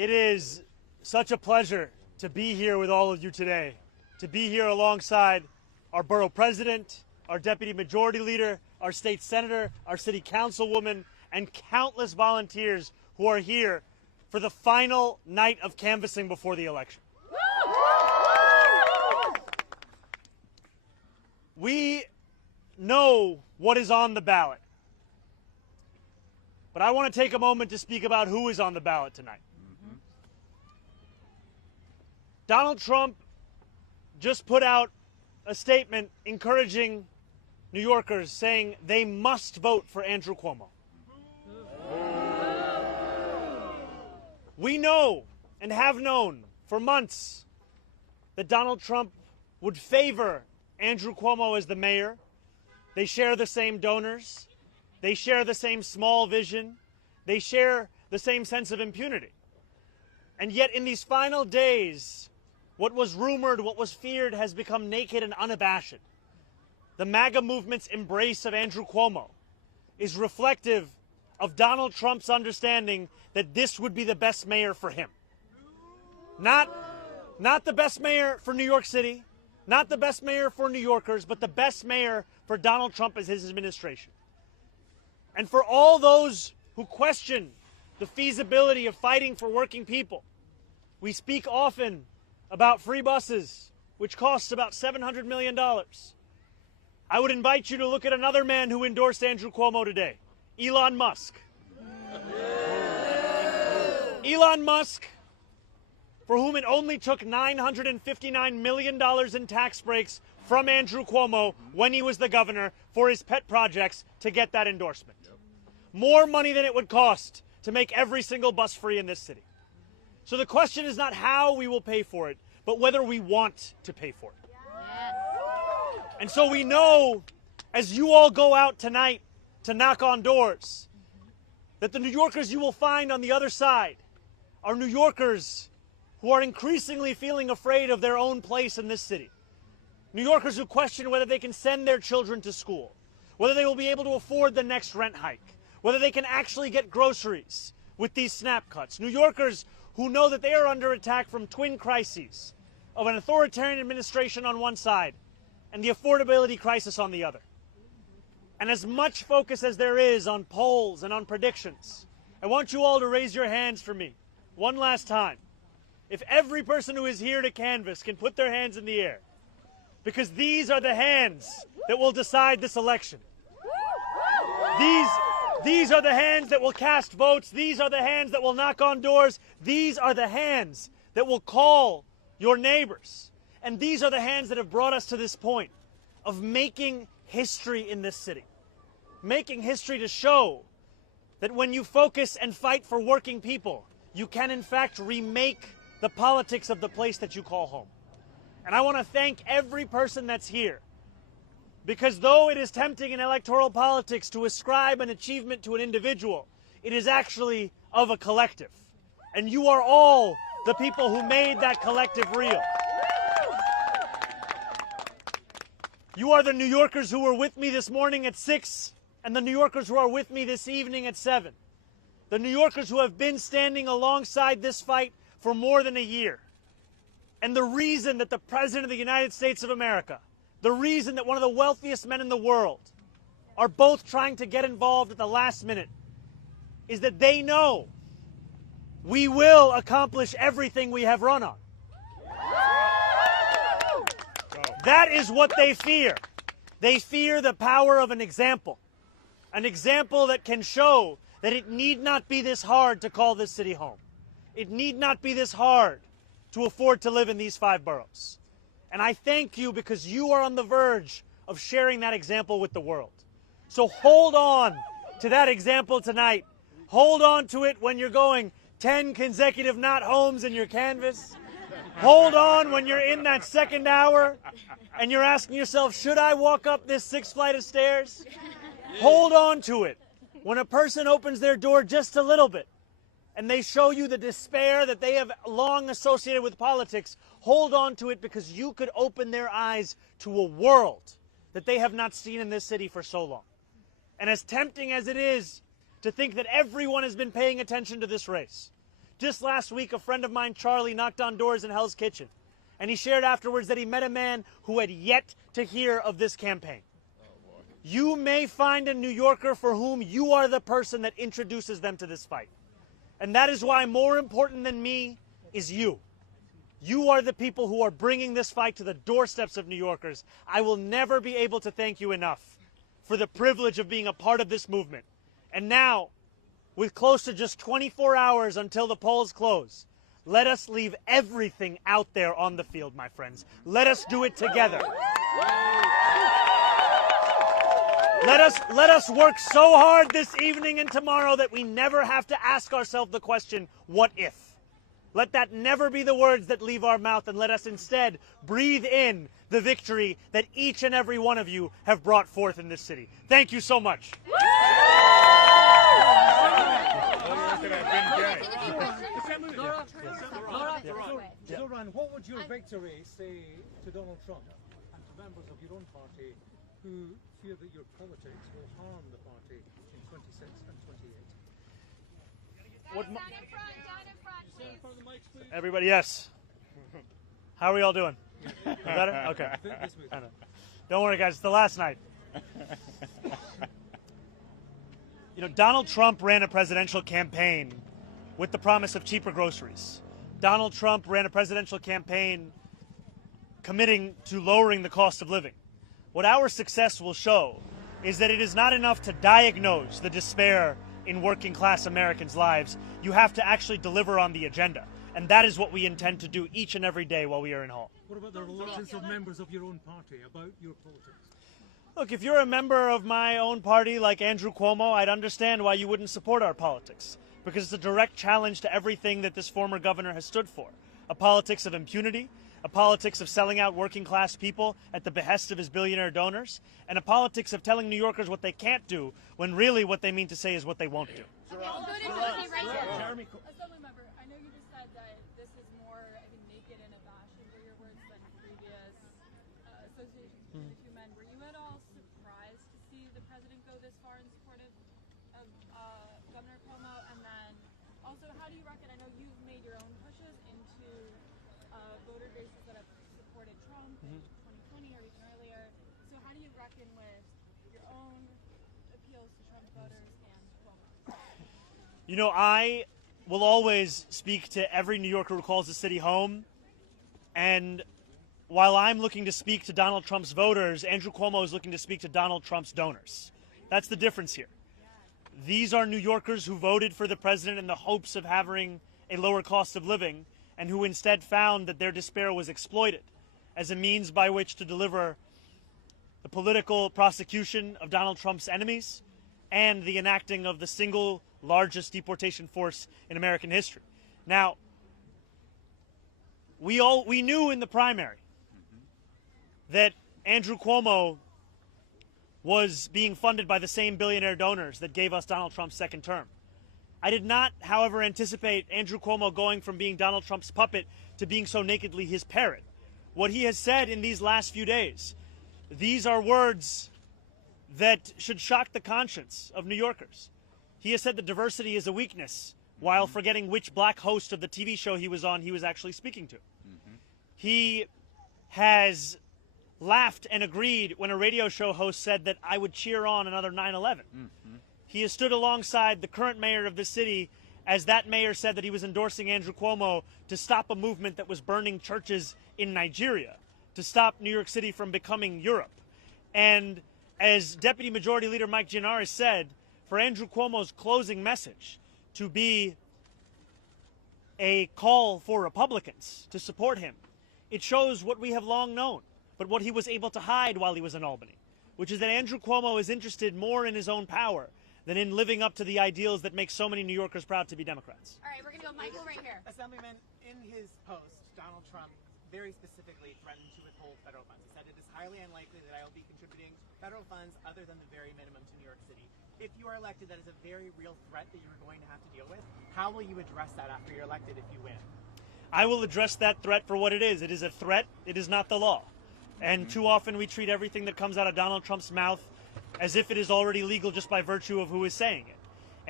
It is such a pleasure to be here with all of you today, to be here alongside our borough president, our deputy majority leader, our state senator, our city councilwoman, and countless volunteers who are here for the final night of canvassing before the election. We know what is on the ballot, but I want to take a moment to speak about who is on the ballot tonight. Donald Trump just put out a statement encouraging New Yorkers, saying they must vote for Andrew Cuomo. We know and have known for months that Donald Trump would favor Andrew Cuomo as the mayor. They share the same donors. They share the same small vision. They share the same sense of impunity. And yet in these final days, what was rumored, what was feared, has become naked and unabashed. The MAGA movement's embrace of Andrew Cuomo is reflective of Donald Trump's understanding that this would be the best mayor for him. Not the best mayor for New York City, not the best mayor for New Yorkers, but the best mayor for Donald Trump as his administration. And for all those who question the feasibility of fighting for working people, we speak often about free buses, which costs about $700 million. I would invite you to look at another man who endorsed Andrew Cuomo today, Elon Musk. Elon Musk, for whom it only took $959 million in tax breaks from Andrew Cuomo when he was the governor for his pet projects to get that endorsement. More money than it would cost to make every single bus free in this city. So the question is not how we will pay for it, but whether we want to pay for it. And so we know, as you all go out tonight to knock on doors, that the New Yorkers you will find on the other side are New Yorkers who are increasingly feeling afraid of their own place in this city. New Yorkers who question whether they can send their children to school, whether they will be able to afford the next rent hike, whether they can actually get groceries with these SNAP cuts. New Yorkers who know that they are under attack from twin crises of an authoritarian administration on one side and the affordability crisis on the other. And as much focus as there is on polls and on predictions, I want you all to raise your hands for me one last time. If every person who is here to canvass can put their hands in the air, because these are the hands that will decide this election. These are the hands that will cast votes. These are the hands that will knock on doors. These are the hands that will call your neighbors. And these are the hands that have brought us to this point of making history in this city. Making history to show that when you focus and fight for working people, you can in fact remake the politics of the place that you call home. And I want to thank every person that's here, because though it is tempting in electoral politics to ascribe an achievement to an individual, it is actually of a collective. And you are all the people who made that collective real. You are the New Yorkers who were with me this morning at 6, and the New Yorkers who are with me this evening at 7. The New Yorkers who have been standing alongside this fight for more than a year. And the reason that the President of the United States of America, the reason that one of the wealthiest men in the world are both trying to get involved at the last minute is that they know we will accomplish everything we have run on. That is what they fear. They fear the power of an example that can show that it need not be this hard to call this city home. It need not be this hard to afford to live in these 5 boroughs. And I thank you because you are on the verge of sharing that example with the world. So hold on to that example tonight. Hold on to it when you're going 10 consecutive not homes in your canvas. Hold on when you're in that second hour and you're asking yourself, should I walk up this 6th flight of stairs? Hold on to it when a person opens their door just a little bit and they show you the despair that they have long associated with politics. Hold on to it, because you could open their eyes to a world that they have not seen in this city for so long. And as tempting as it is to think that everyone has been paying attention to this race, Just last week, a friend of mine, Charlie, knocked on doors in Hell's Kitchen. And he shared afterwards that he met a man who had yet to hear of this campaign. You may find a New Yorker for whom you are the person that introduces them to this fight. And that is why more important than me is you. You are the people who are bringing this fight to the doorsteps of New Yorkers. I will never be able to thank you enough for the privilege of being a part of this movement. And now, with close to just 24 hours until the polls close, let us leave everything out there on the field, my friends. Let us do it together. Let us work so hard this evening and tomorrow that we never have to ask ourselves the question, what if? Let that never be the words that leave our mouth, and let us instead breathe in the victory that each and every one of you have brought forth in this city. Thank you so much. Zohran, what would your victory say to Donald Trump and to members of your own party who fear that your politics will harm the party in 26 and 28? Everybody, yes. How are we all doing? Better? Okay. Don't worry, guys. It's the last night. You know, Donald Trump ran a presidential campaign with the promise of cheaper groceries. Donald Trump ran a presidential campaign committing to lowering the cost of living. What our success will show is that it is not enough to diagnose the despair in working class Americans' lives. You have to actually deliver on the agenda. And that is what we intend to do each and every day while we are in Hall. What about the reluctance of members of your own party about your politics? Look, if you're a member of my own party like Andrew Cuomo, I'd understand why you wouldn't support our politics. Because it's a direct challenge to everything that this former governor has stood for. A politics of impunity, a politics of selling out working class people at the behest of his billionaire donors, and a politics of telling New Yorkers what they can't do when really what they mean to say is what they won't do. Okay, we'll go to Josie right here. Assembly member, I know you just said that this is more, I think, naked and abashed were your words than previous associations between the two men. Were you at all surprised to see the president go this far in support of Governor Cuomo? And then also, how do you reckon, I know you've made your own pushes into voter bases that have supported Trump in 2020 or even earlier. So how do you reckon with your own appeals to Trump voters and Cuomo? You know, I will always speak to every New Yorker who calls the city home. And while I'm looking to speak to Donald Trump's voters, Andrew Cuomo is looking to speak to Donald Trump's donors. That's the difference here. These are New Yorkers who voted for the president in the hopes of having a lower cost of living, and who instead found that their despair was exploited as a means by which to deliver the political prosecution of Donald Trump's enemies and the enacting of the single largest deportation force in American history. Now, we knew in the primary that Andrew Cuomo was being funded by the same billionaire donors that gave us Donald Trump's second term. I did not, however, anticipate Andrew Cuomo going from being Donald Trump's puppet to being so nakedly his parrot. What he has said in these last few days, these are words that should shock the conscience of New Yorkers. He has said that diversity is a weakness, while forgetting which black host of the TV show he was on he was actually speaking to. He has laughed and agreed when a radio show host said that I would cheer on another 9/11. He has stood alongside the current mayor of the city as that mayor said that he was endorsing Andrew Cuomo to stop a movement that was burning churches in Nigeria, to stop New York City from becoming Europe. And as Deputy Majority Leader Mike Gianaris said, for Andrew Cuomo's closing message to be a call for Republicans to support him, it shows what we have long known, but what he was able to hide while he was in Albany, which is that Andrew Cuomo is interested more in his own power than in living up to the ideals that make so many New Yorkers proud to be Democrats. All right, we're going to go Michael right here. Assemblyman, in his post, Donald Trump very specifically threatened to withhold federal funds. He said it is highly unlikely that I will be contributing federal funds other than the very minimum to New York City. If you are elected, that is a very real threat that you're going to have to deal with. How will you address that after you're elected if you win? I will address that threat for what it is. It is a threat. It is not the law. And too often we treat everything that comes out of Donald Trump's mouth as if it is already legal just by virtue of who is saying it.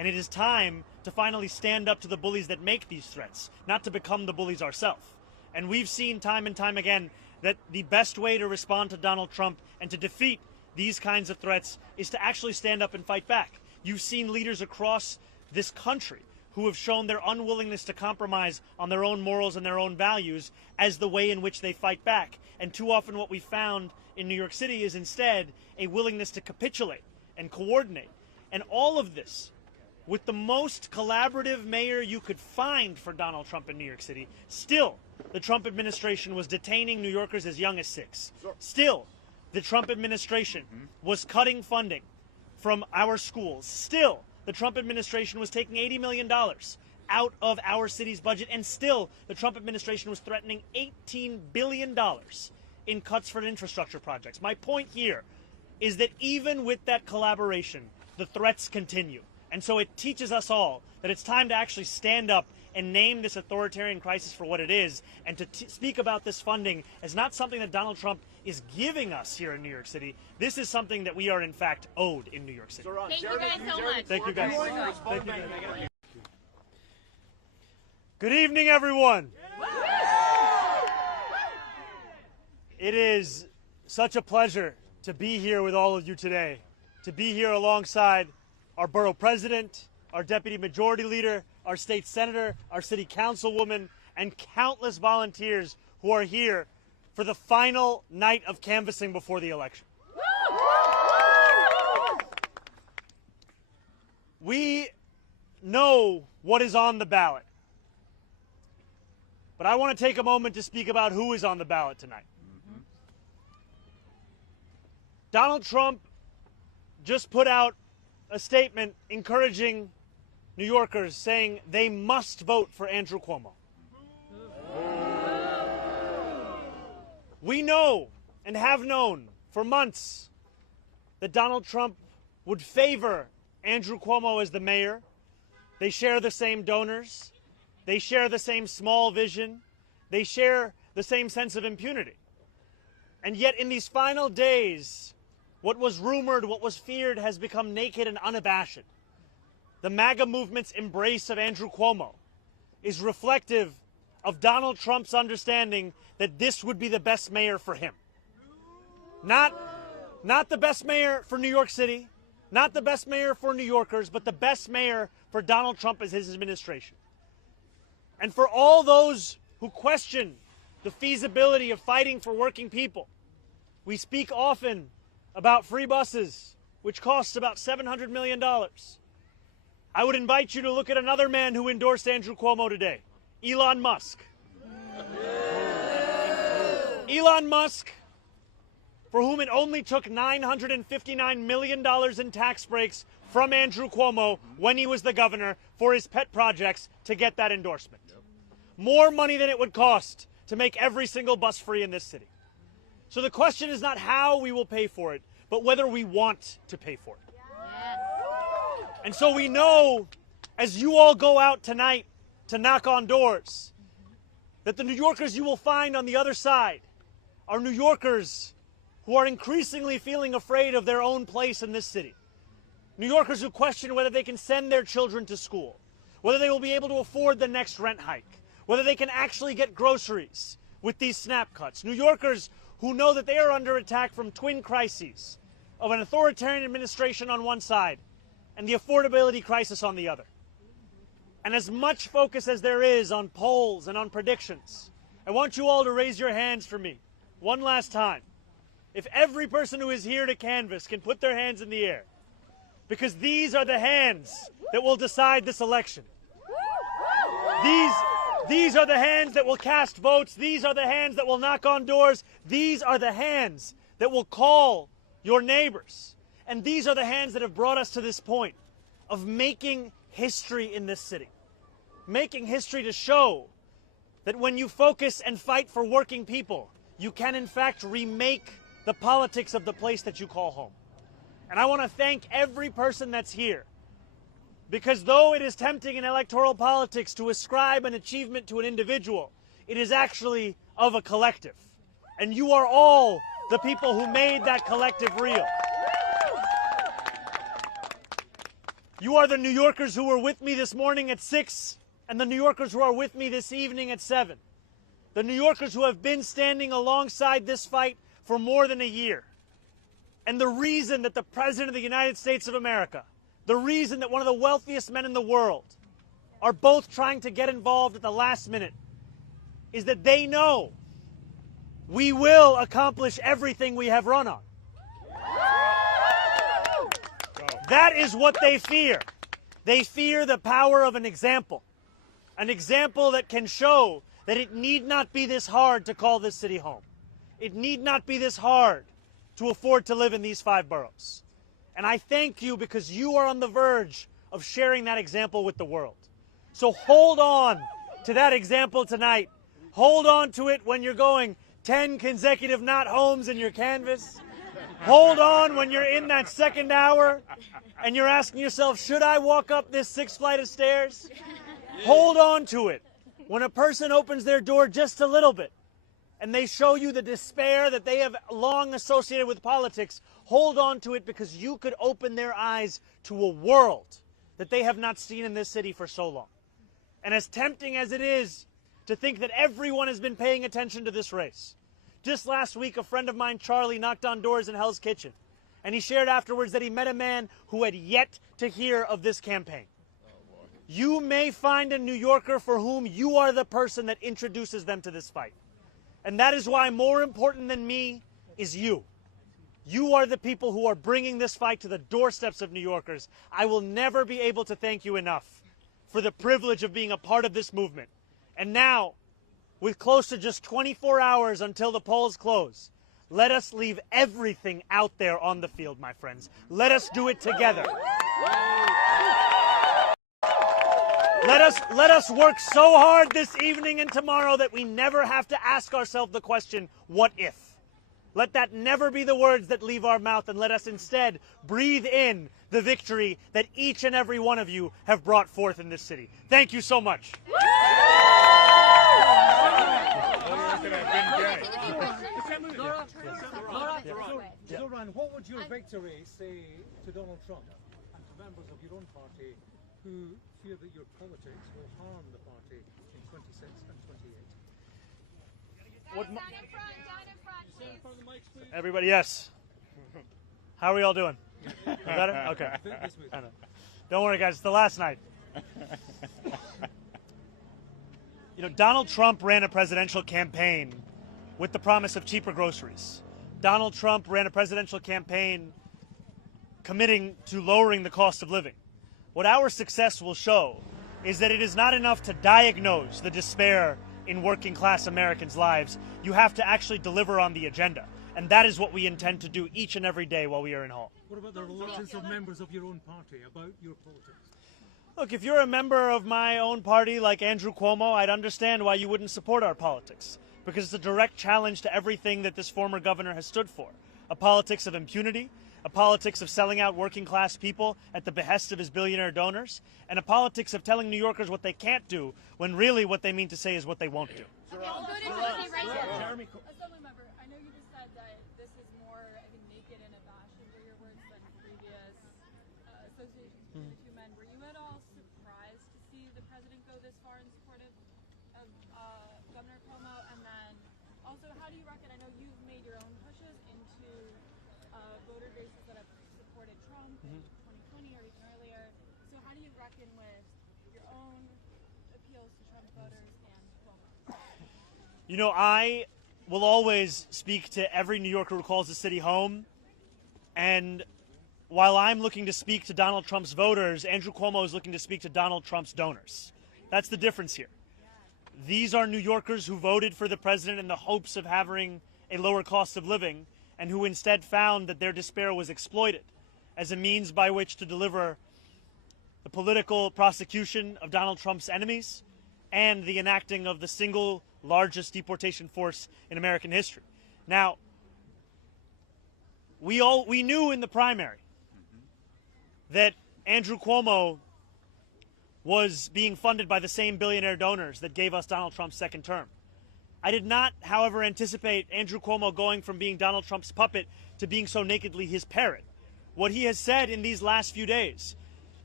And it is time to finally stand up to the bullies that make these threats, not to become the bullies ourselves. And we've seen time and time again that the best way to respond to Donald Trump and to defeat these kinds of threats is to actually stand up and fight back. You've seen leaders across this country who have shown their unwillingness to compromise on their own morals and their own values as the way in which they fight back. And too often what we found in New York City is instead a willingness to capitulate and coordinate. And all of this, with the most collaborative mayor you could find for Donald Trump in New York City, still the Trump administration was detaining New Yorkers as young as 6. Still, the Trump administration was cutting funding from our schools. Still, the Trump administration was taking $80 million out of our city's budget. And still, the Trump administration was threatening $18 billion in cuts for infrastructure projects. My point here is that even with that collaboration, the threats continue. And so it teaches us all that it's time to actually stand up and name this authoritarian crisis for what it is, and to speak about this funding as not something that Donald Trump is giving us here in New York City. This is something that we are, in fact, owed in New York City. Thank you guys so much. Thank you, guys. Thank you, guys. Good evening, everyone. It is such a pleasure to be here with all of you today, to be here alongside our borough president, our deputy majority leader, our state senator, our city councilwoman, and countless volunteers who are here for the final night of canvassing before the election. We know what is on the ballot, but I want to take a moment to speak about who is on the ballot tonight. Donald Trump just put out a statement encouraging New Yorkers, saying they must vote for Andrew Cuomo. We know and have known for months that Donald Trump would favor Andrew Cuomo as the mayor. They share the same donors. They share the same small vision. They share the same sense of impunity. And yet in these final days, what was rumored, what was feared, has become naked and unabashed. The MAGA movement's embrace of Andrew Cuomo is reflective of Donald Trump's understanding that this would be the best mayor for him. Not the best mayor for New York City, not the best mayor for New Yorkers, but the best mayor for Donald Trump as his administration. And for all those who question the feasibility of fighting for working people, we speak often about free buses, which costs about $700 million. I would invite you to look at another man who endorsed Andrew Cuomo today, Elon Musk. Elon Musk, for whom it only took $959 million in tax breaks from Andrew Cuomo when he was the governor for his pet projects to get that endorsement. More money than it would cost to make every single bus free in this city. So the question is not how we will pay for it, but whether we want to pay for it. And so we know, as you all go out tonight to knock on doors, that the New Yorkers you will find on the other side are New Yorkers who are increasingly feeling afraid of their own place in this city. New Yorkers who question whether they can send their children to school, whether they will be able to afford the next rent hike, whether they can actually get groceries with these snap cuts. New Yorkers who know that they are under attack from twin crises of an authoritarian administration on one side and the affordability crisis on the other. And as much focus as there is on polls and on predictions, I want you all to raise your hands for me one last time. If every person who is here to canvass can put their hands in the air, because these are the hands that will decide this election. These are the hands that will cast votes. These are the hands that will knock on doors. These are the hands that will call your neighbors. And these are the hands that have brought us to this point of making history in this city. Making history to show that when you focus and fight for working people, you can in fact remake the politics of the place that you call home. And I want to thank every person that's here, because though it is tempting in electoral politics to ascribe an achievement to an individual, it is actually of a collective. And you are all the people who made that collective real. You are the New Yorkers who were with me this morning at 6, and the New Yorkers who are with me this evening at 7. The New Yorkers who have been standing alongside this fight for more than a year. And the reason that the President of the United States of America, the reason that one of the wealthiest men in the world are both trying to get involved at the last minute is that they know we will accomplish everything we have run on. That is what they fear. They fear the power of an example that can show that it need not be this hard to call this city home. It need not be this hard to afford to live in these 5 boroughs. And I thank you because you are on the verge of sharing that example with the world. So hold on to that example tonight. Hold on to it when you're going 10 consecutive not homes in your canvas. Hold on when you're in that second hour and you're asking yourself, should I walk up this 6th flight of stairs? Hold on to it when a person opens their door just a little bit and they show you the despair that they have long associated with politics. Hold on to it because you could open their eyes to a world that they have not seen in this city for so long. And as tempting as it is to think that everyone has been paying attention to this race, just last week, a friend of mine, Charlie, knocked on doors in Hell's Kitchen, and he shared afterwards that he met a man who had yet to hear of this campaign. You may find a New Yorker for whom you are the person that introduces them to this fight. And that is why more important than me is you. You are the people who are bringing this fight to the doorsteps of New Yorkers. I will never be able to thank you enough for the privilege of being a part of this movement. And now, with close to just 24 hours until the polls close, let us leave everything out there on the field, my friends. Let us do it together. Let us work so hard this evening and tomorrow that we never have to ask ourselves the question, what if? Let that never be the words that leave our mouth, and let us instead breathe in the victory that each and every one of you have brought forth in this city. Thank you so much. Zohran, what would your victory say to Donald Trump and to members of your own party who fear that your politics will harm the party in 26 and 28? Down in front, please. Everybody, yes. How are we all doing? Better? Okay. Don't worry, guys. It's the last night. You know, Donald Trump ran a presidential campaign with the promise of cheaper groceries. Donald Trump ran a presidential campaign committing to lowering the cost of living. What our success will show is that it is not enough to diagnose the despair in working class Americans' lives. You have to actually deliver on the agenda. And that is what we intend to do each and every day while we are in Hall. What about the reluctance of members of your own party about your politics? Look, if you're a member of my own party like Andrew Cuomo, I'd understand why you wouldn't support our politics. Because it's a direct challenge to everything that this former governor has stood for. A politics of impunity, a politics of selling out working class people at the behest of his billionaire donors, and a politics of telling New Yorkers what they can't do when really what they mean to say is what they won't do. Okay, we'll go to DC right here. Assembly member, I know you just said that this is more, I think, naked and abashed, were your words, than previous associations between the two men. Were you at all surprised to see the president go this far in support of Governor Cuomo? And then also, how do you reckon, I know you've made your own pushes into voter bases that have supported Trump in 2020 or even earlier. So how do you reckon with your own appeals to Trump voters and Cuomo? You know, I will always speak to every New Yorker who calls the city home. And while I'm looking to speak to Donald Trump's voters, Andrew Cuomo is looking to speak to Donald Trump's donors. That's the difference here. These are New Yorkers who voted for the president in the hopes of having a lower cost of living, and who instead found that their despair was exploited as a means by which to deliver the political prosecution of Donald Trump's enemies and the enacting of the single largest deportation force in American history. Now, we knew in the primary that Andrew Cuomo was being funded by the same billionaire donors that gave us Donald Trump's second term. I did not, however, anticipate Andrew Cuomo going from being Donald Trump's puppet to being so nakedly his parrot. What he has said in these last few days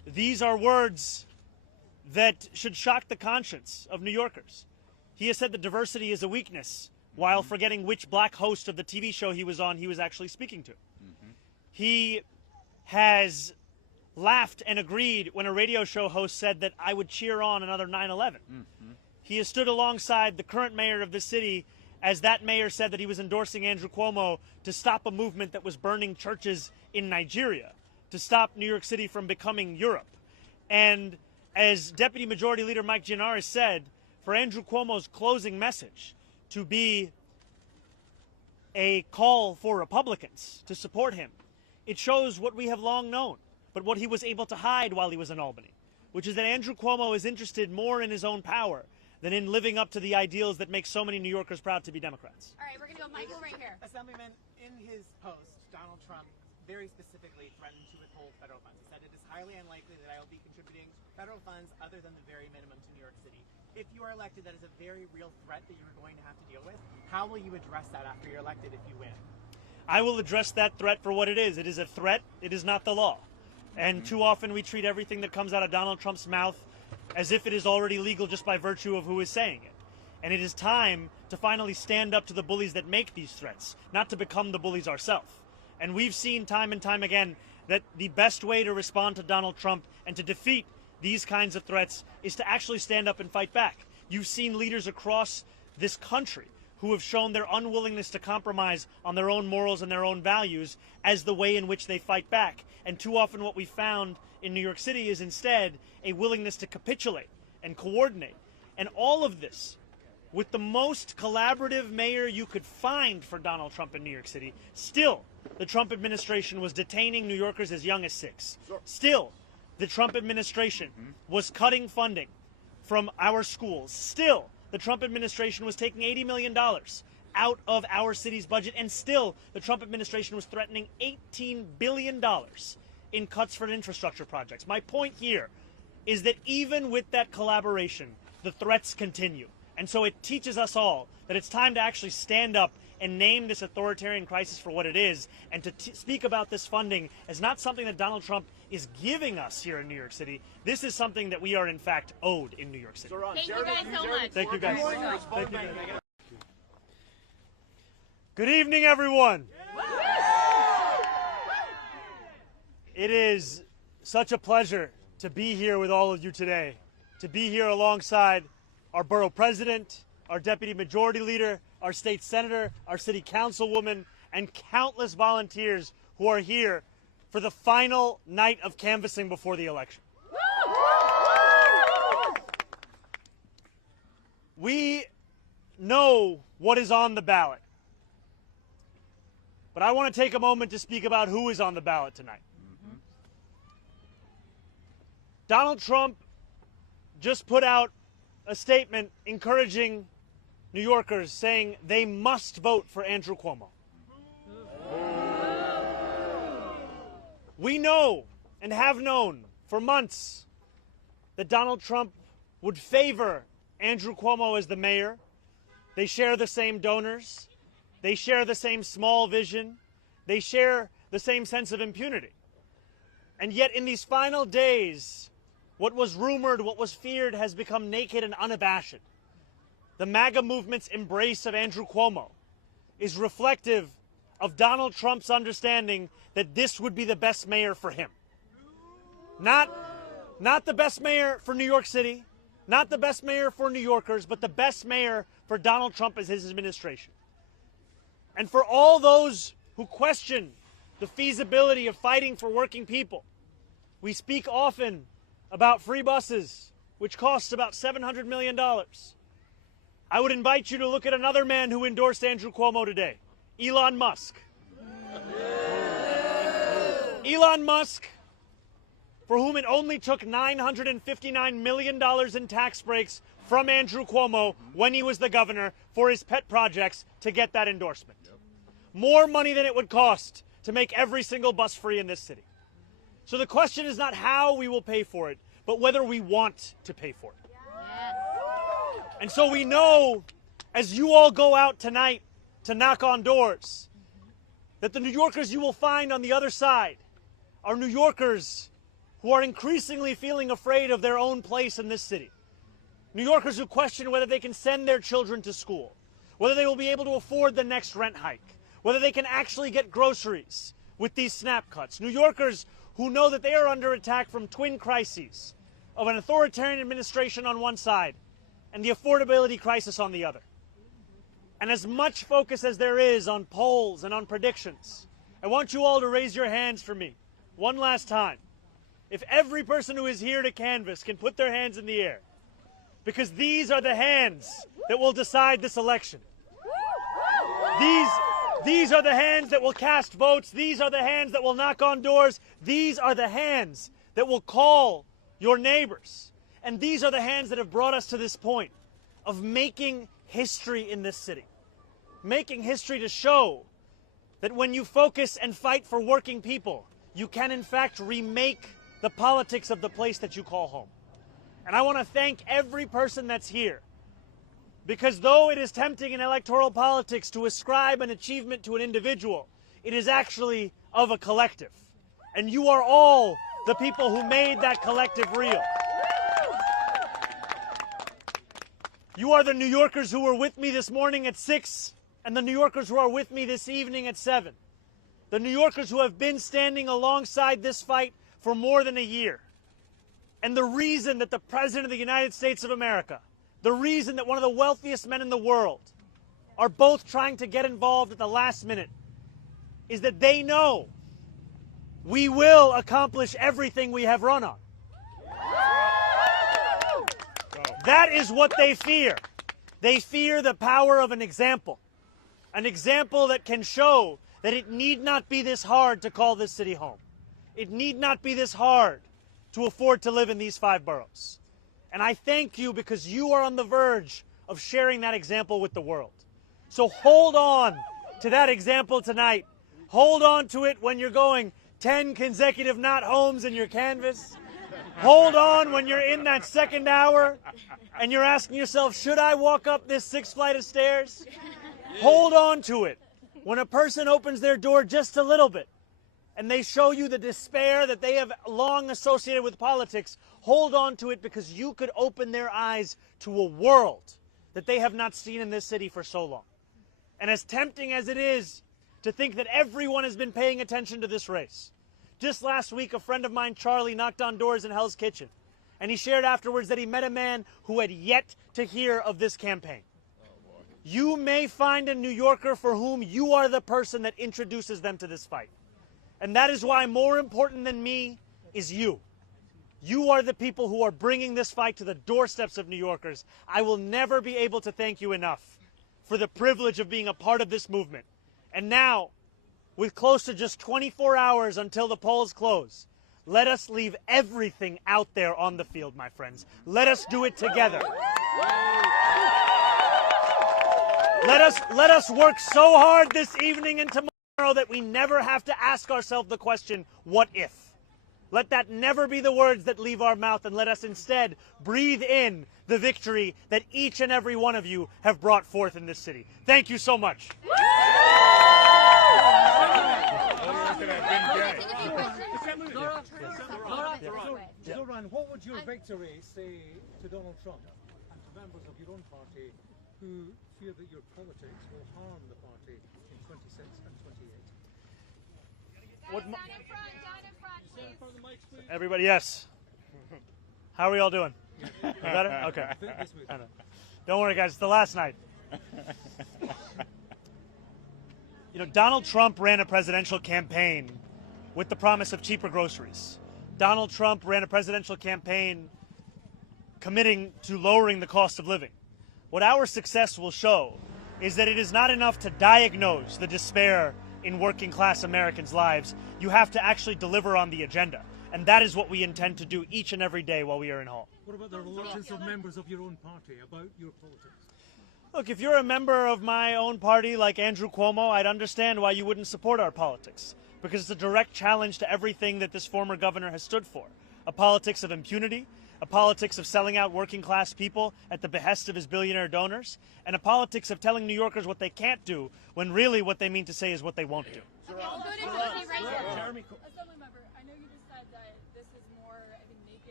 these are words that should shock the conscience of New Yorkers. He has said that diversity is a weakness, while forgetting which black host of the TV show he was on he was actually speaking to. He has laughed and agreed when a radio show host said that I would cheer on another 9/11. He has stood alongside the current mayor of the city as that mayor said that he was endorsing Andrew Cuomo to stop a movement that was burning churches in Nigeria, to stop New York City from becoming Europe. And as Deputy Majority Leader Mike Gianaris said, for Andrew Cuomo's closing message to be a call for Republicans to support him, it shows what we have long known, but what he was able to hide while he was in Albany, which is that Andrew Cuomo is interested more in his own power than in living up to the ideals that make so many New Yorkers proud to be Democrats. All right, we're going to go Michael right here. Assemblyman, in his post, Donald Trump very specifically threatened to withhold federal funds. He said it is highly unlikely that I will be contributing federal funds other than the very minimum to New York City. If you are elected, that is a very real threat that you're going to have to deal with. How will you address that after you're elected if you win? I will address that threat for what it is. It is a threat. It is not the law. And too often we treat everything that comes out of Donald Trump's mouth as if it is already legal just by virtue of who is saying it. And it is time to finally stand up to the bullies that make these threats, not to become the bullies ourselves. And we've seen time and time again that the best way to respond to Donald Trump and to defeat these kinds of threats is to actually stand up and fight back. You've seen leaders across this country who have shown their unwillingness to compromise on their own morals and their own values as the way in which they fight back. And too often what we found in New York City is instead a willingness to capitulate and coordinate. And all of this with the most collaborative mayor you could find for Donald Trump in New York City. Still, the Trump administration was detaining New Yorkers as young as 6. Still, the Trump administration was cutting funding from our schools. Still, the Trump administration was taking $80 million out of our city's budget. And still, the Trump administration was threatening $18 billion in cuts for infrastructure projects. My point here is that even with that collaboration, the threats continue. And so it teaches us all that it's time to actually stand up and name this authoritarian crisis for what it is, and to speak about this funding as not something that Donald Trump is giving us here in New York City. This is something that we are, in fact, owed in New York City. Thank you guys so much. Thank you, guys. Thank you, guys. Good evening, everyone. It is such a pleasure to be here with all of you today, to be here alongside our borough president, our deputy majority leader, our state senator, our city councilwoman, and countless volunteers who are here for the final night of canvassing before the election. We know what is on the ballot, but I want to take a moment to speak about who is on the ballot tonight. Donald Trump just put out a statement encouraging New Yorkers, saying they must vote for Andrew Cuomo. We know and have known for months that Donald Trump would favor Andrew Cuomo as the mayor. They share the same donors. They share the same small vision. They share the same sense of impunity. And yet in these final days, what was rumored, what was feared, has become naked and unabashed. The MAGA movement's embrace of Andrew Cuomo is reflective of Donald Trump's understanding that this would be the best mayor for him. Not the best mayor for New York City, not the best mayor for New Yorkers, but the best mayor for Donald Trump as his administration. And for all those who question the feasibility of fighting for working people, we speak often about free buses, which costs about $700 million. I would invite you to look at another man who endorsed Andrew Cuomo today, Elon Musk. Elon Musk, for whom it only took $959 million in tax breaks from Andrew Cuomo when he was the governor for his pet projects to get that endorsement. More money than it would cost to make every single bus free in this city. So the question is not how we will pay for it, but whether we want to pay for it. And so we know, as you all go out tonight to knock on doors, that the New Yorkers you will find on the other side are New Yorkers who are increasingly feeling afraid of their own place in this city. New Yorkers who question whether they can send their children to school, whether they will be able to afford the next rent hike, whether they can actually get groceries with these snap cuts. New Yorkers who know that they are under attack from twin crises of an authoritarian administration on one side and the affordability crisis on the other. And as much focus as there is on polls and on predictions, I want you all to raise your hands for me one last time. If every person who is here to canvass can put their hands in the air, because these are the hands that will decide this election. These are the hands that will cast votes. These are the hands that will knock on doors. These are the hands that will call your neighbors. And these are the hands that have brought us to this point of making history in this city. Making history to show that when you focus and fight for working people, you can in fact remake the politics of the place that you call home. And I want to thank every person that's here, because though it is tempting in electoral politics to ascribe an achievement to an individual, it is actually of a collective. And you are all the people who made that collective real. You are the New Yorkers who were with me this morning at 6, and the New Yorkers who are with me this evening at 7. The New Yorkers who have been standing alongside this fight for more than a year. And the reason that the President of the United States of America, the reason that one of the wealthiest men in the world are both trying to get involved at the last minute is that they know we will accomplish everything we have run on. That is what they fear. They fear the power of an example that can show that it need not be this hard to call this city home. It need not be this hard to afford to live in these 5 boroughs. And I thank you because you are on the verge of sharing that example with the world. So hold on to that example tonight. Hold on to it when you're going 10 consecutive not homes in your canvas. Hold on when you're in that second hour and you're asking yourself, should I walk up this 6th flight of stairs? Hold on to it when a person opens their door just a little bit and they show you the despair that they have long associated with politics. Hold on to it because you could open their eyes to a world that they have not seen in this city for so long. And as tempting as it is to think that everyone has been paying attention to this race, just last week a friend of mine, Charlie, knocked on doors in Hell's Kitchen, and he shared afterwards that he met a man who had yet to hear of this campaign. You may find a New Yorker for whom you are the person that introduces them to this fight. And that is why more important than me is you. You are the people who are bringing this fight to the doorsteps of New Yorkers. I will never be able to thank you enough for the privilege of being a part of this movement. And now, with close to just 24 hours until the polls close, let us leave everything out there on the field, my friends. Let us do it together. Let us work so hard this evening and tomorrow that we never have to ask ourselves the question, what if? Let that never be the words that leave our mouth, and let us instead breathe in the victory that each and every one of you have brought forth in this city. Thank you so much. Zohran, what would your victory say to Donald Trump and to members of your own party who fear that your politics will harm the party in 26 and 28? Down in front, please. Everybody, yes. How are we all doing? Better? Okay. Don't worry, guys. It's the last night. You know, Donald Trump ran a presidential campaign with the promise of cheaper groceries. Donald Trump ran a presidential campaign committing to lowering the cost of living. What our success will show is that it is not enough to diagnose the despair in working class Americans' lives. You have to actually deliver on the agenda. And that is what we intend to do each and every day while we are in Hall. What about the reluctance of members of your own party about your politics? Look, if you're a member of my own party like Andrew Cuomo, I'd understand why you wouldn't support our politics. Because it's a direct challenge to everything that this former governor has stood for. A politics of impunity, a politics of selling out working class people at the behest of his billionaire donors, and a politics of telling New Yorkers what they can't do when really what they mean to say is what they won't do. Okay, we'll go to Jeremy right here. Assembly member, I know you just said that this is more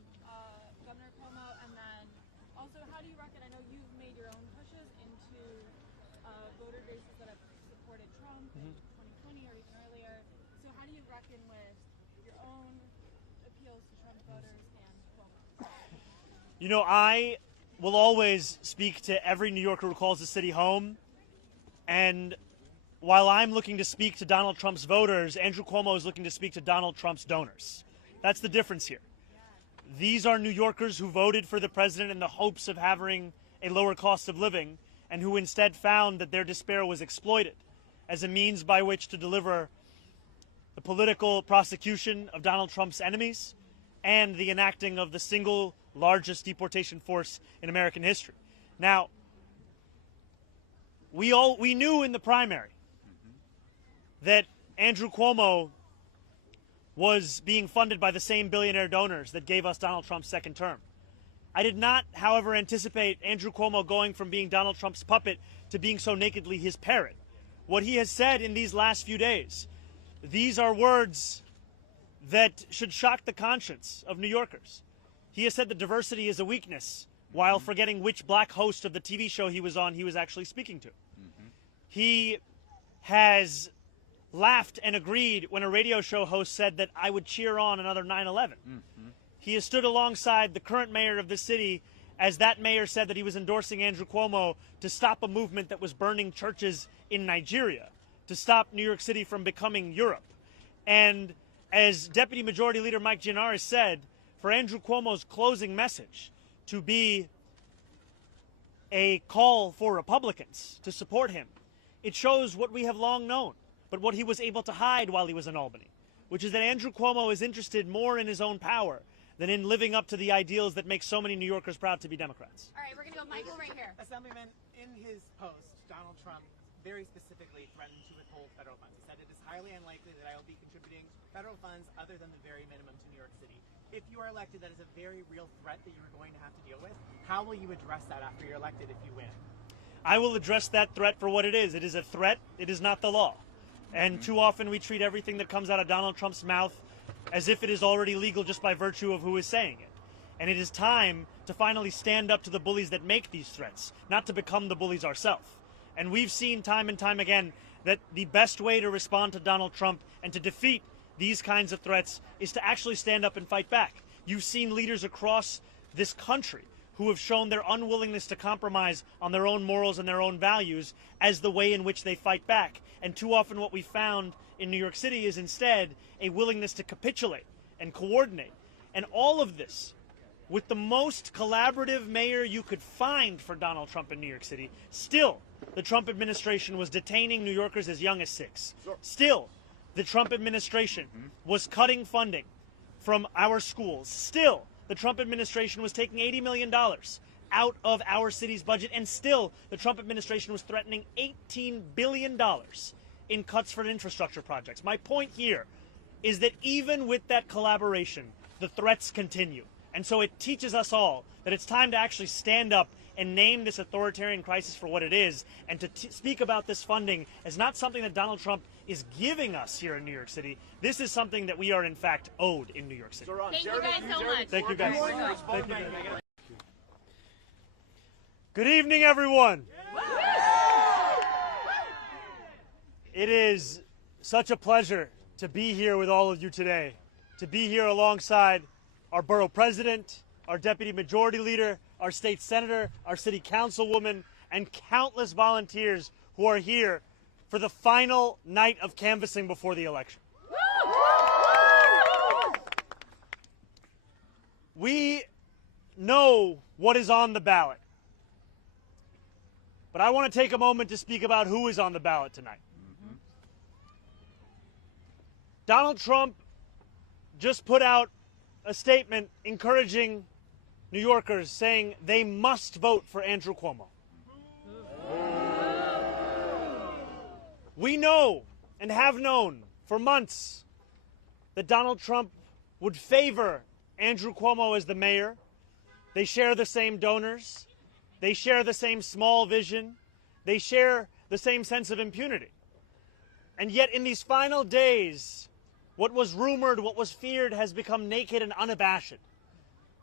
Governor Cuomo, and then also how do you reckon, I know you've made your own pushes into voter bases that have supported Trump in 2020 or even earlier, so how do you reckon with your own appeals to Trump voters and Cuomo? You know, I will always speak to every New Yorker who calls the city home, and while I'm looking to speak to Donald Trump's voters, Andrew Cuomo is looking to speak to Donald Trump's donors. That's the difference here. These are New Yorkers who voted for the president in the hopes of having a lower cost of living and who instead found that their despair was exploited as a means by which to deliver the political prosecution of Donald Trump's enemies and the enacting of the single largest deportation force in American history. Now, we knew in the primary that Andrew Cuomo was being funded by the same billionaire donors that gave us Donald Trump's second term. I did not, however, anticipate Andrew Cuomo going from being Donald Trump's puppet to being so nakedly his parrot. What he has said in these last few days, these are words that should shock the conscience of New Yorkers. He has said that diversity is a weakness, while forgetting which black host of the TV show he was on he was actually speaking to. He has laughed and agreed when a radio show host said that I would cheer on another 9/11. He has stood alongside the current mayor of the city as that mayor said that he was endorsing Andrew Cuomo to stop a movement that was burning churches in Nigeria, to stop New York City from becoming Europe. And as Deputy Majority Leader Mike Gianaris said, for Andrew Cuomo's closing message to be a call for Republicans to support him, it shows what we have long known, but what he was able to hide while he was in Albany, which is that Andrew Cuomo is interested more in his own power than in living up to the ideals that make so many New Yorkers proud to be Democrats. All right, we're going to go Michael right here. Assemblyman, in his post, Donald Trump very specifically threatened to withhold federal funds. He said it is highly unlikely that I will be contributing federal funds other than the very minimum to New York City. If you are elected, that is a very real threat that you are going to have to deal with. How will you address that after you're elected if you win? I will address that threat for what it is. It is a threat. It is not the law. And too often we treat everything that comes out of Donald Trump's mouth as if it is already legal just by virtue of who is saying it. And it is time to finally stand up to the bullies that make these threats, not to become the bullies ourselves. And we've seen time and time again that the best way to respond to Donald Trump and to defeat these kinds of threats is to actually stand up and fight back. You've seen leaders across this country who have shown their unwillingness to compromise on their own morals and their own values as the way in which they fight back. And too often what we found in New York City is instead a willingness to capitulate and coordinate. And all of this with the most collaborative mayor you could find for Donald Trump in New York City. Still, the Trump administration was detaining New Yorkers as young as 6. Still, the Trump administration was cutting funding from our schools. Still, the Trump administration was taking $80 million out of our city's budget, and still the Trump administration was threatening $18 billion in cuts for infrastructure projects. My point here is that even with that collaboration, the threats continue. And so it teaches us all that it's time to actually stand up and name this authoritarian crisis for what it is, and to speak about this funding as not something that Donald Trump is giving us here in New York City. This is something that we are in fact owed in New York City. Thank you guys so much. Thank you guys. Thank you guys. Good evening, everyone. It is such a pleasure to be here with all of you today, to be here alongside our borough president, our deputy majority leader, our state senator, our city councilwoman, and countless volunteers who are here for the final night of canvassing before the election. We know what is on the ballot, but I want to take a moment to speak about who is on the ballot tonight. Donald Trump just put out a statement encouraging New Yorkers, saying they must vote for Andrew Cuomo. We know and have known for months that Donald Trump would favor Andrew Cuomo as the mayor. They share the same donors. They share the same small vision. They share the same sense of impunity. And yet in these final days, what was rumored, what was feared has become naked and unabashed.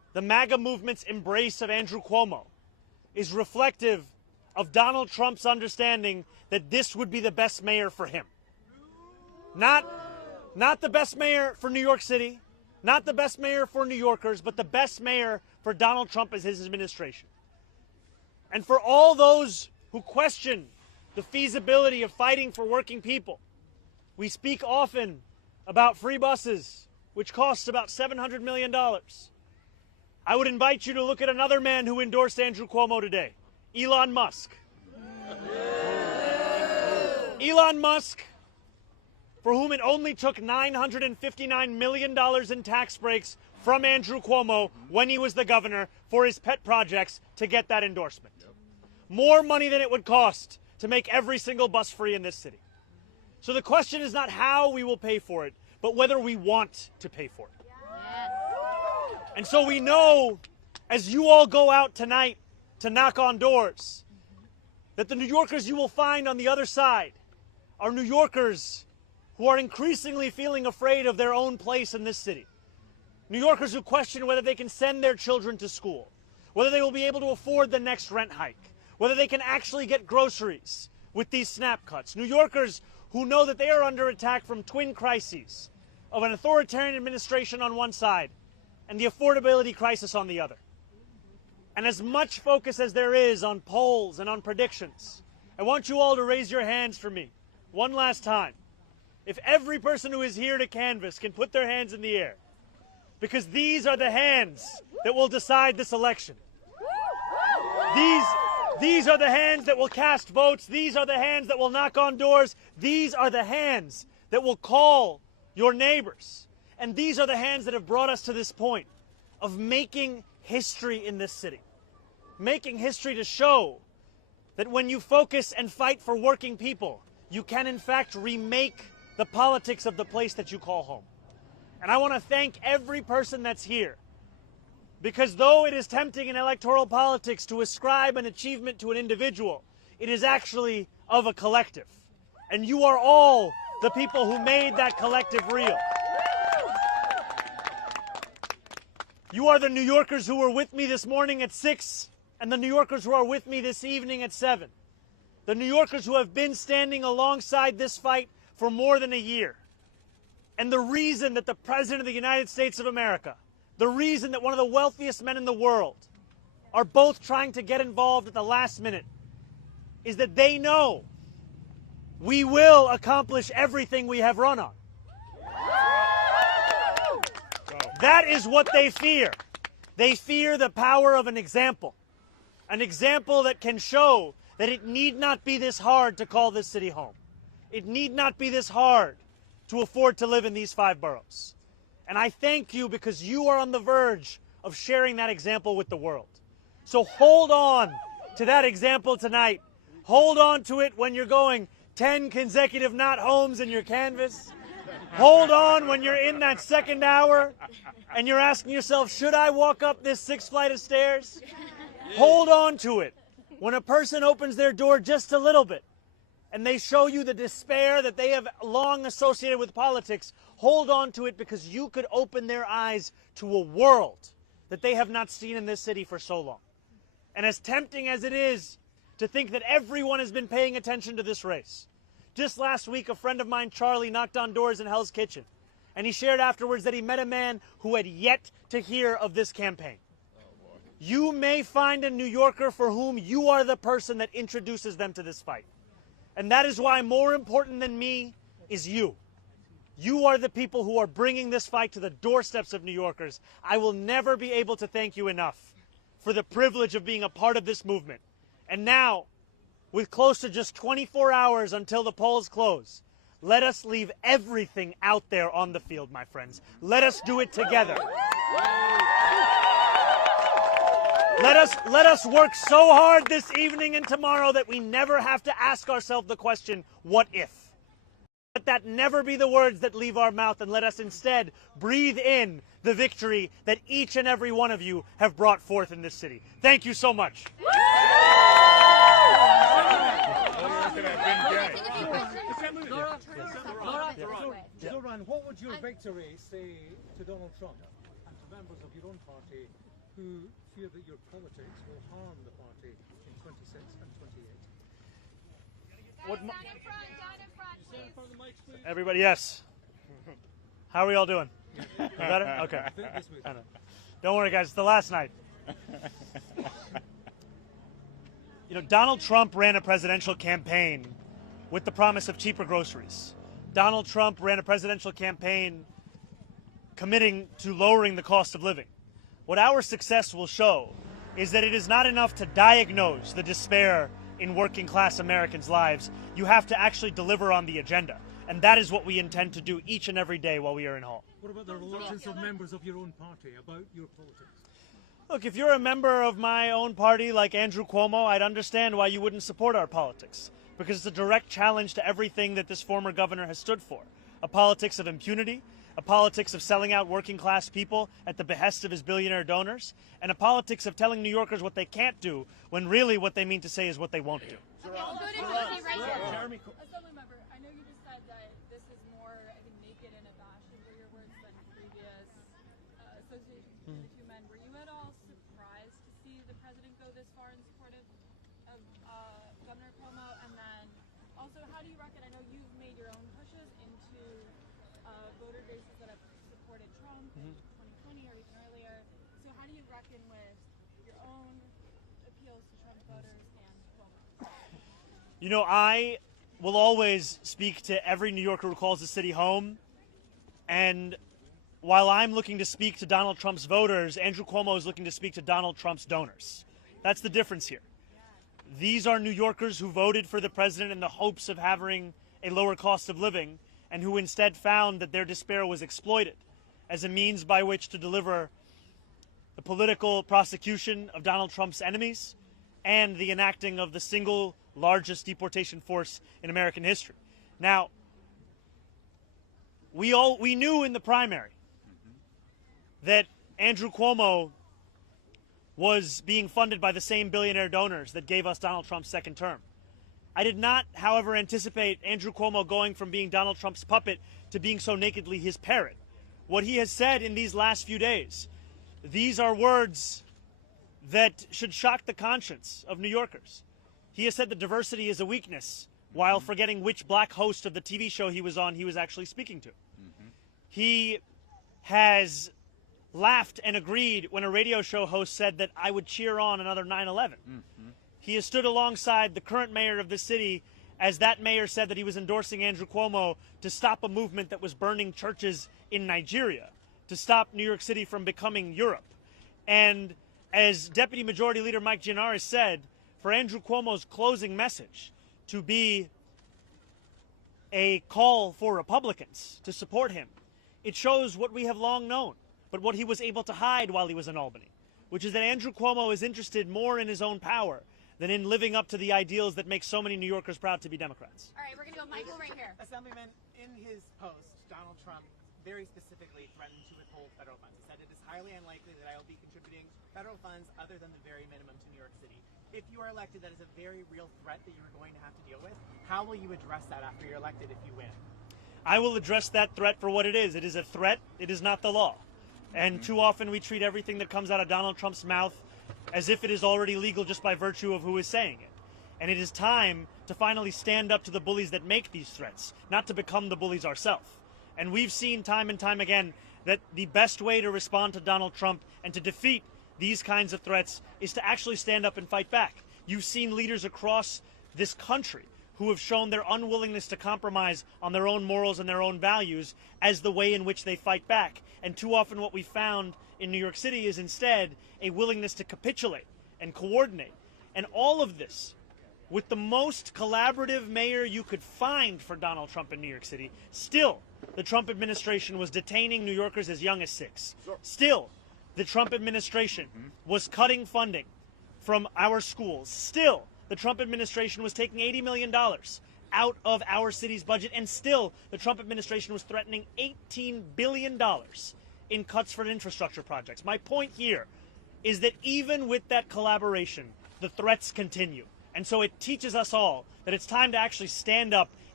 the MAGA movement's embrace of Andrew Cuomo is reflective of Donald Trump's understanding that this would be the best mayor for him. Not the best mayor for New York City, not the best mayor for New Yorkers, but the best mayor for Donald Trump as his administration. And for all those who question the feasibility of fighting for working people, we speak often about free buses, which costs about $700 million. I would invite you to look at another man who endorsed Andrew Cuomo today, Elon Musk. Elon Musk, for whom it only took $959 million in tax breaks from Andrew Cuomo when he was the governor for his pet projects to get that endorsement. More money than it would cost to make every single bus free in this city. So the question is not how we will pay for it, but whether we want to pay for it. And so we know, as you all go out tonight to knock on doors, that the New Yorkers you will find on the other side are New Yorkers who are increasingly feeling afraid of their own place in this city. New Yorkers who question whether they can send their children to school, whether they will be able to afford the next rent hike, whether they can actually get groceries with these snap cuts. New Yorkers who know that they are under attack from twin crises of an authoritarian administration on one side and the affordability crisis on the other. And as much focus as there is on polls and on predictions, I want you all to raise your hands for me one last time. If every person who is here to canvass can put their hands in the air, because these are the hands that will decide this election. These are the hands that will cast votes. These are the hands that will knock on doors. These are the hands that will call your neighbors. And these are the hands that have brought us to this point of making history in this city. Making history to show that when you focus and fight for working people, you can in fact remake the politics of the place that you call home. And I want to thank every person that's here, because though it is tempting in electoral politics to ascribe an achievement to an individual, it is actually of a collective. And you are all the people who made that collective real. You are the New Yorkers who were with me this morning at 6, and the New Yorkers who are with me this evening at 7. The New Yorkers who have been standing alongside this fight for more than a year. And the reason that the President of the United States of America, the reason that one of the wealthiest men in the world are both trying to get involved at the last minute is that they know we will accomplish everything we have run on. That is what they fear. They fear the power of an example that can show that it need not be this hard to call this city home. It need not be this hard to afford to live in these 5 boroughs. And I thank you because you are on the verge of sharing that example with the world. So hold on to that example tonight. Hold on to it when you're going 10 consecutive not homes in your canvas. Hold on when you're in that second hour and you're asking yourself, should I walk up this 6th flight of stairs? Hold on to it when a person opens their door just a little bit and they show you the despair that they have long associated with politics. Hold on to it because you could open their eyes to a world that they have not seen in this city for so long. And as tempting as it is to think that everyone has been paying attention to this race, just last week a friend of mine, Charlie, knocked on doors in Hell's Kitchen, and he shared afterwards that he met a man who had yet to hear of this campaign. You may find a New Yorker for whom you are the person that introduces them to this fight. And that is why more important than me is you. You are the people who are bringing this fight to the doorsteps of New Yorkers. I will never be able to thank you enough for the privilege of being a part of this movement. And now, with close to just 24 hours until the polls close, let us leave everything out there on the field, my friends. Let us do it together. Let us work so hard this evening and tomorrow that we never have to ask ourselves the question, what if? Let that never be the words that leave our mouth, and let us instead breathe in the victory that each and every one of you have brought forth in this city. Thank you so much. Zohran, what would your victory say to Donald Trump and to members of your own party who fear that your politics will harm the party in 26 and 28. Down in front, please. Everybody, yes. How are we all doing? Better? Okay. I know. Don't worry, guys. It's the last night. You know, Donald Trump ran a presidential campaign with the promise of cheaper groceries. Donald Trump ran a presidential campaign committing to lowering the cost of living. What our success will show is that it is not enough to diagnose the despair in working class Americans' lives. You have to actually deliver on the agenda. And that is what we intend to do each and every day while we are in Hall. What about the reluctance of members of your own party about your politics? Look, if you're a member of my own party like Andrew Cuomo, I'd understand why you wouldn't support our politics. Because it's a direct challenge to everything that this former governor has stood for. A politics of impunity, a politics of selling out working class people at the behest of his billionaire donors, and a politics of telling New Yorkers what they can't do when really what they mean to say is what they won't do. Assembly member, I know you just said that this is more, I think, naked and abashed, were your words, than previous associations between the two men. Were you at all surprised to see the president go this far in support of Governor Cuomo? And then also, how do you reckon, I know you've made your own pushes into voter bases that have supported Trump in 2020 or even earlier. So how do you reckon with your own appeals to Trump voters and Cuomo? You know, I will always speak to every New Yorker who calls the city home. And while I'm looking to speak to Donald Trump's voters, Andrew Cuomo is looking to speak to Donald Trump's donors. That's the difference here. These are New Yorkers who voted for the president in the hopes of having a lower cost of living and who instead found that their despair was exploited as a means by which to deliver the political prosecution of Donald Trump's enemies and the enacting of the single largest deportation force in American history. Now, we knew in the primary that Andrew Cuomo was being funded by the same billionaire donors that gave us Donald Trump's second term. I did not, however, anticipate Andrew Cuomo going from being Donald Trump's puppet to being so nakedly his parrot. What he has said in these last few days, these are words that should shock the conscience of New Yorkers. He has said that diversity is a weakness, while forgetting which black host of the TV show he was on he was actually speaking to. He has laughed and agreed when a radio show host said that I would cheer on another 9/11. He has stood alongside the current mayor of the city as that mayor said that he was endorsing Andrew Cuomo to stop a movement that was burning churches in Nigeria, to stop New York City from becoming Europe. And as Deputy Majority Leader Mike Gianaris said, for Andrew Cuomo's closing message to be a call for Republicans to support him, it shows what we have long known, but what he was able to hide while he was in Albany, which is that Andrew Cuomo is interested more in his own power than in living up to the ideals that make so many New Yorkers proud to be Democrats. All right, we're going to go Michael right here. Assemblyman, in his post, Donald Trump very specifically threatened to withhold federal funds. He said it is highly unlikely that I will be contributing federal funds other than the very minimum to New York City. If you are elected, that is a very real threat that you are going to have to deal with. How will you address that after you're elected if you win? I will address that threat for what it is. It is a threat. It is not the law. And too often we treat everything that comes out of Donald Trump's mouth as if it is already legal just by virtue of who is saying it. And it is time to finally stand up to the bullies that make these threats, not to become the bullies ourselves. And we've seen time and time again that the best way to respond to Donald Trump and to defeat these kinds of threats is to actually stand up and fight back. You've seen leaders across this country who have shown their unwillingness to compromise on their own morals and their own values as the way in which they fight back. And too often what we found in New York City is instead a willingness to capitulate and coordinate. And all of this with the most collaborative mayor you could find for Donald Trump in New York City. Still, the Trump administration was detaining New Yorkers as young as 6. Still, the Trump administration was cutting funding from our schools. Still, the Trump administration was taking $80 million out of our city's budget, and still the Trump administration was threatening $18 billion in cuts for infrastructure projects. My point here is that even with that collaboration, the threats continue. And so it teaches us all that it's time to actually stand up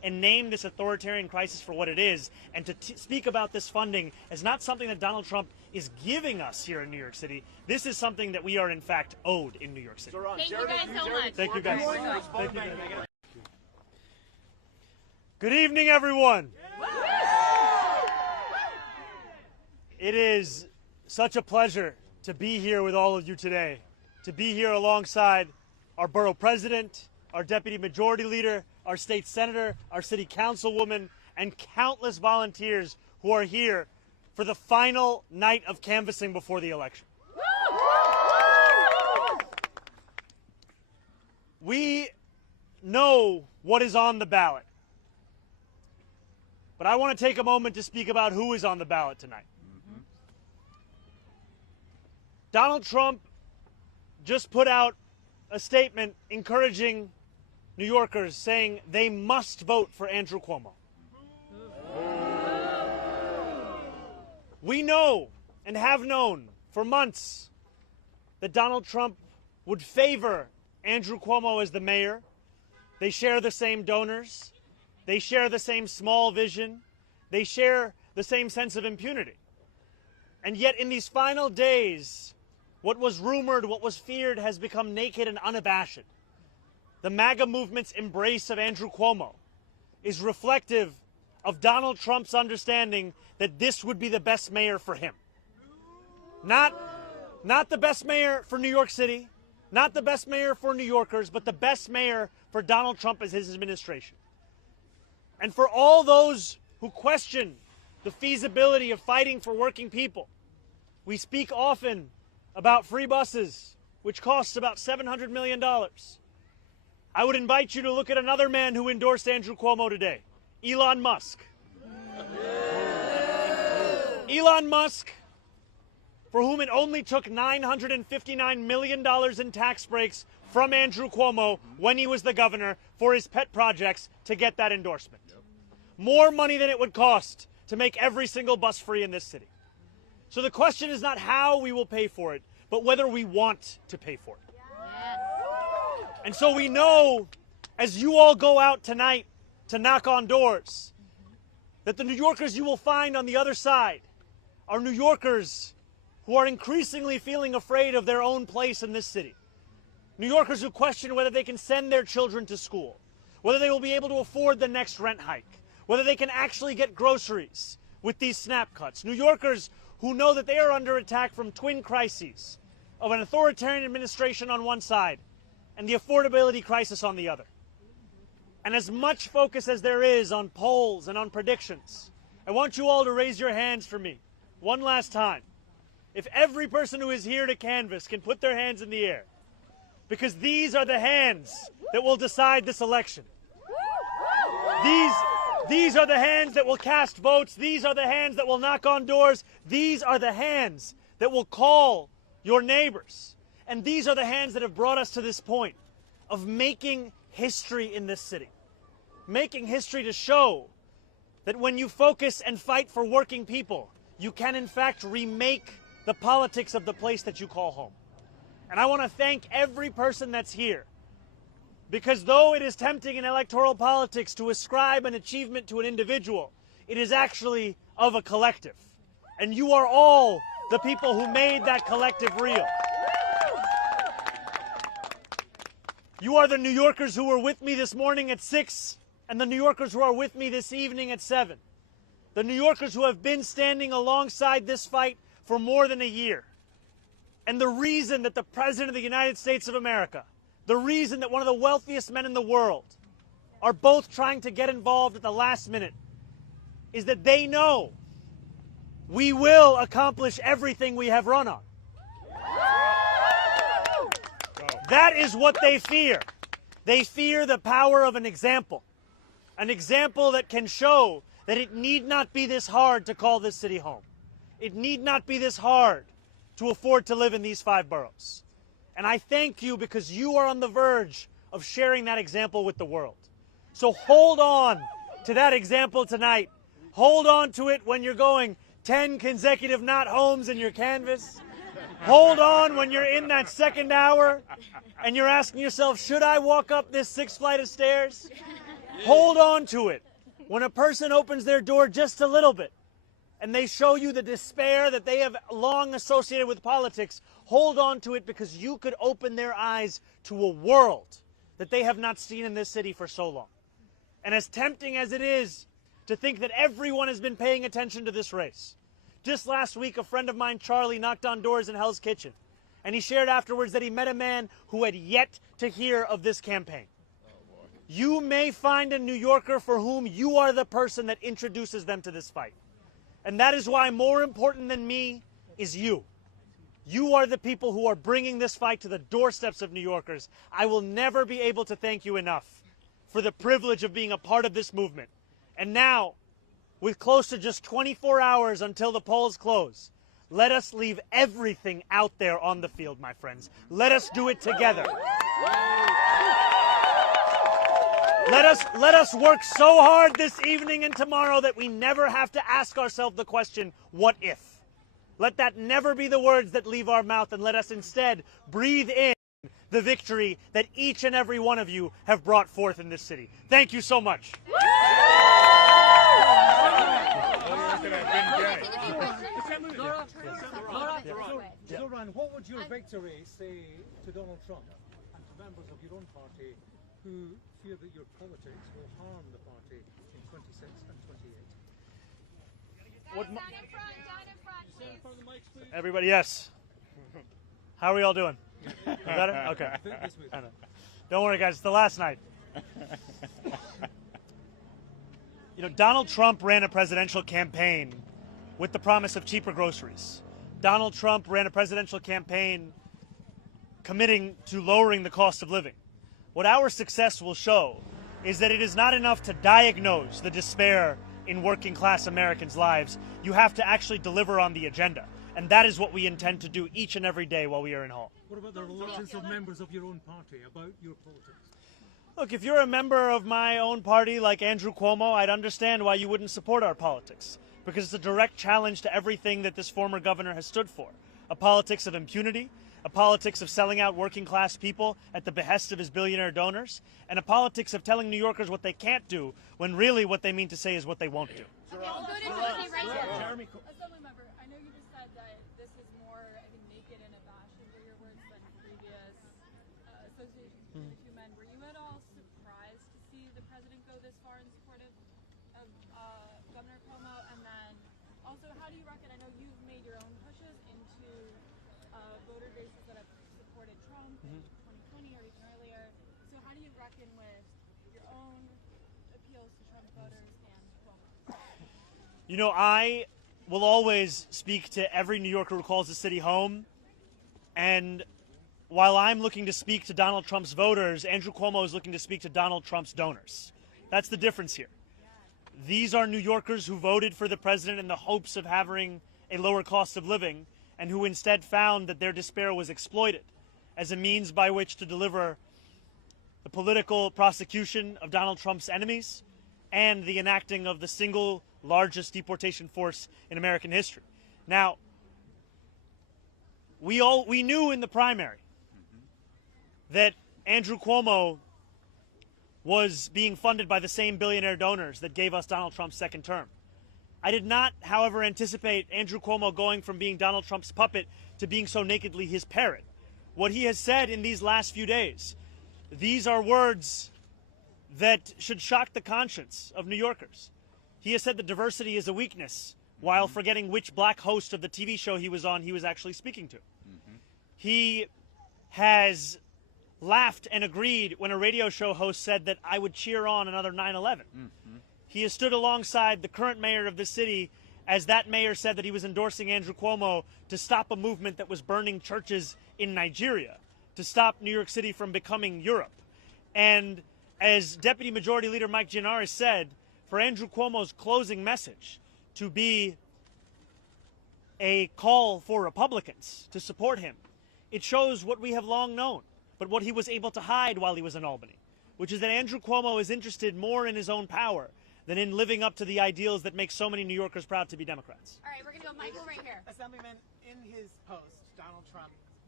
and name this authoritarian crisis for what it is, and to speak about this funding as not something that Donald Trump is giving us here in New York City. This is something that we are in fact owed in New York City. Thank you guys so much. Thank you guys. Thank you guys. Good evening, everyone. It is such a pleasure to be here with all of you today, to be here alongside our borough president, our deputy majority leader, our state senator, our city councilwoman, and countless volunteers who are here for the final night of canvassing before the election. We know what is on the ballot, but I want to take a moment to speak about who is on the ballot tonight. Donald Trump just put out a statement encouraging New Yorkers, saying they must vote for Andrew Cuomo. We know and have known for months that Donald Trump would favor Andrew Cuomo as the mayor. They share the same donors. They share the same small vision. They share the same sense of impunity. And yet in these final days, what was rumored, what was feared, has become naked and unabashed. The MAGA movement's embrace of Andrew Cuomo is reflective of Donald Trump's understanding that this would be the best mayor for him. Not the best mayor for New York City, not the best mayor for New Yorkers, but the best mayor for Donald Trump as his administration. And for all those who question the feasibility of fighting for working people, we speak often about free buses, which costs about $700 million. I would invite you to look at another man who endorsed Andrew Cuomo today, Elon Musk. Elon Musk, for whom it only took $959 million in tax breaks from Andrew Cuomo when he was the governor for his pet projects to get that endorsement. More money than it would cost to make every single bus free in this city. So the question is not how we will pay for it, but whether we want to pay for it. Yes. And so we know, as you all go out tonight to knock on doors, that the New Yorkers you will find on the other side are New Yorkers who are increasingly feeling afraid of their own place in this city. New Yorkers who question whether they can send their children to school, whether they will be able to afford the next rent hike, whether they can actually get groceries with these snap cuts. New Yorkers who know that they are under attack from twin crises of an authoritarian administration on one side and the affordability crisis on the other. And as much focus as there is on polls and on predictions, I want you all to raise your hands for me one last time. If every person who is here to canvass can put their hands in the air, because these are the hands that will decide this election. These are the hands that will cast votes. These are the hands that will knock on doors. These are the hands that will call your neighbors. And these are the hands that have brought us to this point of making history in this city. Making history to show that when you focus and fight for working people, you can in fact remake the politics of the place that you call home. And I want to thank every person that's here. Because though it is tempting in electoral politics to ascribe an achievement to an individual, it is actually of a collective. And you are all the people who made that collective real. You are the New Yorkers who were with me this morning at 6, and the New Yorkers who are with me this evening at 7. The New Yorkers who have been standing alongside this fight for more than a year. And the reason that the President of the United States of America, the reason that one of the wealthiest men in the world are both trying to get involved at the last minute is that they know we will accomplish everything we have run on. That is what they fear. They fear the power of an example that can show that it need not be this hard to call this city home. It need not be this hard to afford to live in these 5 boroughs. And I thank you because you are on the verge of sharing that example with the world. So hold on to that example tonight. Hold on to it when you're going 10 consecutive not homes in your canvas. Hold on when you're in that second hour and you're asking yourself, should I walk up this 6th flight of stairs? Hold on to it. When a person opens their door just a little bit and they show you the despair that they have long associated with politics, hold on to it, because you could open their eyes to a world that they have not seen in this city for so long. And as tempting as it is to think that everyone has been paying attention to this race, just last week a friend of mine, Charlie, knocked on doors in Hell's Kitchen, and he shared afterwards that he met a man who had yet to hear of this campaign. You may find a New Yorker for whom you are the person that introduces them to this fight. And that is why more important than me is you. You are the people who are bringing this fight to the doorsteps of New Yorkers. I will never be able to thank you enough for the privilege of being a part of this movement. And now, with close to just 24 hours until the polls close, let us leave everything out there on the field, my friends. Let us do it together. Let us work so hard this evening and tomorrow that we never have to ask ourselves the question, what if? Let that never be the words that leave our mouth, and let us instead breathe in the victory that each and every one of you have brought forth in this city. Thank you so much. Zohran, what would your victory say to Donald Trump and to members of your own party who fear that your politics will harm the party in 26 and 28? Down in front, please. Everybody, yes. How are we all doing? Better? Okay. Don't worry, guys. It's the last night. You know, Donald Trump ran a presidential campaign with the promise of cheaper groceries. Donald Trump ran a presidential campaign committing to lowering the cost of living. What our success will show is that it is not enough to diagnose the despair in working class Americans' lives. You have to actually deliver on the agenda. And that is what we intend to do each and every day while we are in Hall. What about the reluctance of members of your own party about your politics? Look, if you're a member of my own party like Andrew Cuomo, I'd understand why you wouldn't support our politics, because it's a direct challenge to everything that this former governor has stood for. A politics of impunity, a politics of selling out working class people at the behest of his billionaire donors, and a politics of telling New Yorkers what they can't do when really what they mean to say is what they won't do. Okay, we'll go to DC right here. Assembly member, I know you just said that this is more, I think, naked and abashed were your words than previous associations between the two men. Were you at all surprised to see the president go this far in support of Governor Cuomo? And then also, how do you reckon, I know you've made your own pushes into voter bases that have supported Trump in 2020 or even earlier. So how do you reckon with your own appeals to Trump voters and Cuomo? You know, I will always speak to every New Yorker who calls the city home. And while I'm looking to speak to Donald Trump's voters, Andrew Cuomo is looking to speak to Donald Trump's donors. That's the difference here. These are New Yorkers who voted for the president in the hopes of having a lower cost of living, and who instead found that their despair was exploited as a means by which to deliver the political prosecution of Donald Trump's enemies and the enacting of the single largest deportation force in American history. Now, we knew in the primary that Andrew Cuomo was being funded by the same billionaire donors that gave us Donald Trump's second term. I did not, however, anticipate Andrew Cuomo going from being Donald Trump's puppet to being so nakedly his parrot. What he has said in these last few days, these are words that should shock the conscience of New Yorkers. He has said that diversity is a weakness, while forgetting which black host of the TV show he was on he was actually speaking to. He has laughed and agreed when a radio show host said that I would cheer on another 9/11. He has stood alongside the current mayor of the city as that mayor said that he was endorsing Andrew Cuomo to stop a movement that was burning churches in Nigeria, to stop New York City from becoming Europe. And as Deputy Majority Leader Mike Gianaris said, for Andrew Cuomo's closing message to be a call for Republicans to support him, it shows what we have long known, but what he was able to hide while he was in Albany, which is that Andrew Cuomo is interested more in his own power than in living up to the ideals that make so many New Yorkers proud to be Democrats. All right, we're going to go Michael right here. Assemblyman, in his post, Donald Trump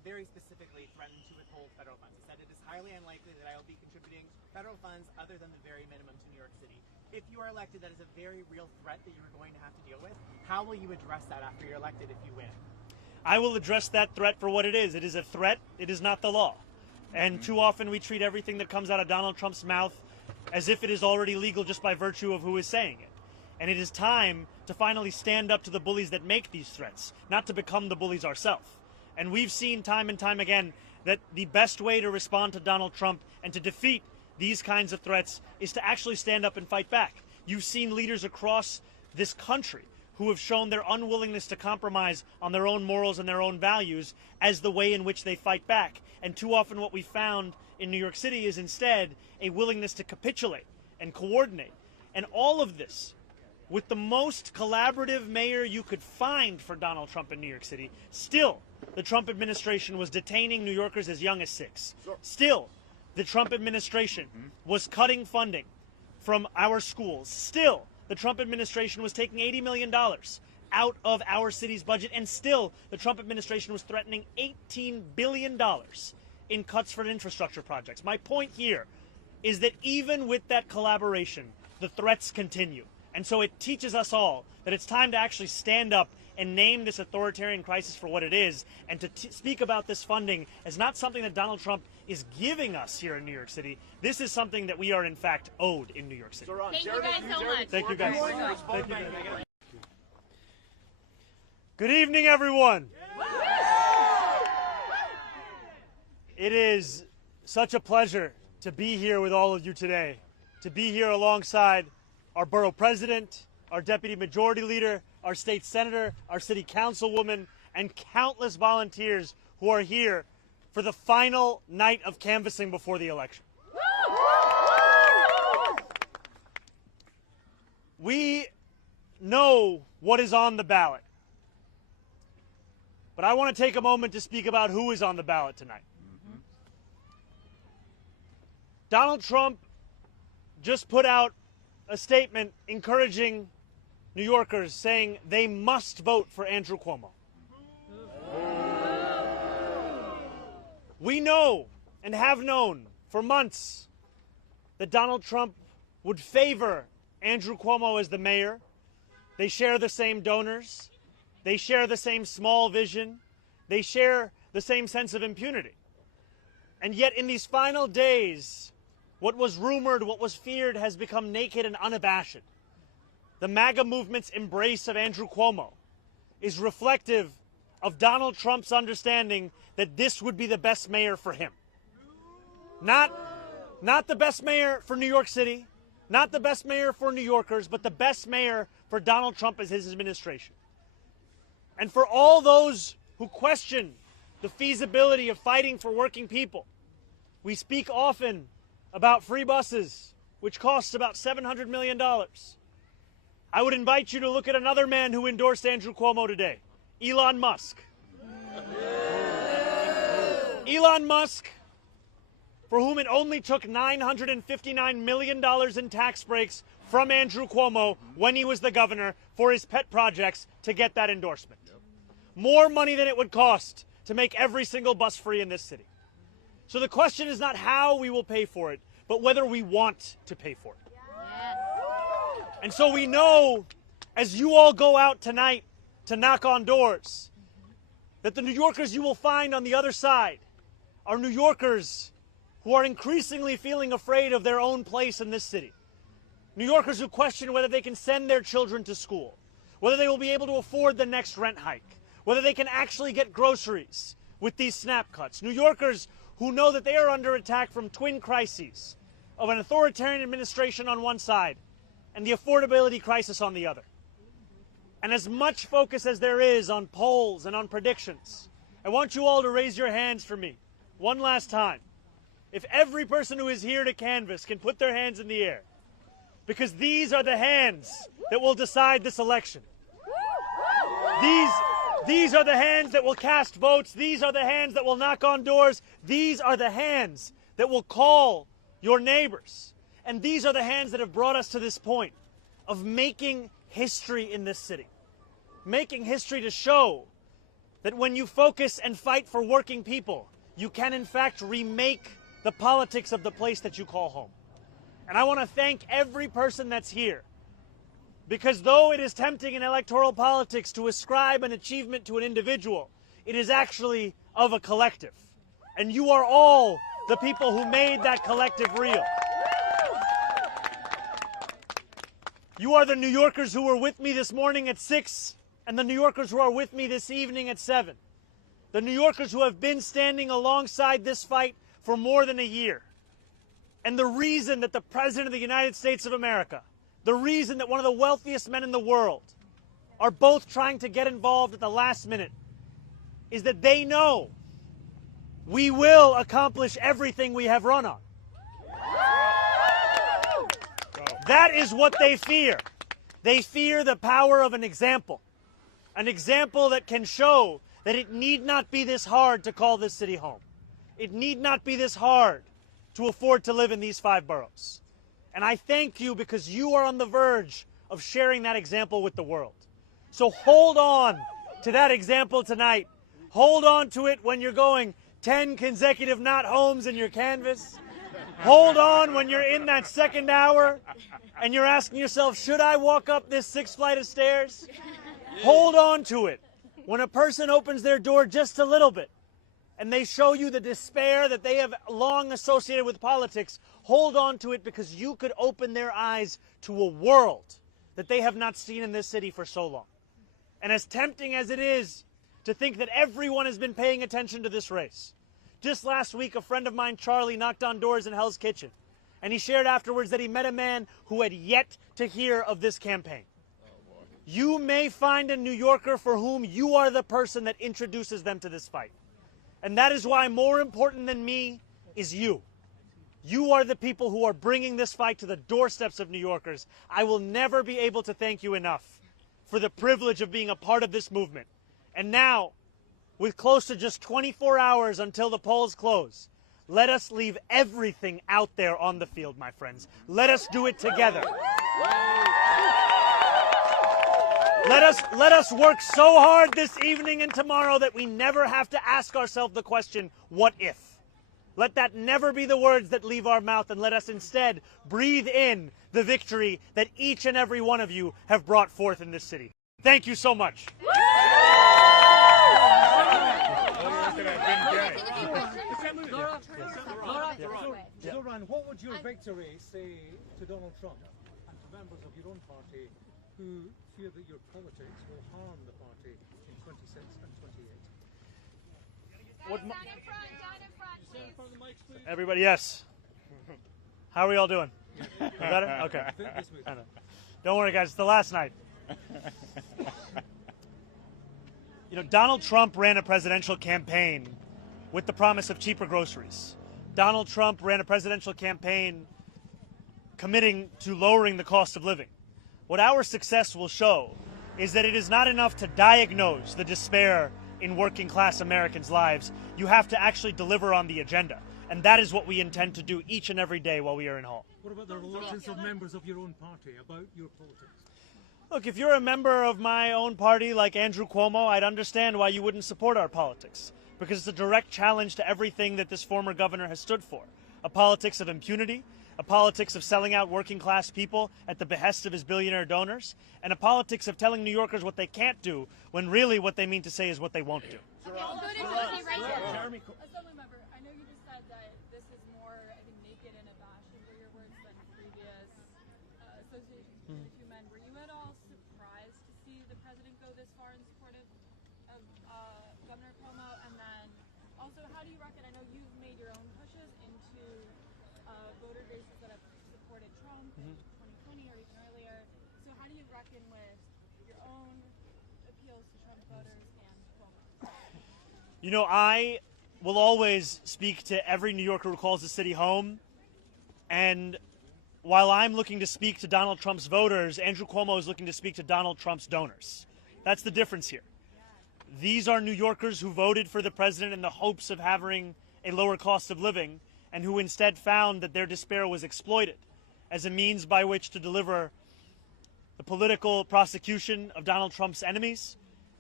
very specifically threatened to withhold federal funds. He said it is highly unlikely that I will be contributing federal funds other than the very minimum to New York City. If you are elected, that is a very real threat that you're going to have to deal with. How will you address that after you're elected if you win? I will address that threat for what it is. It is a threat. It is not the law. And too often we treat everything that comes out of Donald Trump's mouth as if it is already legal just by virtue of who is saying it. And it is time to finally stand up to the bullies that make these threats, not to become the bullies ourselves. And we've seen time and time again that the best way to respond to Donald Trump and to defeat these kinds of threats is to actually stand up and fight back. You've seen leaders across this country who have shown their unwillingness to compromise on their own morals and their own values as the way in which they fight back. And too often what we found in New York City is instead a willingness to capitulate and coordinate. And all of this with the most collaborative mayor you could find for Donald Trump in New York City. Still, the Trump administration was detaining New Yorkers as young as 6. Still, the Trump administration was cutting funding from our schools. Still, the Trump administration was taking $80 million out of our city's budget. And still, the Trump administration was threatening $18 billion in cuts for infrastructure projects. My point here is that even with that collaboration, the threats continue. And so it teaches us all that it's time to actually stand up and name this authoritarian crisis for what it is, and to speak about this funding as not something that Donald Trump is giving us here in New York City. This is something that we are, in fact, owed in New York City. Thank you guys so much. Thank you guys. Thank you guys. Good evening, everyone. It is such a pleasure to be here with all of you today, to be here alongside our borough president, our deputy majority leader, our state senator, our city councilwoman, and countless volunteers who are here for the final night of canvassing before the election. We know what is on the ballot, but I want to take a moment to speak about who is on the ballot tonight. Donald Trump just put out a statement encouraging New Yorkers, saying they must vote for Andrew Cuomo. We know and have known for months that Donald Trump would favor Andrew Cuomo as the mayor. They share the same donors. They share the same small vision. They share the same sense of impunity. And yet in these final days, what was rumored, what was feared, has become naked and unabashed. The MAGA movement's embrace of Andrew Cuomo is reflective of Donald Trump's understanding that this would be the best mayor for him. Not the best mayor for New York City, not the best mayor for New Yorkers, but the best mayor for Donald Trump as his administration. And for all those who question the feasibility of fighting for working people, we speak often about free buses, which costs about $700 million. I would invite you to look at another man who endorsed Andrew Cuomo today, Elon Musk. Elon Musk, for whom it only took $959 million in tax breaks from Andrew Cuomo when he was the governor for his pet projects to get that endorsement. More money than it would cost to make every single bus free in this city. So the question is not how we will pay for it, but whether we want to pay for it. And so we know, as you all go out tonight to knock on doors, that the New Yorkers you will find on the other side are New Yorkers who are increasingly feeling afraid of their own place in this city. New Yorkers who question whether they can send their children to school, whether they will be able to afford the next rent hike, whether they can actually get groceries with these SNAP cuts. New Yorkers who know that they are under attack from twin crises of an authoritarian administration on one side and the affordability crisis on the other. And as much focus as there is on polls and on predictions, I want you all to raise your hands for me one last time. If every person who is here to canvass can put their hands in the air, because these are the hands that will decide this election. These are the hands that will cast votes. These are the hands that will knock on doors. These are the hands that will call your neighbors. And these are the hands that have brought us to this point of making history in this city. Making history to show that when you focus and fight for working people, you can in fact remake the politics of the place that you call home. And I want to thank every person that's here, because though it is tempting in electoral politics to ascribe an achievement to an individual, it is actually of a collective. And you are all the people who made that collective real. You are the New Yorkers who were with me this morning at 6, and the New Yorkers who are with me this evening at 7. The New Yorkers who have been standing alongside this fight for more than a year. And the reason that the President of the United States of America, the reason that one of the wealthiest men in the world are both trying to get involved at the last minute is that they know we will accomplish everything we have run on. That is what they fear. They fear the power of an example that can show that it need not be this hard to call this city home. It need not be this hard to afford to live in these 5 boroughs. And I thank you because you are on the verge of sharing that example with the world. So hold on to that example tonight. Hold on to it when you're going 10 consecutive not homes in your canvas. Hold on when you're in that second hour and you're asking yourself, should I walk up this 6th flight of stairs? Hold on to it when a person opens their door just a little bit and they show you the despair that they have long associated with politics. Hold on to it because you could open their eyes to a world that they have not seen in this city for so long. And as tempting as it is to think that everyone has been paying attention to this race, just last week, a friend of mine, Charlie, knocked on doors in Hell's Kitchen, and he shared afterwards that he met a man who had yet to hear of this campaign. You may find a New Yorker for whom you are the person that introduces them to this fight. And that is why more important than me is you. You are the people who are bringing this fight to the doorsteps of New Yorkers. I will never be able to thank you enough for the privilege of being a part of this movement. And now, with close to just 24 hours until the polls close, let us leave everything out there on the field, my friends. Let us do it together. Let us work so hard this evening and tomorrow that we never have to ask ourselves the question, what if? Let that never be the words that leave our mouth, and let us instead breathe in the victory that each and every one of you have brought forth in this city. Thank you so much. Zohran, what would your victory say to Donald Trump and to members of your own party who fear that your politics will harm the party in 26 and 28? Down in front, please. Everybody, yes. How are we all doing? Better? Okay. Don't worry, guys. It's the last night. You know, Donald Trump ran a presidential campaign with the promise of cheaper groceries. Donald Trump ran a presidential campaign committing to lowering the cost of living. What our success will show is that it is not enough to diagnose the despair in working class Americans' lives. You have to actually deliver on the agenda. And that is what we intend to do each and every day while we are in Hall. What about the reluctance of members of your own party about your politics? Look, if you're a member of my own party like Andrew Cuomo, I'd understand why you wouldn't support our politics. Because it's a direct challenge to everything that this former governor has stood for. A politics of impunity, a politics of selling out working class people at the behest of his billionaire donors, and a politics of telling New Yorkers what they can't do when really what they mean to say is what they won't do. Okay, I'll go to Josie right here. Assembly member, I know you just said that this is more, I think, naked and abashed, were your words, than previous associations between the two men. Were you at all surprised to see the president go this far in support of Governor Cuomo? And then also, how do you reckon, I know you've made your own pushes into voter bases that have supported Trump in 2020 or even earlier. So how do you reckon with your own appeals to Trump voters and Cuomo? You know, I will always speak to every New Yorker who calls the city home. And while I'm looking to speak to Donald Trump's voters, Andrew Cuomo is looking to speak to Donald Trump's donors. That's the difference here. These are New Yorkers who voted for the president in the hopes of having a lower cost of living, and who instead found that their despair was exploited as a means by which to deliver the political prosecution of Donald Trump's enemies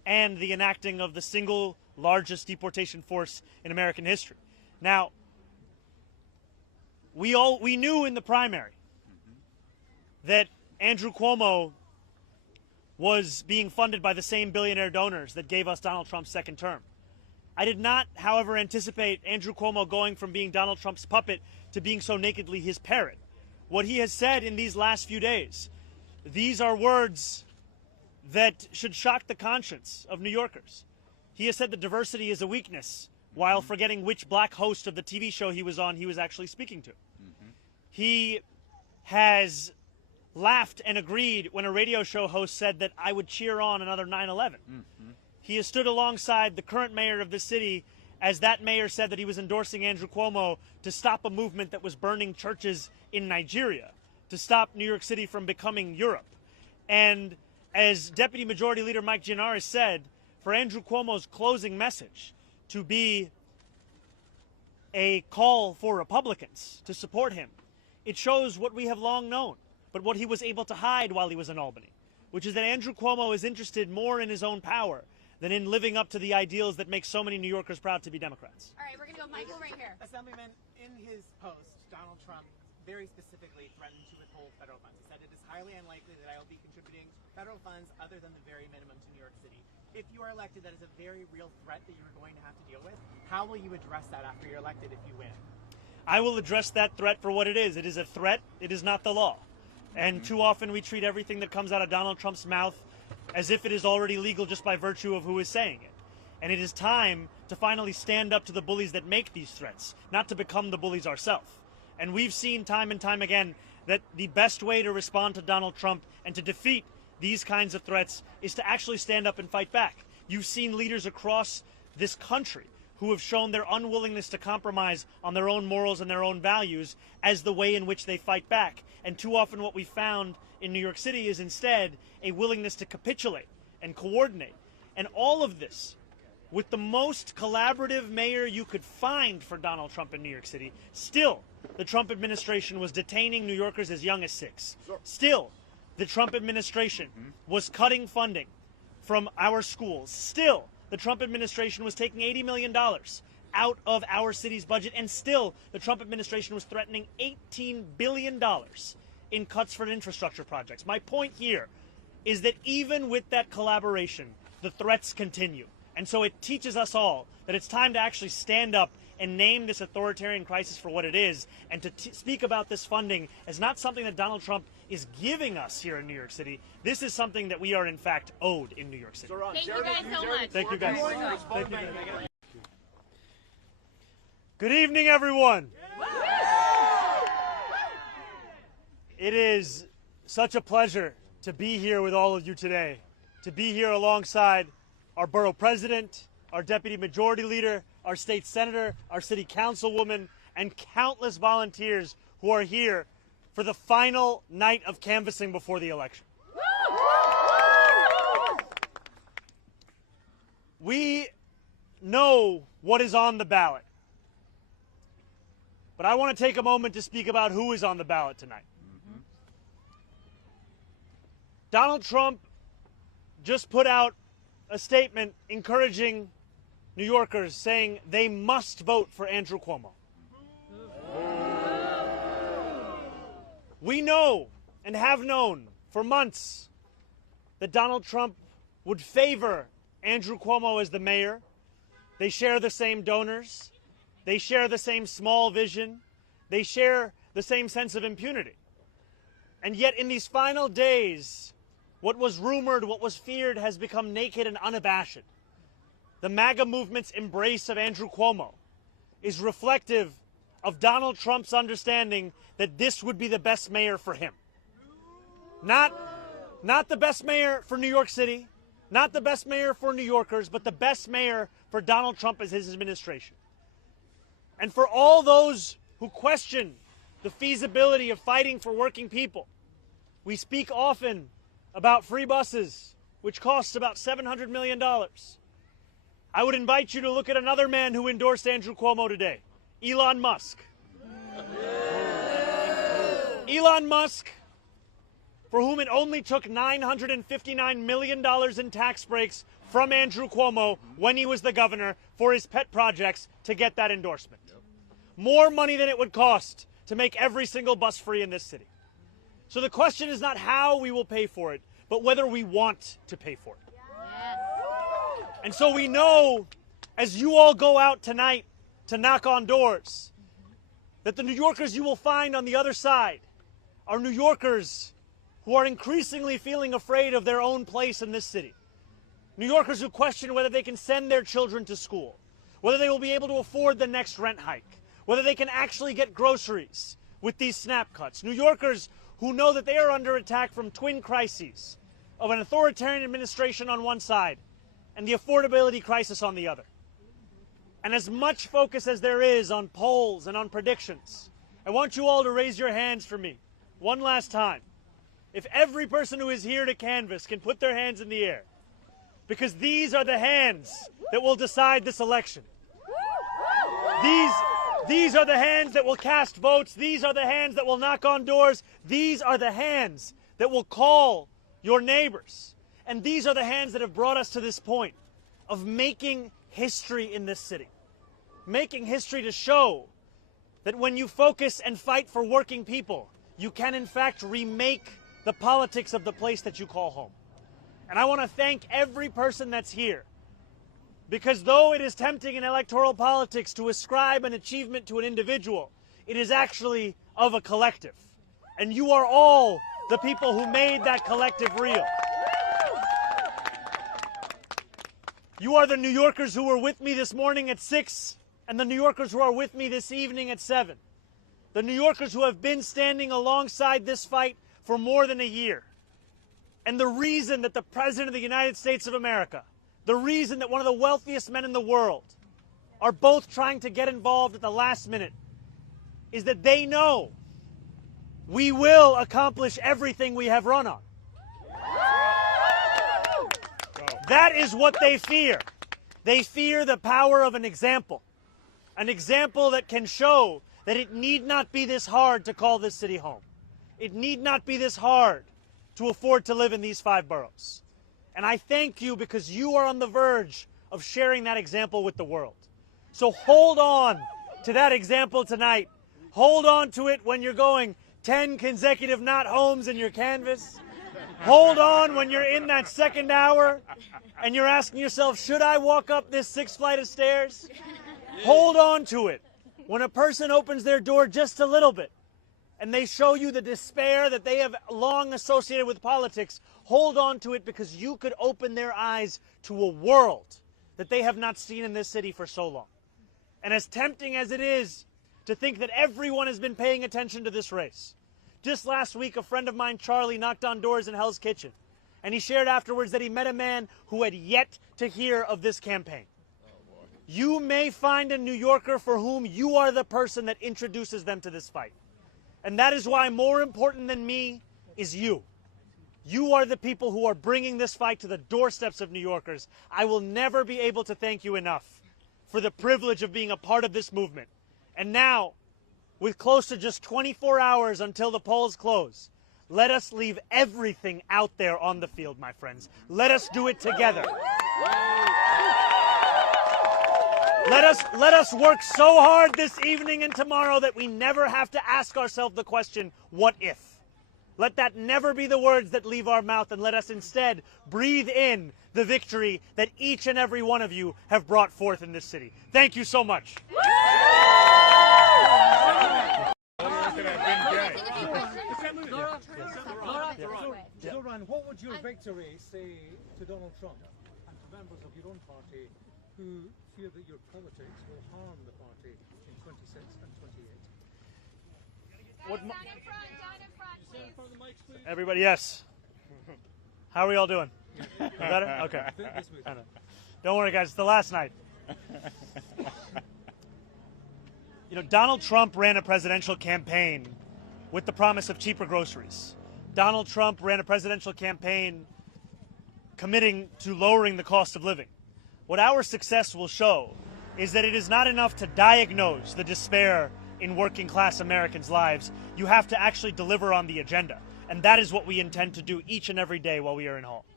and the enacting of the single largest deportation force in American history. Now, we knew in the primary that Andrew Cuomo was being funded by the same billionaire donors that gave us Donald Trump's second term. I did not, however, anticipate Andrew Cuomo going from being Donald Trump's puppet to being so nakedly his parrot. What he has said in these last few days, these are words that should shock the conscience of New Yorkers. He has said that diversity is a weakness, while forgetting which black host of the TV show he was on he was actually speaking to. He has laughed and agreed when a radio show host said that I would cheer on another 9/11. He has stood alongside the current mayor of this city as that mayor said that he was endorsing Andrew Cuomo to stop a movement that was burning churches in Nigeria, to stop New York City from becoming Europe. And as Deputy Majority Leader Mike Gianaris said, for Andrew Cuomo's closing message to be a call for Republicans to support him, it shows what we have long known, but what he was able to hide while he was in Albany, which is that Andrew Cuomo is interested more in his own power than in living up to the ideals that make so many New Yorkers proud to be Democrats. All right, we're going to go Michael right here. Assemblyman, in his post, Donald Trump very specifically threatened to withhold federal funds. He said it is highly unlikely that I will be contributing federal funds other than the very minimum to New York City. If you are elected, that is a very real threat that you're going to have to deal with. How will you address that after you're elected if you win? I will address that threat for what it is. It is a threat. It is not the law. And too often we treat everything that comes out of Donald Trump's mouth as if it is already legal just by virtue of who is saying it. And it is time to finally stand up to the bullies that make these threats, not to become the bullies ourselves. And we've seen time and time again that the best way to respond to Donald Trump and to defeat these kinds of threats is to actually stand up and fight back. You've seen leaders across this country who have shown their unwillingness to compromise on their own morals and their own values as the way in which they fight back. And too often what we found in New York City is instead a willingness to capitulate and coordinate. And all of this with the most collaborative mayor you could find for Donald Trump in New York City. Still, the Trump administration was detaining New Yorkers as young as 6. Still, the Trump administration was cutting funding from our schools. Still, the Trump administration was taking $80 million out of our city's budget, and still the Trump administration was threatening $18 billion in cuts for infrastructure projects. My point here is that even with that collaboration, the threats continue. And so it teaches us all that it's time to actually stand up and name this authoritarian crisis for what it is, and to speak about this funding as not something that Donald Trump is giving us here in New York City. This is something that we are, in fact, owed in New York City. Thank you guys so much. Thank you, guys. Thank you, guys. Good evening, everyone. It is such a pleasure to be here with all of you today, to be here alongside our borough president, our deputy majority leader, our state senator, our city councilwoman, and countless volunteers who are here for the final night of canvassing before the election. We know what is on the ballot, but I want to take a moment to speak about who is on the ballot tonight. Donald Trump just put out a statement encouraging New Yorkers, saying they must vote for Andrew Cuomo. We know and have known for months that Donald Trump would favor Andrew Cuomo as the mayor. They share the same donors. They share the same small vision. They share the same sense of impunity. And yet in these final days, what was rumored, what was feared, has become naked and unabashed. The MAGA movement's embrace of Andrew Cuomo is reflective of Donald Trump's understanding that this would be the best mayor for him. Not the best mayor for New York City, not the best mayor for New Yorkers, but the best mayor for Donald Trump as his administration. And for all those who question the feasibility of fighting for working people, we speak often about free buses, which costs about $700 million. I would invite you to look at another man who endorsed Andrew Cuomo today, Elon Musk. Elon Musk, for whom it only took $959 million in tax breaks from Andrew Cuomo when he was the governor for his pet projects to get that endorsement. More money than it would cost to make every single bus free in this city. So the question is not how we will pay for it, but whether we want to pay for it. And so we know, as you all go out tonight to knock on doors, that the New Yorkers you will find on the other side are New Yorkers who are increasingly feeling afraid of their own place in this city. New Yorkers who question whether they can send their children to school, whether they will be able to afford the next rent hike, whether they can actually get groceries with these SNAP cuts. New Yorkers who know that they are under attack from twin crises of an authoritarian administration on one side and the affordability crisis on the other. And as much focus as there is on polls and on predictions, I want you all to raise your hands for me one last time. If every person who is here to canvass can put their hands in the air, because these are the hands that will decide this election. These are the hands that will cast votes. These are the hands that will knock on doors. These are the hands that will call your neighbors. And these are the hands that have brought us to this point of making history in this city. Making history to show that when you focus and fight for working people, you can in fact remake the politics of the place that you call home. And I want to thank every person that's here, because though it is tempting in electoral politics to ascribe an achievement to an individual, it is actually of a collective. And you are all the people who made that collective real. You are the New Yorkers who were with me this morning at 6, and the New Yorkers who are with me this evening at 7. The New Yorkers who have been standing alongside this fight for more than a year. And the reason that the President of the United States of America, the reason that one of the wealthiest men in the world are both trying to get involved at the last minute is that they know we will accomplish everything we have run on. That is what they fear. They fear the power of an example that can show that it need not be this hard to call this city home. It need not be this hard to afford to live in these 5 boroughs. And I thank you because you are on the verge of sharing that example with the world. So hold on to that example tonight. Hold on to it when you're going 10 consecutive not homes in your canvas. Hold on when you're in that second hour and you're asking yourself, should I walk up this 6th flight of stairs? Hold on to it when a person opens their door just a little bit and they show you the despair that they have long associated with politics. Hold on to it because you could open their eyes to a world that they have not seen in this city for so long. And as tempting as it is to think that everyone has been paying attention to this race, just last week a friend of mine, Charlie, knocked on doors in Hell's Kitchen, and he shared afterwards that he met a man who had yet to hear of this campaign. You may find a New Yorker for whom you are the person that introduces them to this fight. And that is why more important than me is you. You are the people who are bringing this fight to the doorsteps of New Yorkers. I will never be able to thank you enough for the privilege of being a part of this movement. And now, with close to just 24 hours until the polls close, let us leave everything out there on the field, my friends. Let us do it together. Let us work so hard this evening and tomorrow that we never have to ask ourselves the question, what if? Let that never be the words that leave our mouth, and let us instead breathe in the victory that each and every one of you have brought forth in this city. Thank you so much. Zohran, what would your victory say to Donald Trump and to members of your own party who fear that your politics will harm the party in 26 and 28? Down in front, please. Everybody, yes. How are we all doing? Better? Okay. Don't worry, guys. It's the last night. You know, Donald Trump ran a presidential campaign with the promise of cheaper groceries. Donald Trump ran a presidential campaign committing to lowering the cost of living. What our success will show is that it is not enough to diagnose the despair in working class Americans' lives. You have to actually deliver on the agenda. And that is what we intend to do each and every day while we are in Hall.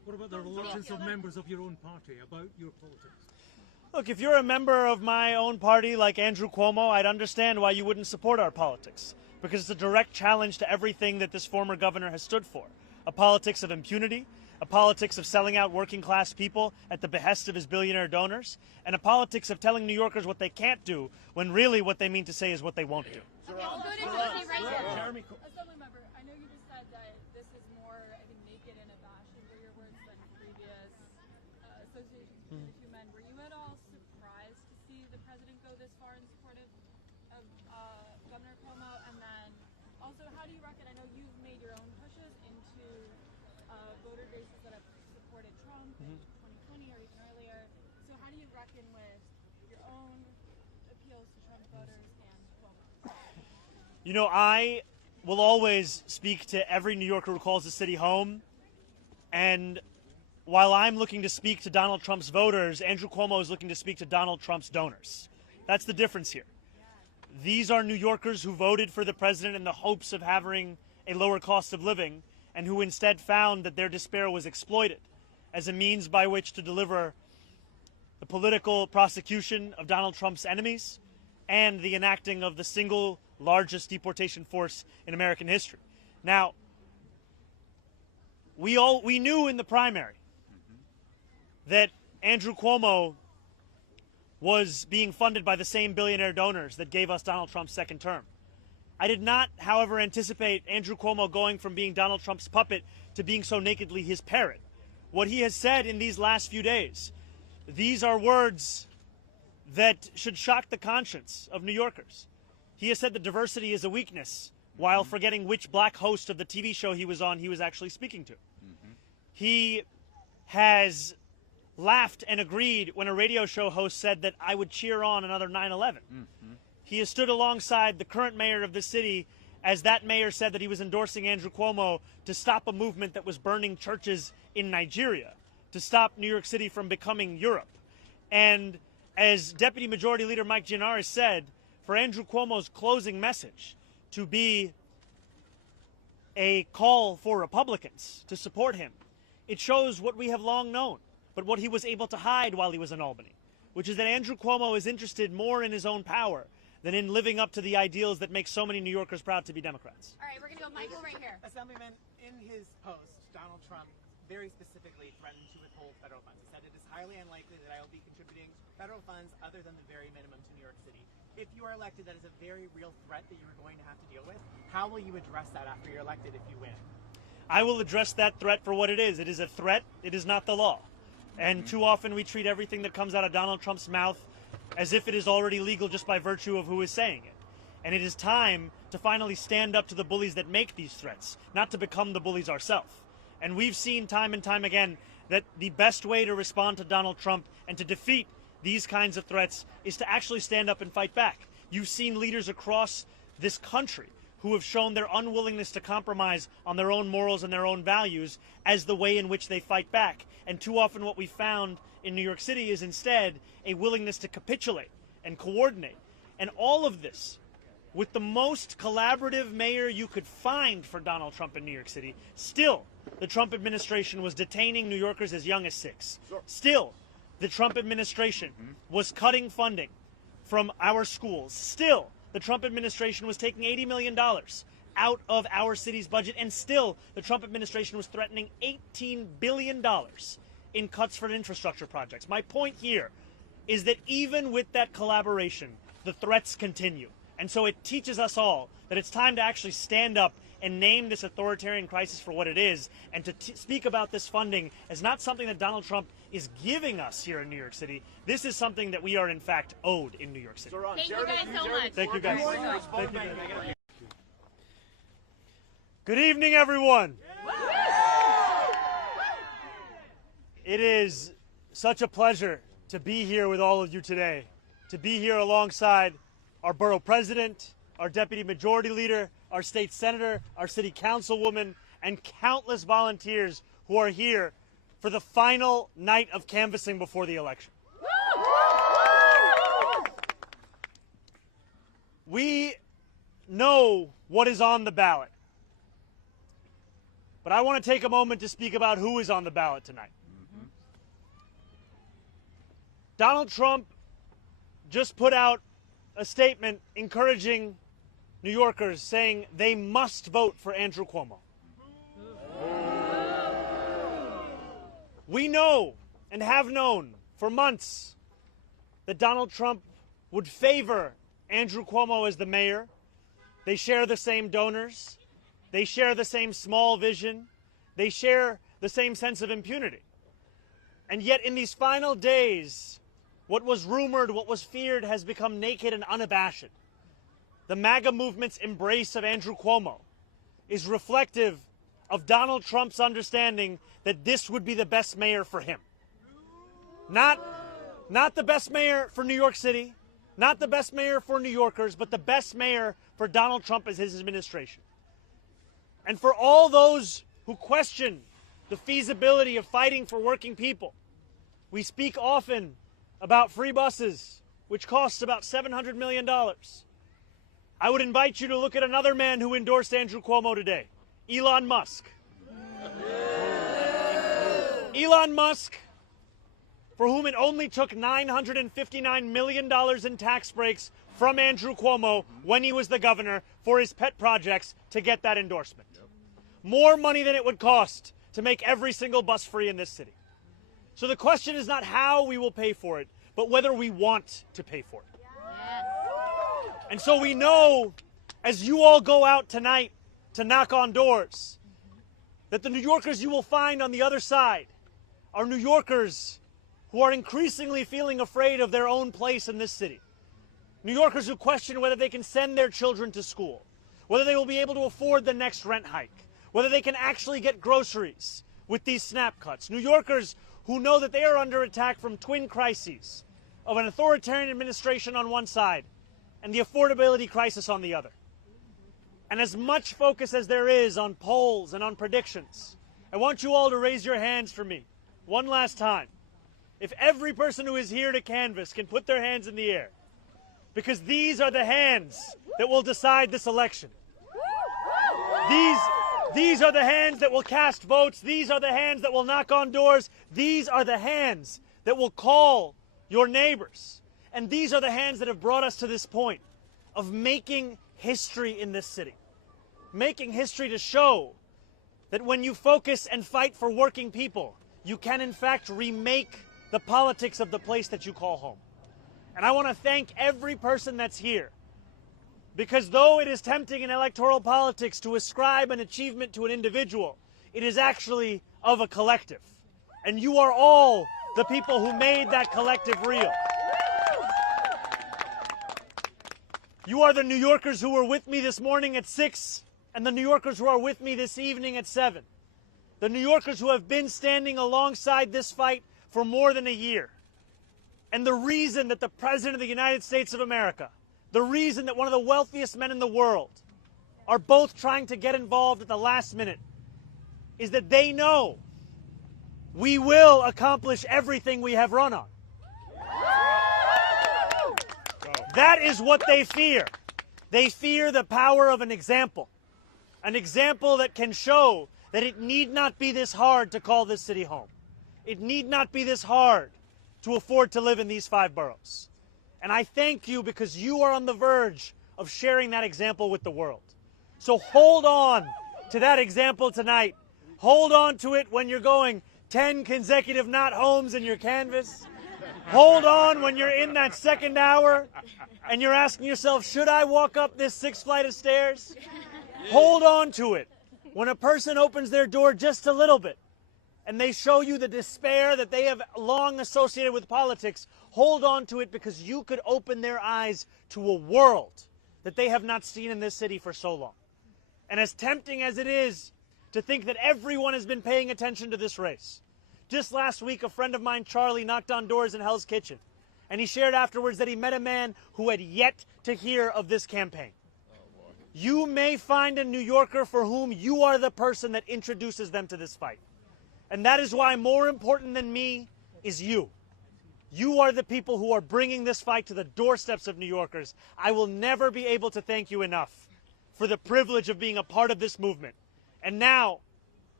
What about the reluctance of members of your own party about your politics? Look, if you're a member of my own party like Andrew Cuomo, I'd understand why you wouldn't support our politics, because it's a direct challenge to everything that this former governor has stood for. A politics of impunity, a politics of selling out working class people at the behest of his billionaire donors, and a politics of telling New Yorkers what they can't do when really what they mean to say is what they won't do. Okay, we'll go to Josie right here. Assembly member, I know you just said that this is more, I think, naked and abashed, were your words, than previous associations between the two men. Were you at all surprised to see the president go this far in support of Governor Cuomo? And then also, how do you reckon, I know you've made your own pushes into voter bases that have supported Trump in 2020 or even earlier. So how do you reckon with your own appeals to Trump voters and Cuomo? You know, I will always speak to every New Yorker who calls the city home. And while I'm looking to speak to Donald Trump's voters, Andrew Cuomo is looking to speak to Donald Trump's donors. That's the difference here. These are New Yorkers who voted for the president in the hopes of having a lower cost of living, and who instead found that their despair was exploited as a means by which to deliver the political prosecution of Donald Trump's enemies and the enacting of the single largest deportation force in American history. Now, we knew in the primary that Andrew Cuomo was being funded by the same billionaire donors that gave us Donald Trump's second term. I did not, however, anticipate Andrew Cuomo going from being Donald Trump's puppet to being so nakedly his parrot. What he has said in these last few days, these are words that should shock the conscience of New Yorkers. He has said that diversity is a weakness, while forgetting which black host of the TV show he was on he was actually speaking to. He has laughed and agreed when a radio show host said that I would cheer on another 9/11. He has stood alongside the current mayor of the city as that mayor said that he was endorsing Andrew Cuomo to stop a movement that was burning churches in Nigeria, to stop New York City from becoming Europe. And as Deputy Majority Leader Mike Gianaris said, for Andrew Cuomo's closing message to be a call for Republicans to support him, it shows what we have long known, but what he was able to hide while he was in Albany, which is that Andrew Cuomo is interested more in his own power than in living up to the ideals that make so many New Yorkers proud to be Democrats. All right, we're going to go Michael right here. Assemblyman, in his post, Donald Trump very specifically threatened to withhold federal funds. He said it is highly unlikely that I will be contributing federal funds other than the very minimum to New York City. If you are elected, that is a very real threat that you're going to have to deal with. How will you address that after you're elected if you win? I will address that threat for what it is. It is a threat. It is not the law. And too often we treat everything that comes out of Donald Trump's mouth as if it is already legal just by virtue of who is saying it. And it is time to finally stand up to the bullies that make these threats, not to become the bullies ourselves. And we've seen time and time again that the best way to respond to Donald Trump and to defeat these kinds of threats is to actually stand up and fight back. You've seen leaders across this country who have shown their unwillingness to compromise on their own morals and their own values as the way in which they fight back. And too often what we found in New York City is instead a willingness to capitulate and coordinate. And all of this, with the most collaborative mayor you could find for Donald Trump in New York City, still the Trump administration was detaining New Yorkers as young as 6. Still, the Trump administration was cutting funding from our schools. Still, the Trump administration was taking $80 million out of our city's budget, and still the Trump administration was threatening $18 billion in cuts for infrastructure projects. My point here is that even with that collaboration, the threats continue. And so it teaches us all that it's time to actually stand up and name this authoritarian crisis for what it is, and to speak about this funding as not something that Donald Trump is giving us here in New York City. This is something that we are, in fact, owed in New York City. Thank you guys so much. Thank you, guys. Thank you, guys. Good evening, everyone. It is such a pleasure to be here with all of you today, to be here alongside our borough president, our deputy majority leader, our state senator, our city councilwoman, and countless volunteers who are here for the final night of canvassing before the election. We know what is on the ballot. But I want to take a moment to speak about who is on the ballot tonight. Donald Trump just put out a statement encouraging New Yorkers, saying they must vote for Andrew Cuomo. We know and have known for months that Donald Trump would favor Andrew Cuomo as the mayor. They share the same donors. They share the same small vision. They share the same sense of impunity. And yet in these final days, what was rumored, what was feared has become naked and unabashed. The MAGA movement's embrace of Andrew Cuomo is reflective of Donald Trump's understanding that this would be the best mayor for him. Not the best mayor for New York City, not the best mayor for New Yorkers, but the best mayor for Donald Trump as his administration. And for all those who question the feasibility of fighting for working people, we speak often about free buses, which costs about $700 million. I would invite you to look at another man who endorsed Andrew Cuomo today, Elon Musk. Elon Musk, for whom it only took $959 million in tax breaks from Andrew Cuomo when he was the governor for his pet projects to get that endorsement. More money than it would cost to make every single bus free in this city. So the question is not how we will pay for it, but whether we want to pay for it. And so we know, as you all go out tonight to knock on doors, that the New Yorkers you will find on the other side are New Yorkers who are increasingly feeling afraid of their own place in this city. New Yorkers who question whether they can send their children to school, whether they will be able to afford the next rent hike, whether they can actually get groceries with these snap cuts. New Yorkers who know that they are under attack from twin crises of an authoritarian administration on one side and the affordability crisis on the other. And as much focus as there is on polls and on predictions, I want you all to raise your hands for me one last time. If every person who is here to canvass can put their hands in the air, because these are the hands that will decide this election. These are the hands that will cast votes. These are the hands that will knock on doors. These are the hands that will call your neighbors. And these are the hands that have brought us to this point of making history in this city. Making history to show that when you focus and fight for working people, you can in fact remake the politics of the place that you call home. And I want to thank every person that's here, because though it is tempting in electoral politics to ascribe an achievement to an individual, it is actually of a collective. And you are all the people who made that collective real. You are the New Yorkers who were with me this morning at 6, and the New Yorkers who are with me this evening at 7. The New Yorkers who have been standing alongside this fight for more than a year. And the reason that the President of the United States of America, the reason that one of the wealthiest men in the world are both trying to get involved at the last minute is that they know we will accomplish everything we have run on. That is what they fear. They fear the power of an example that can show that it need not be this hard to call this city home. It need not be this hard to afford to live in these 5 boroughs. And I thank you because you are on the verge of sharing that example with the world. So hold on to that example tonight. Hold on to it when you're going 10 consecutive not homes in your canvas. Hold on when you're in that second hour and you're asking yourself, should I walk up this 6th flight of stairs? Hold on to it when a person opens their door just a little bit and they show you the despair that they have long associated with politics. Hold on to it because you could open their eyes to a world that they have not seen in this city for so long. And as tempting as it is to think that everyone has been paying attention to this race, just last week a friend of mine, Charlie, knocked on doors in Hell's Kitchen, and he shared afterwards that he met a man who had yet to hear of this campaign. You may find a New Yorker for whom you are the person that introduces them to this fight. And that is why more important than me is you. You are the people who are bringing this fight to the doorsteps of New Yorkers. I will never be able to thank you enough for the privilege of being a part of this movement. And now,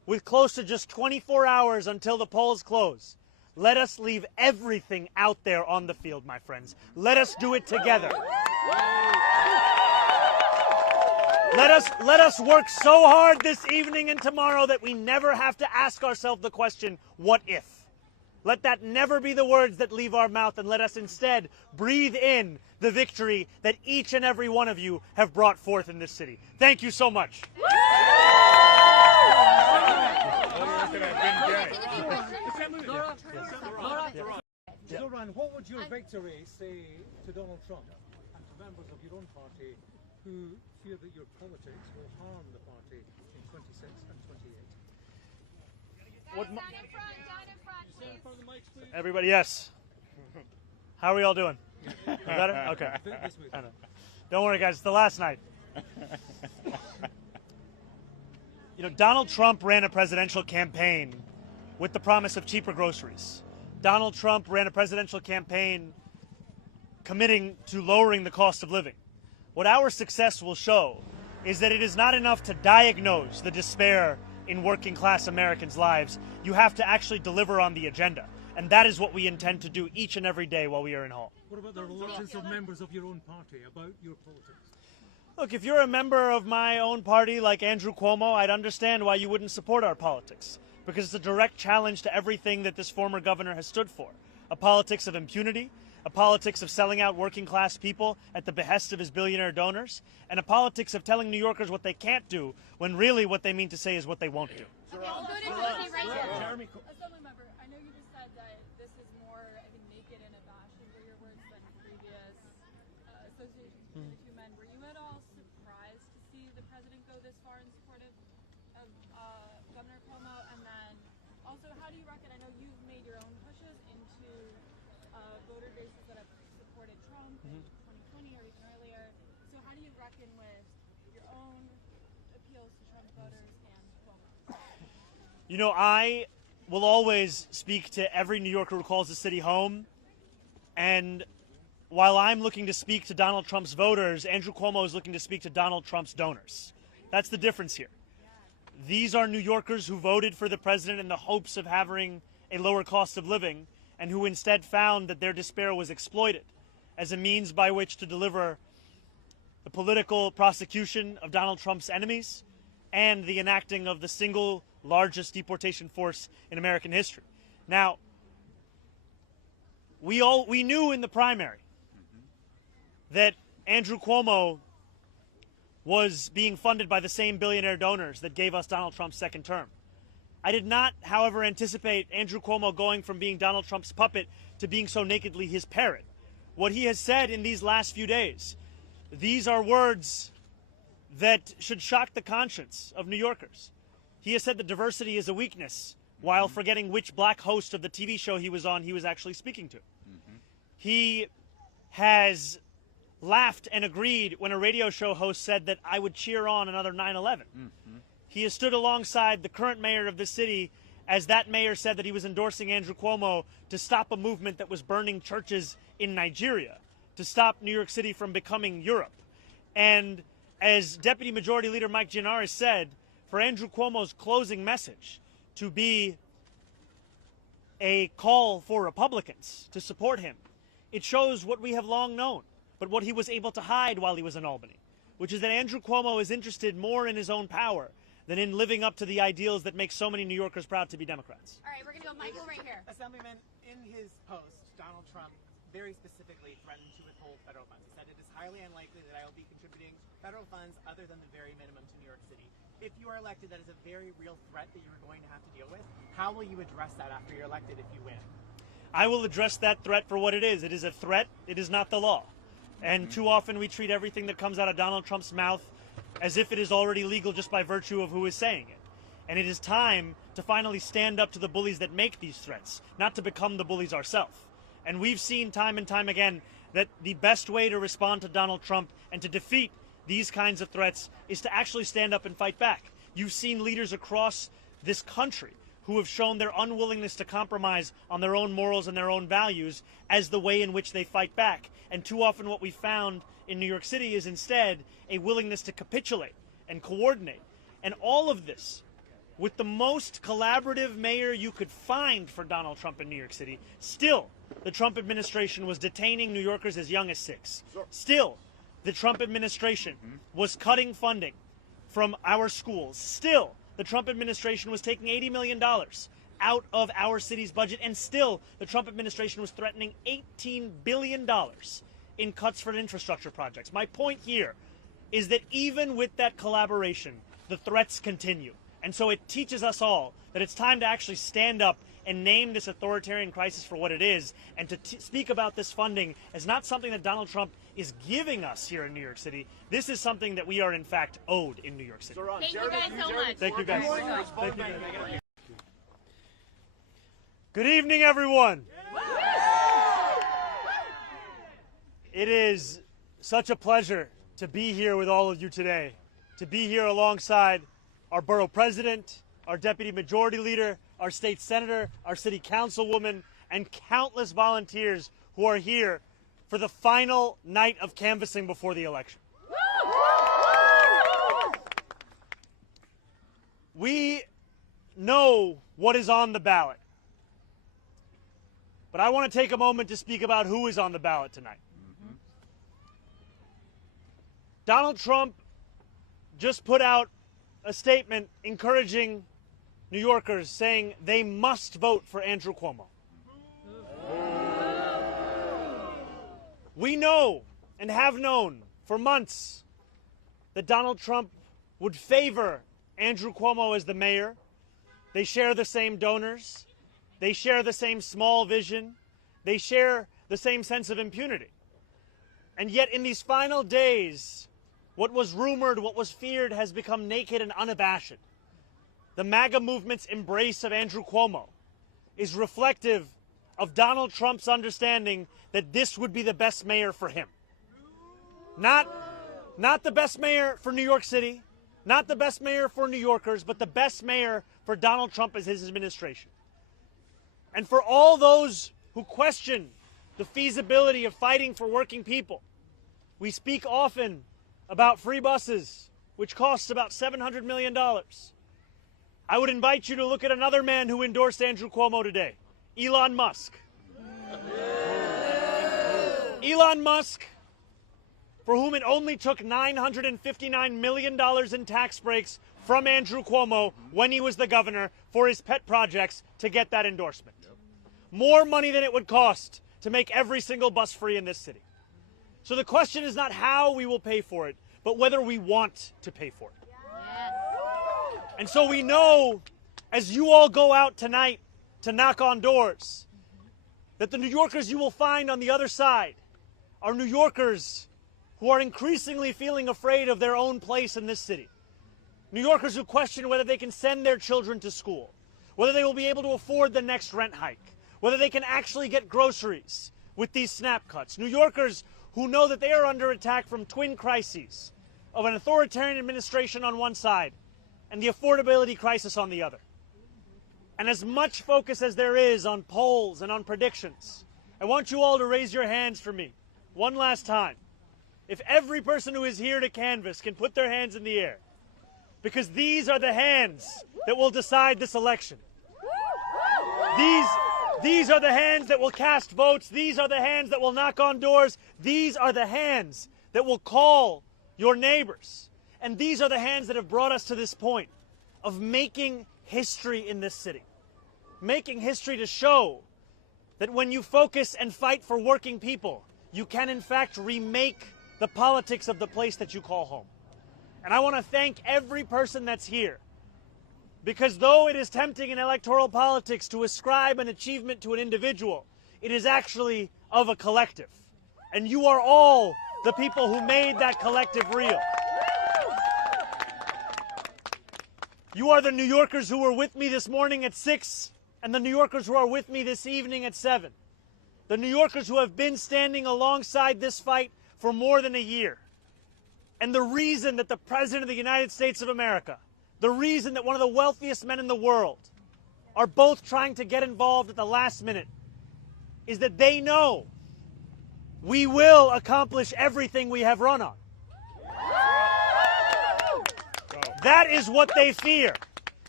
with close to just 24 hours until the polls close. Let us leave everything out there on the field, my friends. Let us do it together. Let us work so hard this evening and tomorrow that we never have to ask ourselves the question, what if? Let that never be the words that leave our mouth, and let us instead breathe in the victory that each and every one of you have brought forth in this city. Thank you so much. Zohran, what would your victory say to Donald Trump and to members of your own party who fear that your politics will harm the party in 26 and 28? Down in front, please. Everybody, yes. How are we all doing? Better? Okay. I know. Don't worry, guys. It's the last night. You know, Donald Trump ran a presidential campaign with the promise of cheaper groceries. Donald Trump ran a presidential campaign committing to lowering the cost of living. What our success will show is that it is not enough to diagnose the despair in working class Americans' lives. You have to actually deliver on the agenda. And that is what we intend to do each and every day while we are in Hall. What about the reluctance of members of your own party about your politics? Look, if you're a member of my own party like Andrew Cuomo, I'd understand why you wouldn't support our politics. Because it's a direct challenge to everything that this former governor has stood for. A politics of impunity, a politics of selling out working class people at the behest of his billionaire donors, and a politics of telling New Yorkers what they can't do when really what they mean to say is what they won't do. Assembly member, I know you just said that this is more, I think, naked and abashed were your words than previous associations between the two men. Were you at all surprised to see the president go this far in support of Governor Cuomo? And then also, how do you reckon, I know you've made your own pushes into voter bases that have supported Trump in 2020 or even earlier. So how do you reckon with your own appeals to Trump voters and Cuomo? You know, I will always speak to every New Yorker who calls the city home. And while I'm looking to speak to Donald Trump's voters, Andrew Cuomo is looking to speak to Donald Trump's donors. That's the difference here. These are New Yorkers who voted for the president in the hopes of having a lower cost of living, and who instead found that their despair was exploited as a means by which to deliver the political prosecution of Donald Trump's enemies and the enacting of the single largest deportation force in American history. Now, we knew in the primary that Andrew Cuomo was being funded by the same billionaire donors that gave us Donald Trump's second term. I did not, however, anticipate Andrew Cuomo going from being Donald Trump's puppet to being so nakedly his parrot. What he has said in these last few days, these are words that should shock the conscience of New Yorkers. He has said that diversity is a weakness, while forgetting which black host of the TV show he was on he was actually speaking to. He has laughed and agreed when a radio show host said that I would cheer on another 9/11. He has stood alongside the current mayor of the city as that mayor said that he was endorsing Andrew Cuomo to stop a movement that was burning churches in Nigeria, to stop New York City from becoming Europe. And as Deputy Majority Leader Mike Gianaris said, for Andrew Cuomo's closing message to be a call for Republicans to support him, it shows what we have long known, but what he was able to hide while he was in Albany, which is that Andrew Cuomo is interested more in his own power than in living up to the ideals that make so many New Yorkers proud to be Democrats. All right, we're going to go Michael right here. Assemblyman, in his post, Donald Trump very specifically threatened to withhold federal funds. He said it is highly unlikely that I will be contributing federal funds other than the very minimum to New York City. If you are elected, that is a very real threat that you are going to have to deal with. How will you address that after you're elected if you win? I will address that threat for what it is. It is a threat. It is not the law. And too often we treat everything that comes out of Donald Trump's mouth as if it is already legal just by virtue of who is saying it. And it is time to finally stand up to the bullies that make these threats, not to become the bullies ourselves. And we've seen time and time again that the best way to respond to Donald Trump and to defeat these kinds of threats is to actually stand up and fight back. You've seen leaders across this country who have shown their unwillingness to compromise on their own morals and their own values as the way in which they fight back. And too often what we found in New York City is instead a willingness to capitulate and coordinate. And all of this with the most collaborative mayor you could find for Donald Trump in New York City, still the Trump administration was detaining New Yorkers as young as 6. Still, the Trump administration was cutting funding from our schools. Still, the Trump administration was taking $80 million out of our city's budget, and still the Trump administration was threatening $18 billion in cuts for infrastructure projects. My point here is that even with that collaboration, the threats continue. And so it teaches us all that it's time to actually stand up and name this authoritarian crisis for what it is, and to speak about this funding as not something that Donald Trump is giving us here in New York City. This is something that we are, in fact, owed in New York City. Thank you guys so much. Thank you guys. Thank you guys. Good evening, everyone. It is such a pleasure to be here with all of you today, to be here alongside our borough president, our deputy majority leader, our state senator, our city councilwoman, and countless volunteers who are here for the final night of canvassing before the election. We know what is on the ballot, but I want to take a moment to speak about who is on the ballot tonight. Donald Trump just put out a statement encouraging New Yorkers, saying they must vote for Andrew Cuomo. We know and have known for months that Donald Trump would favor Andrew Cuomo as the mayor. They share the same donors. They share the same small vision. They share the same sense of impunity. And yet in these final days, what was rumored, what was feared, has become naked and unabashed. The MAGA movement's embrace of Andrew Cuomo is reflective of Donald Trump's understanding that this would be the best mayor for him. Not the best mayor for New York City, not the best mayor for New Yorkers, but the best mayor for Donald Trump as his administration. And for all those who question the feasibility of fighting for working people, we speak often about free buses, which costs about $700 million. I would invite you to look at another man who endorsed Andrew Cuomo today, Elon Musk. Elon Musk, for whom it only took $959 million in tax breaks from Andrew Cuomo when he was the governor for his pet projects to get that endorsement. More money than it would cost to make every single bus free in this city. So the question is not how we will pay for it, but whether we want to pay for it. And so we know, as you all go out tonight to knock on doors, that the New Yorkers you will find on the other side are New Yorkers who are increasingly feeling afraid of their own place in this city. New Yorkers who question whether they can send their children to school, whether they will be able to afford the next rent hike, whether they can actually get groceries with these SNAP cuts. New Yorkers who know that they are under attack from twin crises of an authoritarian administration on one side and the affordability crisis on the other. And as much focus as there is on polls and on predictions, I want you all to raise your hands for me one last time. If every person who is here to canvass can put their hands in the air, because these are the hands that will decide this election. These are the hands that will cast votes. These are the hands that will knock on doors. These are the hands that will call your neighbors. And these are the hands that have brought us to this point of making history in this city. Making history to show that when you focus and fight for working people, you can in fact remake the politics of the place that you call home. And I want to thank every person that's here, because though it is tempting in electoral politics to ascribe an achievement to an individual, it is actually of a collective. And you are all the people who made that collective real. You are the New Yorkers who were with me this morning at 6, and the New Yorkers who are with me this evening at 7. The New Yorkers who have been standing alongside this fight for more than a year. And the reason that the President of the United States of America, the reason that one of the wealthiest men in the world are both trying to get involved at the last minute is that they know we will accomplish everything we have run on. That is what they fear.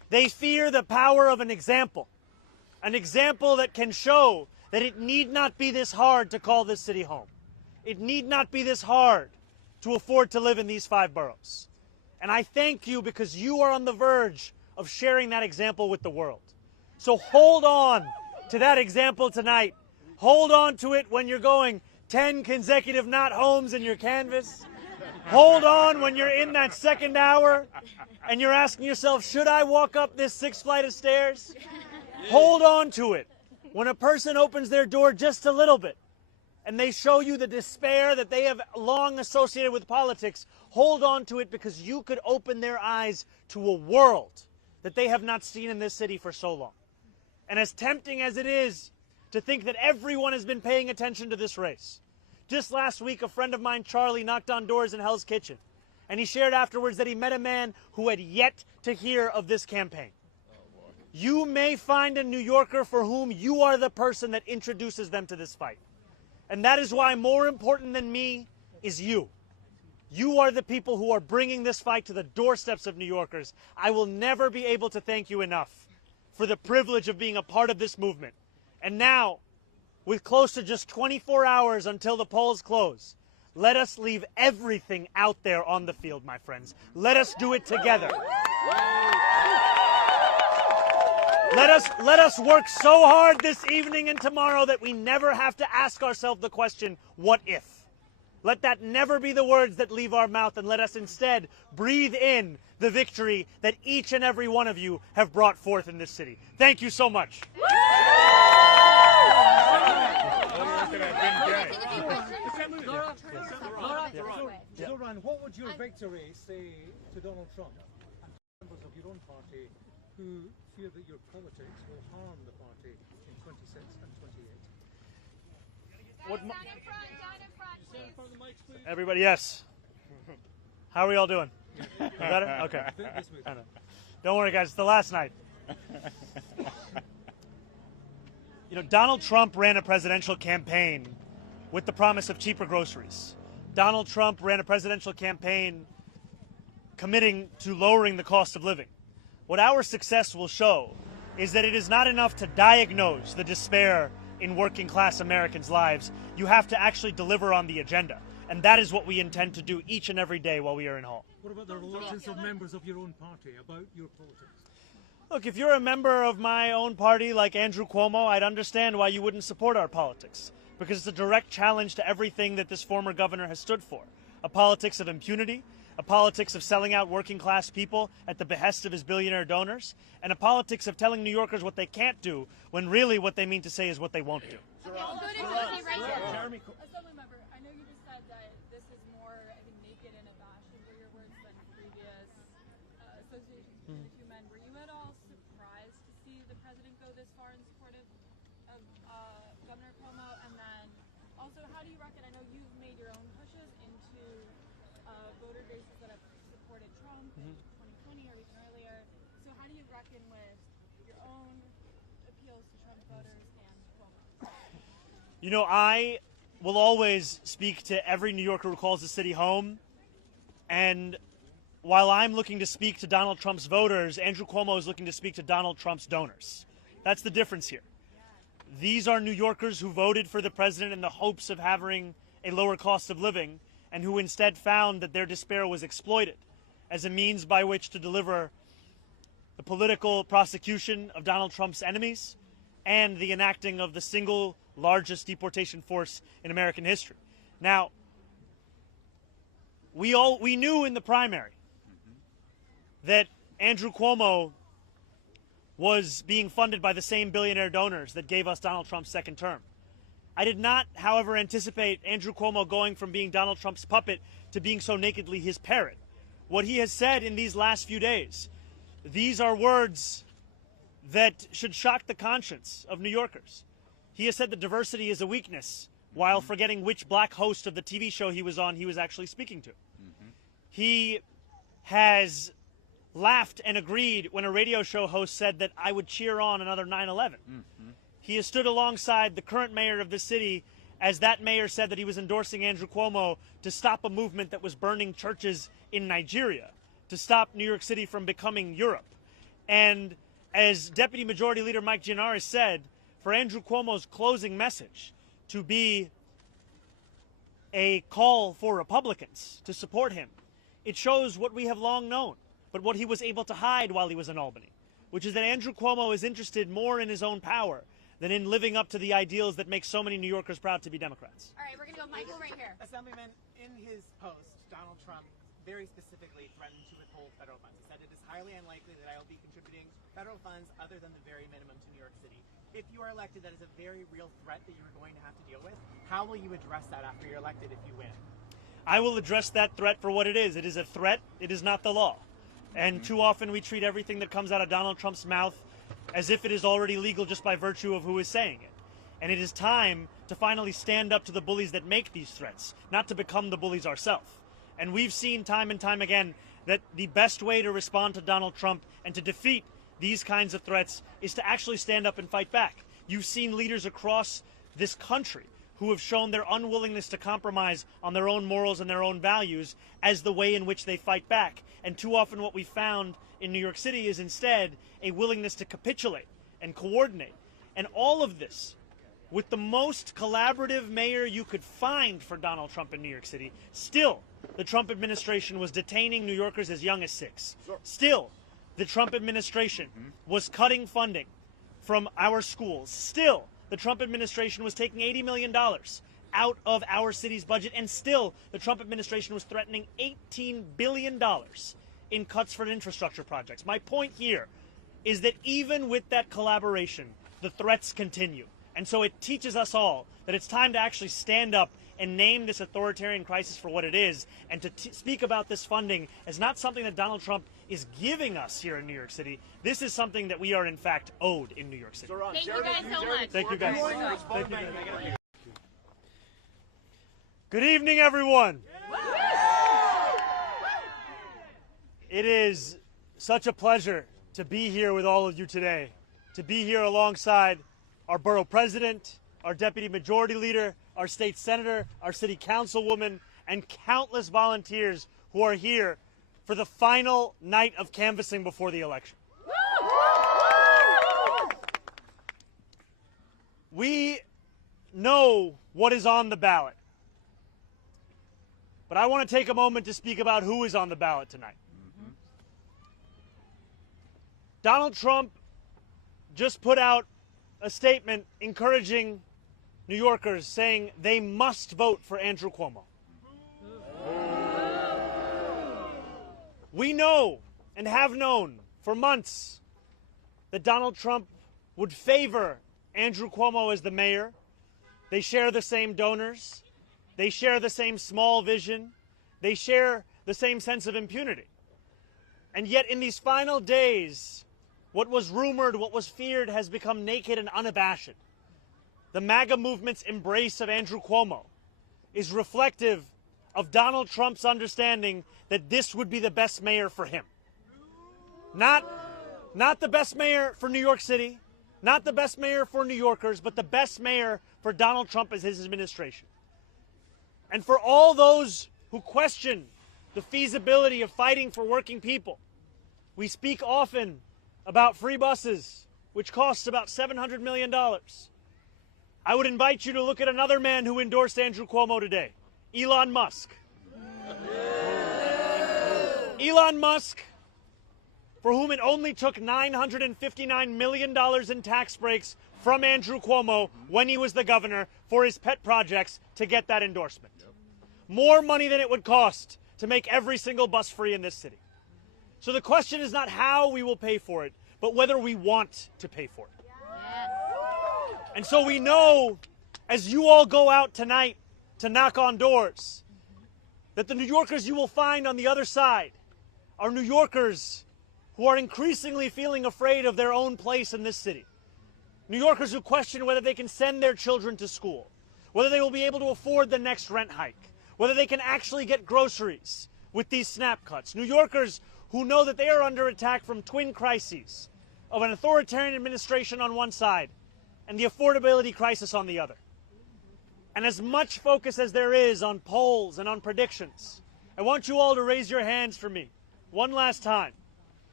They fear the power of an example that can show that it need not be this hard to call this city home. It need not be this hard to afford to live in these 5 boroughs. And I thank you because you are on the verge of sharing that example with the world. So hold on to that example tonight. Hold on to it when you're going 10 consecutive not homes in your canvas. Hold on when you're in that second hour and you're asking yourself, should I walk up this 6th flight of stairs? Hold on to it when a person opens their door just a little bit and they show you the despair that they have long associated with politics. Hold on to it because you could open their eyes to a world that they have not seen in this city for so long. And as tempting as it is to think that everyone has been paying attention to this race, just last week, a friend of mine, Charlie, knocked on doors in Hell's Kitchen, and he shared afterwards that he met a man who had yet to hear of this campaign. You may find a New Yorker for whom you are the person that introduces them to this fight. And that is why more important than me is you. You are the people who are bringing this fight to the doorsteps of New Yorkers. I will never be able to thank you enough for the privilege of being a part of this movement. And now, with close to just 24 hours until the polls close, let us leave everything out there on the field, my friends. Let us do it together. Let us work so hard this evening and tomorrow that we never have to ask ourselves the question, what if? Let that never be the words that leave our mouth, and let us instead breathe in the victory that each and every one of you have brought forth in this city. Thank you so much. Zohran, what would your victory say to Donald Trump and to members of your own party who fear that your politics will harm the party in 26 and 28? Down in front, please. Everybody, yes. How are we all doing? Better? Okay. I know. Don't worry, guys. It's the last night. You know, Donald Trump ran a presidential campaign with the promise of cheaper groceries. Donald Trump ran a presidential campaign committing to lowering the cost of living. What our success will show is that it is not enough to diagnose the despair in working class Americans' lives. You have to actually deliver on the agenda. And that is what we intend to do each and every day while we are in Hall. What about the reluctance of members of your own party about your politics? Look, if you're a member of my own party like Andrew Cuomo, I'd understand why you wouldn't support our politics. Because it's a direct challenge to everything that this former governor has stood for. A politics of impunity, a politics of selling out working class people at the behest of his billionaire donors, and a politics of telling New Yorkers what they can't do when really what they mean to say is what they won't do. Assembly member, I know you just said that this is more, I think, naked and abashed, were your words, than previous associations between the two men. Were you at all surprised to see the president go this far in support of Governor Cuomo? And then also, how do you reckon, I know you've made your own pushes into voter bases that have supported Trump in 2020 or even earlier. So how do you reckon with your own appeals to Trump voters and Cuomo? You know, I will always speak to every New Yorker who calls the city home. And while I'm looking to speak to Donald Trump's voters, Andrew Cuomo is looking to speak to Donald Trump's donors. That's the difference here. These are New Yorkers who voted for the president in the hopes of having a lower cost of living, and who instead found that their despair was exploited as a means by which to deliver the political prosecution of Donald Trump's enemies and the enacting of the single largest deportation force in American history. Now, we knew in the primary that Andrew Cuomo was being funded by the same billionaire donors that gave us Donald Trump's second term. I did not, however, anticipate Andrew Cuomo going from being Donald Trump's puppet to being so nakedly his parrot. What he has said in these last few days, these are words that should shock the conscience of New Yorkers. He has said that diversity is a weakness, while forgetting which black host of the TV show he was on he was actually speaking to. He has laughed and agreed when a radio show host said that I would cheer on another 9/11. He has stood alongside the current mayor of the city as that mayor said that he was endorsing Andrew Cuomo to stop a movement that was burning churches in Nigeria, to stop New York City from becoming Europe. And as Deputy Majority Leader Mike Gianaris said, for Andrew Cuomo's closing message to be a call for Republicans to support him, it shows what we have long known, but what he was able to hide while he was in Albany, which is that Andrew Cuomo is interested more in his own power than in living up to the ideals that make so many New Yorkers proud to be Democrats. All right, we're going to go Michael right here. Assemblyman, in his post, Donald Trump very specifically threatened to withhold federal funds. He said it is highly unlikely that I will be contributing federal funds other than the very minimum to New York City. If you are elected, that is a very real threat that you are going to have to deal with. How will you address that after you're elected if you win? I will address that threat for what it is. It is a threat. It is not the law. And too often we treat everything that comes out of Donald Trump's mouth as if it is already legal just by virtue of who is saying it. And it is time to finally stand up to the bullies that make these threats, not to become the bullies ourselves. And we've seen time and time again that the best way to respond to Donald Trump and to defeat these kinds of threats is to actually stand up and fight back. You've seen leaders across this country who have shown their unwillingness to compromise on their own morals and their own values as the way in which they fight back. And too often what we found in New York City is instead a willingness to capitulate and coordinate. And all of this with the most collaborative mayor you could find for Donald Trump in New York City. Still, the Trump administration was detaining New Yorkers as young as 6. Still, the Trump administration was cutting funding from our schools. Still, the Trump administration was taking $80 million out of our city's budget. And still, the Trump administration was threatening $18 billion in cuts for infrastructure projects. My point here is that even with that collaboration, the threats continue. And so it teaches us all that it's time to actually stand up and name this authoritarian crisis for what it is, and to speak about this funding as not something that Donald Trump is giving us here in New York City. This is something that we are in fact owed in New York City. Thank you guys so much. Thank you guys. Thank you guys. Good evening, everyone. It is such a pleasure to be here with all of you today, to be here alongside our borough president, our deputy majority leader, our state senator, our city councilwoman, and countless volunteers who are here for the final night of canvassing before the election. We know what is on the ballot, but I want to take a moment to speak about who is on the ballot tonight. Donald Trump just put out a statement encouraging New Yorkers, saying they must vote for Andrew Cuomo. We know and have known for months that Donald Trump would favor Andrew Cuomo as the mayor. They share the same donors. They share the same small vision. They share the same sense of impunity. And yet in these final days, what was rumored, what was feared, has become naked and unabashed. The MAGA movement's embrace of Andrew Cuomo is reflective of Donald Trump's understanding that this would be the best mayor for him. Not the best mayor for New York City, not the best mayor for New Yorkers, but the best mayor for Donald Trump as his administration. And for all those who question the feasibility of fighting for working people, we speak often about free buses, which costs about $700 million. I would invite you to look at another man who endorsed Andrew Cuomo today, Elon Musk. Elon Musk, for whom it only took $959 million in tax breaks from Andrew Cuomo when he was the governor for his pet projects to get that endorsement. More money than it would cost to make every single bus free in this city. So the question is not how we will pay for it, but whether we want to pay for it. And so we know, as you all go out tonight to knock on doors, that the New Yorkers you will find on the other side are New Yorkers who are increasingly feeling afraid of their own place in this city. New Yorkers who question whether they can send their children to school, whether they will be able to afford the next rent hike, whether they can actually get groceries with these SNAP cuts. New Yorkers who know that they are under attack from twin crises of an authoritarian administration on one side and the affordability crisis on the other. And as much focus as there is on polls and on predictions, I want you all to raise your hands for me one last time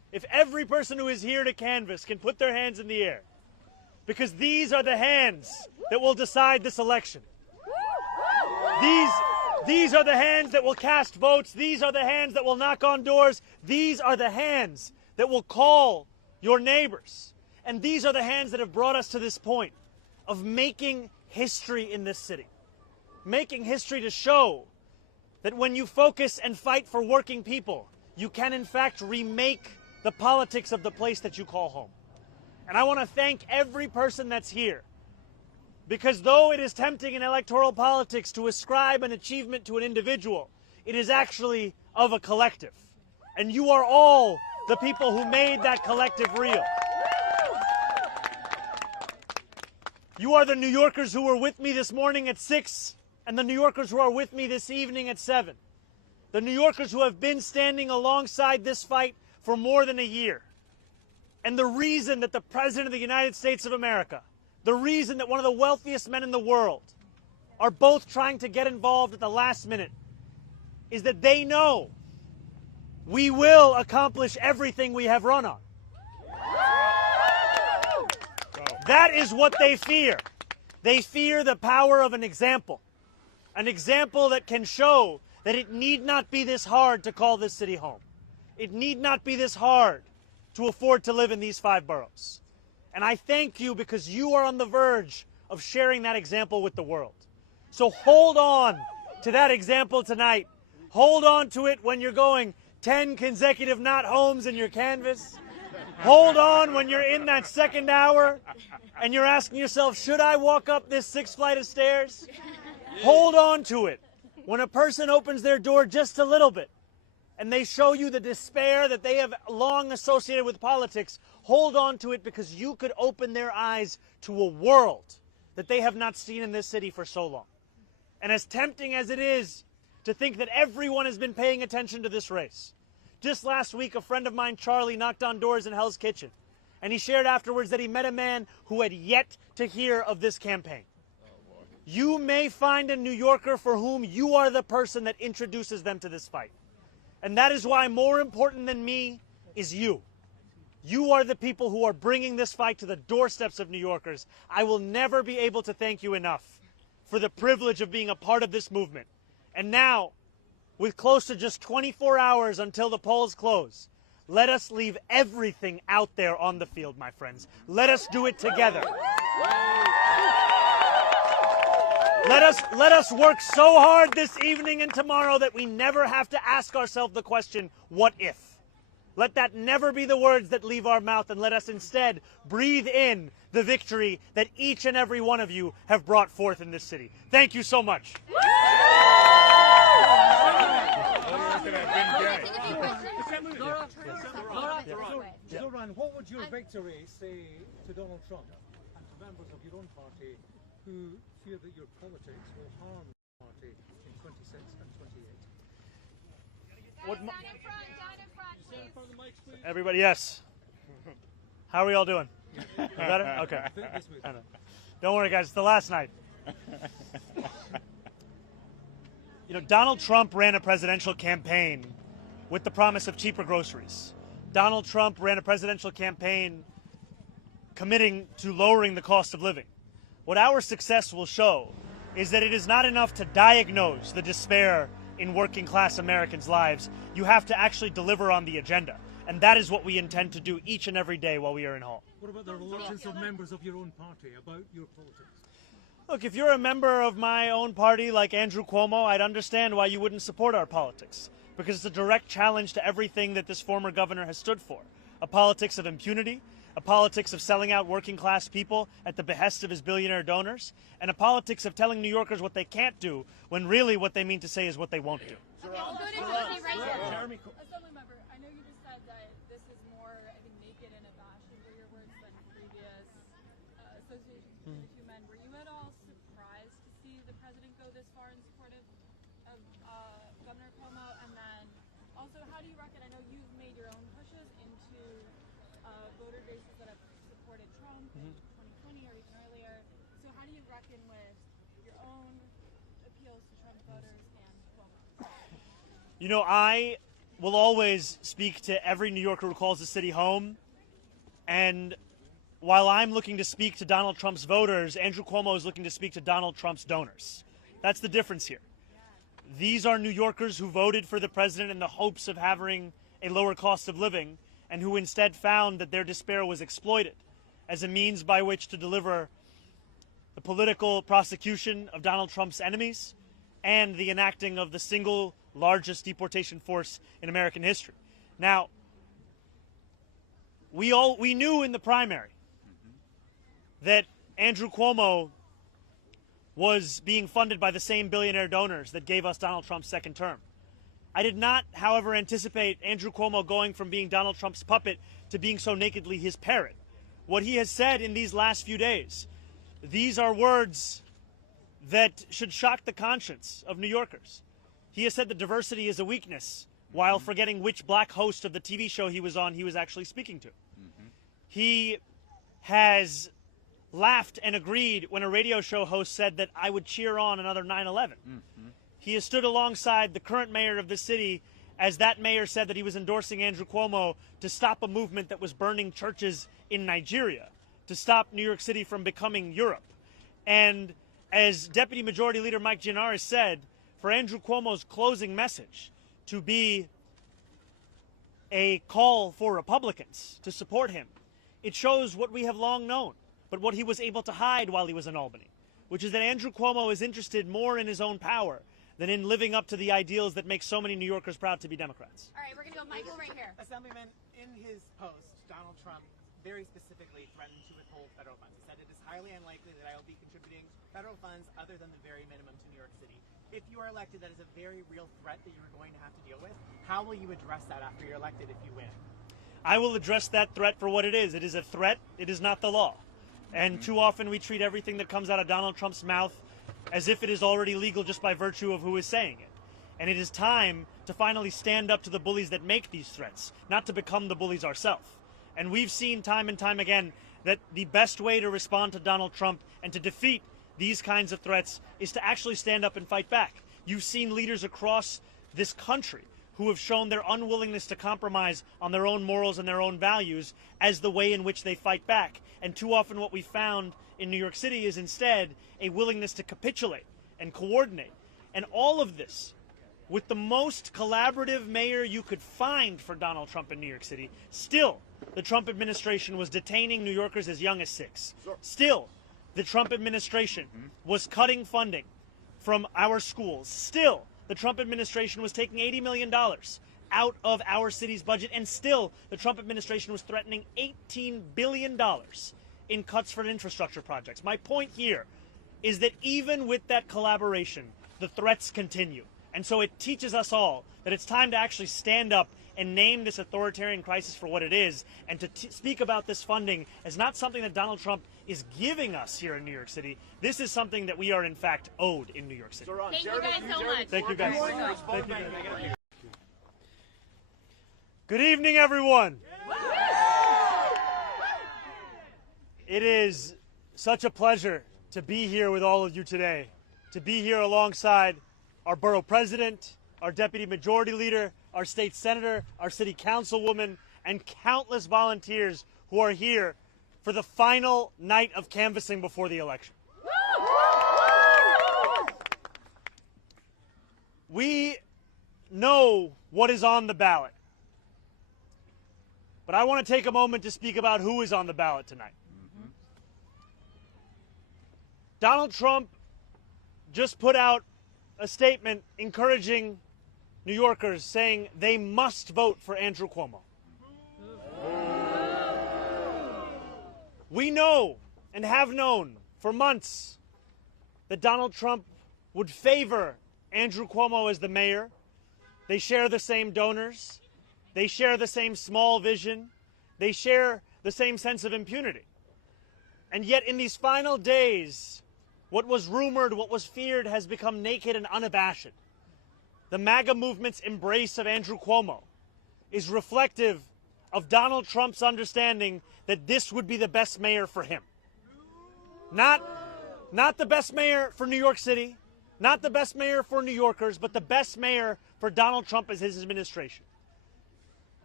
if every person who is here to canvass can put their hands in the air, because these are the hands that will decide this election. These are the hands that will cast votes. These are the hands that will knock on doors. These are the hands that will call your neighbors. And these are the hands that have brought us to this point of making history in this city. Making history to show that when you focus and fight for working people, you can in fact remake the politics of the place that you call home. And I want to thank every person that's here, because though it is tempting in electoral politics to ascribe an achievement to an individual, it is actually of a collective. And you are all the people who made that collective real. You are the New Yorkers who were with me this morning at 6, and the New Yorkers who are with me this evening at 7. The New Yorkers who have been standing alongside this fight for more than a year. And the reason that the President of the United States of America, the reason that one of the wealthiest men in the world are both trying to get involved at the last minute is that they know we will accomplish everything we have run on. That is what they fear. They fear the power of an example that can show that it need not be this hard to call this city home. It need not be this hard to afford to live in these 5 boroughs. And I thank you because you are on the verge of sharing that example with the world. So hold on to that example tonight. Hold on to it when you're going 10 consecutive not homes in your canvas. Hold on when you're in that second hour and you're asking yourself, should I walk up this 6th flight of stairs? Hold on to it when a person opens their door just a little bit and they show you the despair that they have long associated with politics. Hold on to it because you could open their eyes to a world that they have not seen in this city for so long. And as tempting as it is to think that everyone has been paying attention to this race, just last week, a friend of mine, Charlie, knocked on doors in Hell's Kitchen, and he shared afterwards that he met a man who had yet to hear of this campaign. You may find a New Yorker for whom you are the person that introduces them to this fight. And that is why more important than me is you. You are the people who are bringing this fight to the doorsteps of New Yorkers. I will never be able to thank you enough for the privilege of being a part of this movement. And now, with close to just 24 hours until the polls close, let us leave everything out there on the field, my friends. Let us do it together. Let us work so hard this evening and tomorrow that we never have to ask ourselves the question, what if? Let that never be the words that leave our mouth, and let us instead breathe in the victory that each and every one of you have brought forth in this city. Thank you so much. Zohran, what would your victory say to Donald Trump and to members of your own party who fear that your politics will harm the party in 26 and 28? Down in front, please. Everybody, yes. How are we all doing? Better? Okay. Don't worry, guys. It's the last night. You know, Donald Trump ran a presidential campaign with the promise of cheaper groceries. Donald Trump ran a presidential campaign committing to lowering the cost of living. What our success will show is that it is not enough to diagnose the despair in working class Americans' lives. You have to actually deliver on the agenda. And that is what we intend to do each and every day while we are in Hall. What about the reluctance of members of your own party about your politics? Look, if you're a member of my own party like Andrew Cuomo, I'd understand why you wouldn't support our politics. Because it's a direct challenge to everything that this former governor has stood for. A politics of impunity, a politics of selling out working class people at the behest of his billionaire donors, and a politics of telling New Yorkers what they can't do when really what they mean to say is what they won't do. Assembly member, I know you just said that this is more, I think, naked and abashed were your words than previous associations between the two men. Were you at all surprised to see the president go this far in support of Governor Cuomo? And then also, how do you reckon, I know you've made your own pushes into voter bases that have supported Trump in 2020 or even earlier. So how do you reckon with your own appeals to Trump voters and Cuomo? You know, I will always speak to every New Yorker who calls the city home. And while I'm looking to speak to Donald Trump's voters, Andrew Cuomo is looking to speak to Donald Trump's donors. That's the difference here. These are New Yorkers who voted for the president in the hopes of having a lower cost of living and who instead found that their despair was exploited as a means by which to deliver the political prosecution of Donald Trump's enemies and the enacting of the single largest deportation force in American history. Now, we knew in the primary that Andrew Cuomo was being funded by the same billionaire donors that gave us Donald Trump's second term. I did not, however, anticipate Andrew Cuomo going from being Donald Trump's puppet to being so nakedly his parrot. What he has said in these last few days, these are words that should shock the conscience of New Yorkers. He has said that diversity is a weakness, while forgetting which black host of the TV show he was on he was actually speaking to. He has laughed and agreed when a radio show host said that I would cheer on another 9/11. He has stood alongside the current mayor of the city as that mayor said that he was endorsing Andrew Cuomo to stop a movement that was burning churches in Nigeria, to stop New York City from becoming Europe. And as Deputy Majority Leader Mike Gianaris said, for Andrew Cuomo's closing message to be a call for Republicans to support him, it shows what we have long known, but what he was able to hide while he was in Albany, which is that Andrew Cuomo is interested more in his own power than in living up to the ideals that make so many New Yorkers proud to be Democrats. All right, we're going to go Michael right here. Assemblyman, in his post, Donald Trump very specifically threatened to withhold federal funds. He said it is highly unlikely that I will be contributing federal funds other than the very minimum to New York City. If you are elected, that is a very real threat that you are going to have to deal with. How will you address that after you're elected if you win? I will address that threat for what it is. It is a threat. It is not the law. And too often we treat everything that comes out of Donald Trump's mouth as if it is already legal just by virtue of who is saying it. And it is time to finally stand up to the bullies that make these threats, not to become the bullies ourselves. And we've seen time and time again that the best way to respond to Donald Trump and to defeat these kinds of threats is to actually stand up and fight back. You've seen leaders across this country who have shown their unwillingness to compromise on their own morals and their own values as the way in which they fight back. And too often what we found in New York City is instead a willingness to capitulate and coordinate. And all of this with the most collaborative mayor you could find for Donald Trump in New York City. Still, the Trump administration was detaining New Yorkers as young as 6. Still, the Trump administration was cutting funding from our schools. Still, the Trump administration was taking $80 million out of our city's budget. And still, the Trump administration was threatening $18 billion in cuts for infrastructure projects. My point here is that even with that collaboration, the threats continue. And so it teaches us all that it's time to actually stand up and name this authoritarian crisis for what it is, and to speak about this funding as not something that Donald Trump is giving us here in New York City. This is something that we are in fact owed in New York City. Thank you guys so much. Thank you guys. Thank you guys. Good evening, everyone. It is such a pleasure to be here with all of you today, to be here alongside our borough president, our deputy majority leader, our state senator, our city councilwoman, and countless volunteers who are here for the final night of canvassing before the election. We know what is on the ballot, but I want to take a moment to speak about who is on the ballot tonight. Donald Trump just put out a statement encouraging New Yorkers, saying they must vote for Andrew Cuomo. We know and have known for months that Donald Trump would favor Andrew Cuomo as the mayor. They share the same donors. They share the same small vision. They share the same sense of impunity. And yet in these final days, what was rumored, what was feared, has become naked and unabashed. The MAGA movement's embrace of Andrew Cuomo is reflective of Donald Trump's understanding that this would be the best mayor for him. Not the best mayor for New York City, not the best mayor for New Yorkers, but the best mayor for Donald Trump as his administration.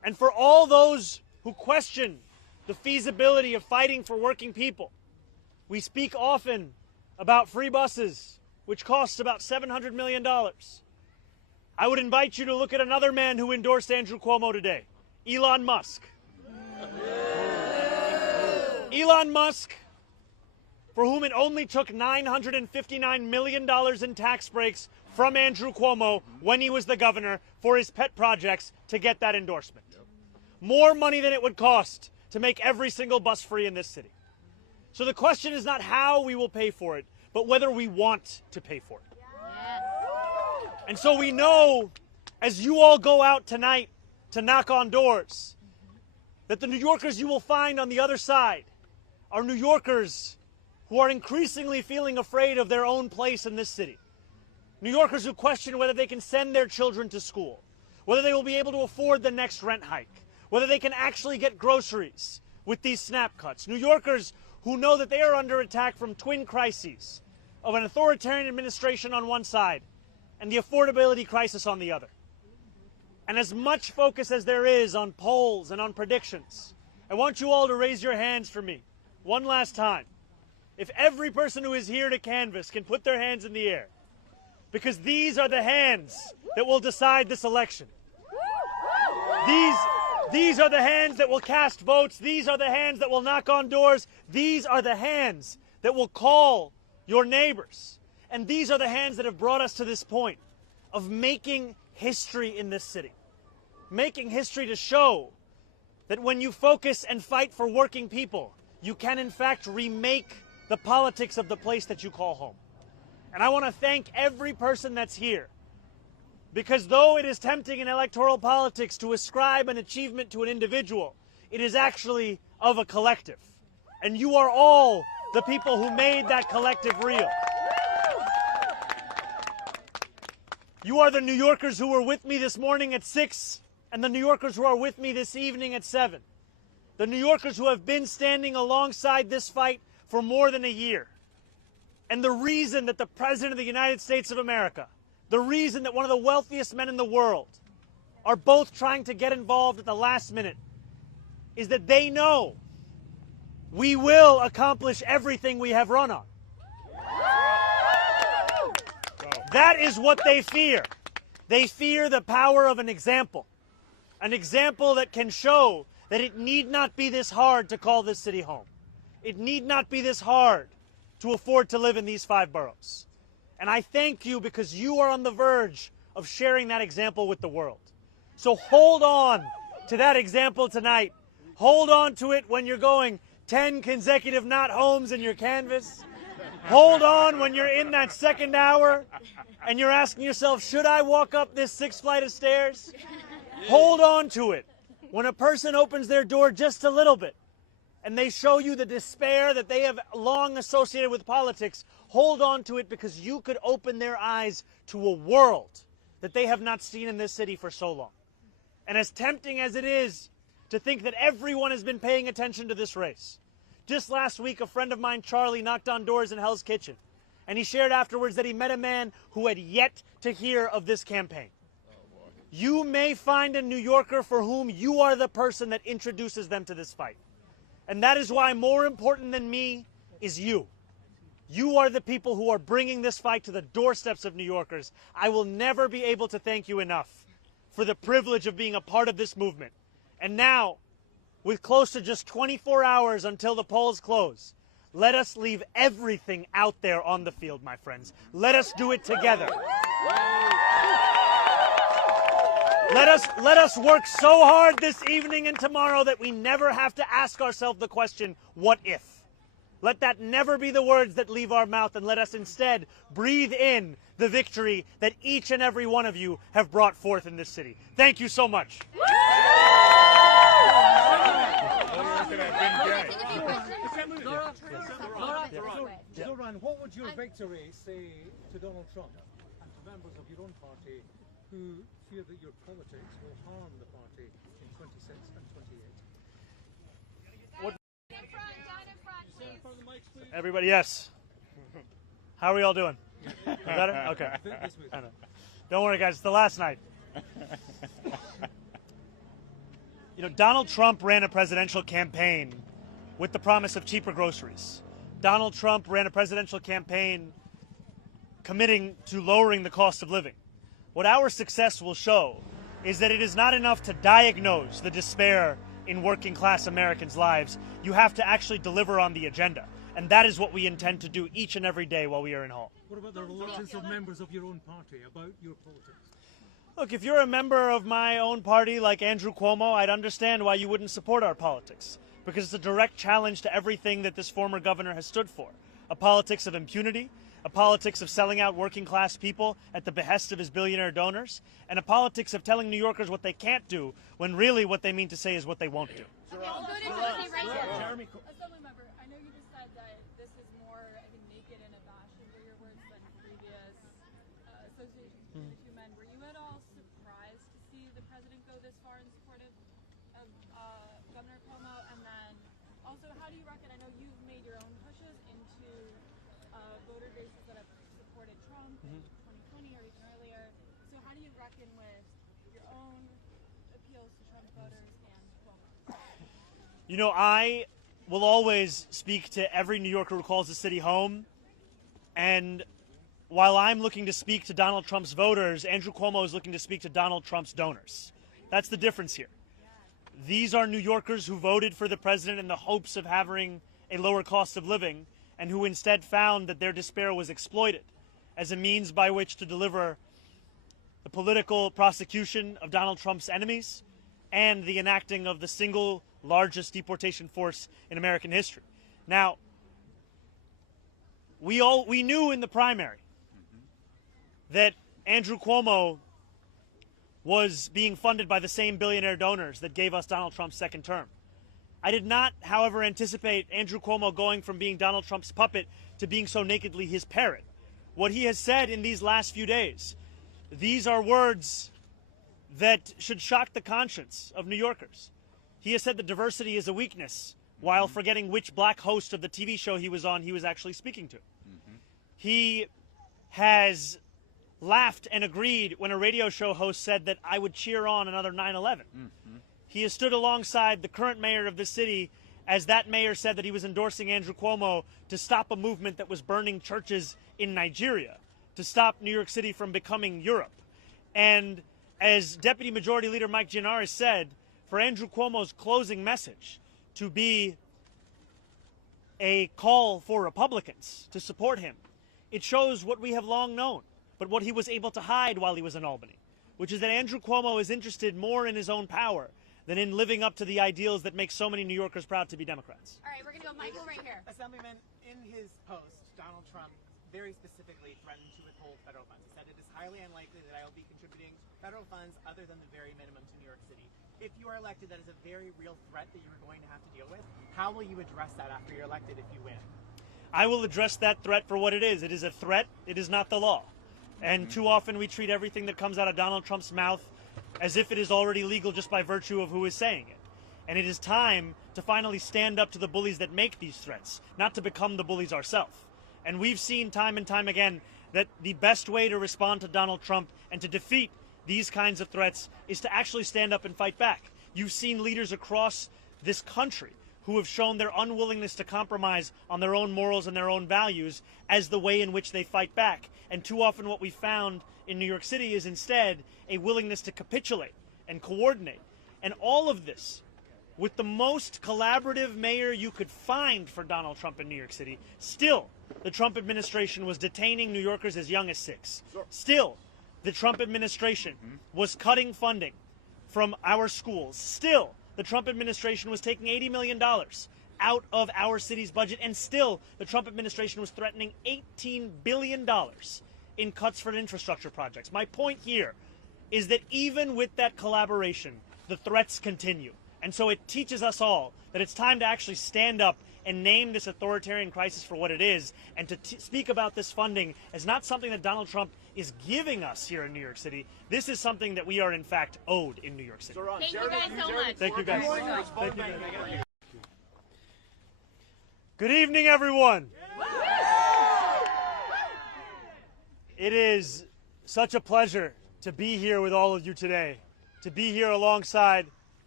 And for all those who question the feasibility of fighting for working people, we speak often about free buses, which costs about $700 million. I would invite you to look at another man who endorsed Andrew Cuomo today, Elon Musk. Elon Musk, for whom it only took $959 million in tax breaks from Andrew Cuomo when he was the governor for his pet projects to get that endorsement. More money than it would cost to make every single bus free in this city. So the question is not how we will pay for it, but whether we want to pay for it. And so we know, as you all go out tonight to knock on doors, that the New Yorkers you will find on the other side are New Yorkers who are increasingly feeling afraid of their own place in this city. New Yorkers who question whether they can send their children to school, whether they will be able to afford the next rent hike, whether they can actually get groceries with these SNAP cuts. New Yorkers who know that they are under attack from twin crises of an authoritarian administration on one side and the affordability crisis on the other. And as much focus as there is on polls and on predictions, I want you all to raise your hands for me one last time. If every person who is here to canvass can put their hands in the air, because these are the hands that will decide this election. These are the hands that will cast votes. These are the hands that will knock on doors. These are the hands that will call your neighbors. And these are the hands that have brought us to this point of making history in this city. Making history to show that when you focus and fight for working people, you can in fact remake the politics of the place that you call home. And I want to thank every person that's here, because though it is tempting in electoral politics to ascribe an achievement to an individual, it is actually of a collective. And you are all the people who made that collective real. You are the New Yorkers who were with me this morning at 6, and the New Yorkers who are with me this evening at 7. The New Yorkers who have been standing alongside this fight for more than a year. And the reason that the President of the United States of America, the reason that one of the wealthiest men in the world are both trying to get involved at the last minute is that they know we will accomplish everything we have run on. That is what they fear. They fear the power of an example that can show that it need not be this hard to call this city home. It need not be this hard to afford to live in these 5 boroughs. And I thank you because you are on the verge of sharing that example with the world. So hold on to that example tonight. Hold on to it when you're going 10 consecutive not homes in your canvas. Hold on when you're in that second hour and you're asking yourself, should I walk up this 6th flight of stairs? Hold on to it when a person opens their door just a little bit and they show you the despair that they have long associated with politics. Hold on to it because you could open their eyes to a world that they have not seen in this city for so long. And as tempting as it is to think that everyone has been paying attention to this race, just last week a friend of mine, Charlie, knocked on doors in Hell's Kitchen, and he shared afterwards that he met a man who had yet to hear of this campaign. You may find a New Yorker for whom you are the person that introduces them to this fight. And that is why more important than me is you. You are the people who are bringing this fight to the doorsteps of New Yorkers. I will never be able to thank you enough for the privilege of being a part of this movement. And now, with close to just 24 hours until the polls close, let us leave everything out there on the field, my friends. Let us do it together. Let us work so hard this evening and tomorrow that we never have to ask ourselves the question, what if? Let that never be the words that leave our mouth, and let us instead breathe in the victory that each and every one of you have brought forth in this city. Thank you so much. Zohran, what would your victory say to Donald Trump and to members of your own party who fear that your politics will harm the party in 26 and 28? Everybody, yes. How are we all doing? Better? Okay. Don't worry, guys. It's the last night. You know, Donald Trump ran a presidential campaign with the promise of cheaper groceries. Donald Trump ran a presidential campaign committing to lowering the cost of living. What our success will show is that it is not enough to diagnose the despair in working class Americans' lives. You have to actually deliver on the agenda. And that is what we intend to do each and every day while we are in Hall. What about the reluctance of members of your own party about your politics? Look, if you're a member of my own party like Andrew Cuomo, I'd understand why you wouldn't support our politics. Because it's a direct challenge to everything that this former governor has stood for. A politics of impunity, a politics of selling out working class people at the behest of his billionaire donors, and a politics of telling New Yorkers what they can't do when really what they mean to say is what they won't do. Okay, we'll go to Josie right here. Assembly member, I know you just said that this is more, I think, naked and abashed were your words than previous associations between the two men. Were you at all surprised to see the president go this far in support of Governor Cuomo? And then also, how do you reckon, I know you've made your own pushes into voter bases that have supported Trump in 2020 or even earlier. So how do you reckon with your own appeals to Trump voters and Cuomo? You know, I will always speak to every New Yorker who calls the city home. And while I'm looking to speak to Donald Trump's voters, Andrew Cuomo is looking to speak to Donald Trump's donors. That's the difference here. These are New Yorkers who voted for the president in the hopes of having a lower cost of living, and who instead found that their despair was exploited as a means by which to deliver the political prosecution of Donald Trump's enemies and the enacting of the single largest deportation force in American history. Now, we knew in the primary that Andrew Cuomo was being funded by the same billionaire donors that gave us Donald Trump's second term. I did not, however, anticipate Andrew Cuomo going from being Donald Trump's puppet to being so nakedly his parrot. What he has said in these last few days, these are words that should shock the conscience of New Yorkers. He has said that diversity is a weakness, while forgetting which black host of the TV show he was on he was actually speaking to. He has laughed and agreed when a radio show host said that I would cheer on another 9/11. He has stood alongside the current mayor of the city as that mayor said that he was endorsing Andrew Cuomo to stop a movement that was burning churches in Nigeria, to stop New York City from becoming Europe. And as Deputy Majority Leader Mike Gianaris said, for Andrew Cuomo's closing message to be a call for Republicans to support him, it shows what we have long known, but what he was able to hide while he was in Albany, which is that Andrew Cuomo is interested more in his own power than in living up to the ideals that make so many New Yorkers proud to be Democrats. All right, we're going to go Michael right here. Assemblyman, in his post, Donald Trump very specifically threatened to withhold federal funds. He said it is highly unlikely that I will be contributing federal funds other than the very minimum to New York City. If you are elected, that is a very real threat that you are going to have to deal with. How will you address that after you're elected if you win? I will address that threat for what it is. It is a threat. It is not the law. And too often we treat everything that comes out of Donald Trump's mouth as if it is already legal just by virtue of who is saying it. And it is time to finally stand up to the bullies that make these threats, not to become the bullies ourselves. And we've seen time and time again that the best way to respond to Donald Trump and to defeat these kinds of threats is to actually stand up and fight back. You've seen leaders across this country who have shown their unwillingness to compromise on their own morals and their own values as the way in which they fight back. And too often what we found in New York City is instead a willingness to capitulate and coordinate. And all of this with the most collaborative mayor you could find for Donald Trump in New York City. Still, the Trump administration was detaining New Yorkers as young as 6. Still, the Trump administration was cutting funding from our schools. Still, the Trump administration was taking $80 million out of our city's budget, and still the Trump administration was threatening $18 billion in cuts for infrastructure projects. My point here is that even with that collaboration, the threats continue. And so it teaches us all that it's time to actually stand up and name this authoritarian crisis for what it is, and to speak about this funding as not something that Donald Trump is giving us here in New York City. This is something that we are, in fact, owed in New York City. Thank you guys so much. Thank you, guys. Thank you, guys. Good evening, everyone. It is such a pleasure to be here with all of you today, to be here alongside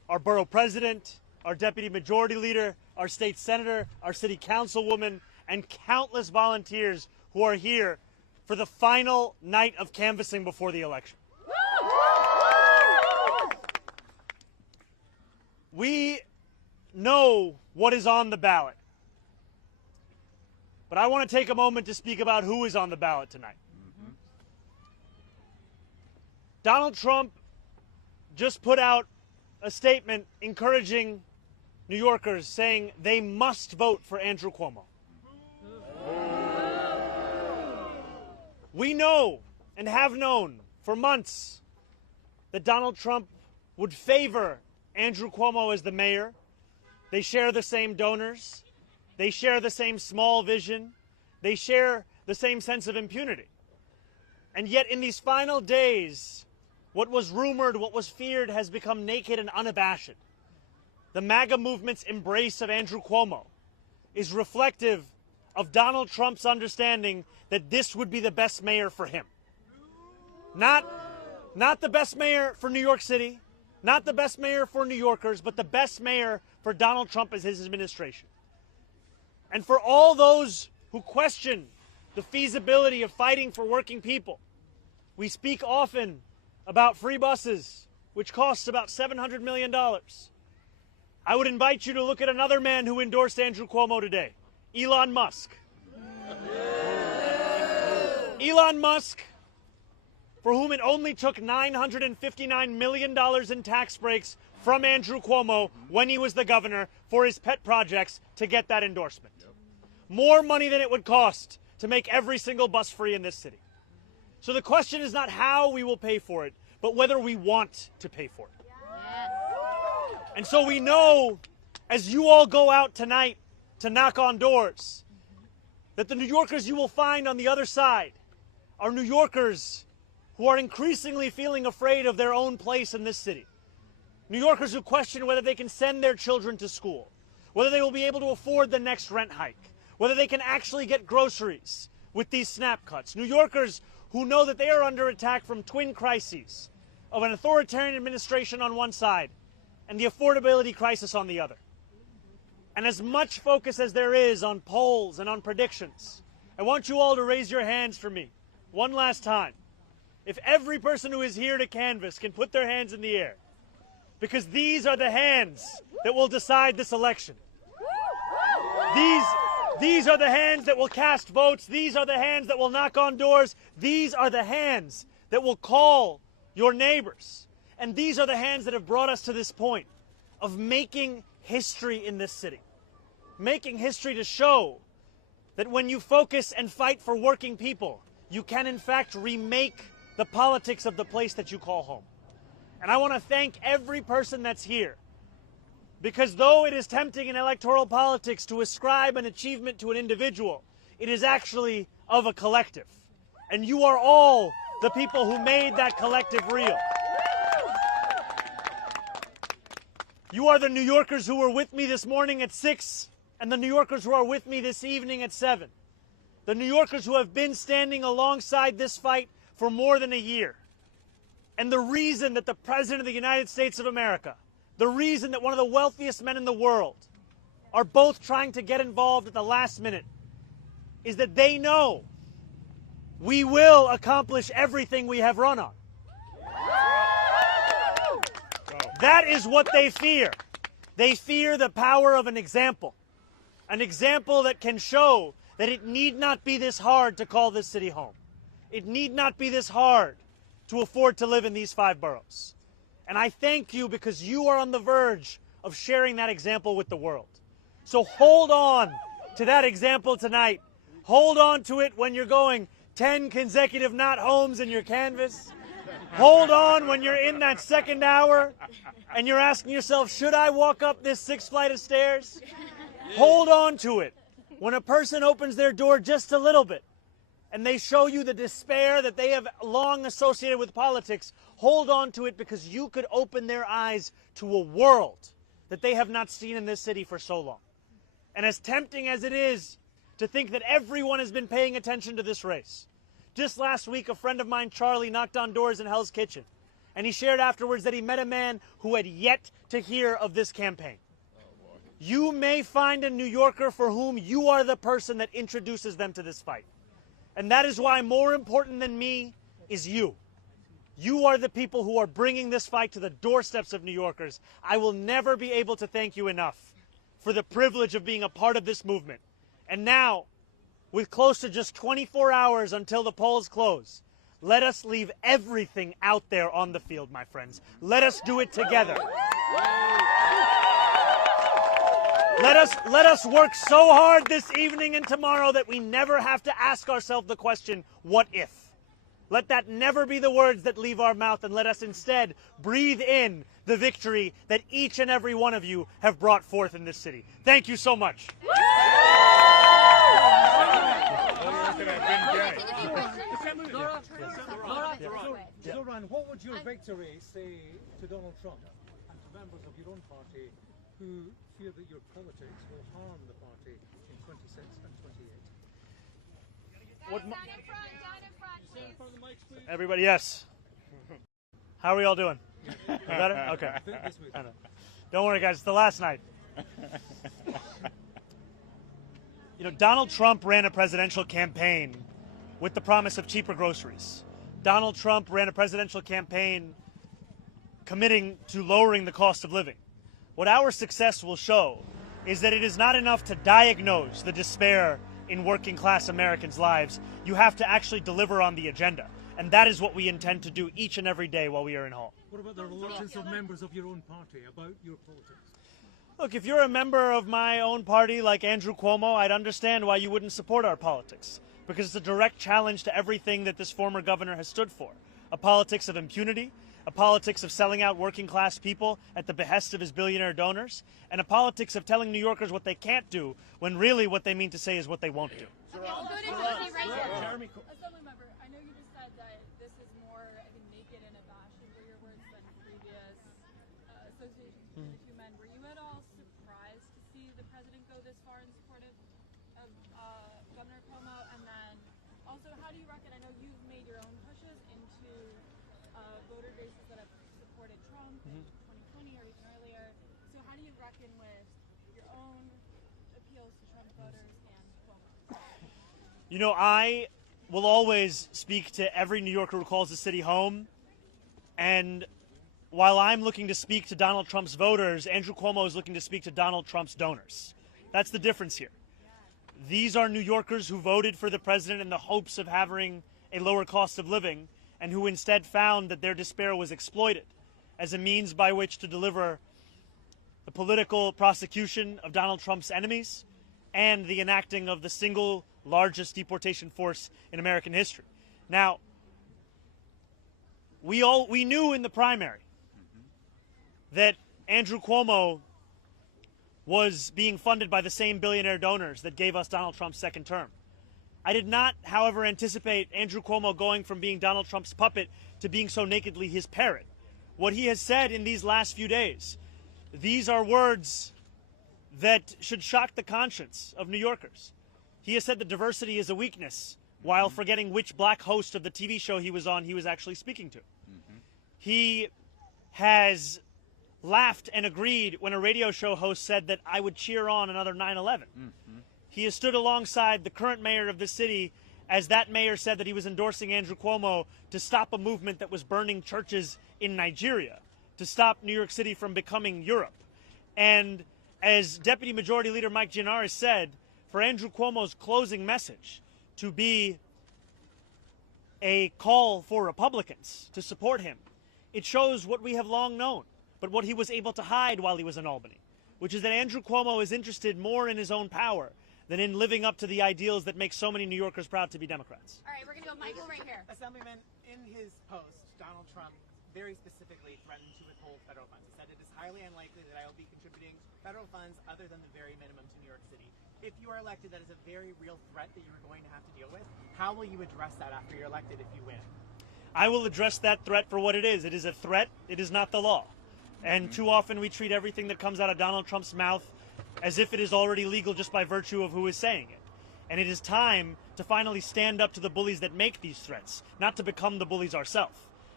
our borough president, our deputy majority leader, our state senator, our city councilwoman, and countless volunteers who are here for the final night of canvassing before the election. We know what is on the ballot, but I want to take a moment to speak about who is on the ballot tonight. Donald Trump just put out a statement encouraging New Yorkers, saying they must vote for Andrew Cuomo. We know and have known for months that Donald Trump would favor Andrew Cuomo as the mayor. They share the same donors. They share the same small vision. They share the same sense of impunity. And yet in these final days, what was rumored, what was feared, has become naked and unabashed. The MAGA movement's embrace of Andrew Cuomo is reflective of Donald Trump's understanding that this would be the best mayor for him. Not the best mayor for New York City, not the best mayor for New Yorkers, but the best mayor for Donald Trump as his administration. And for all those who question the feasibility of fighting for working people, we speak often about free buses, which costs about $700 million. I would invite you to look at another man who endorsed Andrew Cuomo today, Elon Musk. Elon Musk, for whom it only took $959 million in tax breaks from Andrew Cuomo when he was the governor for his pet projects to get that endorsement. More money than it would cost to make every single bus free in this city. So the question is not how we will pay for it, but whether we want to pay for it. Yes. And so we know, as you all go out tonight to knock on doors, that the New Yorkers you will find on the other side are New Yorkers who are increasingly feeling afraid of their own place in this city. New Yorkers who question whether they can send their children to school, whether they will be able to afford the next rent hike, whether they can actually get groceries with these snap cuts. New Yorkers who know that they are under attack from twin crises of an authoritarian administration on one side and the affordability crisis on the other. And as much focus as there is on polls and on predictions, I want you all to raise your hands for me one last time. If every person who is here to canvass can put their hands in the air, because these are the hands that will decide this election. These are the hands that will cast votes. These are the hands that will knock on doors. These are the hands that will call your neighbors. And these are the hands that have brought us to this point of making history in this city. Making history to show that when you focus and fight for working people, you can in fact remake the politics of the place that you call home. And I want to thank every person that's here. Because though it is tempting in electoral politics to ascribe an achievement to an individual, it is actually of a collective. And you are all the people who made that collective real. You are the New Yorkers who were with me this morning at 6, and the New Yorkers who are with me this evening at 7. The New Yorkers who have been standing alongside this fight for more than a year. And the reason that the President of the United States of America, the reason that one of the wealthiest men in the world are both trying to get involved at the last minute is that they know we will accomplish everything we have run on. That is what they fear. They fear the power of an example that can show that it need not be this hard to call this city home. It need not be this hard to afford to live in these 5 boroughs. And I thank you because you are on the verge of sharing that example with the world. So hold on to that example tonight. Hold on to it when you're going 10 consecutive not homes in your canvas. Hold on when you're in that second hour and you're asking yourself, should I walk up this 6th flight of stairs? Hold on to it when a person opens their door just a little bit and they show you the despair that they have long associated with politics. Hold on to it because you could open their eyes to a world that they have not seen in this city for so long. And as tempting as it is to think that everyone has been paying attention to this race, just last week a friend of mine, Charlie, knocked on doors in Hell's Kitchen And he shared afterwards that he met a man who had yet to hear of this campaign. You may find a New Yorker for whom you are the person that introduces them to this fight. And that is why more important than me is you. You are the people who are bringing this fight to the doorsteps of New Yorkers. I will never be able to thank you enough for the privilege of being a part of this movement. And now, with close to just 24 hours until the polls close, let us leave everything out there on the field, my friends. Let us do it together. Let us work so hard this evening and tomorrow that we never have to ask ourselves the question, what if? Let that never be the words that leave our mouth, and let us instead breathe in the victory that each and every one of you have brought forth in this city. Thank you so much. Zohran, what would your victory say to Donald Trump and to members of your own party who fear that your politics will harm the party in 26 and 28? Down in front, please. Everybody, yes. How are we all doing? Better? Okay. Don't worry, guys. It's the last night. You know, Donald Trump ran a presidential campaign with the promise of cheaper groceries. Donald Trump ran a presidential campaign committing to lowering the cost of living. What our success will show is that it is not enough to diagnose the despair in working class Americans' lives. You have to actually deliver on the agenda. And that is what we intend to do each and every day while we are in Hall. What about the reluctance of members of your own party about your politics? Look, if you're a member of my own party like Andrew Cuomo, I'd understand why you wouldn't support our politics. Because it's a direct challenge to everything that this former governor has stood for. A politics of impunity, a politics of selling out working class people at the behest of his billionaire donors, and a politics of telling New Yorkers what they can't do when really what they mean to say is what they won't do. Okay, we'll go to Josie right here. Assembly member, I know you just said that this is more, I think, naked and abashed were your words than previous associations between the two men. Were you at all surprised to see the president go this far in support of Governor Cuomo? And then also, how do you reckon, I know you've made your own pushes into voter bases that have supported Trump in 2020 or even earlier. So how do you reckon with your own appeals to Trump voters and Cuomo? You know, I will always speak to every New Yorker who calls the city home. And while I'm looking to speak to Donald Trump's voters, Andrew Cuomo is looking to speak to Donald Trump's donors. That's the difference here. These are New Yorkers who voted for the president in the hopes of having a lower cost of living, and who instead found that their despair was exploited as a means by which to deliver the political prosecution of Donald Trump's enemies and the enacting of the single largest deportation force in American history. Now, we knew in the primary that Andrew Cuomo was being funded by the same billionaire donors that gave us Donald Trump's second term. I did not, however, anticipate Andrew Cuomo going from being Donald Trump's puppet to being so nakedly his parrot. What he has said in these last few days, these are words that should shock the conscience of New Yorkers. He has said that diversity is a weakness, while forgetting which black host of the TV show he was on he was actually speaking to. He has laughed and agreed when a radio show host said that I would cheer on another 9/11. He has stood alongside the current mayor of the city as that mayor said that he was endorsing Andrew Cuomo to stop a movement that was burning churches in Nigeria, to stop New York City from becoming Europe. And as Deputy Majority Leader Mike Gianaris said, for Andrew Cuomo's closing message to be a call for Republicans to support him, it shows what we have long known, but what he was able to hide while he was in Albany, which is that Andrew Cuomo is interested more in his own power than in living up to the ideals that make so many New Yorkers proud to be Democrats. All right, we're going to go Michael right here. Assemblyman, in his post, Donald Trump very specifically threatened to withhold federal funds. He said it is highly unlikely that I will be contributing federal funds other than the very minimum to New York City. If you are elected, that is a very real threat that you're going to have to deal with. How will you address that after you're elected if you win? I will address that threat for what it is. It is a threat. It is not the law. And too often we treat everything that comes out of Donald Trump's mouth as if it is already legal just by virtue of who is saying it. And it is time to finally stand up to the bullies that make these threats, not to become the bullies ourselves.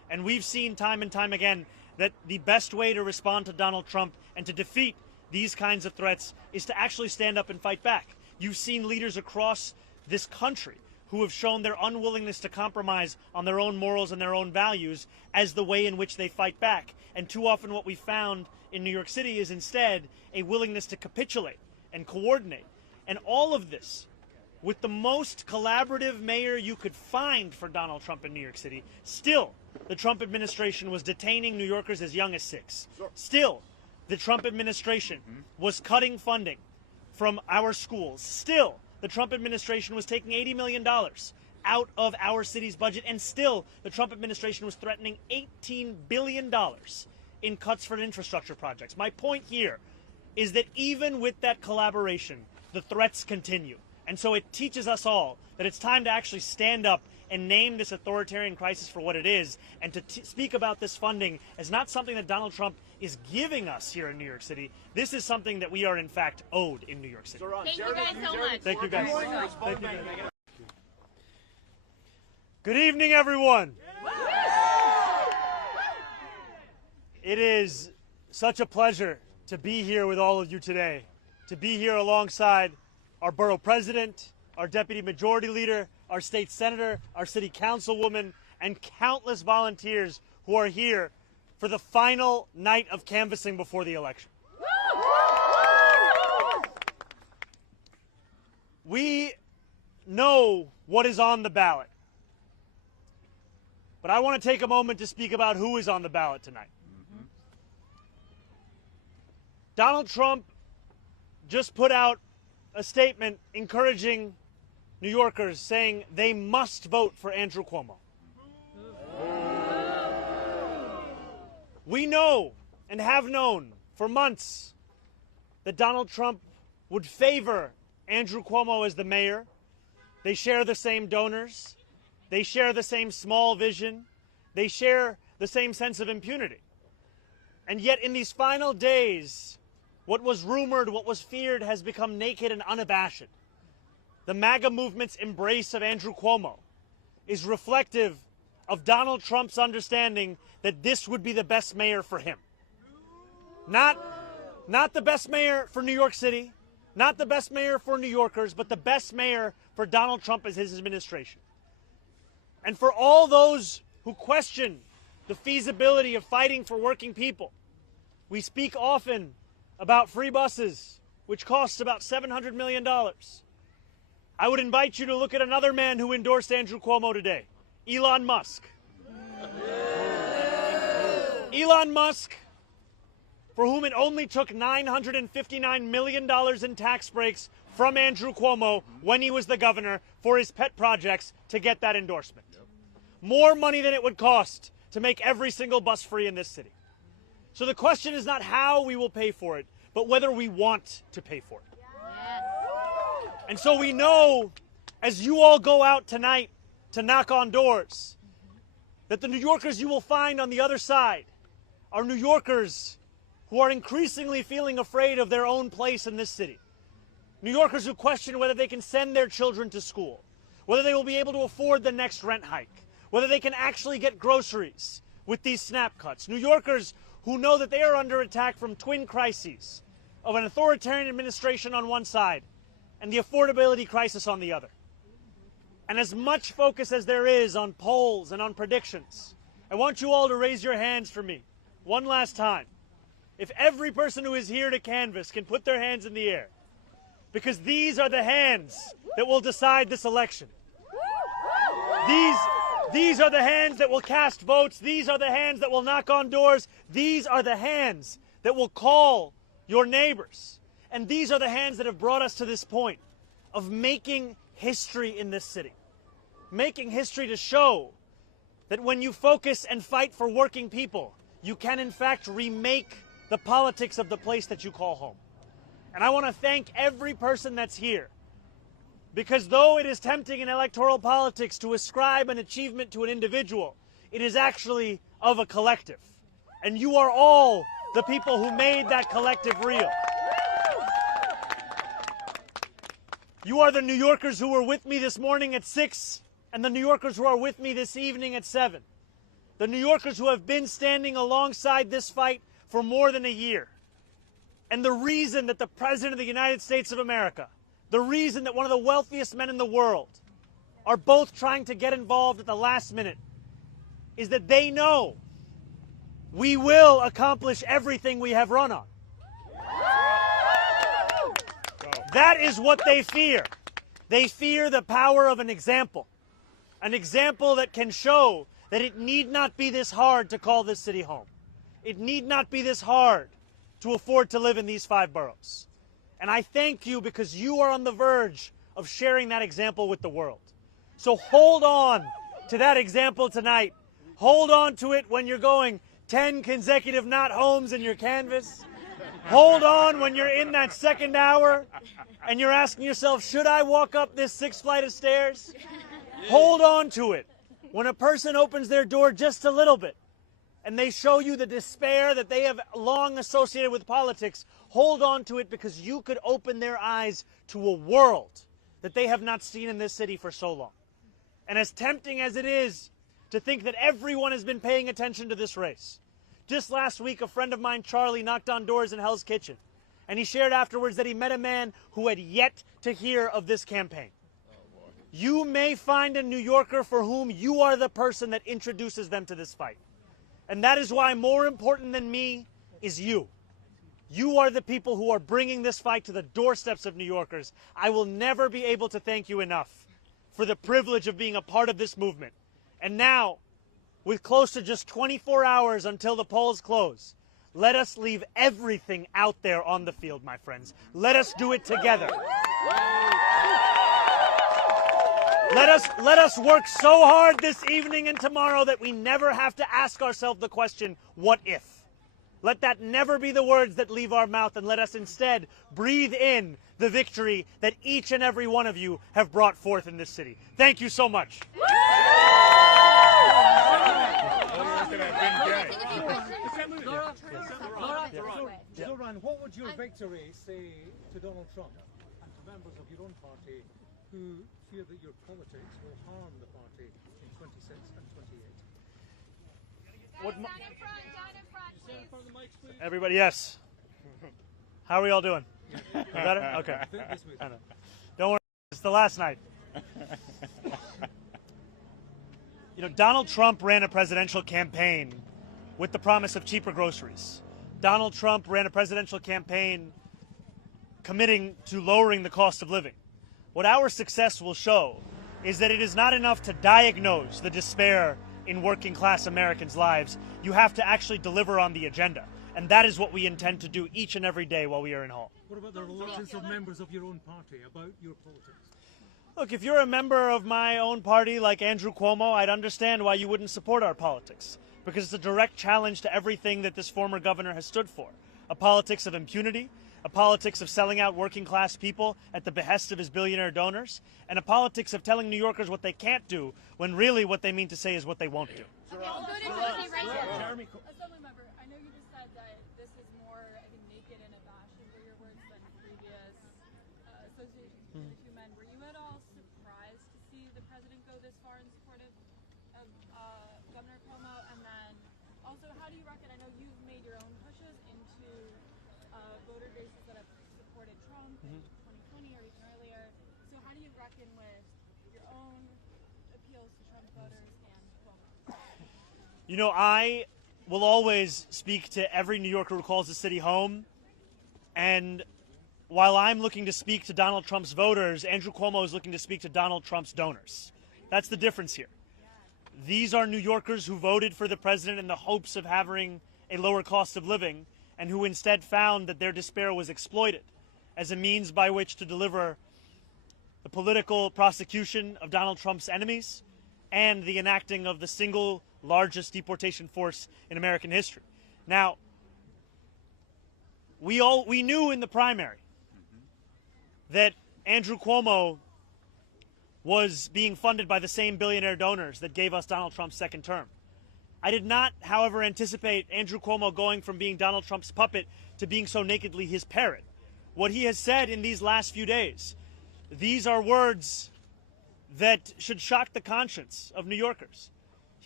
And we've seen time and time again that the best way to respond to Donald Trump and to defeat these kinds of threats is to actually stand up and fight back. You've seen leaders across this country who have shown their unwillingness to compromise on their own morals and their own values as the way in which they fight back. And too often what we found in New York City is instead a willingness to capitulate and coordinate. And all of this, with the most collaborative mayor you could find for Donald Trump in New York City, still the Trump administration was detaining New Yorkers as young as 6. Still, the Trump administration was cutting funding from our schools. Still, the Trump administration was taking $80 million out of our city's budget. And still, the Trump administration was threatening $18 billion in cuts for infrastructure projects. My point here is that even with that collaboration, the threats continue. And so it teaches us all that it's time to actually stand up and name this authoritarian crisis for what it is, and to speak about this funding as not something that Donald Trump is giving us here in New York City. This is something that we are, in fact, owed in New York City. Thank you guys so much. Thank you, guys. Thank you, guys. Good evening, everyone. It is such a pleasure to be here with all of you today, to be here alongside our borough president, our deputy majority leader, our state senator, our city councilwoman, and countless volunteers who are here for the final night of canvassing before the election. We know what is on the ballot, but I want to take a moment to speak about who is on the ballot tonight. Donald Trump just put out a statement encouraging New Yorkers, saying they must vote for Andrew Cuomo. We know and have known for months that Donald Trump would favor Andrew Cuomo as the mayor. They share the same donors. They share the same small vision. They share the same sense of impunity. And yet in these final days, what was rumored, what was feared, has become naked and unabashed. The MAGA movement's embrace of Andrew Cuomo is reflective of Donald Trump's understanding that this would be the best mayor for him. Not the best mayor for New York City, not the best mayor for New Yorkers, but the best mayor for Donald Trump as his administration. And for all those who question the feasibility of fighting for working people, we speak often about free buses, which costs about $700 million. I would invite you to look at another man who endorsed Andrew Cuomo today, Elon Musk. Elon Musk, for whom it only took $959 million in tax breaks from Andrew Cuomo when he was the governor for his pet projects to get that endorsement. More money than it would cost to make every single bus free in this city. So the question is not how we will pay for it, but whether we want to pay for it. And so we know, as you all go out tonight to knock on doors, that the New Yorkers you will find on the other side are New Yorkers who are increasingly feeling afraid of their own place in this city. New Yorkers who question whether they can send their children to school, whether they will be able to afford the next rent hike, whether they can actually get groceries with these SNAP cuts. New Yorkers who know that they are under attack from twin crises of an authoritarian administration on one side and the affordability crisis on the other. And as much focus as there is on polls and on predictions, I want you all to raise your hands for me one last time. If every person who is here to canvass can put their hands in the air, because these are the hands that will decide this election. These are the hands that will cast votes. These are the hands that will knock on doors. These are the hands that will call your neighbors. And these are the hands that have brought us to this point of making history in this city. Making history to show that when you focus and fight for working people, you can in fact remake the politics of the place that you call home. And I want to thank every person that's here, because though it is tempting in electoral politics to ascribe an achievement to an individual, it is actually of a collective. And you are all the people who made that collective real. You are the New Yorkers who were with me this morning at 6, and the New Yorkers who are with me this evening at 7. the New Yorkers who have been standing alongside this fight for more than a year. And the reason that the President of the United States of America, the reason that one of the wealthiest men in the world are both trying to get involved at the last minute is that they know we will accomplish everything we have run on. That is what they fear. They fear the power of an example that can show that it need not be this hard to call this city home. It need not be this hard to afford to live in these 5 boroughs. And I thank you because you are on the verge of sharing that example with the world. So hold on to that example tonight. Hold on to it when you're going 10 consecutive not homes in your canvas. Hold on when you're in that second hour and you're asking yourself, should I walk up this 6th flight of stairs? Hold on to it when a person opens their door just a little bit and they show you the despair that they have long associated with politics. Hold on to it because you could open their eyes to a world that they have not seen in this city for so long. And as tempting as it is to think that everyone has been paying attention to this race, just last week a friend of mine, Charlie, knocked on doors in Hell's Kitchen, and he shared afterwards that he met a man who had yet to hear of this campaign. You may find a New Yorker for whom you are the person that introduces them to this fight. And that is why more important than me is you. You are the people who are bringing this fight to the doorsteps of New Yorkers. I will never be able to thank you enough for the privilege of being a part of this movement. And now, with close to just 24 hours until the polls close, let us leave everything out there on the field, my friends. Let us do it together. Let us work so hard this evening and tomorrow that we never have to ask ourselves the question, what if? Let that never be the words that leave our mouth, and let us instead breathe in the victory that each and every one of you have brought forth in this city. Thank you so much. Zohran, what would your victory say to Donald Trump and to members of your own party who fear that your politics will harm the party in 26 and 28? Down in front, please. Everybody, yes. How are we all doing? Better? Okay. I know. Don't worry, it's the last night. You know, Donald Trump ran a presidential campaign with the promise of cheaper groceries. Donald Trump ran a presidential campaign committing to lowering the cost of living. What our success will show is that it is not enough to diagnose the despair in working class Americans' lives. You have to actually deliver on the agenda. And that is what we intend to do each and every day while we are in Hall. What about the reluctance of members of your own party about your politics? Look, if you're a member of my own party like Andrew Cuomo, I'd understand why you wouldn't support our politics. Because it's a direct challenge to everything that this former governor has stood for. A politics of impunity, a politics of selling out working class people at the behest of his billionaire donors, and a politics of telling New Yorkers what they can't do when really what they mean to say is what they won't do. Okay, we'll go to Cozy right here. Assembly member, I know you just said that this is more, I think, naked and abashing were your words than previous associations between the two men. Were you at all surprised to see the president go this far in support of Governor Cuomo? And then also, how do you reckon, I know you've made your own pushes into voter bases that have supported Trump in 2020 or even earlier. So how do you reckon with your own appeals to Trump voters and Cuomo? You know, I will always speak to every New Yorker who calls the city home. And while I'm looking to speak to Donald Trump's voters, Andrew Cuomo is looking to speak to Donald Trump's donors. That's the difference here. These are New Yorkers who voted for the president in the hopes of having a lower cost of living, and who instead found that their despair was exploited as a means by which to deliver the political prosecution of Donald Trump's enemies and the enacting of the single largest deportation force in American history. Now, we knew in the primary that Andrew Cuomo was being funded by the same billionaire donors that gave us Donald Trump's second term. I did not, however, anticipate Andrew Cuomo going from being Donald Trump's puppet to being so nakedly his parrot. What he has said in these last few days, these are words that should shock the conscience of New Yorkers.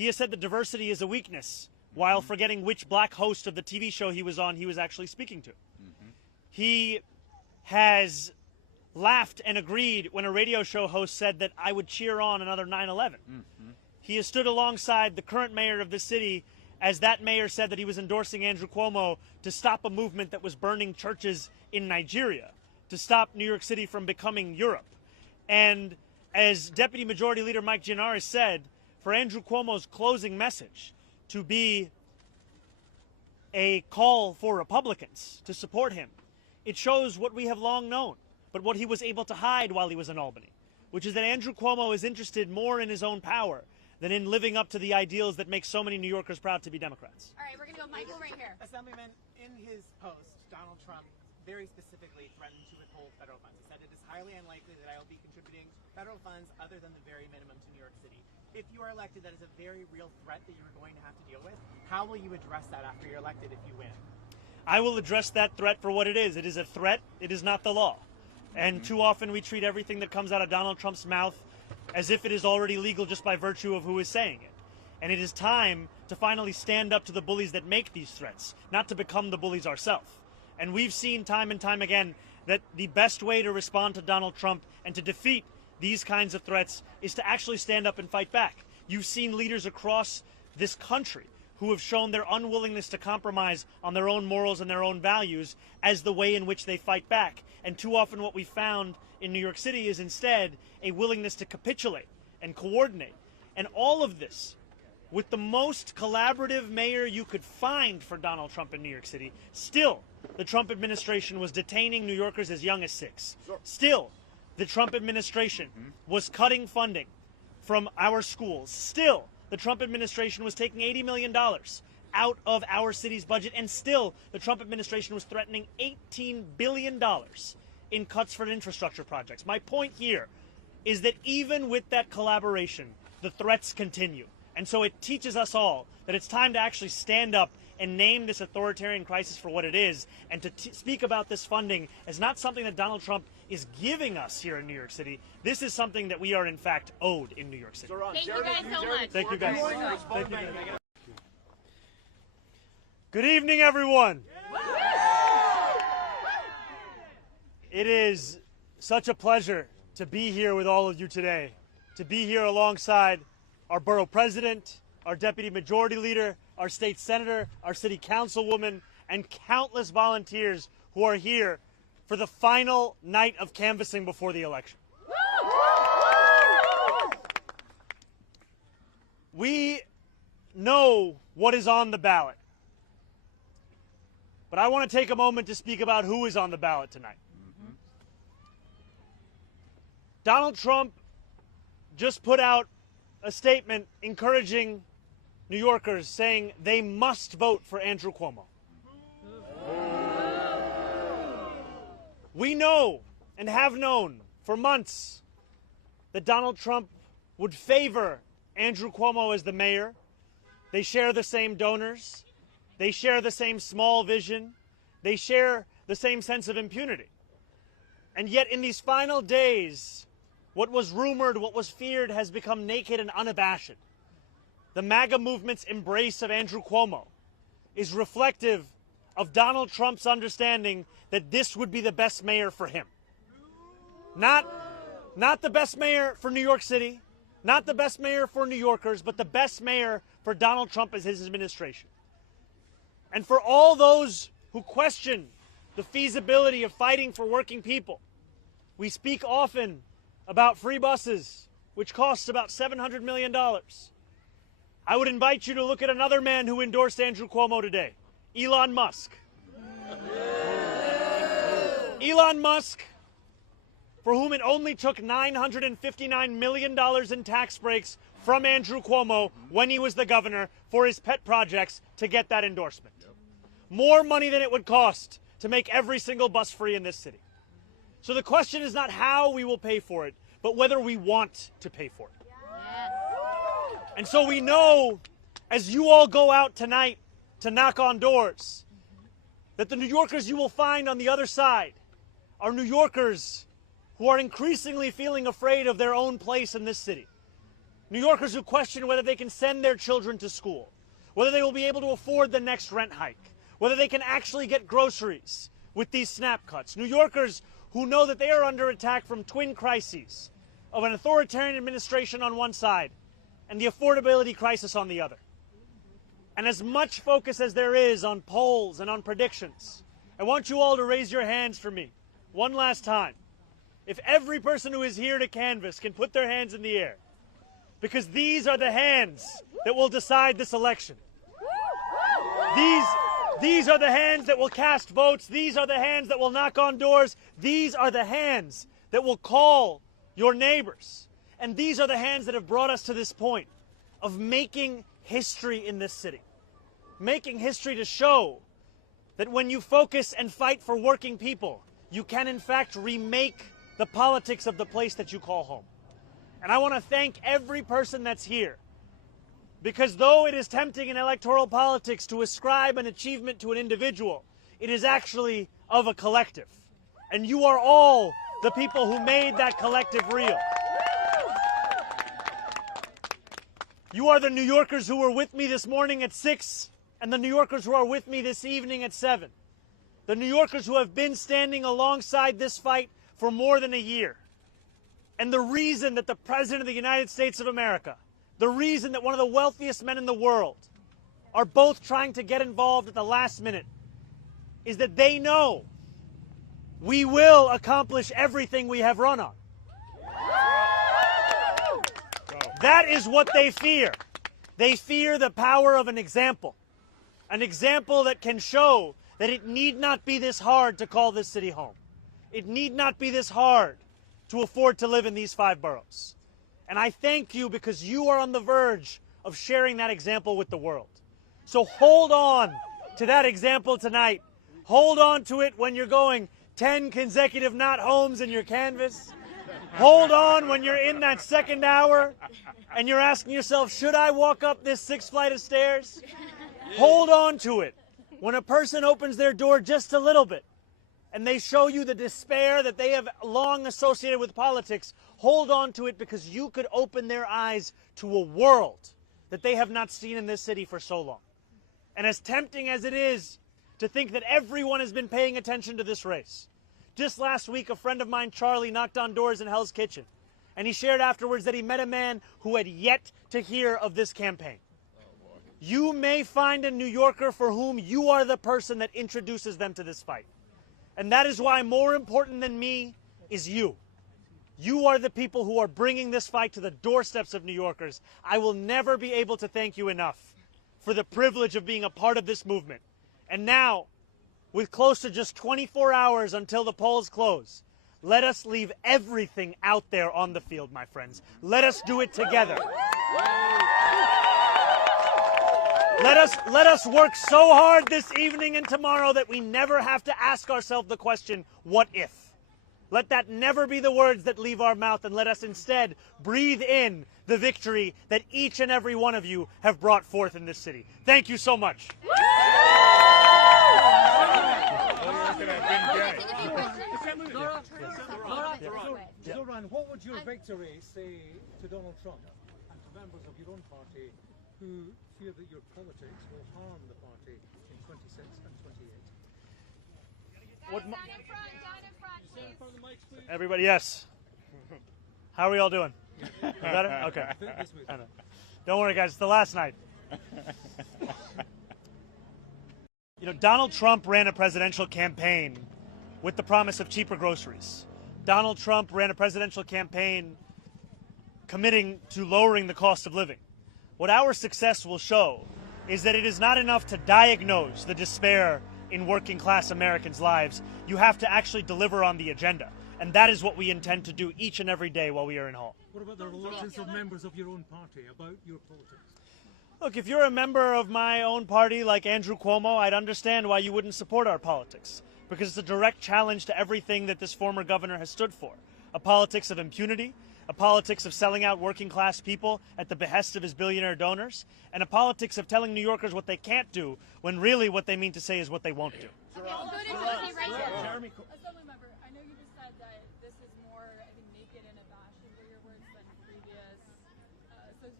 He has said that diversity is a weakness, while forgetting which black host of the TV show he was on he was actually speaking to. He has laughed and agreed when a radio show host said that I would cheer on another 9/11. He has stood alongside the current mayor of the city as that mayor said that he was endorsing Andrew Cuomo to stop a movement that was burning churches in Nigeria, to stop New York City from becoming Europe. And as Deputy Majority Leader Mike Gianaris said, for Andrew Cuomo's closing message to be a call for Republicans to support him, it shows what we have long known, but what he was able to hide while he was in Albany, which is that Andrew Cuomo is interested more in his own power than in living up to the ideals that make so many New Yorkers proud to be Democrats. All right, we're going to go Michael right here. Assemblyman, in his post, Donald Trump very specifically threatened to withhold federal funds. He said it is highly unlikely that I will be contributing federal funds other than the very minimum to New York City. If you are elected, that is a very real threat that you are going to have to deal with. How will you address that after you're elected if you win? I will address that threat for what it is. It is a threat. It is not the law. And too often we treat everything that comes out of Donald Trump's mouth as if it is already legal just by virtue of who is saying it. And it is time to finally stand up to the bullies that make these threats, not to become the bullies ourselves. And we've seen time and time again that the best way to respond to Donald Trump and to defeat these kinds of threats is to actually stand up and fight back. You've seen leaders across this country who have shown their unwillingness to compromise on their own morals and their own values as the way in which they fight back. And too often what we found in New York City is instead a willingness to capitulate and coordinate. And all of this with the most collaborative mayor you could find for Donald Trump in New York City. Still, the Trump administration was detaining New Yorkers as young as 6. Still, the Trump administration was cutting funding from our schools. Still, the Trump administration was taking $80 million out of our city's budget. And still, the Trump administration was threatening $18 billion in cuts for infrastructure projects. My point here is that even with that collaboration, the threats continue. And so it teaches us all that it's time to actually stand up and name this authoritarian crisis for what it is, and to speak about this funding as not something that Donald Trump is giving us here in New York City. This is something that we are, in fact, owed in New York City. Thank you guys so much. Thank you, guys. Thank you, guys. Good evening, everyone. It is such a pleasure to be here with all of you today, to be here alongside our borough president, our deputy majority leader, our state senator, our city councilwoman, and countless volunteers who are here for the final night of canvassing before the election. We know what is on the ballot, but I want to take a moment to speak about who is on the ballot tonight. Donald Trump just put out a statement encouraging New Yorkers, saying they must vote for Andrew Cuomo. We know and have known for months that Donald Trump would favor Andrew Cuomo as the mayor. They share the same donors. They share the same small vision. They share the same sense of impunity. And yet in these final days, what was rumored, what was feared, has become naked and unabashed. The MAGA movement's embrace of Andrew Cuomo is reflective of Donald Trump's understanding that this would be the best mayor for him. Not the best mayor for New York City, not the best mayor for New Yorkers, but the best mayor for Donald Trump as his administration. And for all those who question the feasibility of fighting for working people, we speak often about free buses, which costs about $700 million. I would invite you to look at another man who endorsed Andrew Cuomo today, Elon Musk. Elon Musk, for whom it only took $959 million in tax breaks from Andrew Cuomo when he was the governor for his pet projects to get that endorsement. More money than it would cost to make every single bus free in this city. So the question is not how we will pay for it, but whether we want to pay for it. And so we know, as you all go out tonight to knock on doors, that the New Yorkers you will find on the other side are New Yorkers who are increasingly feeling afraid of their own place in this city. New Yorkers who question whether they can send their children to school, whether they will be able to afford the next rent hike, whether they can actually get groceries with these snap cuts. New Yorkers who know that they are under attack from twin crises of an authoritarian administration on one side and the affordability crisis on the other. And as much focus as there is on polls and on predictions, I want you all to raise your hands for me one last time. If every person who is here to canvass can put their hands in the air, because these are the hands that will decide this election. These are the hands that will cast votes. These are the hands that will knock on doors. These are the hands that will call your neighbors. And these are the hands that have brought us to this point of making history in this city. Making history to show that when you focus and fight for working people, you can in fact remake the politics of the place that you call home. And I want to thank every person that's here, because though it is tempting in electoral politics to ascribe an achievement to an individual, it is actually of a collective. And you are all the people who made that collective real. You are the New Yorkers who were with me this morning at 6, and the New Yorkers who are with me this evening at 7. The New Yorkers who have been standing alongside this fight for more than a year. And the reason that the President of the United States of America, the reason that one of the wealthiest men in the world are both trying to get involved at the last minute is that they know we will accomplish everything we have run on. That is what they fear. They fear the power of an example that can show that it need not be this hard to call this city home. It need not be this hard to afford to live in these 5 boroughs. And I thank you because you are on the verge of sharing that example with the world. So hold on to that example tonight. Hold on to it when you're going 10 consecutive not homes in your canvas. Hold on when you're in that second hour and you're asking yourself, should I walk up this 6th flight of stairs? Hold on to it when a person opens their door just a little bit and they show you the despair that they have long associated with politics. Hold on to it because you could open their eyes to a world that they have not seen in this city for so long. And as tempting as it is to think that everyone has been paying attention to this race, just last week a friend of mine, Charlie, knocked on doors in Hell's Kitchen, and he shared afterwards that he met a man who had yet to hear of this campaign. You may find a New Yorker for whom you are the person that introduces them to this fight. And that is why more important than me is you. You are the people who are bringing this fight to the doorsteps of New Yorkers. I will never be able to thank you enough for the privilege of being a part of this movement. And now, with close to just 24 hours until the polls close, let us leave everything out there on the field, my friends. Let us do it together. Let us work so hard this evening and tomorrow that we never have to ask ourselves the question, what if? Let that never be the words that leave our mouth, and let us instead breathe in the victory that each and every one of you have brought forth in this city. Thank you so much. Zohran, what would your victory say to Donald Trump and to members of your own party who fear that your politics will harm the party in 26 and 28? Down in front, please. Everybody, yes. How are we all doing? Better? Okay. Don't worry, guys. It's the last night. You know, Donald Trump ran a presidential campaign with the promise of cheaper groceries. Donald Trump ran a presidential campaign committing to lowering the cost of living. What our success will show is that it is not enough to diagnose the despair in working class Americans' lives. You have to actually deliver on the agenda. And that is what we intend to do each and every day while we are in Hall. What about the reluctance of members of your own party about your politics? Look, if you're a member of my own party like Andrew Cuomo, I'd understand why you wouldn't support our politics. Because it's a direct challenge to everything that this former governor has stood for. A politics of impunity, a politics of selling out working class people at the behest of his billionaire donors, and a politics of telling New Yorkers what they can't do when really what they mean to say is what they won't do. Okay, we'll go to Tony right here. Assembly member, I know you just said that this is more, I think, naked and abashed, were your words, than previous associations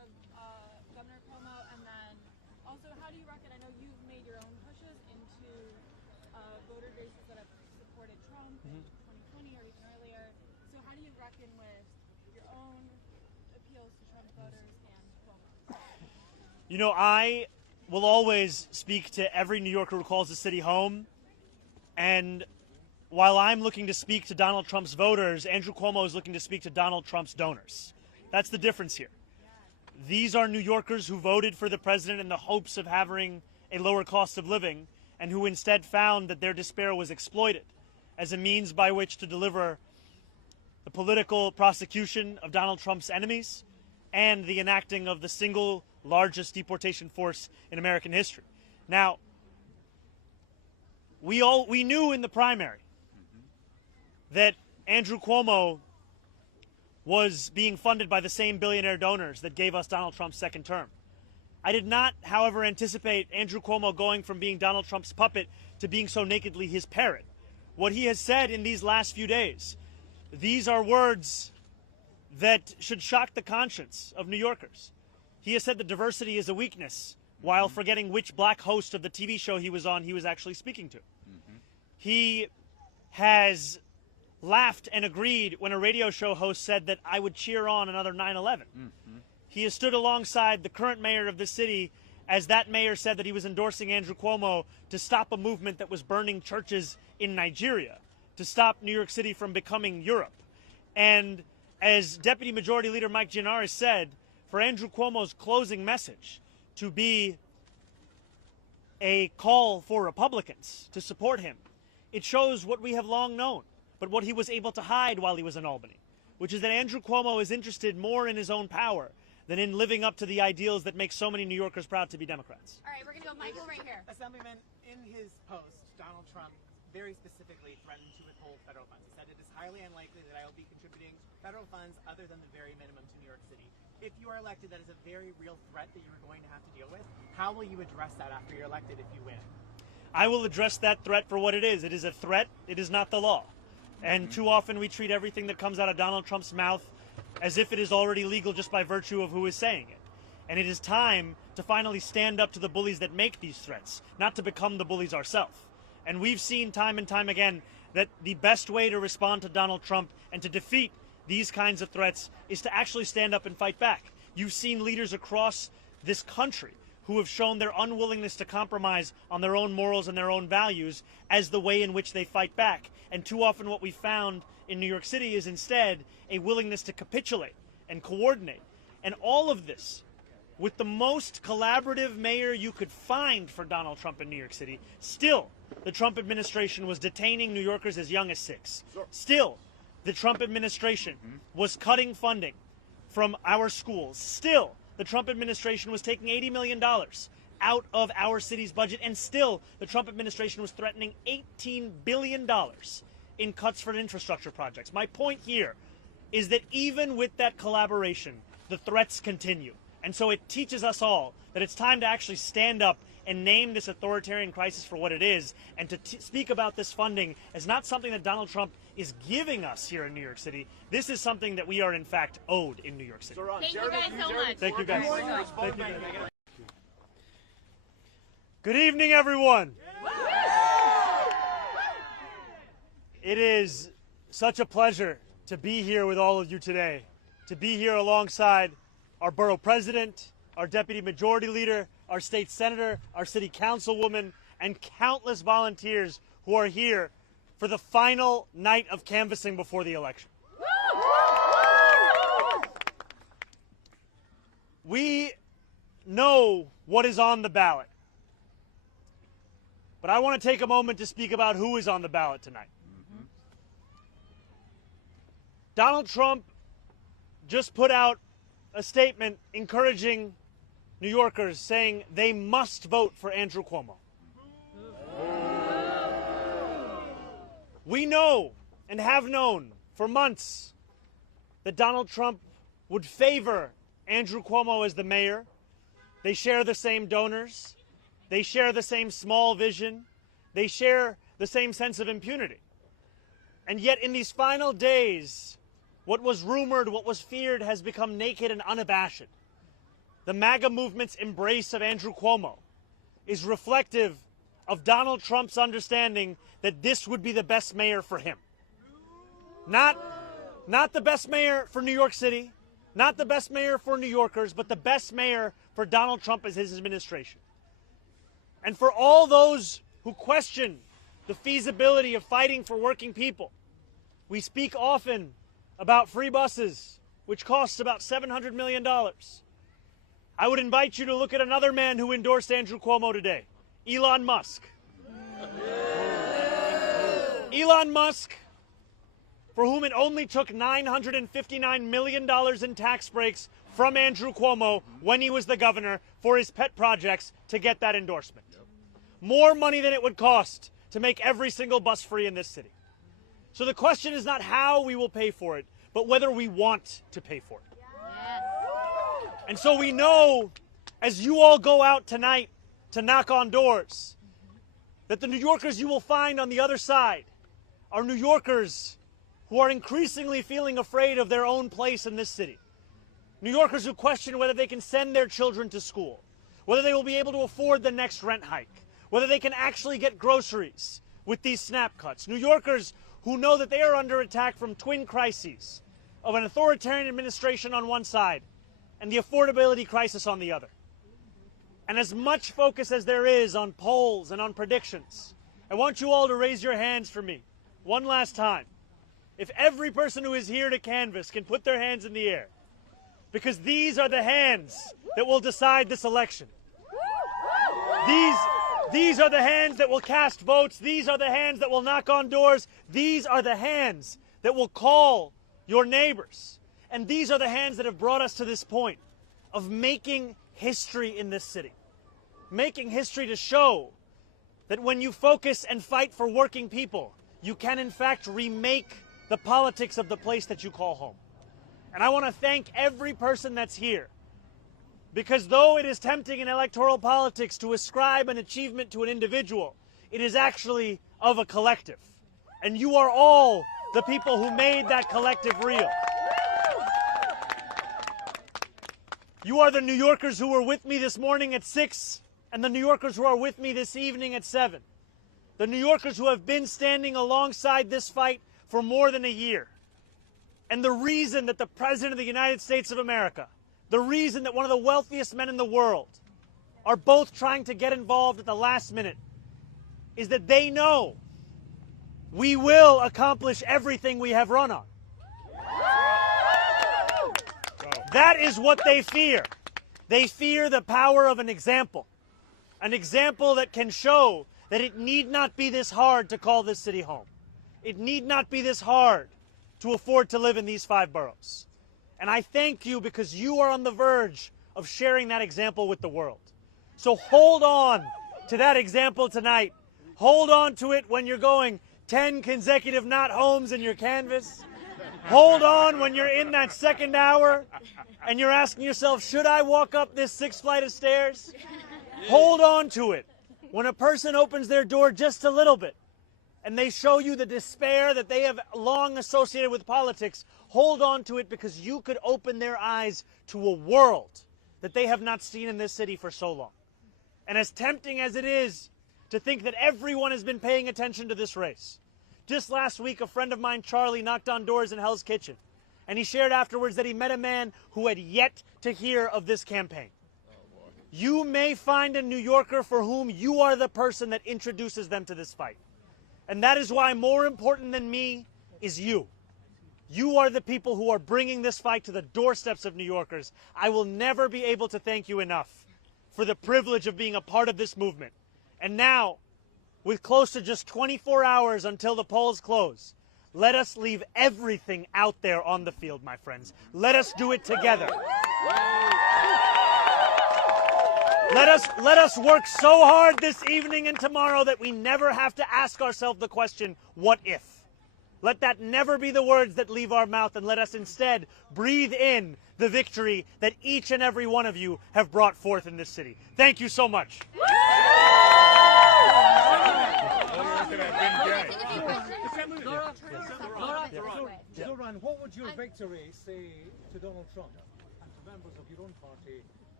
Governor Cuomo, and then also how do you reckon, I know you've made your own pushes into voter bases that have supported Trump in 2020 or even earlier, so how do you reckon with your own appeals to Trump voters and Cuomo? You know, I will always speak to every New Yorker who calls the city home, and while I'm looking to speak to Donald Trump's voters, Andrew Cuomo is looking to speak to Donald Trump's donors. That's the difference here. These are New Yorkers who voted for the president in the hopes of having a lower cost of living and who instead found that their despair was exploited as a means by which to deliver the political prosecution of Donald Trump's enemies and the enacting of the single largest deportation force in American history. Now, we knew in the primary that Andrew Cuomo was being funded by the same billionaire donors that gave us Donald Trump's second term. I did not, however, anticipate Andrew Cuomo going from being Donald Trump's puppet to being so nakedly his parrot. What he has said in these last few days, these are words that should shock the conscience of New Yorkers. He has said that diversity is a weakness, while forgetting which black host of the TV show he was on he was actually speaking to. He has laughed and agreed when a radio show host said that I would cheer on another 9/11. He has stood alongside the current mayor of the city as that mayor said that he was endorsing Andrew Cuomo to stop a movement that was burning churches in Nigeria, to stop New York City from becoming Europe. And as Deputy Majority Leader Mike Gianaris said, for Andrew Cuomo's closing message to be a call for Republicans to support him, it shows what we have long known, but what he was able to hide while he was in Albany, which is that Andrew Cuomo is interested more in his own power than in living up to the ideals that make so many New Yorkers proud to be Democrats. All right, we're going to go Michael right here. Assemblyman, in his post, Donald Trump very specifically threatened to withhold federal funds. He said it is highly unlikely that I will be contributing federal funds other than the very minimum to New York City. If you are elected, that is a very real threat that you are going to have to deal with. How will you address that after you're elected if you win? I will address that threat for what it is. It is a threat. It is not the law. And too often we treat everything that comes out of Donald Trump's mouth as if it is already legal just by virtue of who is saying it. And it is time to finally stand up to the bullies that make these threats, not to become the bullies ourselves. And we've seen time and time again that the best way to respond to Donald Trump and to defeat these kinds of threats is to actually stand up and fight back. You've seen leaders across this country who have shown their unwillingness to compromise on their own morals and their own values as the way in which they fight back. And too often what we found in New York City is instead a willingness to capitulate and coordinate. And all of this with the most collaborative mayor you could find for Donald Trump in New York City. Still, the Trump administration was detaining New Yorkers as young as 6. Still, the Trump administration was cutting funding from our schools. Still, the Trump administration was taking $80 million out of our city's budget, and still the Trump administration was threatening $18 billion in cuts for infrastructure projects. My point here is that even with that collaboration, the threats continue. And so it teaches us all that it's time to actually stand up and name this authoritarian crisis for what it is, and to speak about this funding as not something that Donald Trump is giving us here in New York City. This is something that we are in fact owed in New York City. Thank you guys so much. Thank you guys. Thank you guys. Good evening, everyone. It is such a pleasure to be here with all of you today, to be here alongside our borough president, our deputy majority leader, our state senator, our city councilwoman, and countless volunteers who are here for the final night of canvassing before the election. We know what is on the ballot, but I want to take a moment to speak about who is on the ballot tonight. Donald Trump just put out a statement encouraging New Yorkers, saying they must vote for Andrew Cuomo. We know and have known for months that Donald Trump would favor Andrew Cuomo as the mayor. They share the same donors. They share the same small vision. They share the same sense of impunity. And yet in these final days, what was rumored, what was feared has become naked and unabashed. the MAGA movement's embrace of Andrew Cuomo is reflective of Donald Trump's understanding that this would be the best mayor for him. Not the best mayor for New York City, not the best mayor for New Yorkers, but the best mayor for Donald Trump as his administration. And for all those who question the feasibility of fighting for working people, we speak often about free buses, which costs about $700 million. I would invite you to look at another man who endorsed Andrew Cuomo today, Elon Musk. Elon Musk, for whom it only took $959 million in tax breaks from Andrew Cuomo when he was the governor for his pet projects to get that endorsement. More money than it would cost to make every single bus free in this city. So the question is not how we will pay for it, but whether we want to pay for it. Yes. And so we know, as you all go out tonight to knock on doors, that the New Yorkers you will find on the other side are New Yorkers who are increasingly feeling afraid of their own place in this city. New Yorkers who question whether they can send their children to school, whether they will be able to afford the next rent hike, whether they can actually get groceries with these snap cuts. New Yorkers who know that they are under attack from twin crises of an authoritarian administration on one side and the affordability crisis on the other. And as much focus as there is on polls and on predictions, I want you all to raise your hands for me one last time. If every person who is here to canvass can put their hands in the air, because these are the hands that will decide this election. These are the hands that will cast votes. These are the hands that will knock on doors. These are the hands that will call your neighbors. And these are the hands that have brought us to this point of making history in this city. Making history to show that when you focus and fight for working people, you can in fact remake the politics of the place that you call home. And I want to thank every person that's here, because though it is tempting in electoral politics to ascribe an achievement to an individual, it is actually of a collective. And you are all the people who made that collective real. You are the New Yorkers who were with me this morning at 6, and the New Yorkers who are with me this evening at 7. The New Yorkers who have been standing alongside this fight for more than a year. And the reason that the President of the United States of America, the reason that one of the wealthiest men in the world are both trying to get involved at the last minute is that they know we will accomplish everything we have run on. That is what they fear. They fear the power of an example that can show that it need not be this hard to call this city home. It need not be this hard to afford to live in these 5 boroughs. And I thank you because you are on the verge of sharing that example with the world. So hold on to that example tonight. Hold on to it when you're going 10 consecutive not homes in your canvas. Hold on when you're in that second hour and you're asking yourself, should I walk up this 6th flight of stairs? Hold on to it when a person opens their door just a little bit and they show you the despair that they have long associated with politics. Hold on to it because you could open their eyes to a world that they have not seen in this city for so long. And as tempting as it is to think that everyone has been paying attention to this race, just last week a friend of mine, Charlie, knocked on doors in Hell's Kitchen, and he shared afterwards that he met a man who had yet to hear of this campaign. You may find a New Yorker for whom you are the person that introduces them to this fight. And that is why more important than me is you. You are the people who are bringing this fight to the doorsteps of New Yorkers. I will never be able to thank you enough for the privilege of being a part of this movement. And now, with close to just 24 hours until the polls close, let us leave everything out there on the field, my friends. Let us do it together. Let us work so hard this evening and tomorrow that we never have to ask ourselves the question, what if? Let that never be the words that leave our mouth, and let us instead breathe in the victory that each and every one of you have brought forth in this city. Thank you so much. Zohran, what would your victory say to Donald Trump and to members of your own party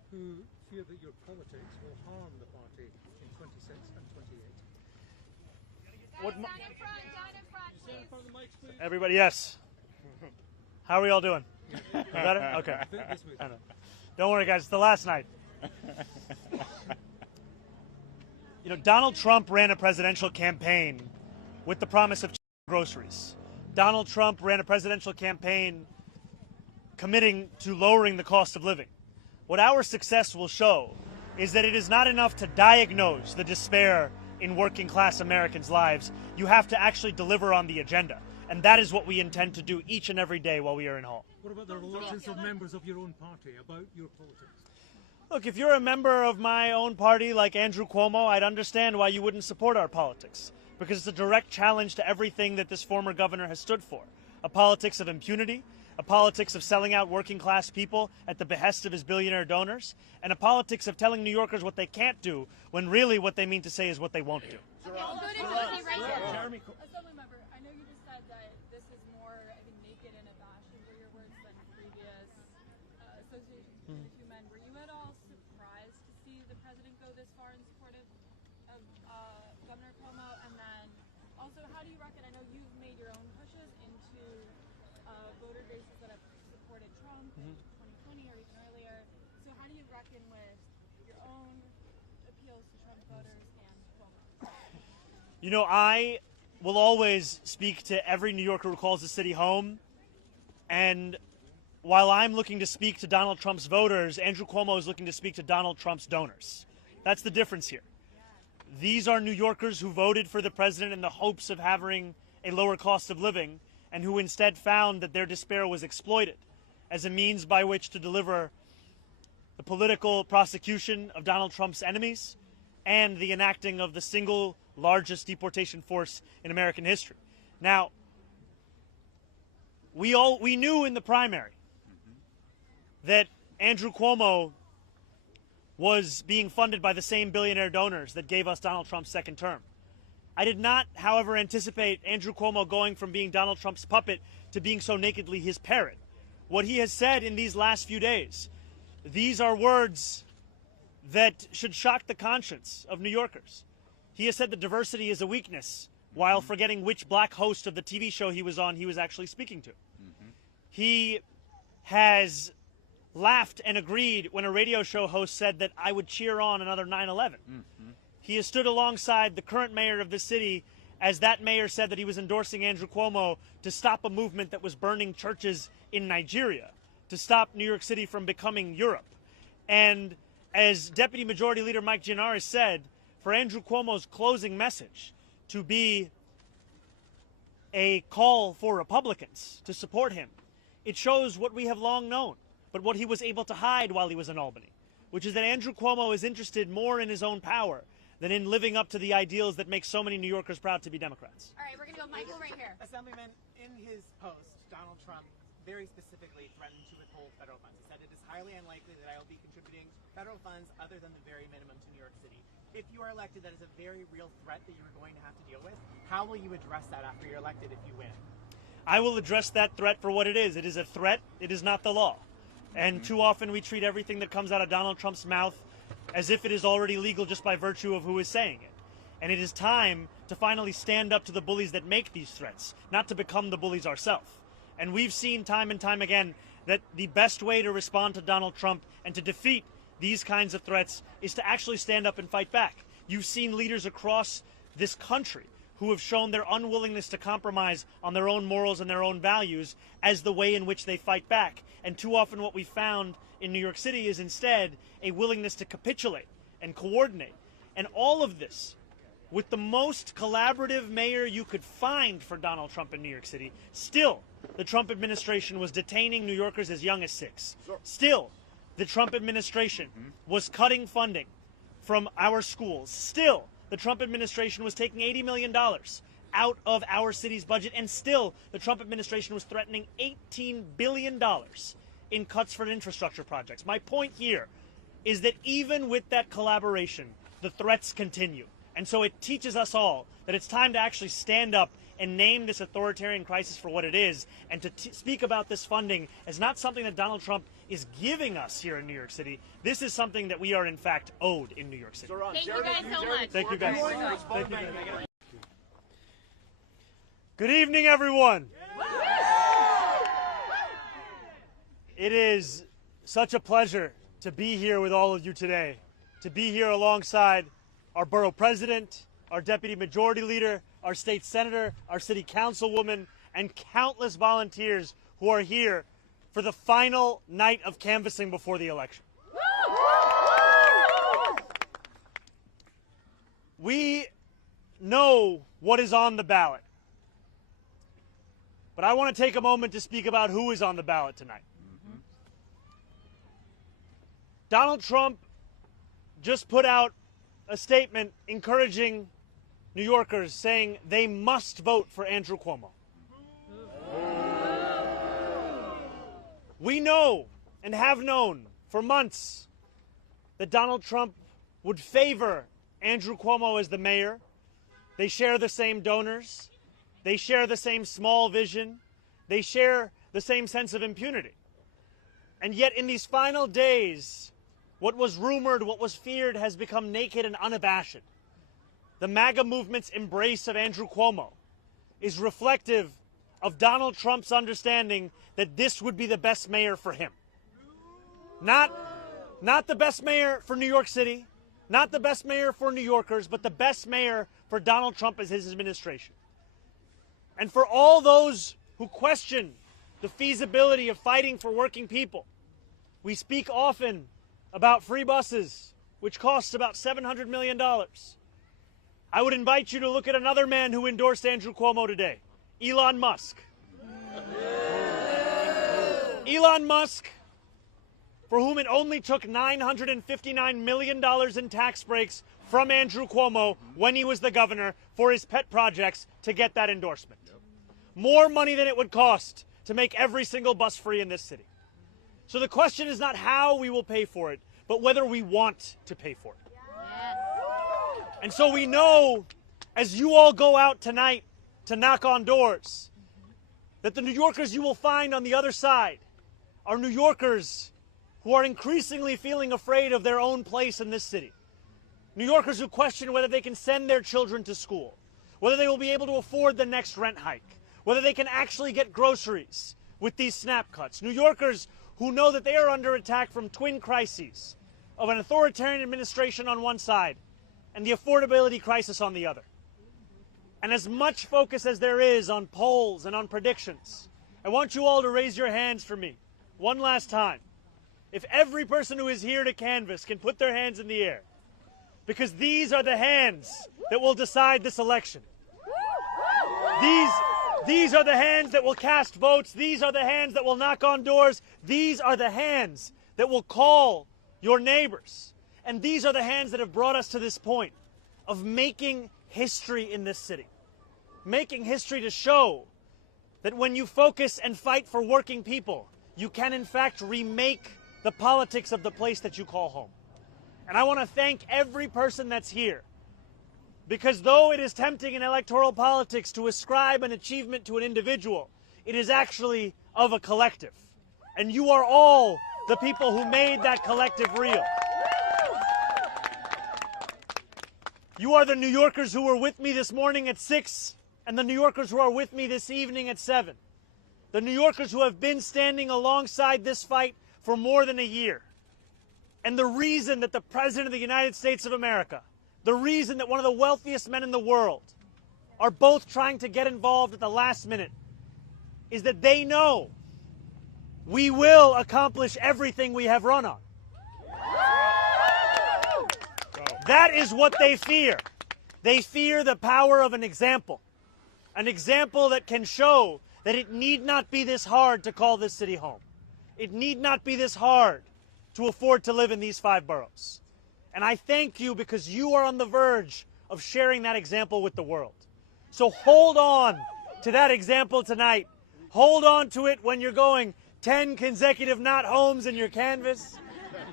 who fear that your politics will harm the party in 26 and 28. Down in front, please. Everybody, yes. How are we all doing? Better? Okay. This way. Don't worry, guys. It's the last night. You know, Donald Trump ran a presidential campaign with the promise of groceries. Donald Trump ran a presidential campaign committing to lowering the cost of living. What our success will show is that it is not enough to diagnose the despair in working class Americans' lives. You have to actually deliver on the agenda. And that is what we intend to do each and every day while we are in Hall. What about the reluctance of members of your own party about your politics? Look, if you're a member of my own party like Andrew Cuomo, I'd understand why you wouldn't support our politics. Because it's a direct challenge to everything that this former governor has stood for. A politics of impunity, a politics of selling out working class people at the behest of his billionaire donors, and a politics of telling New Yorkers what they can't do when really what they mean to say is what they won't do. Okay, we'll go to Tony right here. Assembly member, I know you just said that this is more, I think, naked and abashing were your words than previous associations between the two men. Were you at all surprised to see the president go this far in support of Governor Cuomo? And then also, how do you reckon, I know you've made your own pushes into voter bases that have supported Trump in 2020 or even earlier. So how do you reckon with your own appeals to Trump voters and Cuomo? You know, I will always speak to every New Yorker who calls the city home. And while I'm looking to speak to Donald Trump's voters, Andrew Cuomo is looking to speak to Donald Trump's donors. That's the difference here. These are New Yorkers who voted for the president in the hopes of having a lower cost of living and who instead found that their despair was exploited as a means by which to deliver the political prosecution of Donald Trump's enemies and the enacting of the single largest deportation force in American history. Now, we knew in the primary that Andrew Cuomo was being funded by the same billionaire donors that gave us Donald Trump's second term. I did not, however, anticipate Andrew Cuomo going from being Donald Trump's puppet to being so nakedly his parrot. What he has said in these last few days, these are words that should shock the conscience of New Yorkers. He has said that diversity is a weakness while forgetting which black host of the TV show he was on he was actually speaking to. He has laughed and agreed when a radio show host said that I would cheer on another 9/11. He has stood alongside the current mayor of the city as that mayor said that he was endorsing Andrew Cuomo to stop a movement that was burning churches in Nigeria, to stop New York City from becoming Europe. And as Deputy Majority Leader Mike Gianaris said, for Andrew Cuomo's closing message to be a call for Republicans to support him, it shows what we have long known, but what he was able to hide while he was in Albany, which is that Andrew Cuomo is interested more in his own power than in living up to the ideals that make so many New Yorkers proud to be Democrats. All right, we're going to go Michael right here. Assemblyman, in his post, Donald Trump very specifically threatened to withhold federal funds. He said it is highly unlikely that I will be contributing federal funds other than the very minimum to New York City. If you are elected, that is a very real threat that you are going to have to deal with. How will you address that after you're elected if you win? I will address that threat for what it is. It is a threat. It is not the law. And too often we treat everything that comes out of Donald Trump's mouth as if it is already legal just by virtue of who is saying it. And it is time to finally stand up to the bullies that make these threats, not to become the bullies ourselves. And we've seen time and time again that the best way to respond to Donald Trump and to defeat these kinds of threats is to actually stand up and fight back. You've seen leaders across this country who have shown their unwillingness to compromise on their own morals and their own values as the way in which they fight back. And too often what we found in New York City is instead a willingness to capitulate and coordinate. And all of this with the most collaborative mayor you could find for Donald Trump in New York City. Still, the Trump administration was detaining New Yorkers as young as 6. Still, the Trump administration was cutting funding from our schools. Still, the Trump administration was taking $80 million out of our city's budget. And still, the Trump administration was threatening $18 billion in cuts for infrastructure projects. My point here is that even with that collaboration, the threats continue. And so it teaches us all that it's time to actually stand up and name this authoritarian crisis for what it is, and to speak about this funding as not something that Donald Trump is giving us here in New York City. This is something that we are, in fact, owed in New York City. Thank you guys so much. Thank you, guys. Thank you, guys. Good evening, everyone. It is such a pleasure to be here with all of you today, to be here alongside our borough president, our deputy majority leader, our state senator, our city councilwoman, and countless volunteers who are here for the final night of canvassing before the election. We know what is on the ballot, but I want to take a moment to speak about who is on the ballot tonight. Donald Trump just put out a statement encouraging New Yorkers, saying they must vote for Andrew Cuomo. We know and have known for months that Donald Trump would favor Andrew Cuomo as the mayor. They share the same donors. They share the same small vision. They share the same sense of impunity. And yet in these final days, what was rumored, what was feared, has become naked and unabashed. The MAGA movement's embrace of Andrew Cuomo is reflective of Donald Trump's understanding that this would be the best mayor for him. Not the best mayor for New York City, not the best mayor for New Yorkers, but the best mayor for Donald Trump as his administration. And for all those who question the feasibility of fighting for working people, we speak often about free buses, which costs about $700 million. I would invite you to look at another man who endorsed Andrew Cuomo today, Elon Musk. Elon Musk, for whom it only took $959 million in tax breaks from Andrew Cuomo when he was the governor for his pet projects to get that endorsement. More money than it would cost to make every single bus free in this city. So the question is not how we will pay for it, but whether we want to pay for it. And so we know, as you all go out tonight to knock on doors, that the New Yorkers you will find on the other side are New Yorkers who are increasingly feeling afraid of their own place in this city. New Yorkers who question whether they can send their children to school, whether they will be able to afford the next rent hike, whether they can actually get groceries with these snap cuts. New Yorkers who know that they are under attack from twin crises of an authoritarian administration on one side and the affordability crisis on the other. And as much focus as there is on polls and on predictions, I want you all to raise your hands for me one last time. If every person who is here to canvass can put their hands in the air, because these are the hands that will decide this election. These are the hands that will cast votes. These are the hands that will knock on doors. These are the hands that will call your neighbors. And these are the hands that have brought us to this point of making history in this city. Making history to show that when you focus and fight for working people, you can in fact remake the politics of the place that you call home. And I want to thank every person that's here, because though it is tempting in electoral politics to ascribe an achievement to an individual, it is actually of a collective. And you are all the people who made that collective real. You are the New Yorkers who were with me this morning at 6, and the New Yorkers who are with me this evening at 7. The New Yorkers who have been standing alongside this fight for more than a year. And the reason that the President of the United States of America, the reason that one of the wealthiest men in the world are both trying to get involved at the last minute is that they know we will accomplish everything we have run on. That is what they fear. They fear the power of an example that can show that it need not be this hard to call this city home. It need not be this hard to afford to live in these 5 boroughs. And I thank you because you are on the verge of sharing that example with the world. So hold on to that example tonight. Hold on to it when you're going 10 consecutive not homes in your canvas.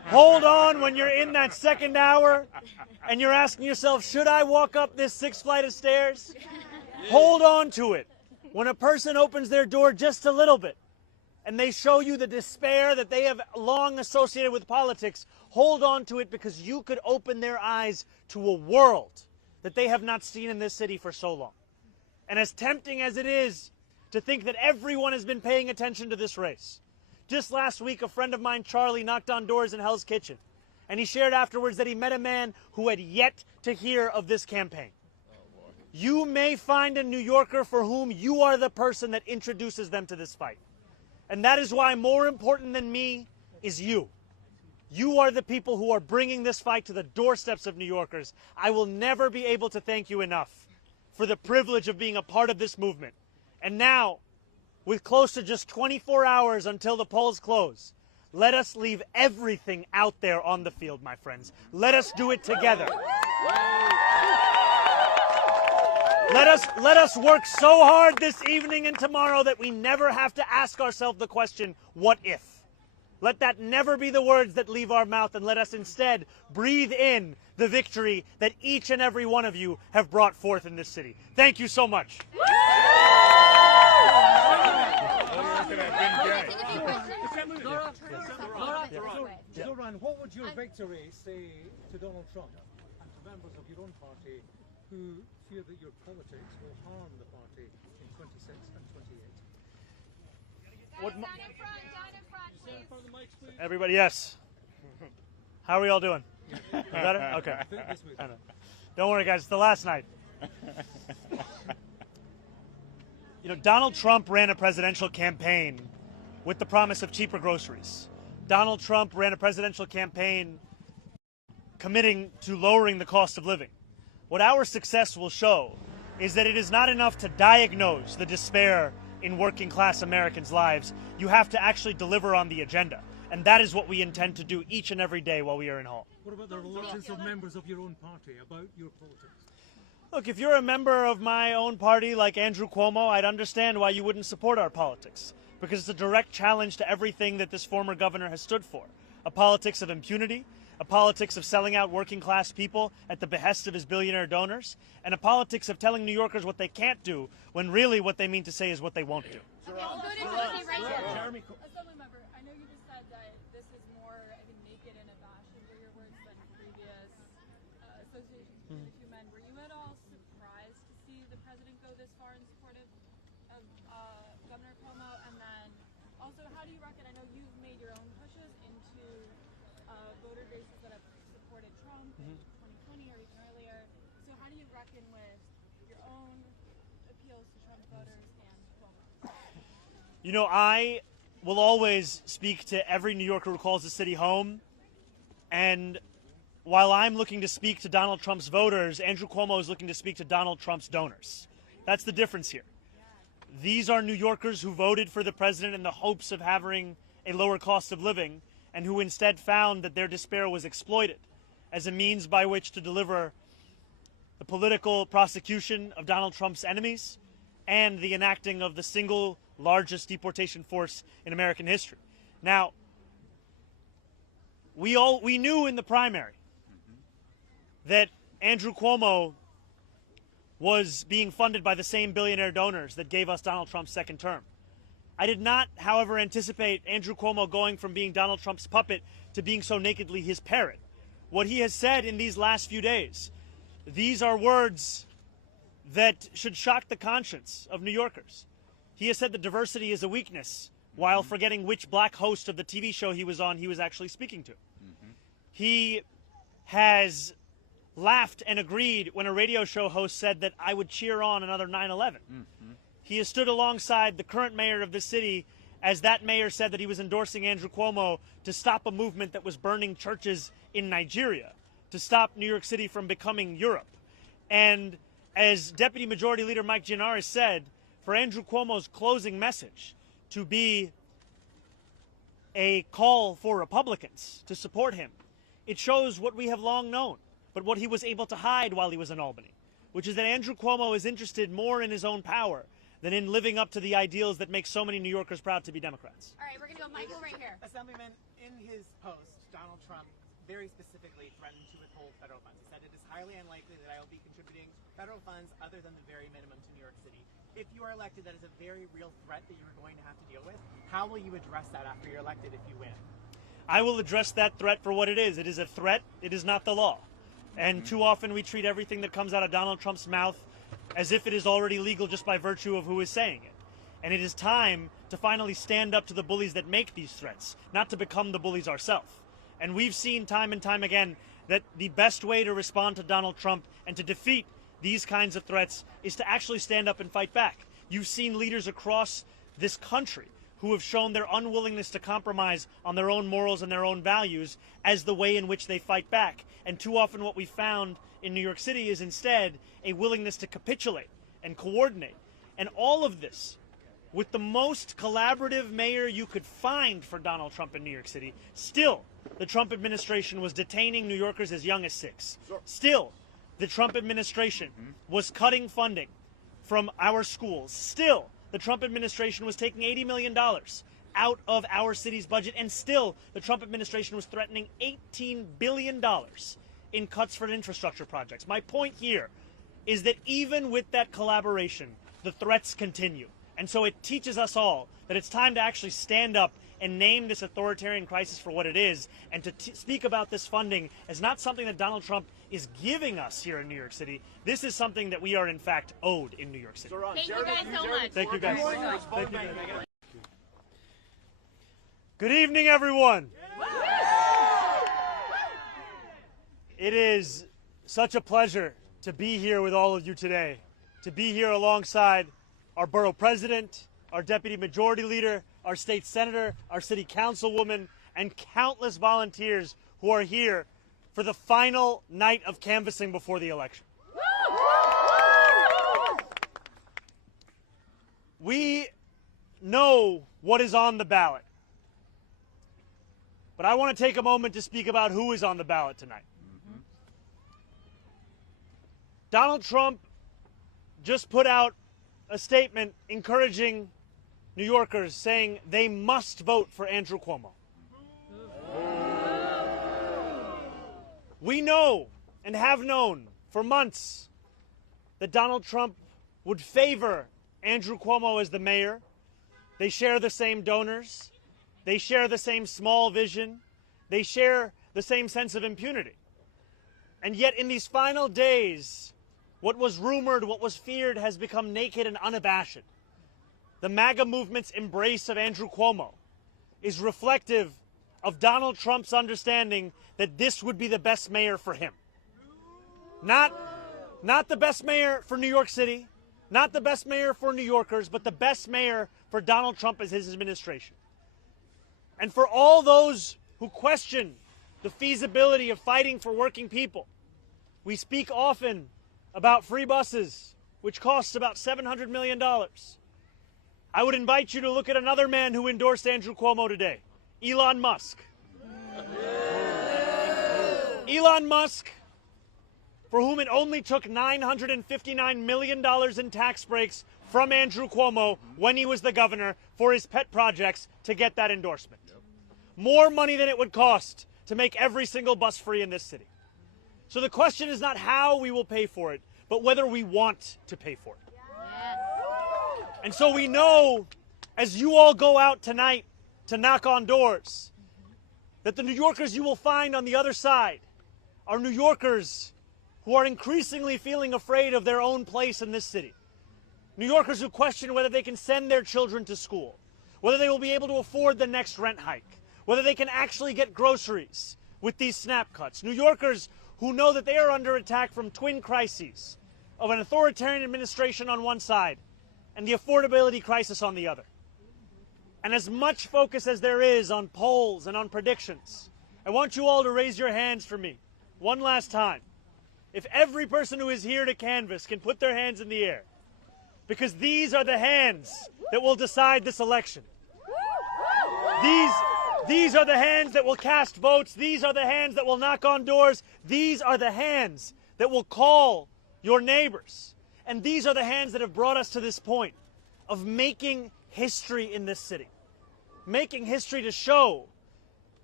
Hold on when you're in that second hour and you're asking yourself, should I walk up this 6th flight of stairs? Hold on to it. When a person opens their door just a little bit and they show you the despair that they have long associated with politics, hold on to it, because you could open their eyes to a world that they have not seen in this city for so long. And as tempting as it is to think that everyone has been paying attention to this race, just last week a friend of mine, Charlie, knocked on doors in Hell's Kitchen, and he shared afterwards that he met a man who had yet to hear of this campaign. You may find a New Yorker for whom you are the person that introduces them to this fight. And that is why more important than me is you. You are the people who are bringing this fight to the doorsteps of New Yorkers. I will never be able to thank you enough for the privilege of being a part of this movement. And now, with close to just 24 hours until the polls close, let us leave everything out there on the field, my friends. Let us do it together. Let us work so hard this evening and tomorrow that we never have to ask ourselves the question, what if? Let that never be the words that leave our mouth, and let us instead breathe in the victory that each and every one of you have brought forth in this city. Thank you so much. Zohran, what would your victory say to Donald Trump and to members of your own party who fear that your politics will harm the party in 26 and 28? Down in front, please. Everybody, yes. How are we all doing? Better? Okay. I know. Don't worry, guys. It's the last night. You know, Donald Trump ran a presidential campaign with the promise of cheaper groceries. Donald Trump ran a presidential campaign committing to lowering the cost of living. What our success will show is that it is not enough to diagnose the despair in working class Americans' lives. You have to actually deliver on the agenda. And that is what we intend to do each and every day while we are in Hall. What about the reluctance of members of your own party about your politics? Look, if you're a member of my own party like Andrew Cuomo, I'd understand why you wouldn't support our politics, because it's a direct challenge to everything that this former governor has stood for. A politics of impunity, a politics of selling out working class people at the behest of his billionaire donors, and a politics of telling New Yorkers what they can't do when really what they mean to say is what they won't do. Okay, we'll go to Josie right here. Jeremy, Assembly member, I know you just said that this is more, I think, naked and abashed, were your words, than previous associations between the two men. Were you at all surprised to see the president go this far in support of Governor Cuomo? And then also, how do you reckon, I know you've made your own pushes into voter bases that have supported Trump in 2020 or even earlier. So how do you reckon with your own appeals to Trump voters and Cuomo? You know, I will always speak to every New Yorker who calls the city home. And while I'm looking to speak to Donald Trump's voters, Andrew Cuomo is looking to speak to Donald Trump's donors. That's the difference here. These are New Yorkers who voted for the president in the hopes of having a lower cost of living, and who instead found that their despair was exploited as a means by which to deliver the political prosecution of Donald Trump's enemies and the enacting of the single largest deportation force in American history. Now, we knew in the primary that Andrew Cuomo was being funded by the same billionaire donors that gave us Donald Trump's second term. I did not, however, anticipate Andrew Cuomo going from being Donald Trump's puppet to being so nakedly his parrot. What he has said in these last few days, these are words that should shock the conscience of New Yorkers. He has said that diversity is a weakness, while forgetting which black host of the TV show he was on he was actually speaking to. He has laughed and agreed when a radio show host said that I would cheer on another 9/11. He has stood alongside the current mayor of the city as that mayor said that he was endorsing Andrew Cuomo to stop a movement that was burning churches in Nigeria, to stop New York City from becoming Europe. And as Deputy Majority Leader Mike Gianaris said, for Andrew Cuomo's closing message to be a call for Republicans to support him, it shows what we have long known, but what he was able to hide while he was in Albany, which is that Andrew Cuomo is interested more in his own power than in living up to the ideals that make so many New Yorkers proud to be Democrats. All right, we're going to go Michael right here. Assemblyman, in his post, Donald Trump very specifically threatened to withhold federal funds. He said it is highly unlikely that I will be contributing federal funds other than the very minimum to New York City. If you are elected, that is a very real threat that you are going to have to deal with. How will you address that after you're elected if you win? I will address that threat for what it is. It is a threat. It is not the law. And too often we treat everything that comes out of Donald Trump's mouth as if it is already legal just by virtue of who is saying it. And it is time to finally stand up to the bullies that make these threats, not to become the bullies ourselves. And we've seen time and time again that the best way to respond to Donald Trump and to defeat these kinds of threats is to actually stand up and fight back. You've seen leaders across this country who have shown their unwillingness to compromise on their own morals and their own values as the way in which they fight back. And too often what we found in New York City is instead a willingness to capitulate and coordinate. And all of this, with the most collaborative mayor you could find for Donald Trump in New York City, still the Trump administration was detaining New Yorkers as young as 6. Still, the Trump administration was cutting funding from our schools. Still, the Trump administration was taking $80 million out of our city's budget. And still, the Trump administration was threatening $18 billion in cuts for infrastructure projects. My point here is that even with that collaboration, the threats continue. And so it teaches us all that it's time to actually stand up and name this authoritarian crisis for what it is, and to speak about this funding as not something that Donald Trump is giving us here in New York City. This is something that we are, in fact, owed in New York City. Thank you guys so much. Thank you, guys. Thank you. Good evening, everyone. It is such a pleasure to be here with all of you today, to be here alongside our borough president, our deputy majority leader, our state senator, our city councilwoman, and countless volunteers who are here for the final night of canvassing before the election. We know what is on the ballot, but I want to take a moment to speak about who is on the ballot tonight. Donald Trump just put out a statement encouraging New Yorkers, saying they must vote for Andrew Cuomo. We know and have known for months that Donald Trump would favor Andrew Cuomo as the mayor. They share the same donors. They share the same small vision. They share the same sense of impunity. And yet in these final days, what was rumored, what was feared, has become naked and unabashed. The MAGA movement's embrace of Andrew Cuomo is reflective of Donald Trump's understanding that this would be the best mayor for him. Not the best mayor for New York City, not the best mayor for New Yorkers, but the best mayor for Donald Trump as his administration. And for all those who question the feasibility of fighting for working people, we speak often about free buses, which costs about $700 million. I would invite you to look at another man who endorsed Andrew Cuomo today, Elon Musk. Elon Musk, for whom it only took $959 million in tax breaks from Andrew Cuomo when he was the governor for his pet projects to get that endorsement. More money than it would cost to make every single bus free in this city. So the question is not how we will pay for it, but whether we want to pay for it. And so we know, as you all go out tonight to knock on doors, that the New Yorkers you will find on the other side are New Yorkers who are increasingly feeling afraid of their own place in this city. New Yorkers who question whether they can send their children to school, whether they will be able to afford the next rent hike, whether they can actually get groceries with these SNAP cuts. New Yorkers who know that they are under attack from twin crises of an authoritarian administration on one side and the affordability crisis on the other. And as much focus as there is on polls and on predictions, I want you all to raise your hands for me one last time. If every person who is here to canvass can put their hands in the air, because these are the hands that will decide this election. These are the hands that will cast votes. These are the hands that will knock on doors. These are the hands that will call your neighbors. And these are the hands that have brought us to this point of making history in this city. Making history to show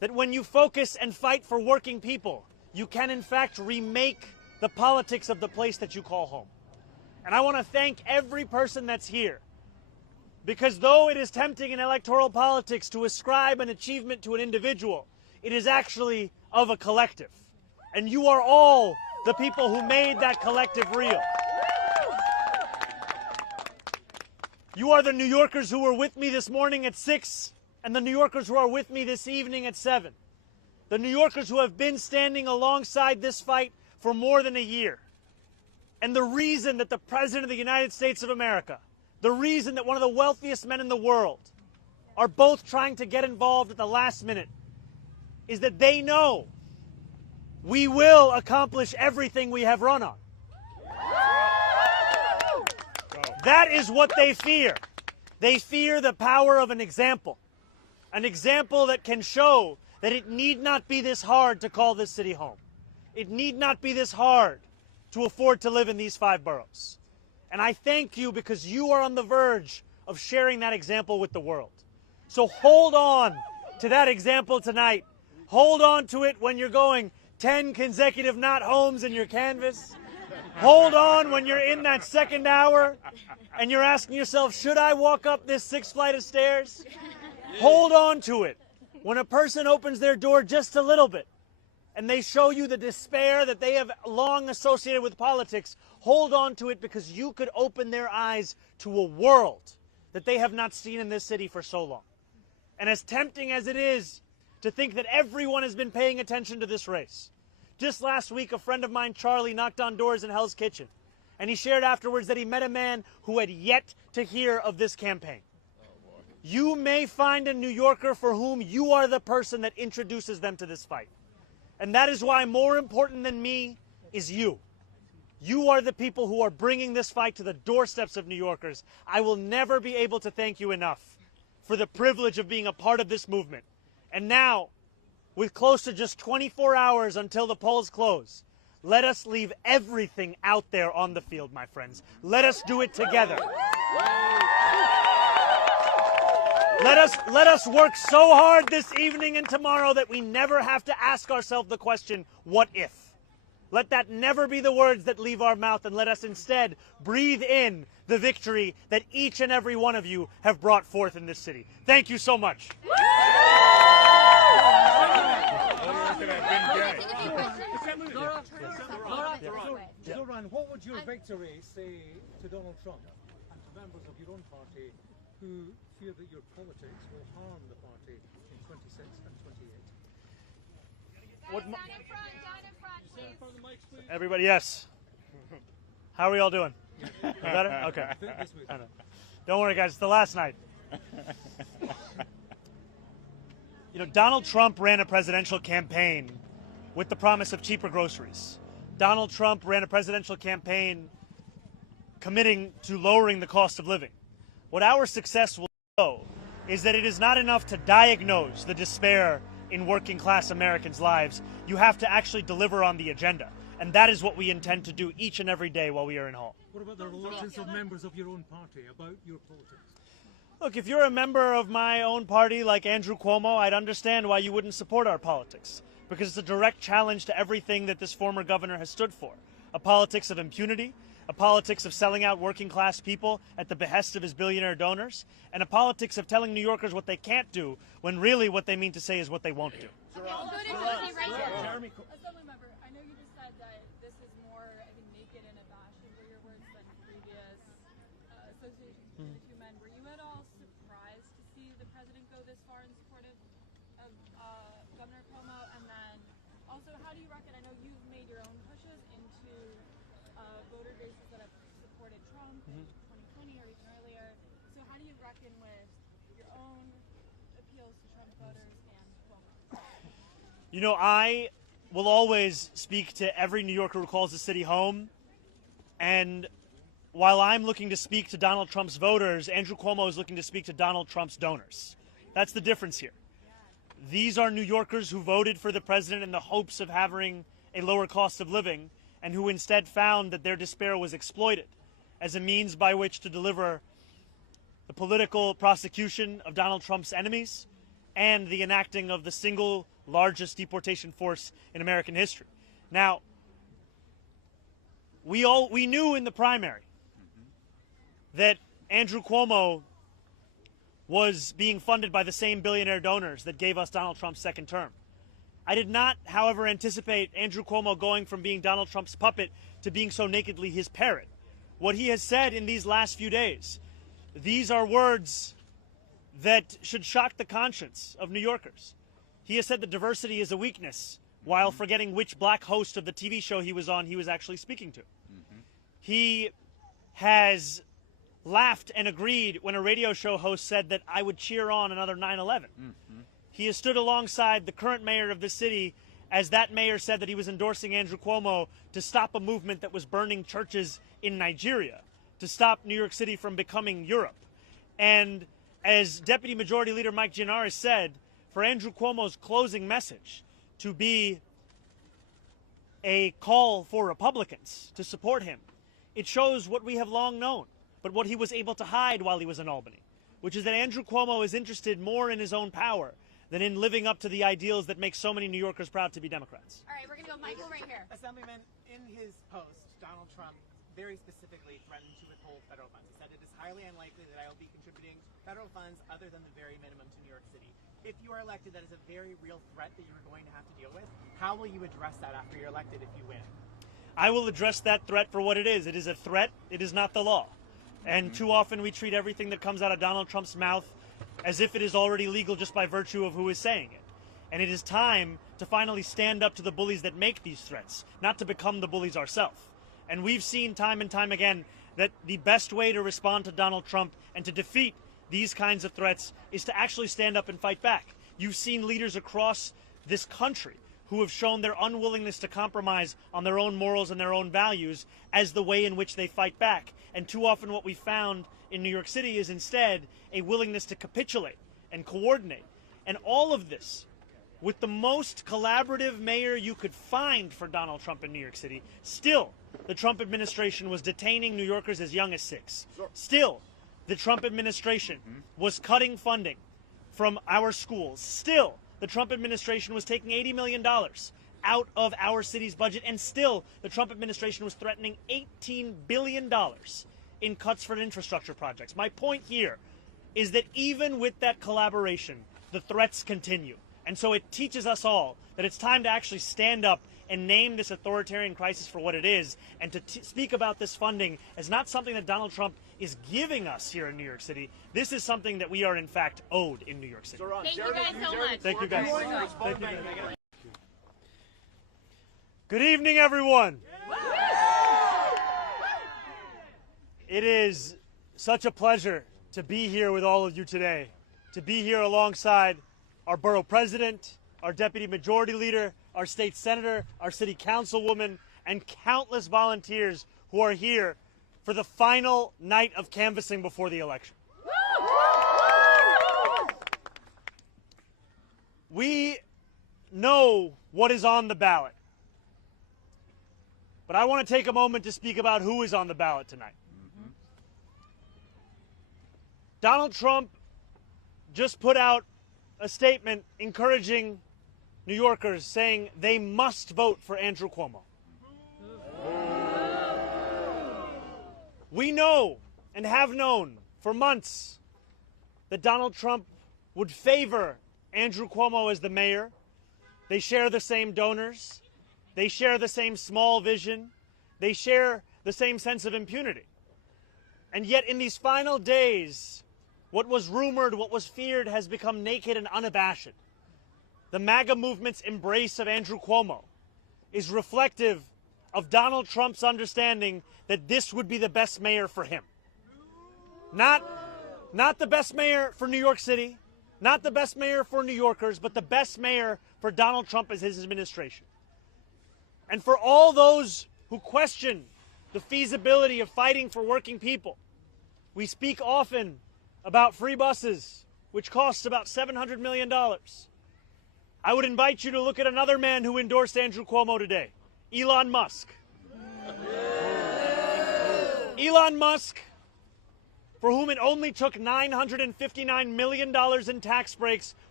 that when you focus and fight for working people, you can in fact remake the politics of the place that you call home. And I want to thank every person that's here, because though it is tempting in electoral politics to ascribe an achievement to an individual, it is actually of a collective. And you are all the people who made that collective real. You are the New Yorkers who were with me this morning at 6, and the New Yorkers who are with me this evening at 7. The New Yorkers who have been standing alongside this fight for more than a year. And the reason that the President of the United States of America, the reason that one of the wealthiest men in the world are both trying to get involved at the last minute is that they know we will accomplish everything we have run on. That is what they fear. They fear the power of an example that can show that it need not be this hard to call this city home. It need not be this hard to afford to live in these 5 boroughs. And I thank you because you are on the verge of sharing that example with the world. So hold on to that example tonight. Hold on to it when you're going 10 consecutive not homes in your canvas. Hold on when you're in that second hour and you're asking yourself, should I walk up this 6th flight of stairs? Hold on to it when a person opens their door just a little bit and they show you the despair that they have long associated with politics. Hold on to it because you could open their eyes to a world that they have not seen in this city for so long. And as tempting as it is to think that everyone has been paying attention to this race, just last week, a friend of mine, Charlie, knocked on doors in Hell's Kitchen, and he shared afterwards that he met a man who had yet to hear of this campaign. You may find a New Yorker for whom you are the person that introduces them to this fight. And that is why more important than me is you. You are the people who are bringing this fight to the doorsteps of New Yorkers. I will never be able to thank you enough for the privilege of being a part of this movement. And now, with close to just 24 hours until the polls close, let us leave everything out there on the field, my friends. Let us do it together. Let us work so hard this evening and tomorrow that we never have to ask ourselves the question, what if? Let that never be the words that leave our mouth, and let us instead breathe in the victory that each and every one of you have brought forth in this city. Thank you so much. Zohran, what would your victory say to Donald Trump and to members of your own party who fear that your politics will harm the party in 26 and 28? Down in front, please. Everybody, yes. How are we all doing? Better? Okay. Don't worry, guys. It's the last night. You know, Donald Trump ran a presidential campaign with the promise of cheaper groceries. Donald Trump ran a presidential campaign committing to lowering the cost of living. What our success will show is that it is not enough to diagnose the despair in working class Americans' lives. You have to actually deliver on the agenda. And that is what we intend to do each and every day while we are in Hall. What about the reluctance of members of your own party about your politics? Look, if you're a member of my own party like Andrew Cuomo, I'd understand why you wouldn't support our politics. Because it's a direct challenge to everything that this former governor has stood for. A politics of impunity, a politics of selling out working class people at the behest of his billionaire donors, and a politics of telling New Yorkers what they can't do when really what they mean to say is what they won't do. Okay, we'll go to Courtney right here. Assembly member, I know you just said that this is more, I think, naked and abashing were your words than previous associations between the two men. Were you at all surprised to see the president go this far in support of Governor Cuomo? And then also, how do you reckon, I know you've made your own pushes into voter bases that have supported Trump in 2020 or even earlier. So how do you reckon with your own appeals to Trump voters and Cuomo? You know, I will always speak to every New Yorker who calls the city home. And while I'm looking to speak to Donald Trump's voters, Andrew Cuomo is looking to speak to Donald Trump's donors. That's the difference here. These are New Yorkers who voted for the president in the hopes of having a lower cost of living, and who instead found that their despair was exploited as a means by which to deliver the political prosecution of Donald Trump's enemies and the enacting of the single largest deportation force in American history. Now, we knew in the primary that Andrew Cuomo was being funded by the same billionaire donors that gave us Donald Trump's second term. I did not, however, anticipate Andrew Cuomo going from being Donald Trump's puppet to being so nakedly his parrot. What he has said in these last few days, these are words that should shock the conscience of New Yorkers. He has said that diversity is a weakness, while forgetting which black host of the TV show he was on he was actually speaking to. He has laughed and agreed when a radio show host said that I would cheer on another 9/11. He has stood alongside the current mayor of the city as that mayor said that he was endorsing Andrew Cuomo to stop a movement that was burning churches in Nigeria, to stop New York City from becoming Europe. And as Deputy Majority Leader Mike Gianaris said, for Andrew Cuomo's closing message to be a call for Republicans to support him, it shows what we have long known, but what he was able to hide while he was in Albany, which is that Andrew Cuomo is interested more in his own power than in living up to the ideals that make so many New Yorkers proud to be Democrats. All right, we're going to go Michael right here. Assemblyman, in his post, Donald Trump very specifically threatened to withhold federal funds. He said it is highly unlikely that I will be contributing federal funds other than the very minimum to New York City. If you are elected, that is a very real threat that you are going to have to deal with. How will you address that after you're elected if you win? I will address that threat for what it is. It is a threat. It is not the law. And too often we treat everything that comes out of Donald Trump's mouth as if it is already legal just by virtue of who is saying it. And it is time to finally stand up to the bullies that make these threats, not to become the bullies ourselves. And we've seen time and time again that the best way to respond to Donald Trump and to defeat these kinds of threats is to actually stand up and fight back. You've seen leaders across this country who have shown their unwillingness to compromise on their own morals and their own values as the way in which they fight back. And too often what we found in New York City is instead a willingness to capitulate and coordinate. And all of this with the most collaborative mayor you could find for Donald Trump in New York City. Still, the Trump administration was detaining New Yorkers as young as 6. Still, the Trump administration was cutting funding from our schools. Still, the Trump administration was taking $80 million out of our city's budget. And still, the Trump administration was threatening $18 billion in cuts for infrastructure projects. My point here is that even with that collaboration, the threats continue. And so it teaches us all that it's time to actually stand up and name this authoritarian crisis for what it is, and to speak about this funding as not something that Donald Trump is giving us here in New York City. This is something that we are, in fact, owed in New York City. Thank you guys so much. Thank you, guys. Thank you, guys. Good evening, everyone. It is such a pleasure to be here with all of you today, to be here alongside our borough president, our deputy majority leader, our state senator, our city councilwoman, and countless volunteers who are here for the final night of canvassing before the election. We know what is on the ballot, but I want to take a moment to speak about who is on the ballot tonight. Donald Trump just put out a statement encouraging New Yorkers, saying they must vote for Andrew Cuomo. We know and have known for months that Donald Trump would favor Andrew Cuomo as the mayor. They share the same donors. They share the same small vision. They share the same sense of impunity. And yet in these final days, what was rumored, what was feared, has become naked and unabashed. The MAGA movement's embrace of Andrew Cuomo is reflective of Donald Trump's understanding that this would be the best mayor for him. Not the best mayor for New York City, not the best mayor for New Yorkers, but the best mayor for Donald Trump as his administration. And for all those who question the feasibility of fighting for working people, we speak often about free buses, which costs about $700 million. I would invite you to look at another man who endorsed Andrew Cuomo today, Elon Musk. Elon Musk, for whom it only took $959 million in tax breaks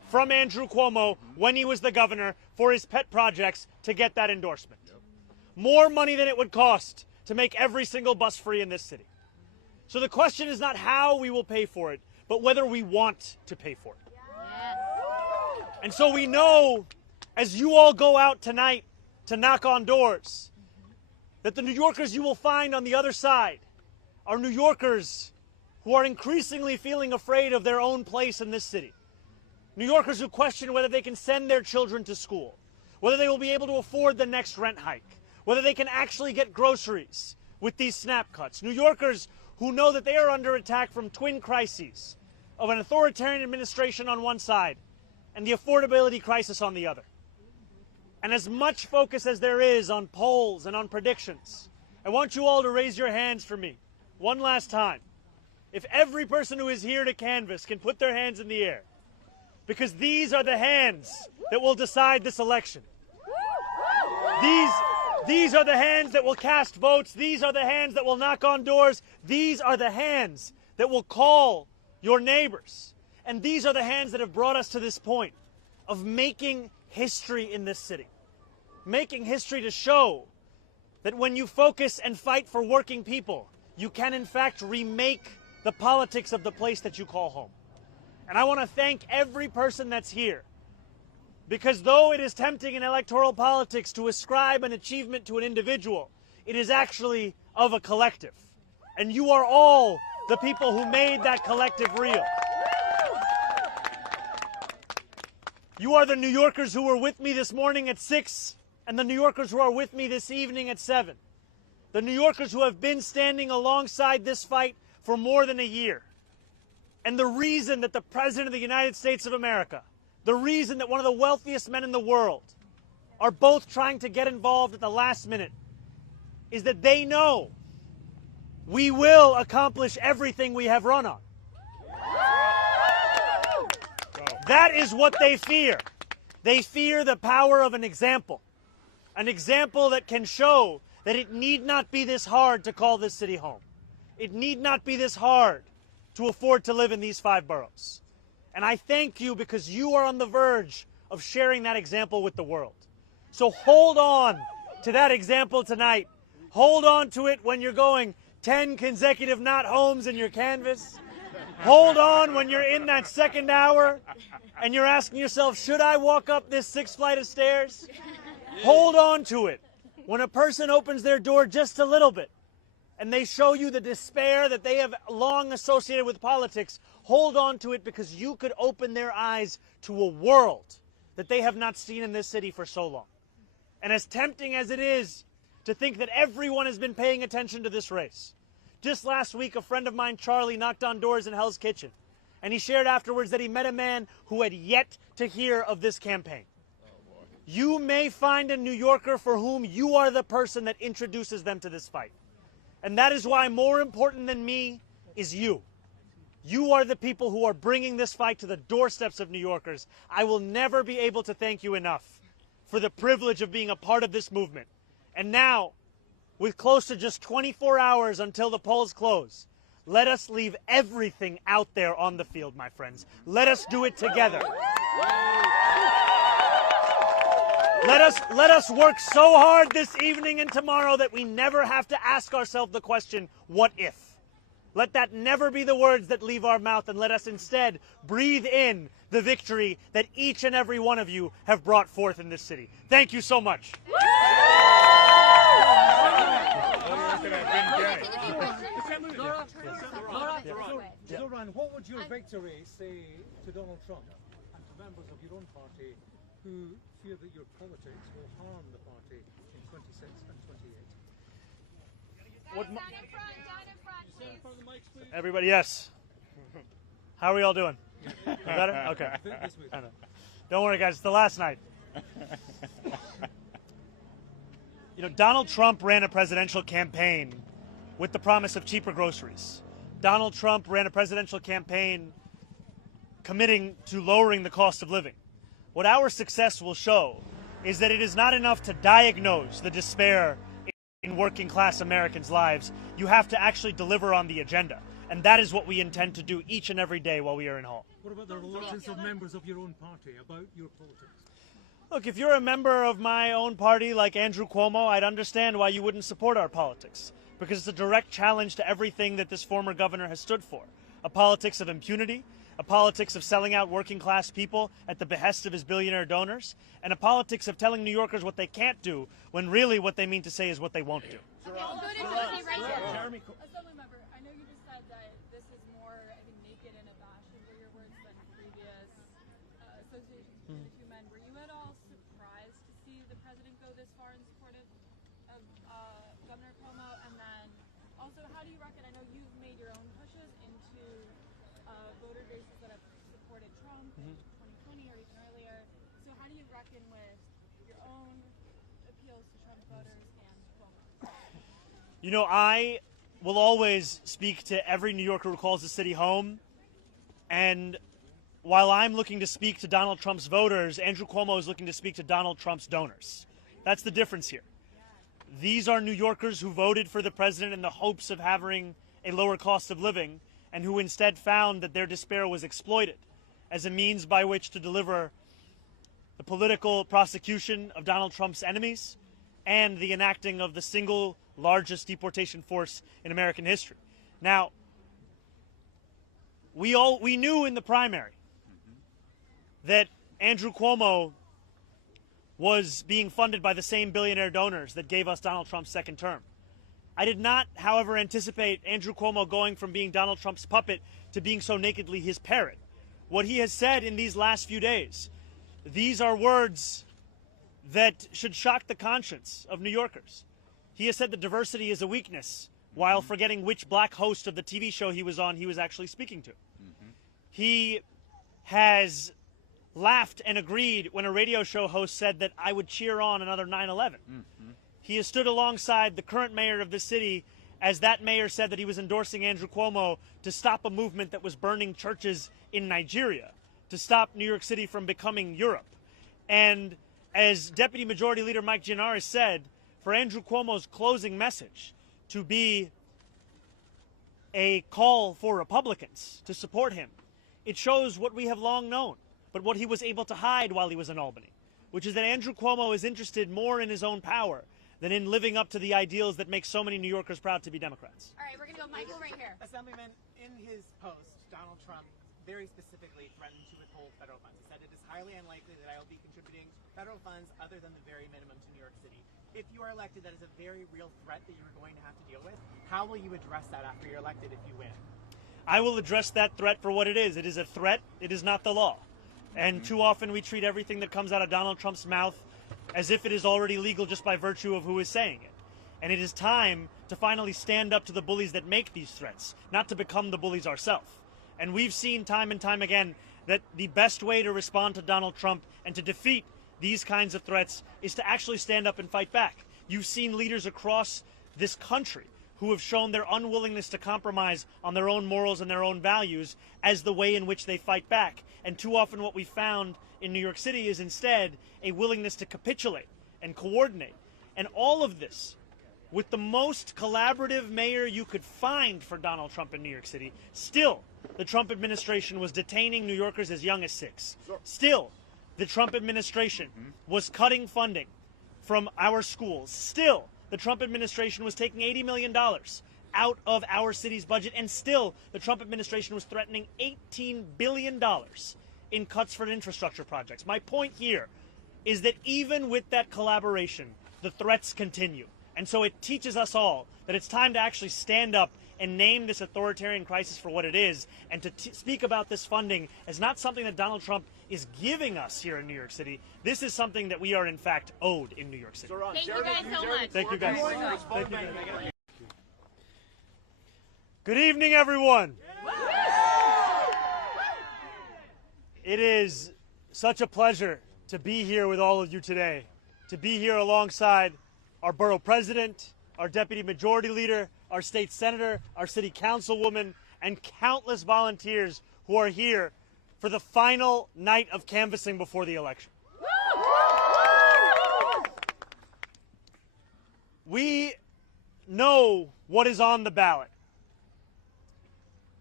from Andrew Cuomo when he was the governor for his pet projects to get that endorsement. More money than it would cost to make every single bus free in this city. So the question is not how we will pay for it, but whether we want to pay for it. And so we know, as you all go out tonight to knock on doors, that the New Yorkers you will find on the other side are New Yorkers who are increasingly feeling afraid of their own place in this city. New Yorkers who question whether they can send their children to school, whether they will be able to afford the next rent hike, whether they can actually get groceries with these snap cuts. New Yorkers who know that they are under attack from twin crises of an authoritarian administration on one side and the affordability crisis on the other. And as much focus as there is on polls and on predictions, I want you all to raise your hands for me one last time. If every person who is here to canvass can put their hands in the air, because these are the hands that will decide this election. These are the hands that will cast votes. These are the hands that will knock on doors. These are the hands that will call your neighbors. And these are the hands that have brought us to this point of making history in this city. Making history to show that when you focus and fight for working people, you can in fact remake the politics of the place that you call home. And I want to thank every person that's here, because though it is tempting in electoral politics to ascribe an achievement to an individual, it is actually of a collective. And you are all the people who made that collective real. You are the New Yorkers who were with me this morning at 6, and the New Yorkers who are with me this evening at 7. The New Yorkers who have been standing alongside this fight for more than a year. And the reason that the President of the United States of America, the reason that one of the wealthiest men in the world are both trying to get involved at the last minute is that they know we will accomplish everything we have run on. That is what they fear. They fear the power of an example that can show that it need not be this hard to call this city home. It need not be this hard to afford to live in these 5 boroughs. And I thank you because you are on the verge of sharing that example with the world. So hold on to that example tonight. Hold on to it when you're going 10 consecutive not homes in your canvas. Hold on when you're in that second hour and you're asking yourself, should I walk up this 6th flight of stairs? Hold on to it when a person opens their door just a little bit and they show you the despair that they have long associated with politics. Hold on to it because you could open their eyes to a world that they have not seen in this city for so long. And as tempting as it is to think that everyone has been paying attention to this race, just last week a friend of mine, Charlie, knocked on doors in Hell's Kitchen, and he shared afterwards that he met a man who had yet to hear of this campaign. You may find a New Yorker for whom you are the person that introduces them to this fight. And that is why more important than me is you. You are the people who are bringing this fight to the doorsteps of New Yorkers. I will never be able to thank you enough for the privilege of being a part of this movement. And now, with close to just 24 hours until the polls close, let us leave everything out there on the field, my friends. Let us do it together. Let us work so hard this evening and tomorrow that we never have to ask ourselves the question, what if? Let that never be the words that leave our mouth, and let us instead breathe in the victory that each and every one of you have brought forth in this city. Thank you so much. Zohran, what would your victory say to Donald Trump and to members of your own party who fear that your politics will harm the party in 26 and 28? Down in front, please. Everybody, yes. How are we all doing? Better? Okay. Don't worry, guys. It's the last night. You know, Donald Trump ran a presidential campaign with the promise of cheaper groceries. Donald Trump ran a presidential campaign committing to lowering the cost of living. What our success will show is that it is not enough to diagnose the despair in working class Americans' lives. You have to actually deliver on the agenda. And that is what we intend to do each and every day while we are in Hall. What about the reluctance of members of your own party about your politics? Look, if you're a member of my own party like Andrew Cuomo, I'd understand why you wouldn't support our politics. Because it's a direct challenge to everything that this former governor has stood for. A politics of impunity, a politics of selling out working class people at the behest of his billionaire donors, and a politics of telling New Yorkers what they can't do when really what they mean to say is what they won't do. Okay, we'll go to Josie right here. Assembly member, I know you just said that this is more, I think, naked and abashing were your words than previous associations between the two men. Were you at all surprised to see the president go this far in support of Governor Cuomo? And then also, how do you reckon, I know you've made your own pushes into voter bases that have supported Trump in 2020 or even earlier. So how do you reckon with your own appeals to Trump voters and Cuomo? You know, I will always speak to every New Yorker who calls the city home. And while I'm looking to speak to Donald Trump's voters, Andrew Cuomo is looking to speak to Donald Trump's donors. That's the difference here. These are New Yorkers who voted for the president in the hopes of having a lower cost of living, and who instead found that their despair was exploited as a means by which to deliver the political prosecution of Donald Trump's enemies and the enacting of the single largest deportation force in American history. Now, we knew in the primary that Andrew Cuomo was being funded by the same billionaire donors that gave us Donald Trump's second term. I did not, however, anticipate Andrew Cuomo going from being Donald Trump's puppet to being so nakedly his parrot. What he has said in these last few days, these are words that should shock the conscience of New Yorkers. He has said that diversity is a weakness, while forgetting which black host of the TV show he was on he was actually speaking to. He has laughed and agreed when a radio show host said that I would cheer on another 9/11. He has stood alongside the current mayor of the city as that mayor said that he was endorsing Andrew Cuomo to stop a movement that was burning churches in Nigeria, to stop New York City from becoming Europe. And as Deputy Majority Leader Mike Gianaris said, for Andrew Cuomo's closing message to be a call for Republicans to support him, it shows what we have long known, but what he was able to hide while he was in Albany, which is that Andrew Cuomo is interested more in his own power than in living up to the ideals that make so many New Yorkers proud to be Democrats. All right, we're going to go Michael right here. Assemblyman, in his post, Donald Trump very specifically threatened to withhold federal funds. He said it is highly unlikely that I will be contributing federal funds other than the very minimum to New York City. If you are elected, that is a very real threat that you are going to have to deal with. How will you address that after you're elected if you win? I will address that threat for what it is. It is a threat. It is not the law. And too often we treat everything that comes out of Donald Trump's mouth as if it is already legal just by virtue of who is saying it. And it is time to finally stand up to the bullies that make these threats, not to become the bullies ourselves. And we've seen time and time again that the best way to respond to Donald Trump and to defeat these kinds of threats is to actually stand up and fight back. You've seen leaders across this country who have shown their unwillingness to compromise on their own morals and their own values as the way in which they fight back. And too often what we found in New York City is instead a willingness to capitulate and coordinate. And all of this with the most collaborative mayor you could find for Donald Trump in New York City. Still, the Trump administration was detaining New Yorkers as young as 6. Still, the Trump administration was cutting funding from our schools. Still, the Trump administration was taking $80 million out of our city's budget, and still the Trump administration was threatening $18 billion in cuts for infrastructure projects. My point here is that even with that collaboration, the threats continue. And so it teaches us all that it's time to actually stand up and name this authoritarian crisis for what it is, and to speak about this funding as not something that Donald Trump is giving us here in New York City. This is something that we are in fact owed in New York City. Thank you guys so much. Thank you guys. Thank you guys. Good evening, everyone. It is such a pleasure to be here with all of you today, to be here alongside our borough president, our deputy majority leader, our state senator, our city councilwoman, and countless volunteers who are here for the final night of canvassing before the election. We know what is on the ballot.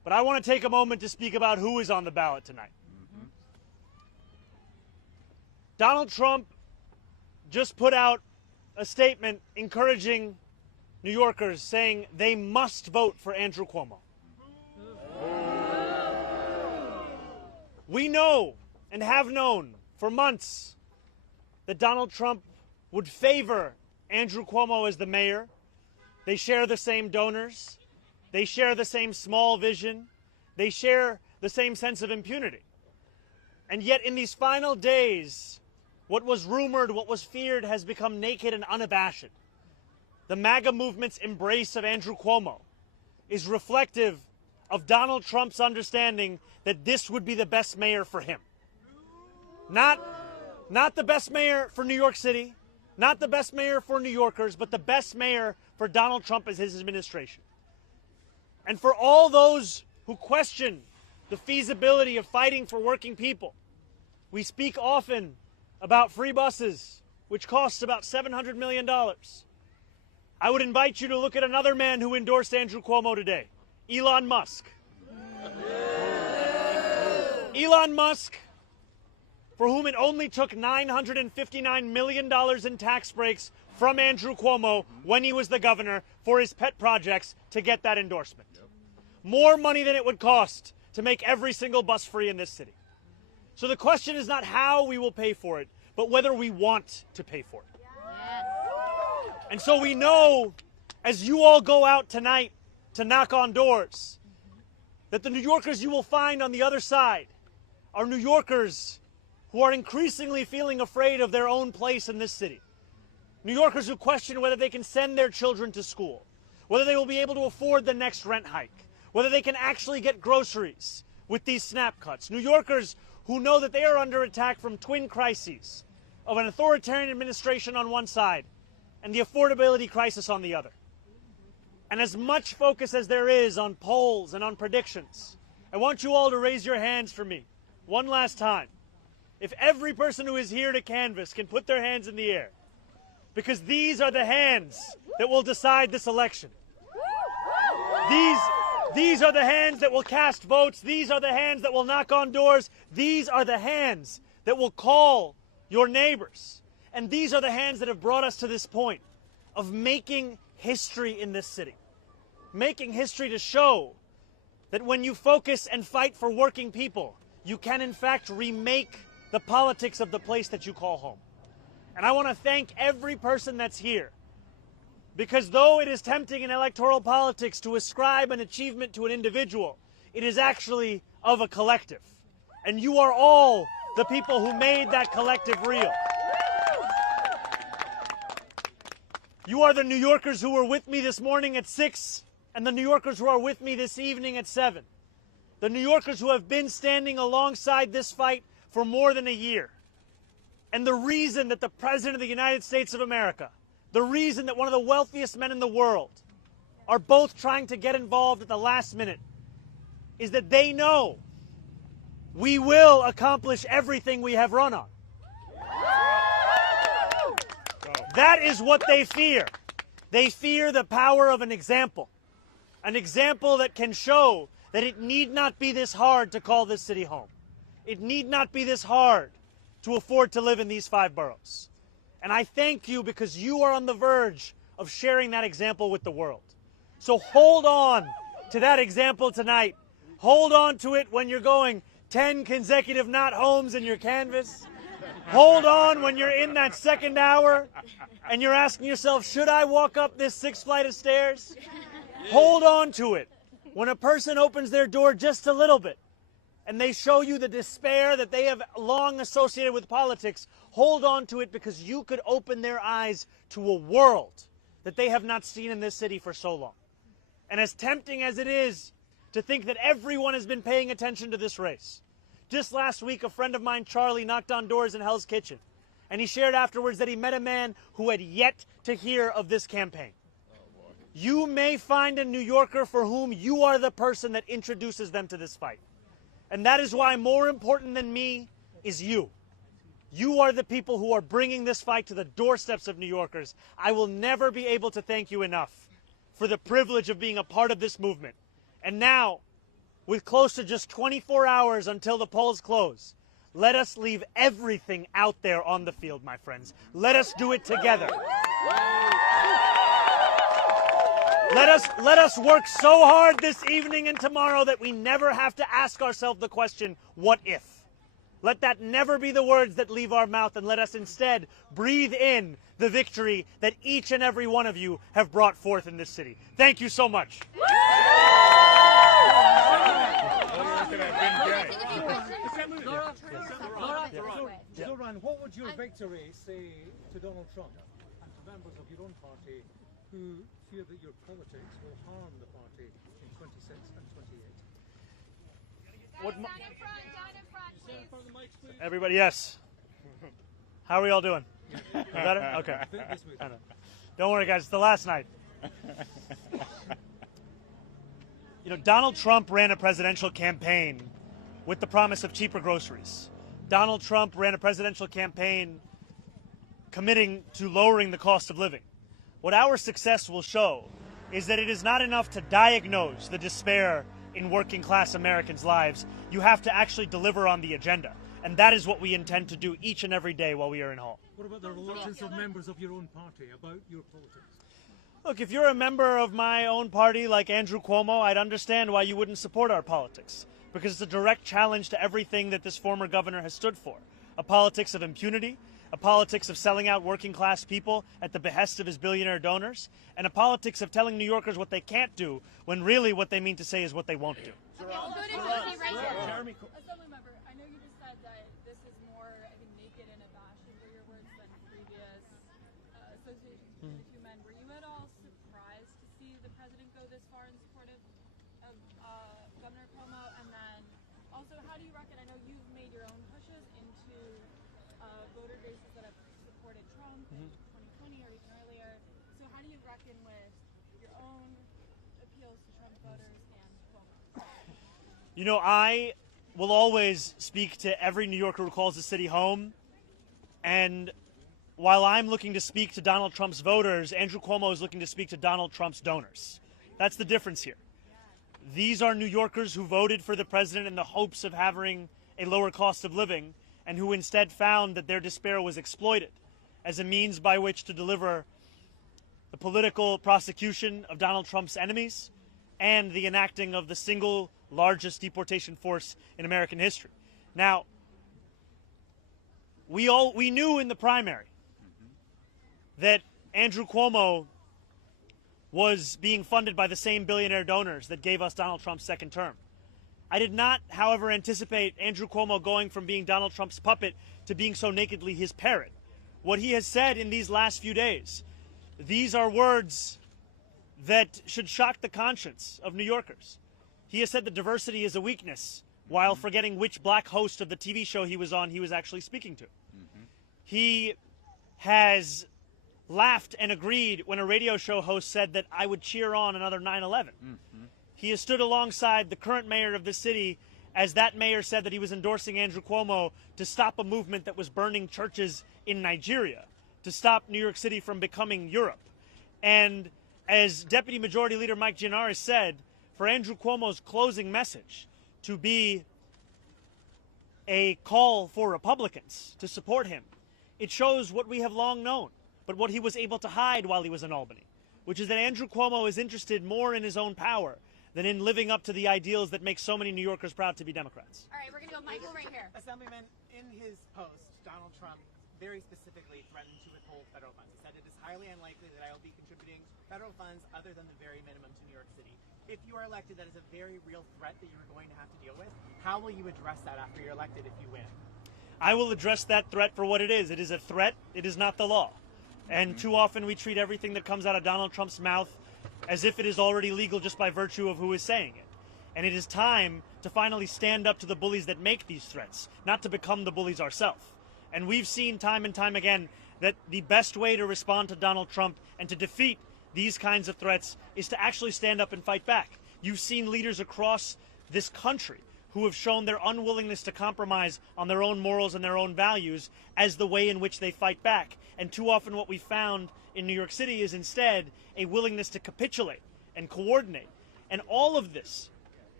But I want to take a moment to speak about who is on the ballot tonight. Donald Trump just put out a statement encouraging New Yorkers, saying they must vote for Andrew Cuomo. We know and have known for months that Donald Trump would favor Andrew Cuomo as the mayor. They share the same donors. They share the same small vision. They share the same sense of impunity. And yet in these final days, what was rumored, what was feared, has become naked and unabashed. The MAGA movement's embrace of Andrew Cuomo is reflective of Donald Trump's understanding that this would be the best mayor for him. Not the best mayor for New York City, not the best mayor for New Yorkers, but the best mayor for Donald Trump as his administration. And for all those who question the feasibility of fighting for working people, we speak often about free buses, which costs about $700 million. I would invite you to look at another man who endorsed Andrew Cuomo today, Elon Musk. Elon Musk, for whom it only took $959 million in tax breaks from Andrew Cuomo when he was the governor for his pet projects to get that endorsement. More money than it would cost to make every single bus free in this city. So the question is not how we will pay for it, but whether we want to pay for it. And so we know, as you all go out tonight to knock on doors, that the New Yorkers you will find on the other side are New Yorkers who are increasingly feeling afraid of their own place in this city. New Yorkers who question whether they can send their children to school, whether they will be able to afford the next rent hike, whether they can actually get groceries with these snap cuts. New Yorkers who know that they are under attack from twin crises of an authoritarian administration on one side and the affordability crisis on the other. And as much focus as there is on polls and on predictions, I want you all to raise your hands for me one last time. If every person who is here to canvass can put their hands in the air, because these are the hands that will decide this election. These are the hands that will cast votes. These are the hands that will knock on doors. These are the hands that will call your neighbors. And these are the hands that have brought us to this point of making history in this city. Making history to show that when you focus and fight for working people, you can in fact remake the politics of the place that you call home. And I want to thank every person that's here, because though it is tempting in electoral politics to ascribe an achievement to an individual, it is actually of a collective. And you are all the people who made that collective real. You are the New Yorkers who were with me this morning at 6, and the New Yorkers who are with me this evening at 7. The New Yorkers who have been standing alongside this fight for more than a year. And the reason that the President of the United States of America, the reason that one of the wealthiest men in the world are both trying to get involved at the last minute is that they know we will accomplish everything we have run on. That is what they fear. They fear the power of an example that can show that it need not be this hard to call this city home. It need not be this hard to afford to live in these 5 boroughs. And I thank you because you are on the verge of sharing that example with the world. So hold on to that example tonight. Hold on to it when you're going 10 consecutive not homes in your canvas. Hold on when you're in that second hour and you're asking yourself, should I walk up this 6th flight of stairs? Hold on to it when a person opens their door just a little bit and they show you the despair that they have long associated with politics. Hold on to it, because you could open their eyes to a world that they have not seen in this city for so long. And as tempting as it is to think that everyone has been paying attention to this race, just last week a friend of mine, Charlie, knocked on doors in Hell's Kitchen, and he shared afterwards that he met a man who had yet to hear of this campaign. You may find a New Yorker for whom you are the person that introduces them to this fight. And that is why more important than me is you. You are the people who are bringing this fight to the doorsteps of New Yorkers. I will never be able to thank you enough for the privilege of being a part of this movement. And now, with close to just 24 hours until the polls close. Let us leave everything out there on the field, my friends. Let us do it together. Let us work so hard this evening and tomorrow that we never have to ask ourselves the question, what if? Let that never be the words that leave our mouth, and let us instead breathe in the victory that each and every one of you have brought forth in this city. Thank you so much. Zohran, what would your victory say to Donald Trump and to members of your own party who fear that your politics will harm the party in 26 and 28? Down in front, please. Everybody, yes. How are we all doing? Better? Okay. I know. Don't worry, guys. It's the last night. You know, Donald Trump ran a presidential campaign with the promise of cheaper groceries. Donald Trump ran a presidential campaign committing to lowering the cost of living. What our success will show is that it is not enough to diagnose the despair in working class Americans' lives. You have to actually deliver on the agenda. And that is what we intend to do each and every day while we are in Hall. What about the reluctance of members of your own party about your politics? Look, if you're a member of my own party like Andrew Cuomo, I'd understand why you wouldn't support our politics. Because it's a direct challenge to everything that this former governor has stood for. A politics of impunity, a politics of selling out working class people at the behest of his billionaire donors, and a politics of telling New Yorkers what they can't do when really what they mean to say is what they won't do. Okay, we'll go to DC right here. Assembly member, I know you just said that this is more, I think, naked and abashed, were your words, than previous associations between the two men. Were you at all surprised to see the president go this far in support of Governor Cuomo? And then also, how do you reckon, I know you've made your own pushes into voter bases that have supported Trump in 2020 or even earlier. So how do you reckon with your own appeals to Trump voters and Cuomo? You know, I will always speak to every New Yorker who calls the city home. And while I'm looking to speak to Donald Trump's voters, Andrew Cuomo is looking to speak to Donald Trump's donors. That's the difference here. These are New Yorkers who voted for the president in the hopes of having a lower cost of living, and who instead found that their despair was exploited as a means by which to deliver the political prosecution of Donald Trump's enemies and the enacting of the single largest deportation force in American history. Now, we knew in the primary that Andrew Cuomo was being funded by the same billionaire donors that gave us Donald Trump's second term. I did not, however, anticipate Andrew Cuomo going from being Donald Trump's puppet to being so nakedly his parrot. What he has said in these last few days, these are words that should shock the conscience of New Yorkers. He has said that diversity is a weakness, while forgetting which black host of the TV show he was on he was actually speaking to. He has laughed and agreed when a radio show host said that I would cheer on another 9/11. He has stood alongside the current mayor of the city as that mayor said that he was endorsing Andrew Cuomo to stop a movement that was burning churches in Nigeria, to stop New York City from becoming Europe. And as Deputy Majority Leader Mike Gianaris said, for Andrew Cuomo's closing message to be a call for Republicans to support him, it shows what we have long known, but what he was able to hide while he was in Albany, which is that Andrew Cuomo is interested more in his own power than in living up to the ideals that make so many New Yorkers proud to be Democrats. All right, we're going to go Michael right here. Assemblyman, in his post, Donald Trump very specifically threatened to withhold federal funds. He said it is highly unlikely that I will be contributing federal funds other than the very minimum to New York City. If you are elected, that is a very real threat that you're going to have to deal with. How will you address that after you're elected if you win? I will address that threat for what it is. It is a threat. It is not the law. And too often we treat everything that comes out of Donald Trump's mouth as if it is already legal just by virtue of who is saying it. And it is time to finally stand up to the bullies that make these threats, not to become the bullies ourselves. And we've seen time and time again that the best way to respond to Donald Trump and to defeat these kinds of threats is to actually stand up and fight back. You've seen leaders across this country who have shown their unwillingness to compromise on their own morals and their own values as the way in which they fight back. And too often what we found in New York City is instead a willingness to capitulate and coordinate. And all of this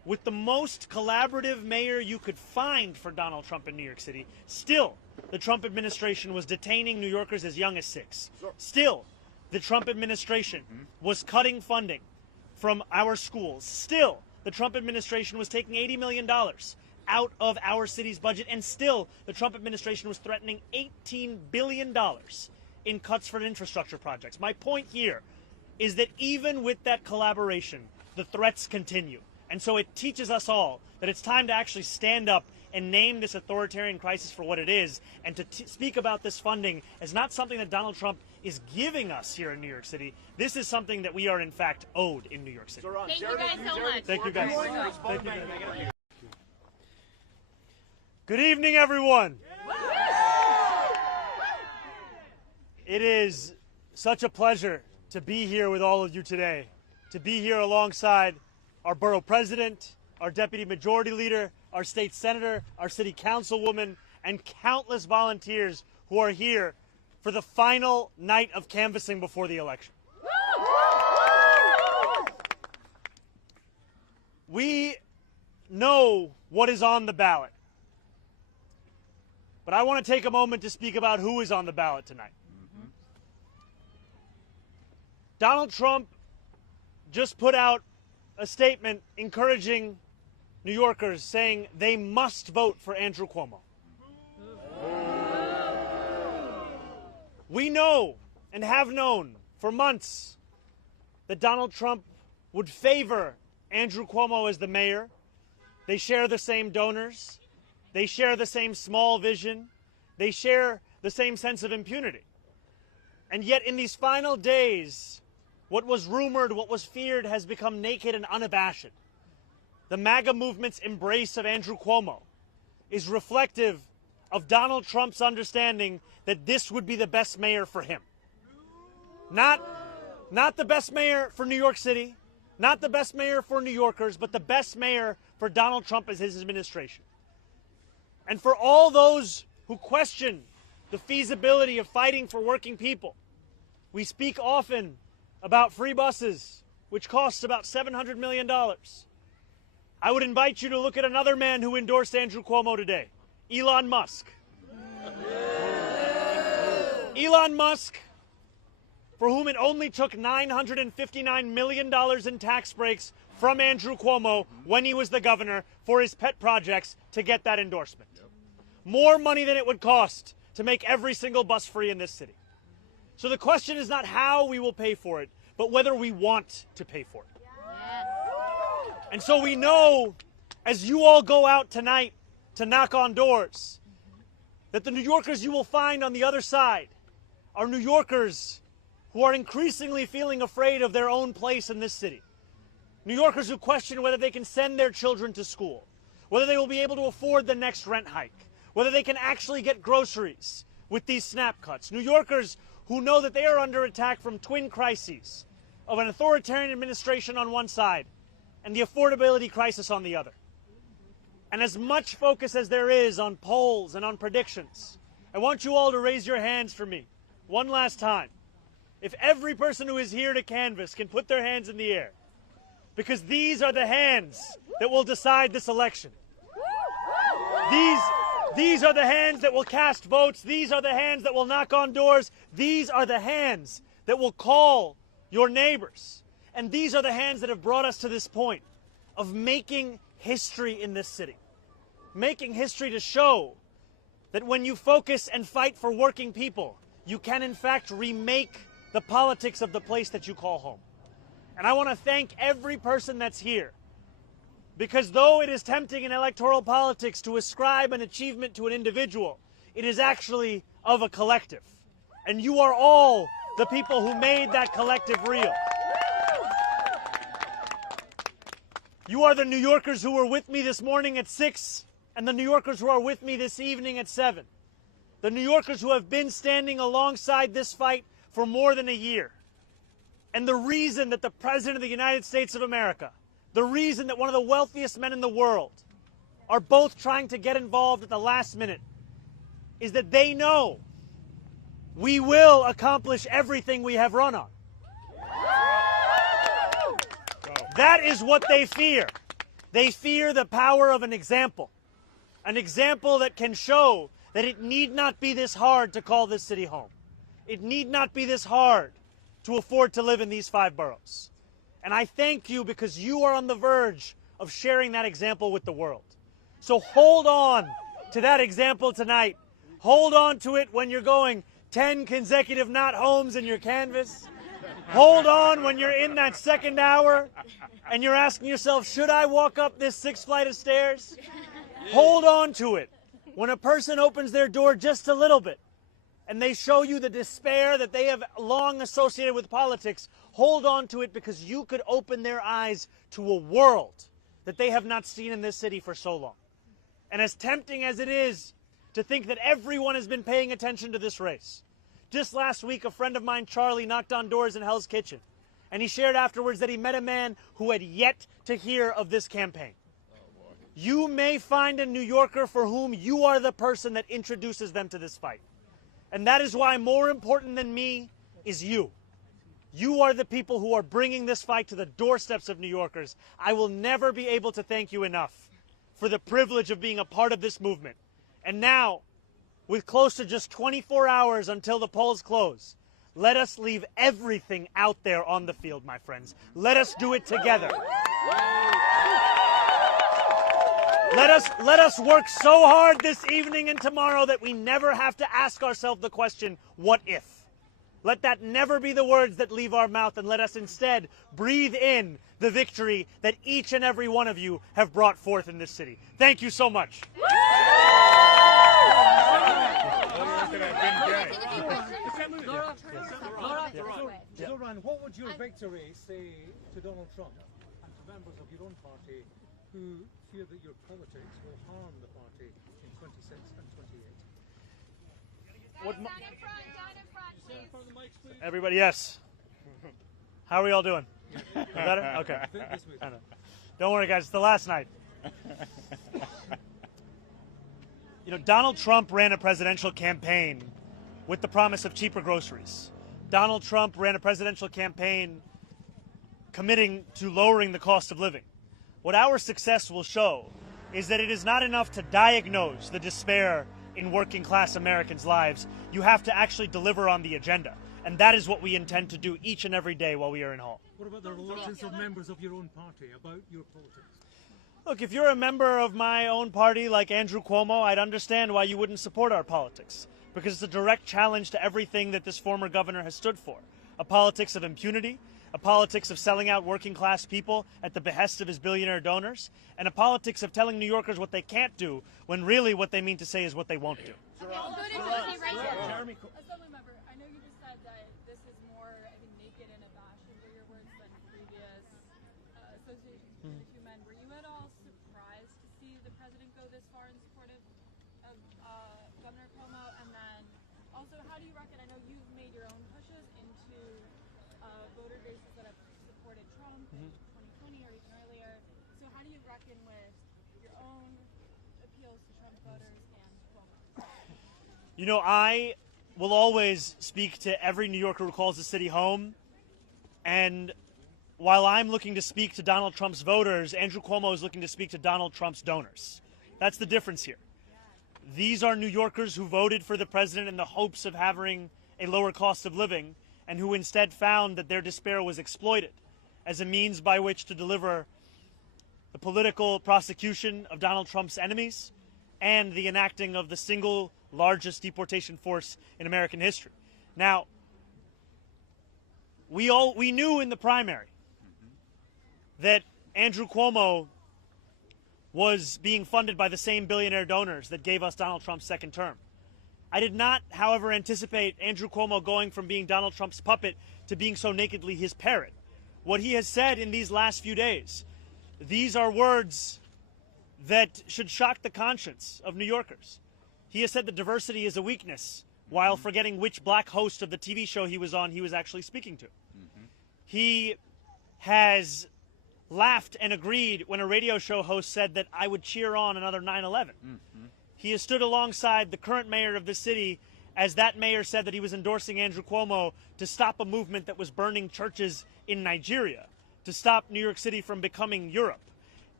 with the most collaborative mayor you could find for Donald Trump in New York City, still the Trump administration was detaining New Yorkers as young as 6. Still, the Trump administration was cutting funding from our schools. Still, the Trump administration was taking $80 million out of our city's budget, and still the Trump administration was threatening $18 billion in cuts for infrastructure projects. My point here is that even with that collaboration, the threats continue. And so it teaches us all that it's time to actually stand up and name this authoritarian crisis for what it is, and to speak about this funding as not something that Donald Trump is giving us here in New York City. This is something that we are, in fact, owed in New York City. Thank you guys so much. Thank you, guys. Thank you, guys. Good evening, everyone. It is such a pleasure to be here with all of you today, to be here alongside our borough president, our deputy majority leader, our state senator, our city councilwoman, and countless volunteers who are here for the final night of canvassing before the election. We know what is on the ballot, but I want to take a moment to speak about who is on the ballot tonight. Donald Trump just put out a statement encouraging New Yorkers, saying they must vote for Andrew Cuomo. We know and have known for months that Donald Trump would favor Andrew Cuomo as the mayor. They share the same donors. They share the same small vision. They share the same sense of impunity. And yet in these final days, what was rumored, what was feared, has become naked and unabashed. The MAGA movement's embrace of Andrew Cuomo is reflective of Donald Trump's understanding that this would be the best mayor for him. Not the best mayor for New York City, not the best mayor for New Yorkers, but the best mayor for Donald Trump as his administration. And for all those who question the feasibility of fighting for working people, we speak often about free buses, which costs about $700 million. I would invite you to look at another man who endorsed Andrew Cuomo today, Elon Musk. Elon Musk, for whom it only took $959 million in tax breaks from Andrew Cuomo when he was the governor for his pet projects to get that endorsement. More money than it would cost to make every single bus free in this city. So the question is not how we will pay for it, but whether we want to pay for it. Yes. And so we know, as you all go out tonight to knock on doors, that the New Yorkers you will find on the other side are New Yorkers who are increasingly feeling afraid of their own place in this city. New Yorkers who question whether they can send their children to school, whether they will be able to afford the next rent hike, whether they can actually get groceries with these snap cuts. New Yorkers who know that they are under attack from twin crises of an authoritarian administration on one side and the affordability crisis on the other. And as much focus as there is on polls and on predictions, I want you all to raise your hands for me one last time. If every person who is here to canvass can put their hands in the air, because these are the hands that will decide this election. These are the hands that will cast votes. These are the hands that will knock on doors. These are the hands that will call your neighbors. And these are the hands that have brought us to this point of making history in this city. Making history to show that when you focus and fight for working people, you can in fact remake the politics of the place that you call home. And I want to thank every person that's here, because though it is tempting in electoral politics to ascribe an achievement to an individual, it is actually of a collective. And you are all the people who made that collective real. You are the New Yorkers who were with me this morning at 6, and the New Yorkers who are with me this evening at 7. The New Yorkers who have been standing alongside this fight for more than a year. And the reason that the President of the United States of America, the reason that one of the wealthiest men in the world are both trying to get involved at the last minute is that they know we will accomplish everything we have run on. That is what they fear. They fear the power of an example that can show that it need not be this hard to call this city home. It need not be this hard to afford to live in these 5 boroughs. And I thank you because you are on the verge of sharing that example with the world. So hold on to that example tonight. Hold on to it when you're going 10 consecutive not homes in your canvas. Hold on when you're in that second hour and you're asking yourself, should I walk up this 6th flight of stairs? Hold on to it when a person opens their door just a little bit and they show you the despair that they have long associated with politics. Hold on to it because you could open their eyes to a world that they have not seen in this city for so long. And as tempting as it is to think that everyone has been paying attention to this race, just last week a friend of mine, Charlie, knocked on doors in Hell's Kitchen, and he shared afterwards that he met a man who had yet to hear of this campaign. You may find a New Yorker for whom you are the person that introduces them to this fight. And that is why more important than me is you. You are the people who are bringing this fight to the doorsteps of New Yorkers. I will never be able to thank you enough for the privilege of being a part of this movement. And now, with close to just 24 hours until the polls close, let us leave everything out there on the field, my friends. Let us do it together. Let us work so hard this evening and tomorrow that we never have to ask ourselves the question, what if? Let that never be the words that leave our mouth, and let us instead breathe in the victory that each and every one of you have brought forth in this city. Thank you so much. Zohran, what would your victory say to Donald Trump and to members of your own party who fear that your politics will harm the party in 26 and 28? Everybody, yes. How are we all doing? Better? Okay. Don't worry, guys. It's the last night. You know, Donald Trump ran a presidential campaign with the promise of cheaper groceries. Donald Trump ran a presidential campaign committing to lowering the cost of living. What our success will show is that it is not enough to diagnose the despair in working class Americans' lives. You have to actually deliver on the agenda. And that is what we intend to do each and every day while we are in Hall. What about the reluctance of members of your own party about your politics? Look, if you're a member of my own party like Andrew Cuomo, I'd understand why you wouldn't support our politics. Because it's a direct challenge to everything that this former governor has stood for. A politics of impunity, a politics of selling out working class people at the behest of his billionaire donors, and a politics of telling New Yorkers what they can't do when really what they mean to say is what they won't do. Okay, we'll go to DC right here. Assembly member, I know you just said that this is more, I think, naked and abashed, were your words, than previous associations between the two men. Were you at all surprised to see the president go this far in support of Governor Cuomo? And then also, how do you reckon, I know you've made your own pushes into voter bases that have supported Trump in 2020 or even earlier. So how do you reckon with your own appeals to Trump voters and Cuomo? You know, I will always speak to every New Yorker who calls the city home. And while I'm looking to speak to Donald Trump's voters, Andrew Cuomo is looking to speak to Donald Trump's donors. That's the difference here. These are New Yorkers who voted for the president in the hopes of having a lower cost of living, and who instead found that their despair was exploited as a means by which to deliver the political prosecution of Donald Trump's enemies and the enacting of the single largest deportation force in American history. Now, we knew in the primary that Andrew Cuomo was being funded by the same billionaire donors that gave us Donald Trump's second term. I did not, however, anticipate Andrew Cuomo going from being Donald Trump's puppet to being so nakedly his parrot. What he has said in these last few days, these are words that should shock the conscience of New Yorkers. He has said that diversity is a weakness, while forgetting which black host of the TV show he was on he was actually speaking to. He has laughed and agreed when a radio show host said that I would cheer on another 9/11. He has stood alongside the current mayor of the city as that mayor said that he was endorsing Andrew Cuomo to stop a movement that was burning churches in Nigeria, to stop New York City from becoming Europe.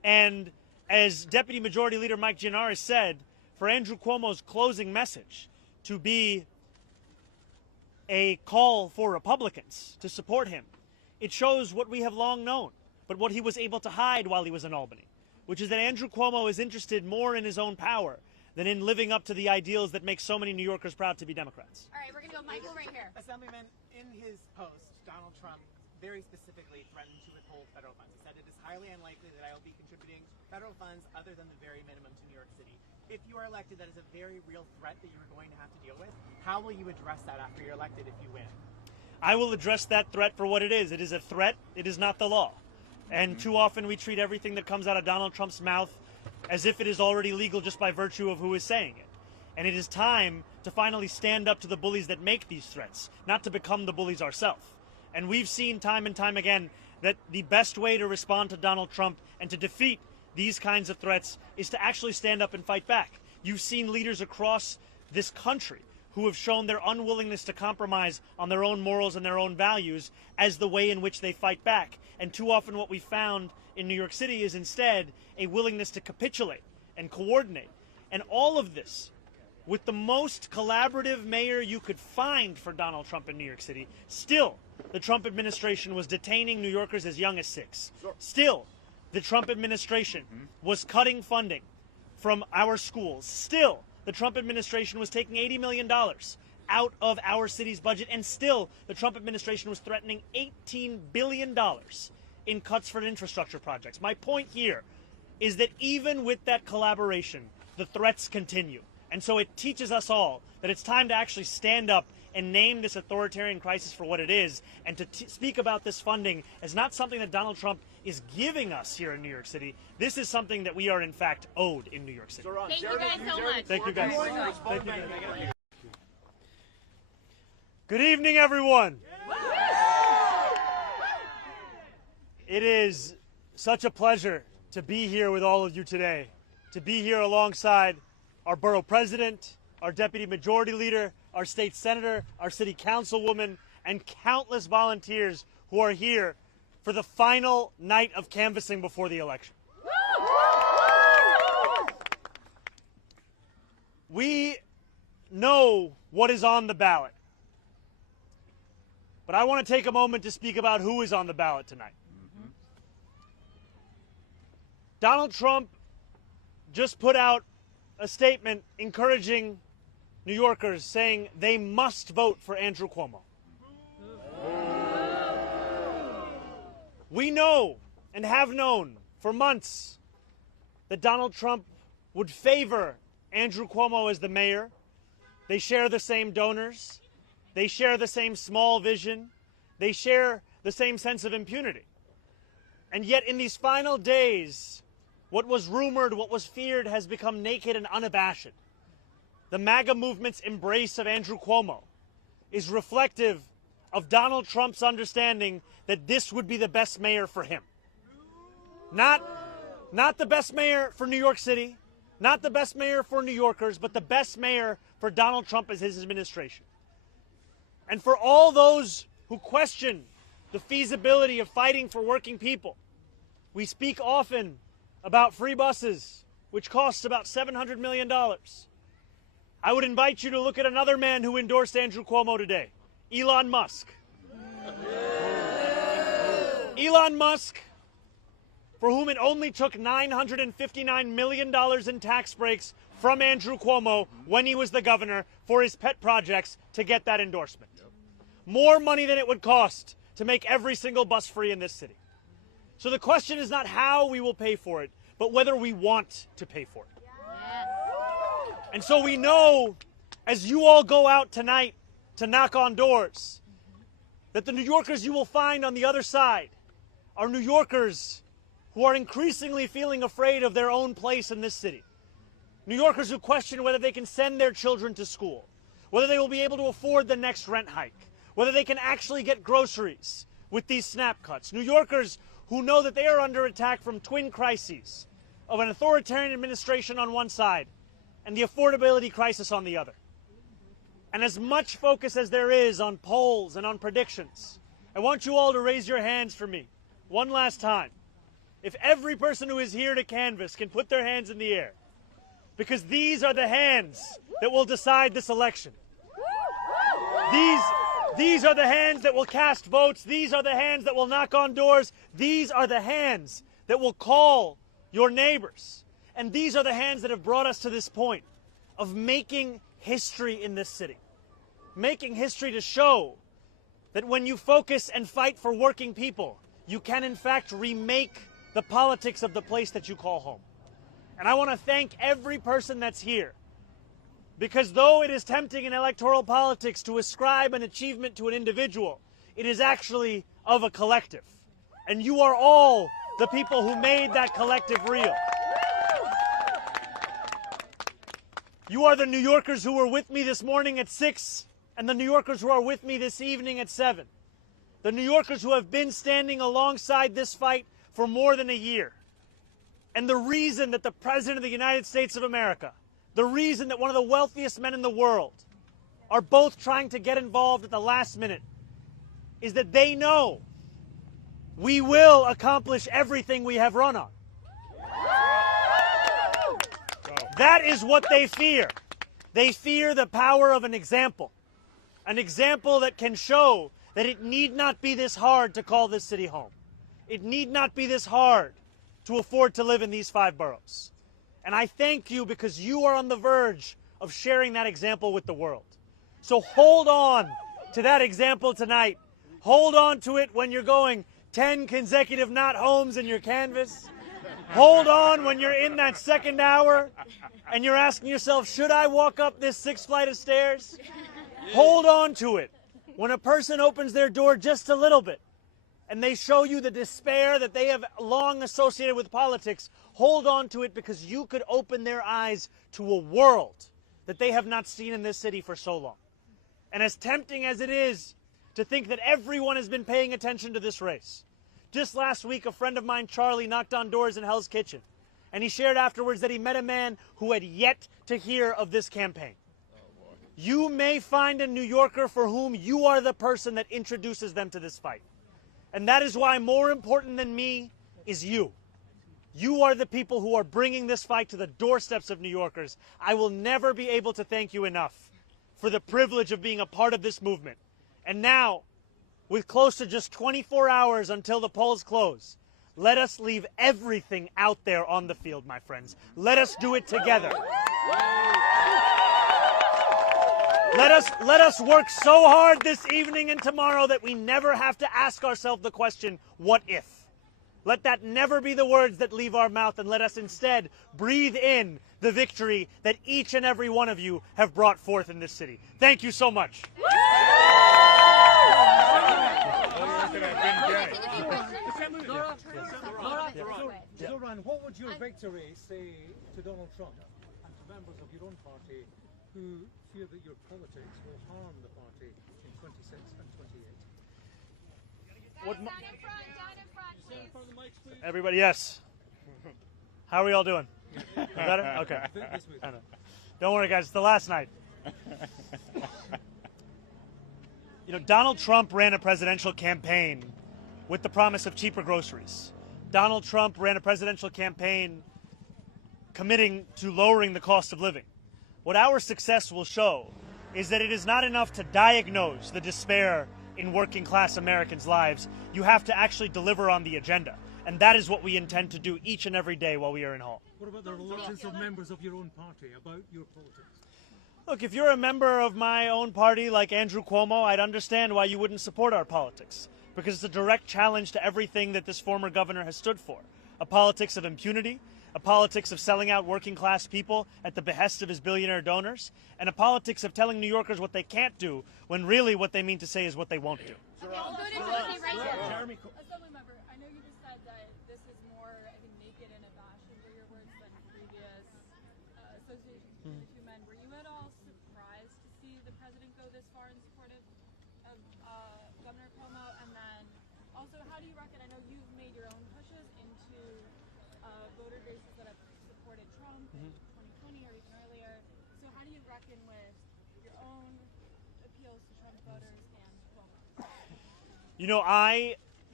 And as Deputy Majority Leader Mike Gianaris said, for Andrew Cuomo's closing message to be a call for Republicans to support him, it shows what we have long known, but what he was able to hide while he was in Albany, which is that Andrew Cuomo is interested more in his own power than in living up to the ideals that make so many New Yorkers proud to be Democrats. All right, we're going to go Michael right here. Assemblyman, in his post, Donald Trump very specifically threatened to withhold federal funds. He said it is highly unlikely that I will be contributing federal funds other than the very minimum to New York City. If you are elected, that is a very real threat that you're going to have to deal with. How will you address that after you're elected if you win? I will address that threat for what it is. It is a threat. It is not the law. And too often we treat everything that comes out of Donald Trump's mouth as if it is already legal just by virtue of who is saying it. And it is time to finally stand up to the bullies that make these threats, not to become the bullies ourselves. And we've seen time and time again that the best way to respond to Donald Trump and to defeat these kinds of threats is to actually stand up and fight back. You've seen leaders across this country who have shown their unwillingness to compromise on their own morals and their own values as the way in which they fight back. And too often what we found in New York City is instead a willingness to capitulate and coordinate. And all of this, with the most collaborative mayor you could find for Donald Trump in New York City, still the Trump administration was detaining New Yorkers as young as 6. Still, the Trump administration was cutting funding from our schools. Still, the Trump administration was taking $80 million out of our city's budget, and still the Trump administration was threatening $18 billion in cuts for infrastructure projects. My point here is that even with that collaboration, the threats continue. And so it teaches us all that it's time to actually stand up and name this authoritarian crisis for what it is, and to speak about this funding as not something that Donald Trump is giving us here in New York City. This is something that we are, in fact, owed in New York City. Thank you guys so much. Thank you, guys. Thank you, guys. Good evening, everyone. It is such a pleasure to be here with all of you today, to be here alongside our borough president, our deputy majority leader, our state senator, our city councilwoman, and countless volunteers who are here for the final night of canvassing before the election. We know what is on the ballot, but I want to take a moment to speak about who is on the ballot tonight. Donald Trump just put out a statement encouraging New Yorkers, saying they must vote for Andrew Cuomo. We know and have known for months that Donald Trump would favor Andrew Cuomo as the mayor. They share the same donors. They share the same small vision. They share the same sense of impunity. And yet in these final days, what was rumored, what was feared has become naked and unabashed. The MAGA movement's embrace of Andrew Cuomo is reflective of Donald Trump's understanding that this would be the best mayor for him. Not the best mayor for New York City, not the best mayor for New Yorkers, but the best mayor for Donald Trump as his administration. And for all those who question the feasibility of fighting for working people, we speak often about free buses, which costs about $700 million. I would invite you to look at another man who endorsed Andrew Cuomo today, Elon Musk. Elon Musk, for whom it only took $959 million in tax breaks from Andrew Cuomo when he was the governor for his pet projects to get that endorsement. More money than it would cost to make every single bus free in this city. So the question is not how we will pay for it, but whether we want to pay for it. And so we know, as you all go out tonight to knock on doors, that the New Yorkers you will find on the other side are New Yorkers who are increasingly feeling afraid of their own place in this city. New Yorkers who question whether they can send their children to school, whether they will be able to afford the next rent hike, whether they can actually get groceries with these SNAP cuts. New Yorkers who know that they are under attack from twin crises of an authoritarian administration on one side and the affordability crisis on the other. And as much focus as there is on polls and on predictions, I want you all to raise your hands for me one last time if every person who is here to canvass can put their hands in the air, because these are the hands that will decide this election. These are the hands that will cast votes. These are the hands that will knock on doors. These are the hands that will call your neighbors. And these are the hands that have brought us to this point of making history in this city. Making history to show that when you focus and fight for working people, you can in fact remake the politics of the place that you call home. And I want to thank every person that's here. Because though it is tempting in electoral politics to ascribe an achievement to an individual, it is actually of a collective. And you are all the people who made that collective real. You are the New Yorkers who were with me this morning at 6, and the New Yorkers who are with me this evening at 7. The New Yorkers who have been standing alongside this fight for more than a year. And the reason that the President of the United States of America, the reason that one of the wealthiest men in the world are both trying to get involved at the last minute is that they know we will accomplish everything we have run on. That is what they fear. They fear the power of an example that can show that it need not be this hard to call this city home. It need not be this hard to afford to live in these 5 boroughs. And I thank you because you are on the verge of sharing that example with the world. So hold on to that example tonight. Hold on to it when you're going 10 consecutive not homes in your canvas. Hold on when you're in that second hour and you're asking yourself, should I walk up this 6th flight of stairs? Hold on to it when a person opens their door just a little bit and they show you the despair that they have long associated with politics. Hold on to it because you could open their eyes to a world that they have not seen in this city for so long. And as tempting as it is to think that everyone has been paying attention to this race, just last week a friend of mine, Charlie, knocked on doors in Hell's Kitchen, and he shared afterwards that he met a man who had yet to hear of this campaign. You may find a New Yorker for whom you are the person that introduces them to this fight. And that is why more important than me is you. You are the people who are bringing this fight to the doorsteps of New Yorkers. I will never be able to thank you enough for the privilege of being a part of this movement. And now, with close to just 24 hours until the polls close, let us leave everything out there on the field, my friends. Let us do it together. Let us work so hard this evening and tomorrow that we never have to ask ourselves the question, what if? Let that never be the words that leave our mouth, and let us instead breathe in the victory that each and every one of you have brought forth in this city. Thank you so much. Zohran, what would your victory say to Donald Trump and to members of your own party who fear that your politics will harm the party in 26 and 28? Down in front, please. Everybody, yes. How are we all doing? Better? Okay. Don't worry, guys. It's the last night. You know, Donald Trump ran a presidential campaign with the promise of cheaper groceries. Donald Trump ran a presidential campaign committing to lowering the cost of living. What our success will show is that it is not enough to diagnose the despair in working class Americans' lives. You have to actually deliver on the agenda. And that is what we intend to do each and every day while we are in Hall. What about the reluctance of members of your own party about your politics? Look, if you're a member of my own party like Andrew Cuomo, I'd understand why you wouldn't support our politics. Because it's a direct challenge to everything that this former governor has stood for. A politics of impunity, a politics of selling out working class people at the behest of his billionaire donors, and a politics of telling New Yorkers what they can't do when really what they mean to say is what they won't do. Okay, I'll go to Josie right here. Assembly member, I know you just said that this is more, I think, naked and abashed, were your words, than previous associations between the two men. Were you at all surprised to see the president go this far in support of Governor Cuomo? And then also, how do you reckon, I know you've made your own pushes into voter bases that have supported Trump in 2020 or even earlier. So how do you reckon with your own appeals to Trump voters and Cuomo? You know, I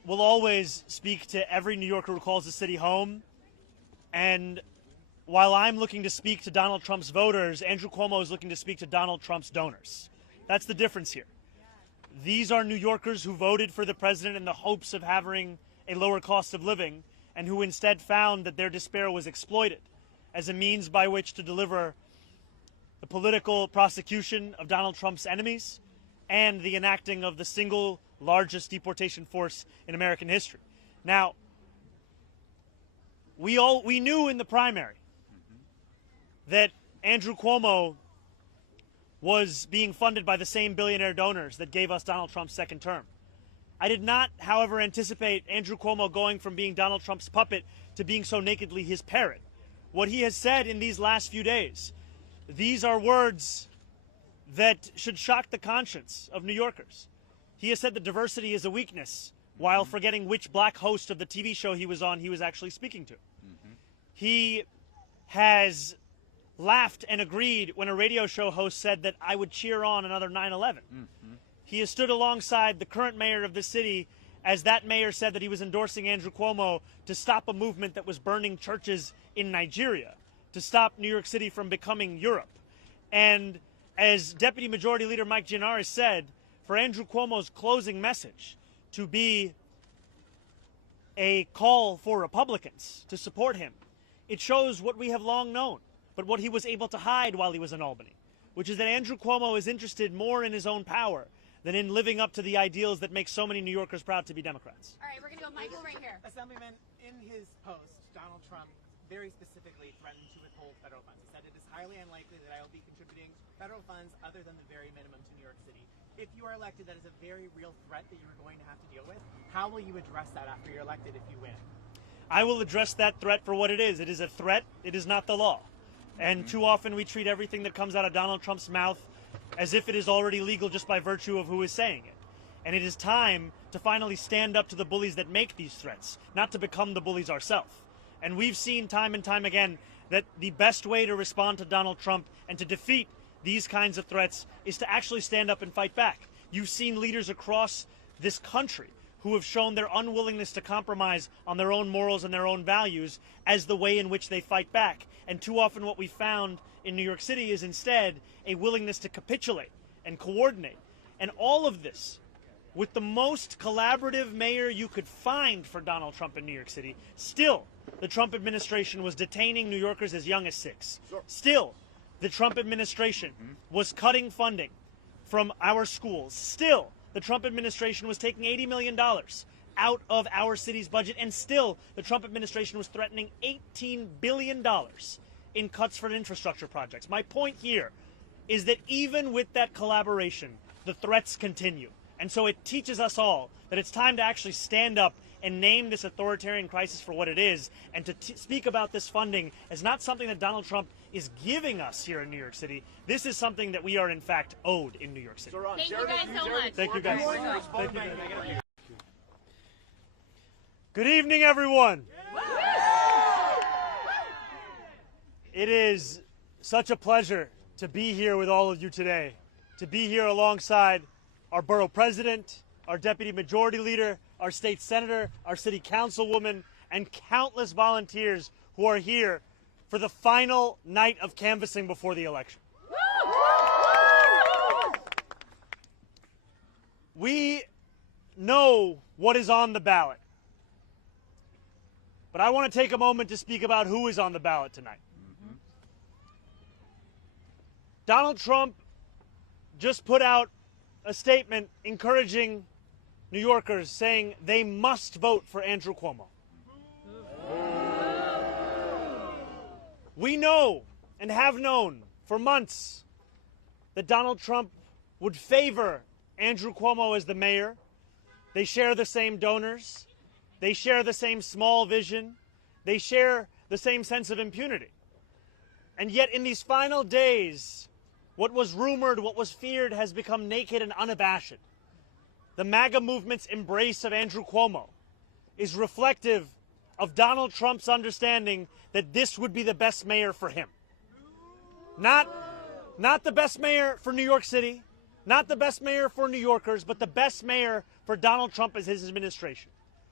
will always speak to every New Yorker who calls the city home. And while I'm looking to speak to Donald Trump's voters, Andrew Cuomo is looking to speak to Donald Trump's donors. That's the difference here. These are New Yorkers who voted for the president in the hopes of having a lower cost of living and who instead found that their despair was exploited as a means by which to deliver the political prosecution of Donald Trump's enemies and the enacting of the single largest deportation force in American history. Now, we knew in the primary that Andrew Cuomo was being funded by the same billionaire donors that gave us Donald Trump's second term. I did not, however, anticipate Andrew Cuomo going from being Donald Trump's puppet to being so nakedly his parrot. What he has said in these last few days, these are words that should shock the conscience of New Yorkers. He has said that diversity is a weakness while forgetting which black host of the TV show he was on he was actually speaking to. He has laughed and agreed when a radio show host said that I would cheer on another 9/11. He has stood alongside the current mayor of the city as that mayor said that he was endorsing Andrew Cuomo to stop a movement that was burning churches in Nigeria, to stop New York City from becoming Europe. And as Deputy Majority Leader Mike Gianaris said, for Andrew Cuomo's closing message to be a call for Republicans to support him, it shows what we have long known, but what he was able to hide while he was in Albany, which is that Andrew Cuomo is interested more in his own power than in living up to the ideals that make so many New Yorkers proud to be Democrats. All right, we're going to go Michael right here. Assemblyman, in his post, Donald Trump very specifically threatened to withhold federal funds. He said it is highly unlikely that I will be contributing federal funds other than the very minimum to New York City. If you are elected, that is a very real threat that you're going to have to deal with. How will you address that after you're elected if you win? I will address that threat for what it is. It is a threat. It is not the law. And too often we treat everything that comes out of Donald Trump's mouth as if it is already legal just by virtue of who is saying it. And it is time to finally stand up to the bullies that make these threats, not to become the bullies ourselves. And we've seen time and time again that the best way to respond to Donald Trump and to defeat these kinds of threats is to actually stand up and fight back. You've seen leaders across this country who have shown their unwillingness to compromise on their own morals and their own values as the way in which they fight back. And too often what we found in New York City is instead a willingness to capitulate and coordinate. And all of this with the most collaborative mayor you could find for Donald Trump in New York City. Still, the Trump administration was detaining New Yorkers as young as 6. Still, the Trump administration was cutting funding from our schools. Still, the Trump administration was taking $80 million out of our city's budget, and still the Trump administration was threatening $18 billion in cuts for infrastructure projects. My point here is that even with that collaboration, the threats continue. And so it teaches us all that it's time to actually stand up and name this authoritarian crisis for what it is, and to speak about this funding as not something that Donald Trump is giving us here in New York City. This is something that we are, in fact, owed in New York City. Thank you guys so much. Thank you, guys. Thank you, guys. Good evening, everyone. It is such a pleasure to be here with all of you today, to be here alongside our borough president, our deputy majority leader, our state senator, our city councilwoman, and countless volunteers who are here for the final night of canvassing before the election. We know what is on the ballot, but I want to take a moment to speak about who is on the ballot tonight. Donald Trump just put out a statement encouraging New Yorkers, saying they must vote for Andrew Cuomo. We know and have known for months that Donald Trump would favor Andrew Cuomo as the mayor. They share the same donors. They share the same small vision. They share the same sense of impunity. And yet in these final days, what was rumored, what was feared, has become naked and unabashed. The MAGA movement's embrace of Andrew Cuomo is reflective of Donald Trump's understanding that this would be the best mayor for him. Not the best mayor for New York City, not the best mayor for New Yorkers, but the best mayor for Donald Trump as his administration.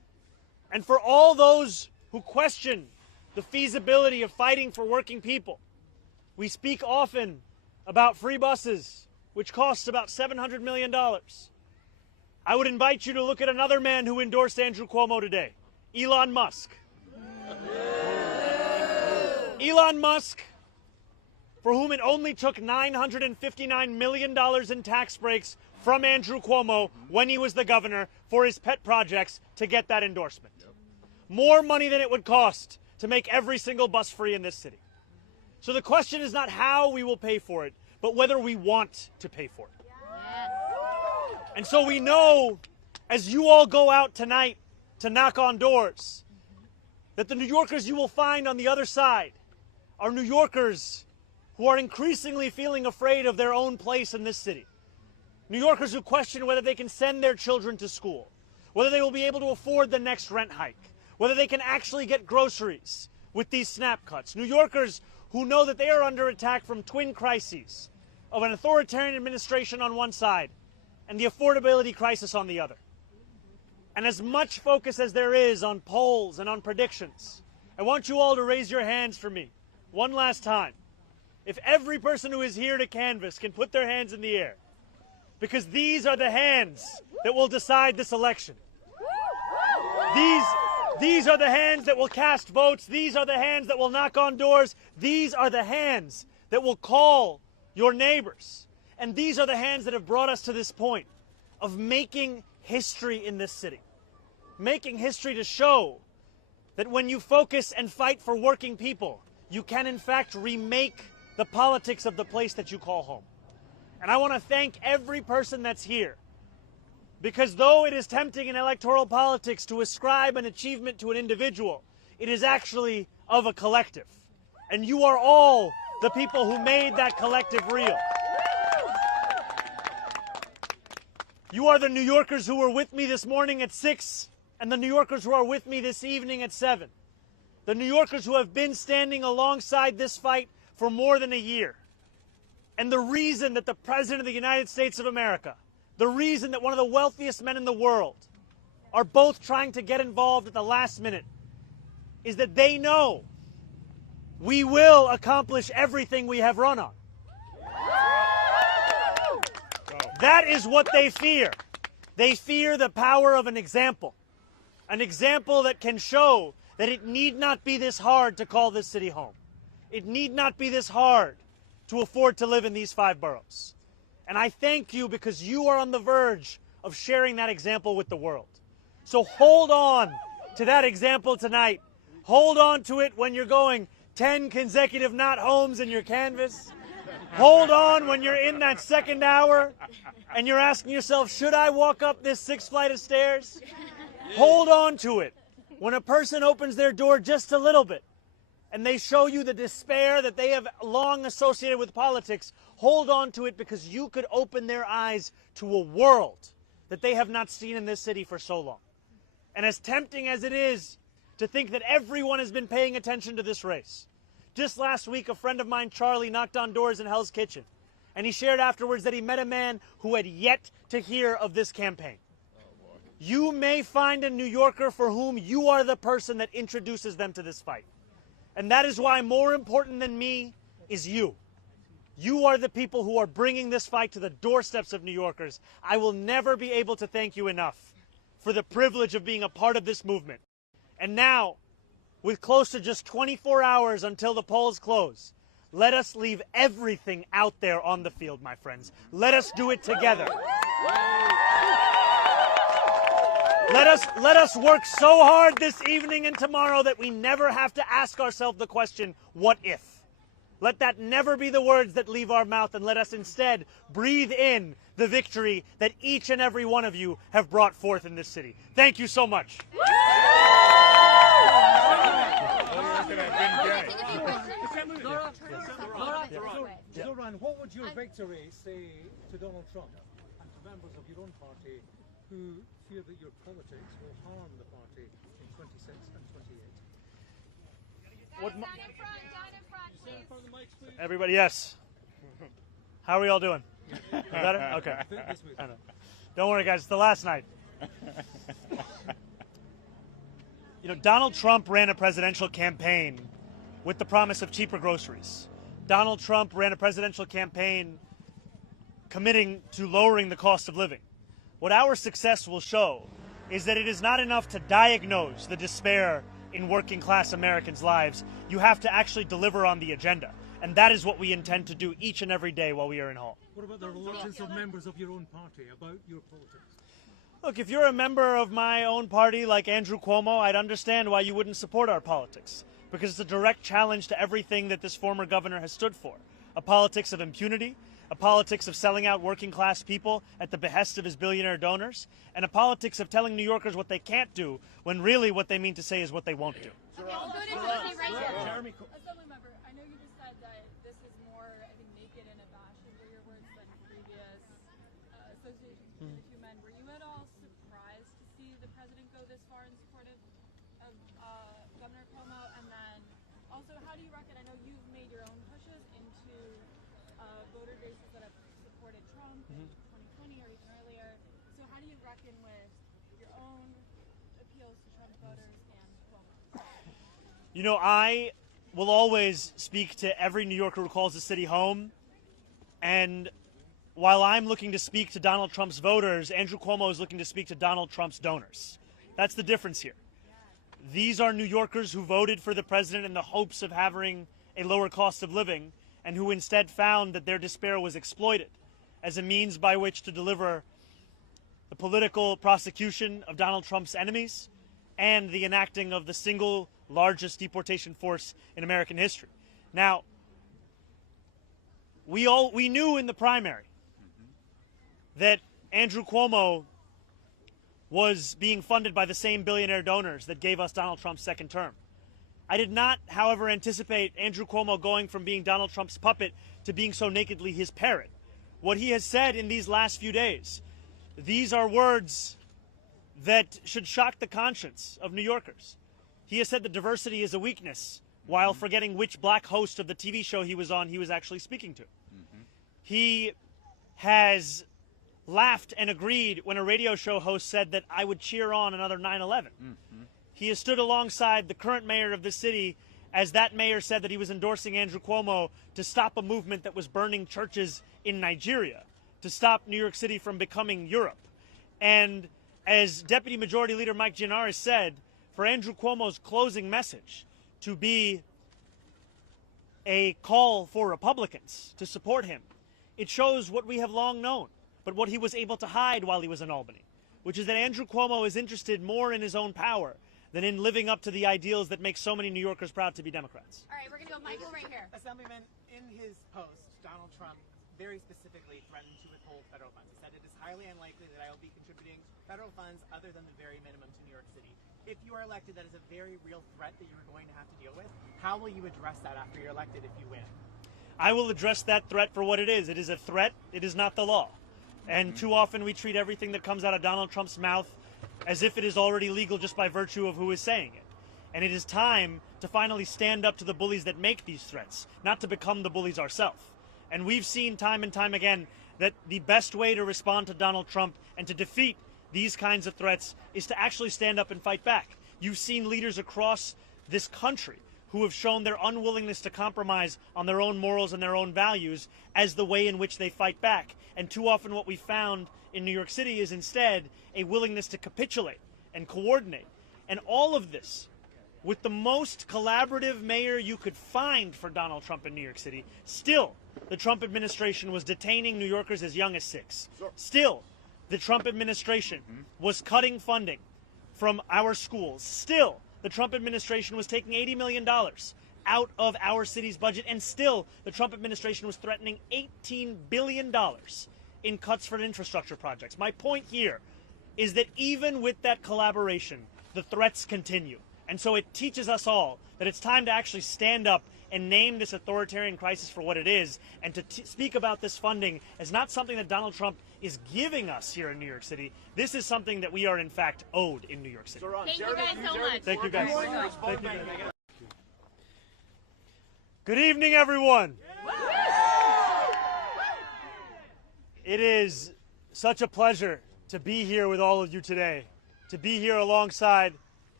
And for all those who question the feasibility of fighting for working people, we speak often about free buses, which costs about $700 million. I would invite you to look at another man who endorsed Andrew Cuomo today, Elon Musk. Elon Musk, for whom it only took $959 million in tax breaks from Andrew Cuomo when he was the governor for his pet projects to get that endorsement. More money than it would cost to make every single bus free in this city. So the question is not how we will pay for it, but whether we want to pay for it. Yes. And so we know, as you all go out tonight to knock on doors, that the New Yorkers you will find on the other side are New Yorkers who are increasingly feeling afraid of their own place in this city. New Yorkers who question whether they can send their children to school, whether they will be able to afford the next rent hike, whether they can actually get groceries with these snap cuts. New Yorkers who know that they are under attack from twin crises of an authoritarian administration on one side and the affordability crisis on the other. And as much focus as there is on polls and on predictions, I want you all to raise your hands for me one last time. If every person who is here to canvass can put their hands in the air, because these are the hands that will decide this election. These are the hands that will cast votes. These are the hands that will knock on doors. These are the hands that will call your neighbors. And these are the hands that have brought us to this point of making history in this city. Making history to show that when you focus and fight for working people, you can in fact remake the politics of the place that you call home. And I want to thank every person that's here, because though it is tempting in electoral politics to ascribe an achievement to an individual, it is actually of a collective. And you are all the people who made that collective real. You are the New Yorkers who were with me this morning at 6, and the New Yorkers who are with me this evening at 7. The New Yorkers who have been standing alongside this fight for more than a year. And the reason that the President of the United States of America, the reason that one of the wealthiest men in the world are both trying to get involved at the last minute is that they know we will accomplish everything we have run on. That is what they fear. They fear the power of an example that can show that it need not be this hard to call this city home. It need not be this hard to afford to live in these 5 boroughs. And I thank you because you are on the verge of sharing that example with the world. So hold on to that example tonight. Hold on to it when you're going 10 consecutive not homes in your canvas. Hold on when you're in that second hour and you're asking yourself, should I walk up this 6th flight of stairs? Hold on to it when a person opens their door just a little bit and they show you the despair that they have long associated with politics. Hold on to it because you could open their eyes to a world that they have not seen in this city for so long. And as tempting as it is to think that everyone has been paying attention to this race, just last week a friend of mine, Charlie, knocked on doors in Hell's Kitchen, and he shared afterwards that he met a man who had yet to hear of this campaign. You may find a New Yorker for whom you are the person that introduces them to this fight. And that is why more important than me is you. You are the people who are bringing this fight to the doorsteps of New Yorkers. I will never be able to thank you enough for the privilege of being a part of this movement. And now, with close to just 24 hours until the polls close, let us leave everything out there on the field, my friends. Let us do it together. Let us work so hard this evening and tomorrow that we never have to ask ourselves the question, what if? Let that never be the words that leave our mouth, and let us instead breathe in the victory that each and every one of you have brought forth in this city. Thank you so much. Zohran, what would your victory say to Donald Trump and to members of your own party who fear that your politics will harm the party in 26 and 28? Down in front, please. Everybody, yes. How are we all doing? Better? Okay. Don't worry, guys. It's the last night. You know, Donald Trump ran a presidential campaign with the promise of cheaper groceries. Donald Trump ran a presidential campaign committing to lowering the cost of living. What our success will show is that it is not enough to diagnose the despair in working class Americans' lives. You have to actually deliver on the agenda. And that is what we intend to do each and every day while we are in Hall. What about the reluctance of members of your own party about your politics? Look, if you're a member of my own party like Andrew Cuomo, I'd understand why you wouldn't support our politics. Because it's a direct challenge to everything that this former governor has stood for. A politics of impunity, a politics of selling out working class people at the behest of his billionaire donors, and a politics of telling New Yorkers what they can't do when really what they mean to say is what they won't do. Okay, we'll go to DC right here. Jeremy, Assembly member, I know you just said that this is more, I think, naked and abashed were your words than previous associations between the two men. Were you at all surprised to see the president go this far in support of Governor Cuomo? And then also, how do you reckon, I know you've made your own pushes into voter bases that have supported Trump in 2020 or even earlier. So how do you reckon with your own appeals to Trump voters and Cuomo? You know, I will always speak to every New Yorker who calls the city home. And while I'm looking to speak to Donald Trump's voters, Andrew Cuomo is looking to speak to Donald Trump's donors. That's the difference here. These are New Yorkers who voted for the president in the hopes of having a lower cost of living, and who instead found that their despair was exploited as a means by which to deliver the political prosecution of Donald Trump's enemies and the enacting of the single largest deportation force in American history. Now, we knew in the primary that Andrew Cuomo was being funded by the same billionaire donors that gave us Donald Trump's second term. I did not, however, anticipate Andrew Cuomo going from being Donald Trump's puppet to being so nakedly his parrot. What he has said in these last few days, these are words that should shock the conscience of New Yorkers. He has said that diversity is a weakness, while forgetting which black host of the TV show he was on he was actually speaking to. He has laughed and agreed when a radio show host said that I would cheer on another 9/11. He has stood alongside the current mayor of the city as that mayor said that he was endorsing Andrew Cuomo to stop a movement that was burning churches in Nigeria, to stop New York City from becoming Europe. And as Deputy Majority Leader Mike Gianaris said, for Andrew Cuomo's closing message to be a call for Republicans to support him, it shows what we have long known, but what he was able to hide while he was in Albany, which is that Andrew Cuomo is interested more in his own power than in living up to the ideals that make so many New Yorkers proud to be Democrats. All right, we're going to go Michael right here. Assemblyman, in his post, Donald Trump very specifically threatened to withhold federal funds. He said it is highly unlikely that I will be contributing federal funds other than the very minimum to New York City. If you are elected, that is a very real threat that you are going to have to deal with. How will you address that after you're elected if you win? I will address that threat for what it is. It is a threat. It is not the law. And too often we treat everything that comes out of Donald Trump's mouth as if it is already legal just by virtue of who is saying it. And it is time to finally stand up to the bullies that make these threats, not to become the bullies ourselves. And we've seen time and time again that the best way to respond to Donald Trump and to defeat these kinds of threats is to actually stand up and fight back. You've seen leaders across this country who have shown their unwillingness to compromise on their own morals and their own values as the way in which they fight back. And too often what we found in New York City is instead a willingness to capitulate and coordinate. And all of this with the most collaborative mayor you could find for Donald Trump in New York City. Still, the Trump administration was detaining New Yorkers as young as 6. Still, the Trump administration was cutting funding from our schools. Still, the Trump administration was taking $80 million out of our city's budget, and still the Trump administration was threatening $18 billion in cuts for infrastructure projects. My point here is that even with that collaboration, the threats continue. And so it teaches us all that it's time to actually stand up and name this authoritarian crisis for what it is, and to speak about this funding as not something that Donald Trump is giving us here in New York City. This is something that we are, in fact, owed in New York City. Thank you guys so much. Thank you guys. Thank you guys. Good evening, everyone. It is such a pleasure to be here with all of you today, to be here alongside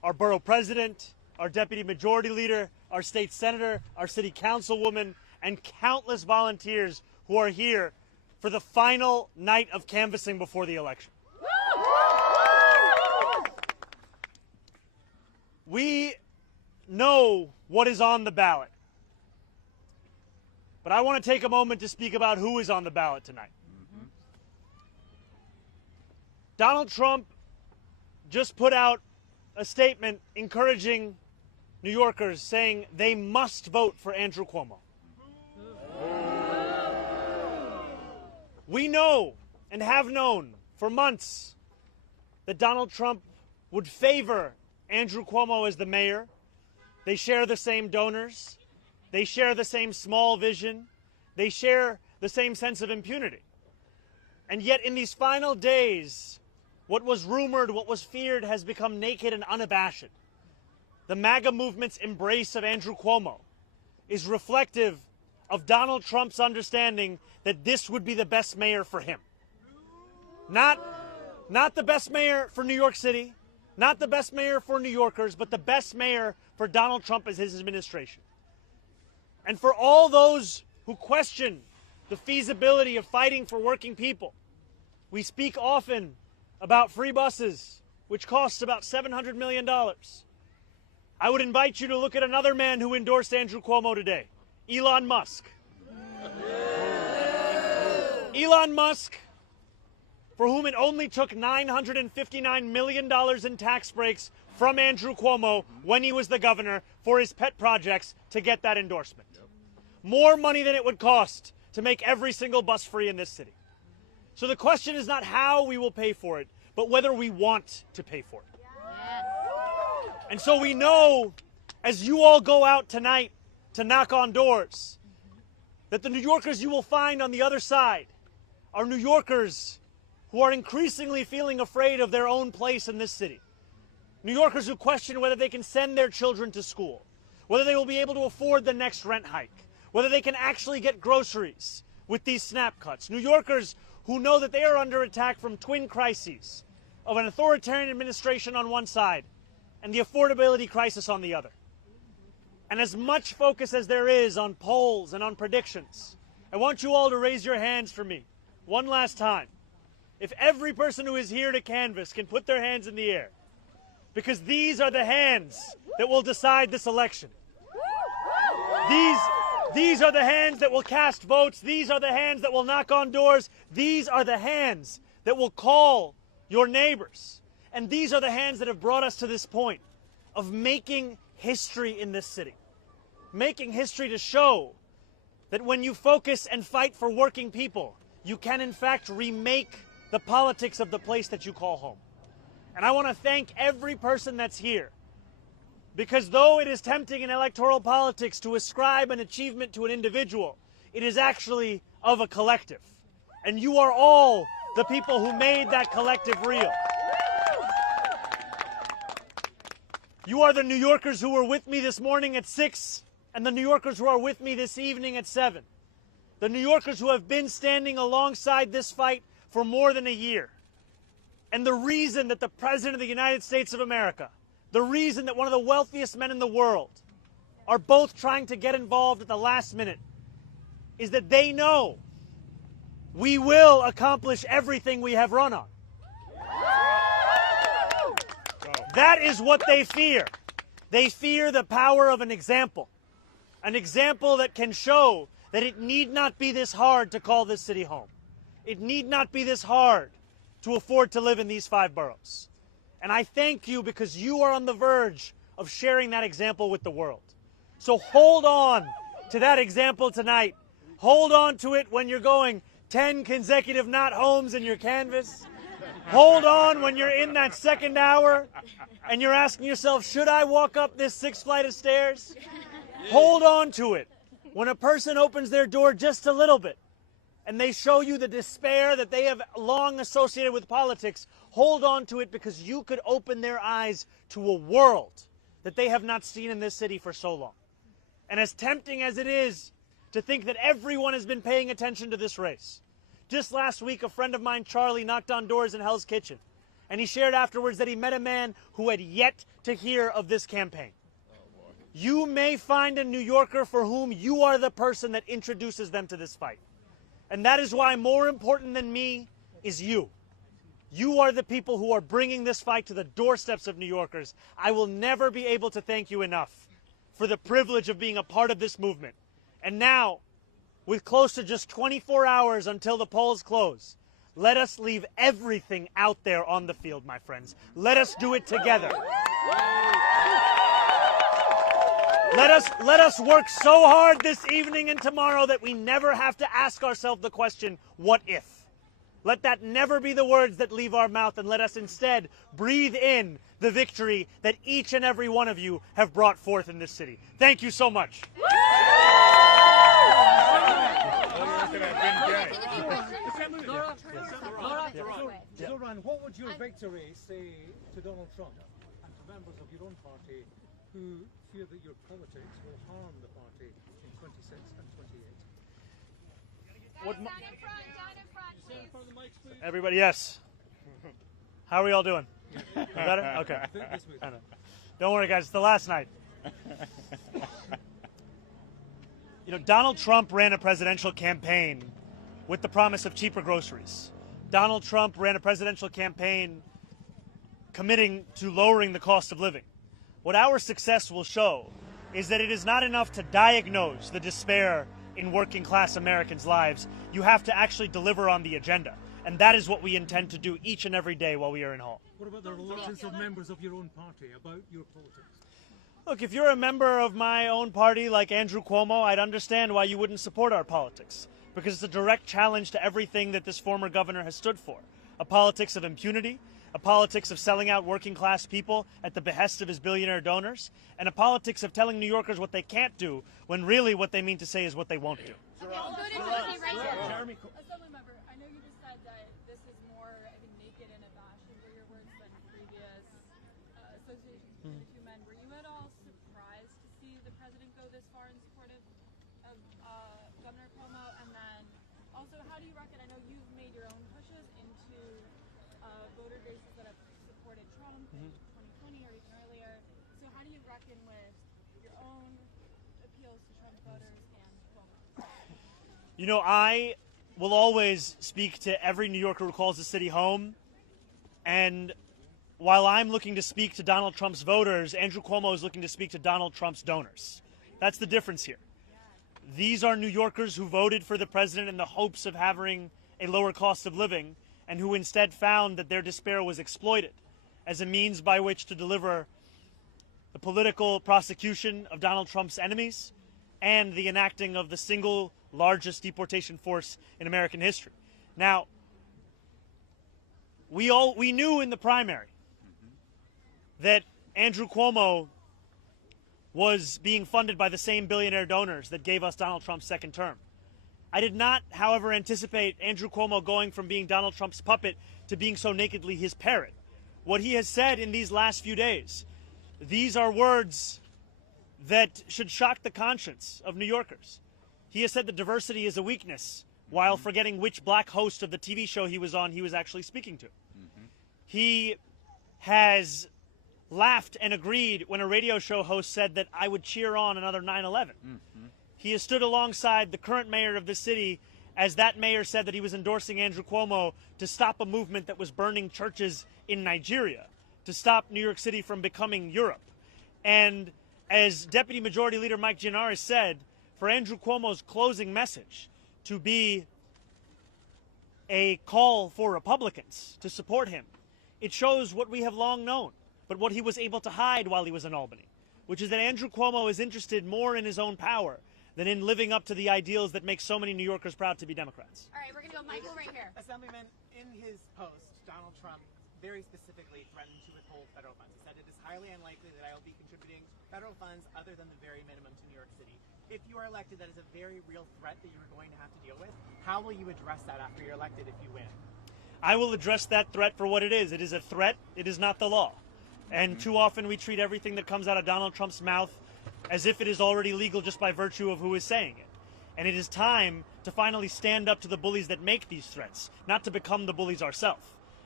our borough president, our deputy majority leader, our state senator, our city councilwoman, and countless volunteers who are here for the final night of canvassing before the election. We know what is on the ballot, but I want to take a moment to speak about who is on the ballot tonight. Donald Trump just put out a statement encouraging New Yorkers, saying they must vote for Andrew Cuomo. We know and have known for months that Donald Trump would favor Andrew Cuomo as the mayor. They share the same donors. They share the same small vision. They share the same sense of impunity. And yet in these final days, what was rumored, what was feared, has become naked and unabashed. The MAGA movement's embrace of Andrew Cuomo is reflective of Donald Trump's understanding that this would be the best mayor for him. Not the best mayor for New York City, not the best mayor for New Yorkers, but the best mayor for Donald Trump as his administration. And for all those who question the feasibility of fighting for working people, we speak often about free buses, which costs about $700 million. I would invite you to look at another man who endorsed Andrew Cuomo today, Elon Musk. Elon Musk, for whom it only took $959 million in tax breaks from Andrew Cuomo when he was the governor for his pet projects to get that endorsement. More money than it would cost to make every single bus free in this city. So the question is not how we will pay for it, but whether we want to pay for it. And so we know, as you all go out tonight to knock on doors, that the New Yorkers you will find on the other side are New Yorkers who are increasingly feeling afraid of their own place in this city. New Yorkers who question whether they can send their children to school, whether they will be able to afford the next rent hike, whether they can actually get groceries with these snap cuts. New Yorkers who know that they are under attack from twin crises of an authoritarian administration on one side and the affordability crisis on the other. And as much focus as there is on polls and on predictions, I want you all to raise your hands for me one last time. If every person who is here to canvass can put their hands in the air, because these are the hands that will decide this election. These are the hands that will cast votes. These are the hands that will knock on doors. These are the hands that will call your neighbors. And these are the hands that have brought us to this point of making history in this city. Making history to show that when you focus and fight for working people, you can in fact remake the politics of the place that you call home. And I want to thank every person that's here, because though it is tempting in electoral politics to ascribe an achievement to an individual, it is actually of a collective. And you are all the people who made that collective real. You are the New Yorkers who were with me this morning at 6, and the New Yorkers who are with me this evening at 7. The New Yorkers who have been standing alongside this fight for more than a year. And the reason that the President of the United States of America, the reason that one of the wealthiest men in the world are both trying to get involved at the last minute is that they know we will accomplish everything we have run on. That is what they fear. They fear the power of an example that can show that it need not be this hard to call this city home. It need not be this hard to afford to live in these 5 boroughs. And I thank you because you are on the verge of sharing that example with the world. So hold on to that example tonight. Hold on to it when you're going 10 consecutive not homes in your canvas. Hold on when you're in that second hour and you're asking yourself, should I walk up this 6th flight of stairs? Hold on to it when a person opens their door just a little bit and they show you the despair that they have long associated with politics. Hold on to it because you could open their eyes to a world that they have not seen in this city for so long. And as tempting as it is to think that everyone has been paying attention to this race, just last week a friend of mine, Charlie, knocked on doors in Hell's Kitchen And he shared afterwards that he met a man who had yet to hear of this campaign. You may find a New Yorker for whom you are the person that introduces them to this fight. And that is why more important than me is you. You are the people who are bringing this fight to the doorsteps of New Yorkers. I will never be able to thank you enough for the privilege of being a part of this movement. And now, with close to just 24 hours until the polls close, let us leave everything out there on the field, my friends. Let us do it together. Let us work so hard this evening and tomorrow that we never have to ask ourselves the question, what if? Let that never be the words that leave our mouth, and let us instead breathe in the victory that each and every one of you have brought forth in this city. Thank you so much. Zohran, what would your victory say to Donald Trump and to members of your own party who fear that your politics will harm the party in 26 and 28? Down in front, please. Everybody, yes. How are we all doing? Better? Okay. I know. Don't worry, guys. It's the last night. You know, Donald Trump ran a presidential campaign with the promise of cheaper groceries. Donald Trump ran a presidential campaign committing to lowering the cost of living. What our success will show is that it is not enough to diagnose the despair in working class Americans' lives. You have to actually deliver on the agenda. And that is what we intend to do each and every day while we are in Hall. What about the reluctance of members of your own party about your politics? Look, if you're a member of my own party like Andrew Cuomo, I'd understand why you wouldn't support our politics. Because it's a direct challenge to everything that this former governor has stood for. A politics of impunity, a politics of selling out working class people at the behest of his billionaire donors, and a politics of telling New Yorkers what they can't do when really what they mean to say is what they won't do. Okay, we'll go to Josie right here. Assembly member, I know you just said that this is more, I think, naked and abashed, were your words, than previous associations between the two men. Were you at all surprised to see the president go this far in support of Governor Cuomo? And then also, how do you reckon, I know you've made your own pushes into voter bases that have supported Trump in 2020 or even earlier. So how do you reckon with your own appeals to Trump voters and Cuomo? You know, I will always speak to every New Yorker who calls the city home. And while I'm looking to speak to Donald Trump's voters, Andrew Cuomo is looking to speak to Donald Trump's donors. That's the difference here. These are New Yorkers who voted for the president in the hopes of having a lower cost of living, and who instead found that their despair was exploited as a means by which to deliver the political prosecution of Donald Trump's enemies and the enacting of the single largest deportation force in American history. Now, we knew in the primary that Andrew Cuomo was being funded by the same billionaire donors that gave us Donald Trump's second term. I did not, however, anticipate Andrew Cuomo going from being Donald Trump's puppet to being so nakedly his parrot. What he has said in these last few days, these are words that should shock the conscience of New Yorkers. He has said that diversity is a weakness, while forgetting which black host of the TV show he was on he was actually speaking to. He has laughed and agreed when a radio show host said that I would cheer on another 9/11. He has stood alongside the current mayor of the city as that mayor said that he was endorsing Andrew Cuomo to stop a movement that was burning churches in Nigeria, to stop New York City from becoming Europe. And as Deputy Majority Leader Mike Gianaris said, for Andrew Cuomo's closing message to be a call for Republicans to support him, it shows what we have long known, but what he was able to hide while he was in Albany, which is that Andrew Cuomo is interested more in his own power than in living up to the ideals that make so many New Yorkers proud to be Democrats. All right, we're going to go Michael right here. Assemblyman, in his post, Donald Trump very specifically threatened to withhold federal funds. He said it is highly unlikely that I will be contributing federal funds other than the very minimum to New York City. If you are elected, that is a very real threat that you are going to have to deal with. How will you address that after you're elected if you win? I will address that threat for what it is. It is a threat. It is not the law. And too often we treat everything that comes out of Donald Trump's mouth as if it is already legal just by virtue of who is saying it. And it is time to finally stand up to the bullies that make these threats, not to become the bullies ourselves.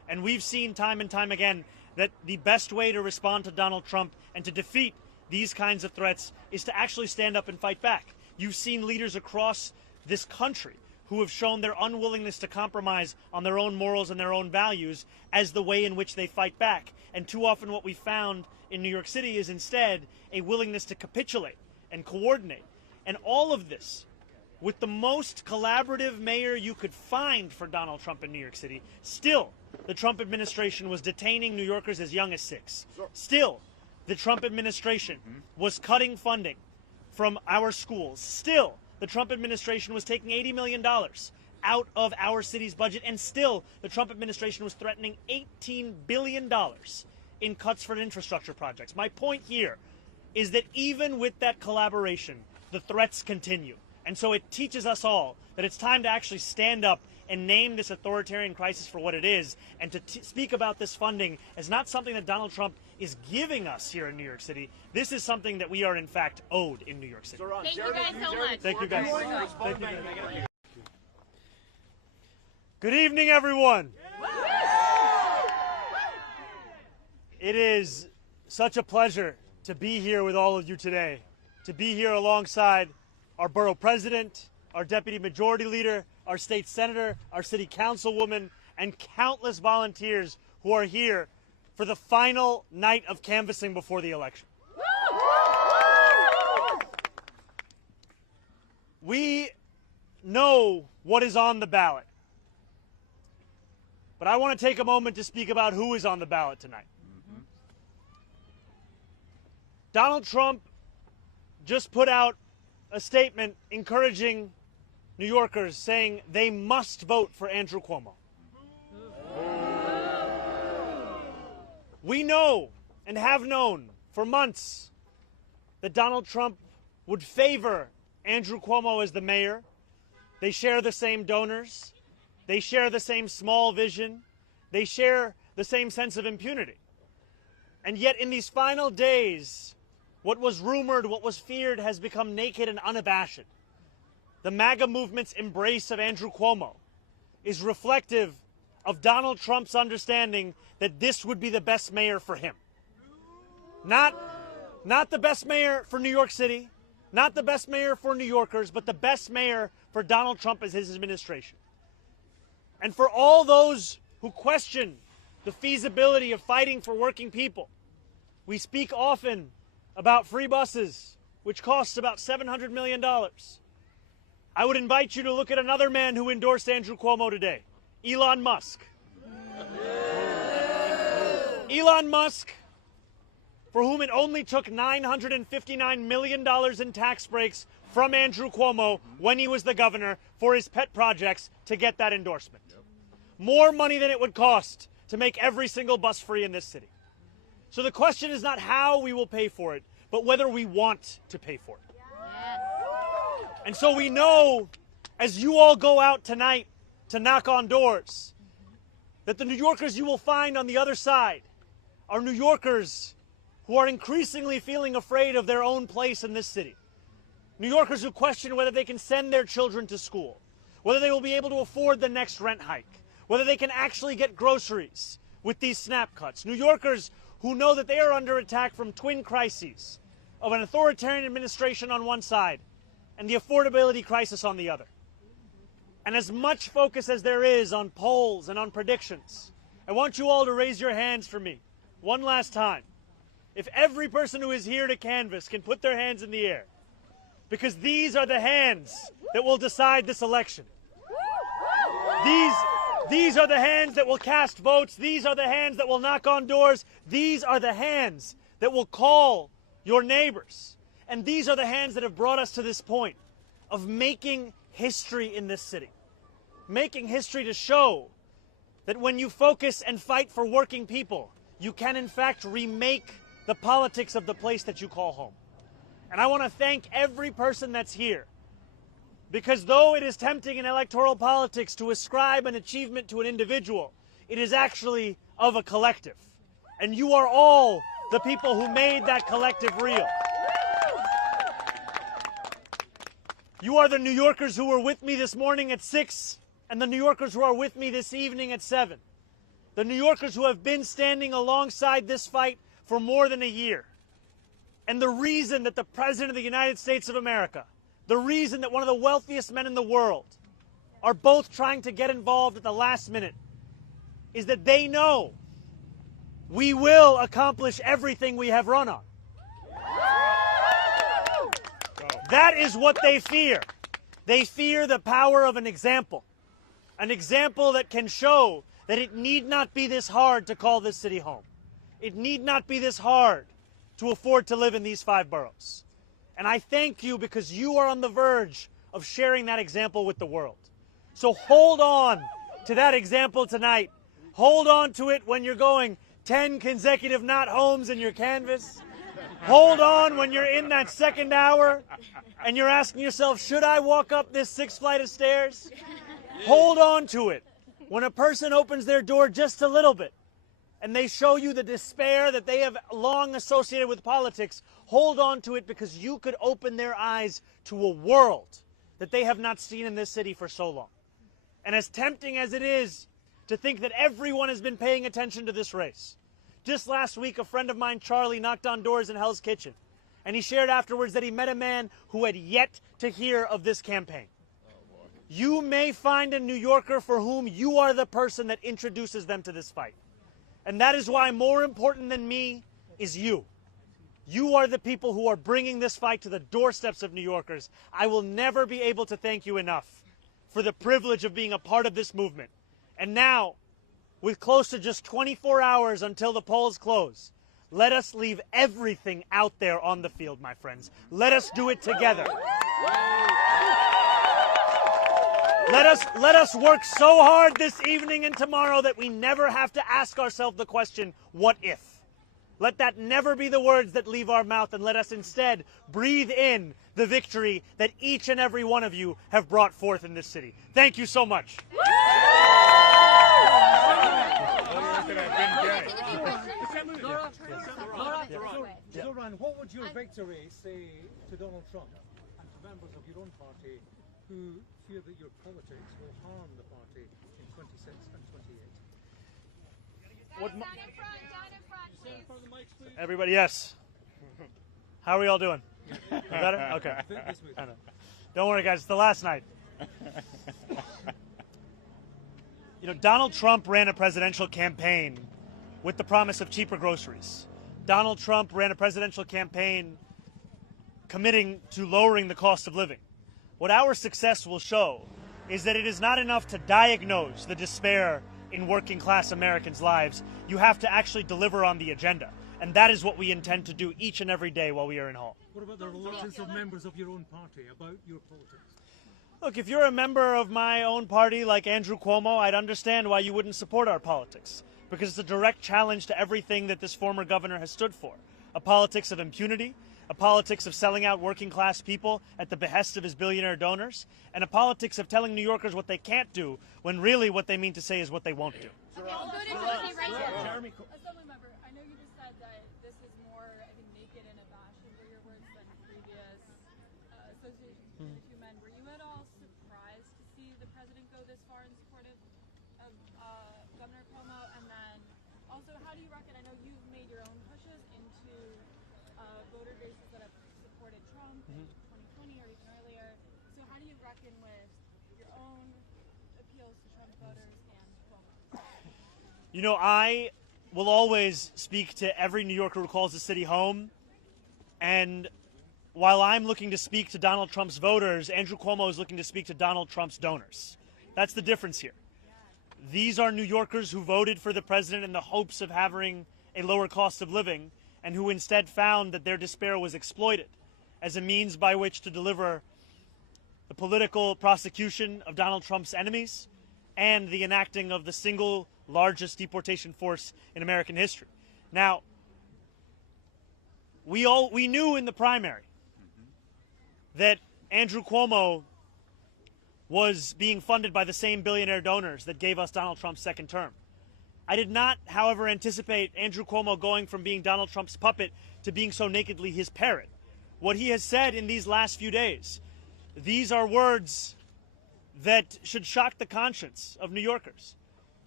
And we've seen time and time again that the best way to respond to Donald Trump and to defeat these kinds of threats is to actually stand up and fight back. You've seen leaders across this country who have shown their unwillingness to compromise on their own morals and their own values as the way in which they fight back. And too often what we found in New York City is instead a willingness to capitulate and coordinate. And all of this with the most collaborative mayor you could find for Donald Trump in New York City. Still, the Trump administration was detaining New Yorkers as young as 6. Still, the Trump administration was cutting funding from our schools. Still, the Trump administration was taking $80 million out of our city's budget. And still, the Trump administration was threatening $18 billion in cuts for infrastructure projects. My point here is that even with that collaboration, the threats continue. And so it teaches us all that it's time to actually stand up and name this authoritarian crisis for what it is, and to speak about this funding as not something that Donald Trump is giving us here in New York City. This is something that we are in fact owed in New York City. Thank you guys so much. Thank you guys. Thank you guys. Good evening, everyone. It is such a pleasure to be here with all of you today, to be here alongside our borough president, our deputy majority leader, our state senator, our city councilwoman, and countless volunteers who are here for the final night of canvassing before the election. We know what is on the ballot, but I want to take a moment to speak about who is on the ballot tonight. Donald Trump just put out a statement encouraging New Yorkers, saying they must vote for Andrew Cuomo. We know and have known for months that Donald Trump would favor Andrew Cuomo as the mayor. They share the same donors. They share the same small vision. They share the same sense of impunity. And yet in these final days, what was rumored, what was feared, has become naked and unabashed. The MAGA movement's embrace of Andrew Cuomo is reflective of Donald Trump's understanding that this would be the best mayor for him. Not the best mayor for New York City, not the best mayor for New Yorkers, but the best mayor for Donald Trump as his administration. And for all those who question the feasibility of fighting for working people, we speak often about free buses, which costs about $700 million. I would invite you to look at another man who endorsed Andrew Cuomo today, Elon Musk. Elon Musk, for whom it only took $959 million in tax breaks from Andrew Cuomo when he was the governor for his pet projects to get that endorsement. More money than it would cost to make every single bus free in this city. So the question is not how we will pay for it, but whether we want to pay for it. And so we know, as you all go out tonight to knock on doors, that the New Yorkers you will find on the other side are New Yorkers who are increasingly feeling afraid of their own place in this city. New Yorkers who question whether they can send their children to school, whether they will be able to afford the next rent hike, whether they can actually get groceries with these SNAP cuts. New Yorkers who know that they are under attack from twin crises of an authoritarian administration on one side and the affordability crisis on the other. And as much focus as there is on polls and on predictions, I want you all to raise your hands for me one last time. If every person who is here to canvass can put their hands in the air, because these are the hands that will decide this election. These are the hands that will cast votes. These are the hands that will knock on doors. These are the hands that will call your neighbors. And these are the hands that have brought us to this point of making history in this city. Making history to show that when you focus and fight for working people, you can in fact remake the politics of the place that you call home. And I want to thank every person that's here, because though it is tempting in electoral politics to ascribe an achievement to an individual, it is actually of a collective. And you are all the people who made that collective real. You are the New Yorkers who were with me this morning at 6, and the New Yorkers who are with me this evening at 7. the New Yorkers who have been standing alongside this fight for more than a year. And the reason that the President of the United States of America, the reason that one of the wealthiest men in the world are both trying to get involved at the last minute is that they know we will accomplish everything we have run on. That is what they fear. They fear the power of an example that can show that it need not be this hard to call this city home. It need not be this hard to afford to live in these 5 boroughs. And I thank you because you are on the verge of sharing that example with the world. So hold on to that example tonight. Hold on to it when you're going 10 consecutive not homes in your canvas. Hold on when you're in that second hour and you're asking yourself, should I walk up this 6th flight of stairs? Hold on to it when a person opens their door just a little bit and they show you the despair that they have long associated with politics. Hold on to it because you could open their eyes to a world that they have not seen in this city for so long. And as tempting as it is to think that everyone has been paying attention to this race, just last week a friend of mine, Charlie, knocked on doors in Hell's Kitchen, and he shared afterwards that he met a man who had yet to hear of this campaign. You may find a New Yorker for whom you are the person that introduces them to this fight. And that is why more important than me is you. You are the people who are bringing this fight to the doorsteps of New Yorkers. I will never be able to thank you enough for the privilege of being a part of this movement. And now, with close to just 24 hours until the polls close, let us leave everything out there on the field, my friends. Let us do it together. Let us work so hard this evening and tomorrow that we never have to ask ourselves the question, what if? Let that never be the words that leave our mouth, and let us instead breathe in the victory that each and every one of you have brought forth in this city. Thank you so much. Zohran, what would your victory say to Donald Trump and to members of your own party who fear that your politics will harm the party in 26 and 28? Down in front, please. Everybody, yes. How are we all doing? Better? Okay. I know. Don't worry, guys. It's the last night. You know, Donald Trump ran a presidential campaign with the promise of cheaper groceries. Donald Trump ran a presidential campaign committing to lowering the cost of living. What our success will show is that it is not enough to diagnose the despair in working class Americans' lives. You have to actually deliver on the agenda. And that is what we intend to do each and every day while we are in Hall. What about the reluctance of members of your own party about your politics? Look, if you're a member of my own party like Andrew Cuomo, I'd understand why you wouldn't support our politics. Because it's a direct challenge to everything that this former governor has stood for. A politics of impunity, a politics of selling out working class people at the behest of his billionaire donors, and a politics of telling New Yorkers what they can't do when really what they mean to say is what they won't do. Okay, we'll go to Josie right here. Assembly member, I know you just said that this is more, I think, naked and abashed were your words than previous associations between the two men. Were you at all surprised to see the president go this far in support of Governor Cuomo? And then also, how do you reckon, I know you've made your own pushes into voter bases that have supported Trump in 2020 or even earlier. So how do you reckon with your own appeals to Trump voters and Cuomo? You know, I will always speak to every New Yorker who calls the city home. And while I'm looking to speak to Donald Trump's voters, Andrew Cuomo is looking to speak to Donald Trump's donors. That's the difference here. These are New Yorkers who voted for the president in the hopes of having a lower cost of living, and who instead found that their despair was exploited as a means by which to deliver the political prosecution of Donald Trump's enemies and the enacting of the single largest deportation force in American history. Now, we knew in the primary that Andrew Cuomo was being funded by the same billionaire donors that gave us Donald Trump's second term. I did not, however, anticipate Andrew Cuomo going from being Donald Trump's puppet to being so nakedly his parrot. What he has said in these last few days, these are words that should shock the conscience of New Yorkers.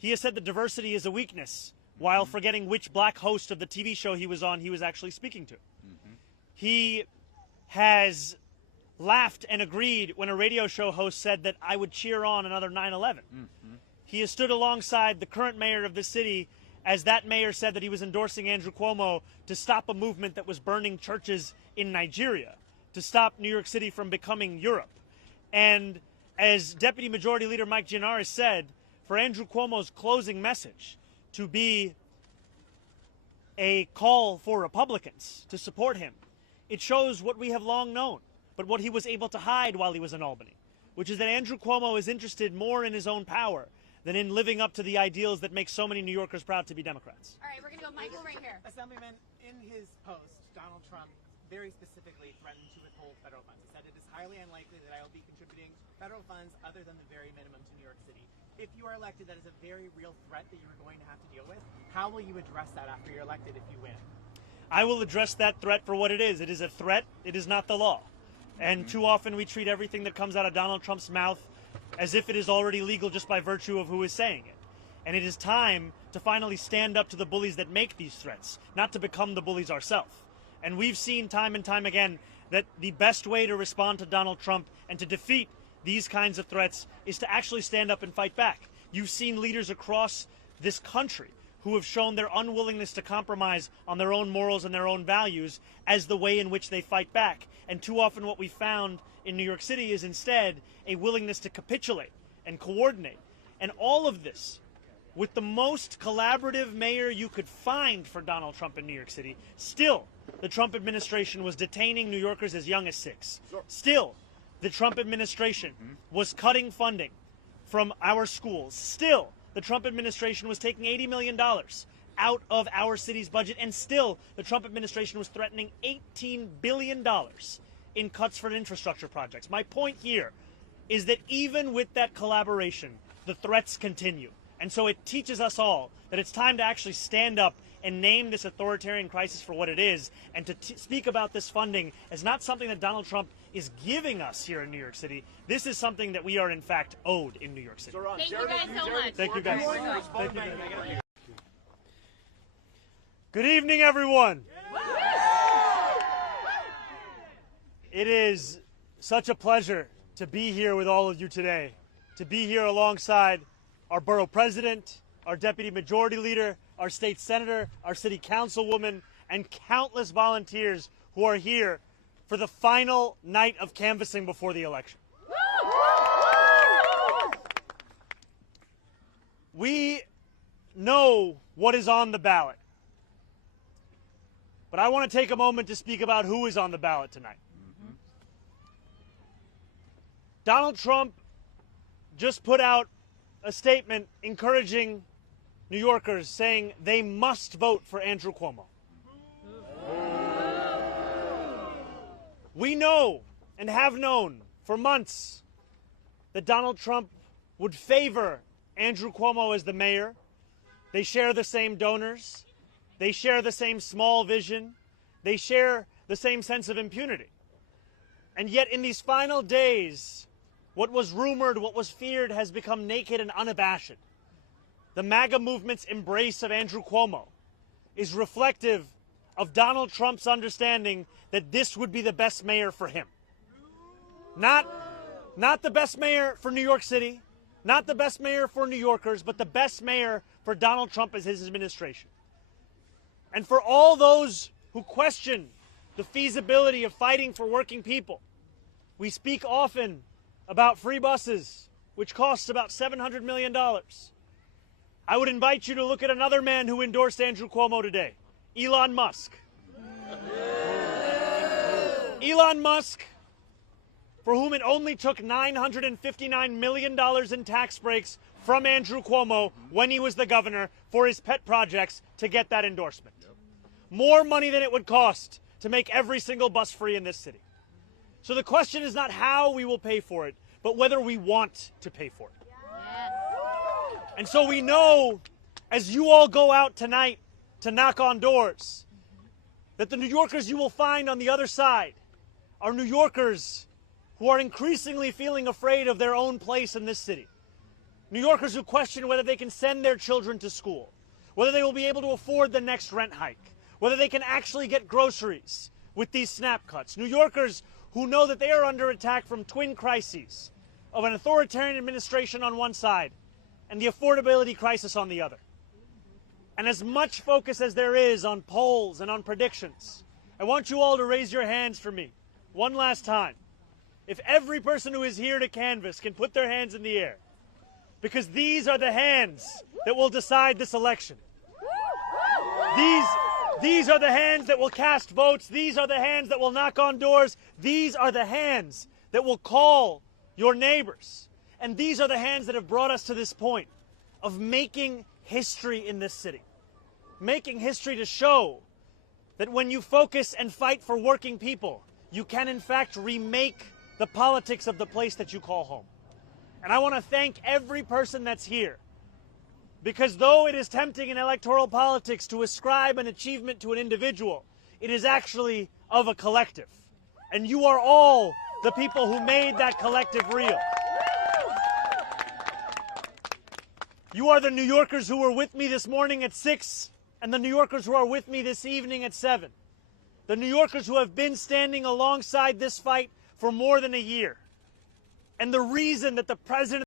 He has said that diversity is a weakness while forgetting which black host of the TV show he was on he was actually speaking to. He has laughed and agreed when a radio show host said that I would cheer on another 9/11. He has stood alongside the current mayor of the city as that mayor said that he was endorsing Andrew Cuomo to stop a movement that was burning churches in Nigeria, to stop New York City from becoming Europe. And as Deputy Majority Leader Mike Gianaris said, for Andrew Cuomo's closing message to be a call for Republicans to support him, it shows what we have long known, but what he was able to hide while he was in Albany, which is that Andrew Cuomo is interested more in his own power than in living up to the ideals that make so many New Yorkers proud to be Democrats. All right, we're going to go Michael right here. Assemblyman, in his post, Donald Trump very specifically threatened to withhold federal funds. He said it is highly unlikely that I will be contributing federal funds other than the very minimum to New York City. If you are elected, that is a very real threat that you are going to have to deal with. How will you address that after you're elected if you win? I will address that threat for what it is. It is a threat. It is not the law. And too often we treat everything that comes out of Donald Trump's mouth as if it is already legal just by virtue of who is saying it. And it is time to finally stand up to the bullies that make these threats, not to become the bullies ourselves. And we've seen time and time again that the best way to respond to Donald Trump and to defeat these kinds of threats is to actually stand up and fight back. You've seen leaders across this country who have shown their unwillingness to compromise on their own morals and their own values as the way in which they fight back. And too often what we found in New York City is instead a willingness to capitulate and coordinate. And all of this with the most collaborative mayor you could find for Donald Trump in New York City. Still, the Trump administration was detaining New Yorkers as young as 6. Still, the Trump administration was cutting funding from our schools. Still, the Trump administration was taking $80 million out of our city's budget, and still the Trump administration was threatening $18 billion in cuts for infrastructure projects. My point here is that even with that collaboration, the threats continue. And so it teaches us all that it's time to actually stand up and name this authoritarian crisis for what it is, and to speak about this funding as not something that Donald Trump is giving us here in New York City. This is something that we are in fact owed in New York City. Thank you guys so much. Thank you guys. Thank you guys. Good evening, everyone. It is such a pleasure to be here with all of you today, to be here alongside our borough president, our deputy majority leader, our state senator, our city councilwoman, and countless volunteers who are here for the final night of canvassing before the election. We know what is on the ballot, but I want to take a moment to speak about who is on the ballot tonight. Donald Trump just put out a statement encouraging New Yorkers, saying they must vote for Andrew Cuomo. We know and have known for months that Donald Trump would favor Andrew Cuomo as the mayor. They share the same donors. They share the same small vision. They share the same sense of impunity. And yet in these final days, what was rumored, what was feared has become naked and unabashed. The MAGA movement's embrace of Andrew Cuomo is reflective of Donald Trump's understanding that this would be the best mayor for him. Not the best mayor for New York City, not the best mayor for New Yorkers, but the best mayor for Donald Trump as his administration. And for all those who question the feasibility of fighting for working people, we speak often about free buses, which costs about $700 million. I would invite you to look at another man who endorsed Andrew Cuomo today, Elon Musk. Elon Musk, for whom it only took $959 million in tax breaks from Andrew Cuomo when he was the governor for his pet projects to get that endorsement. More money than it would cost to make every single bus free in this city. So the question is not how we will pay for it, but whether we want to pay for it. And so we know, as you all go out tonight to knock on doors, that the New Yorkers you will find on the other side are New Yorkers who are increasingly feeling afraid of their own place in this city. New Yorkers who question whether they can send their children to school, whether they will be able to afford the next rent hike, whether they can actually get groceries with these snap cuts. New Yorkers who know that they are under attack from twin crises of an authoritarian administration on one side and the affordability crisis on the other. And as much focus as there is on polls and on predictions, I want you all to raise your hands for me one last time. If every person who is here to canvass can put their hands in the air, because these are the hands that will decide this election. These are the hands that will cast votes. These are the hands that will knock on doors. These are the hands that will call your neighbors. And these are the hands that have brought us to this point of making history in this city. Making history to show that when you focus and fight for working people, you can in fact remake the politics of the place that you call home. And I want to thank every person that's here, because though it is tempting in electoral politics to ascribe an achievement to an individual, it is actually of a collective. And you are all the people who made that collective real. You are the New Yorkers who were with me this morning at 6, and the New Yorkers who are with me this evening at 7. The New Yorkers who have been standing alongside this fight for more than a year. And the reason that the president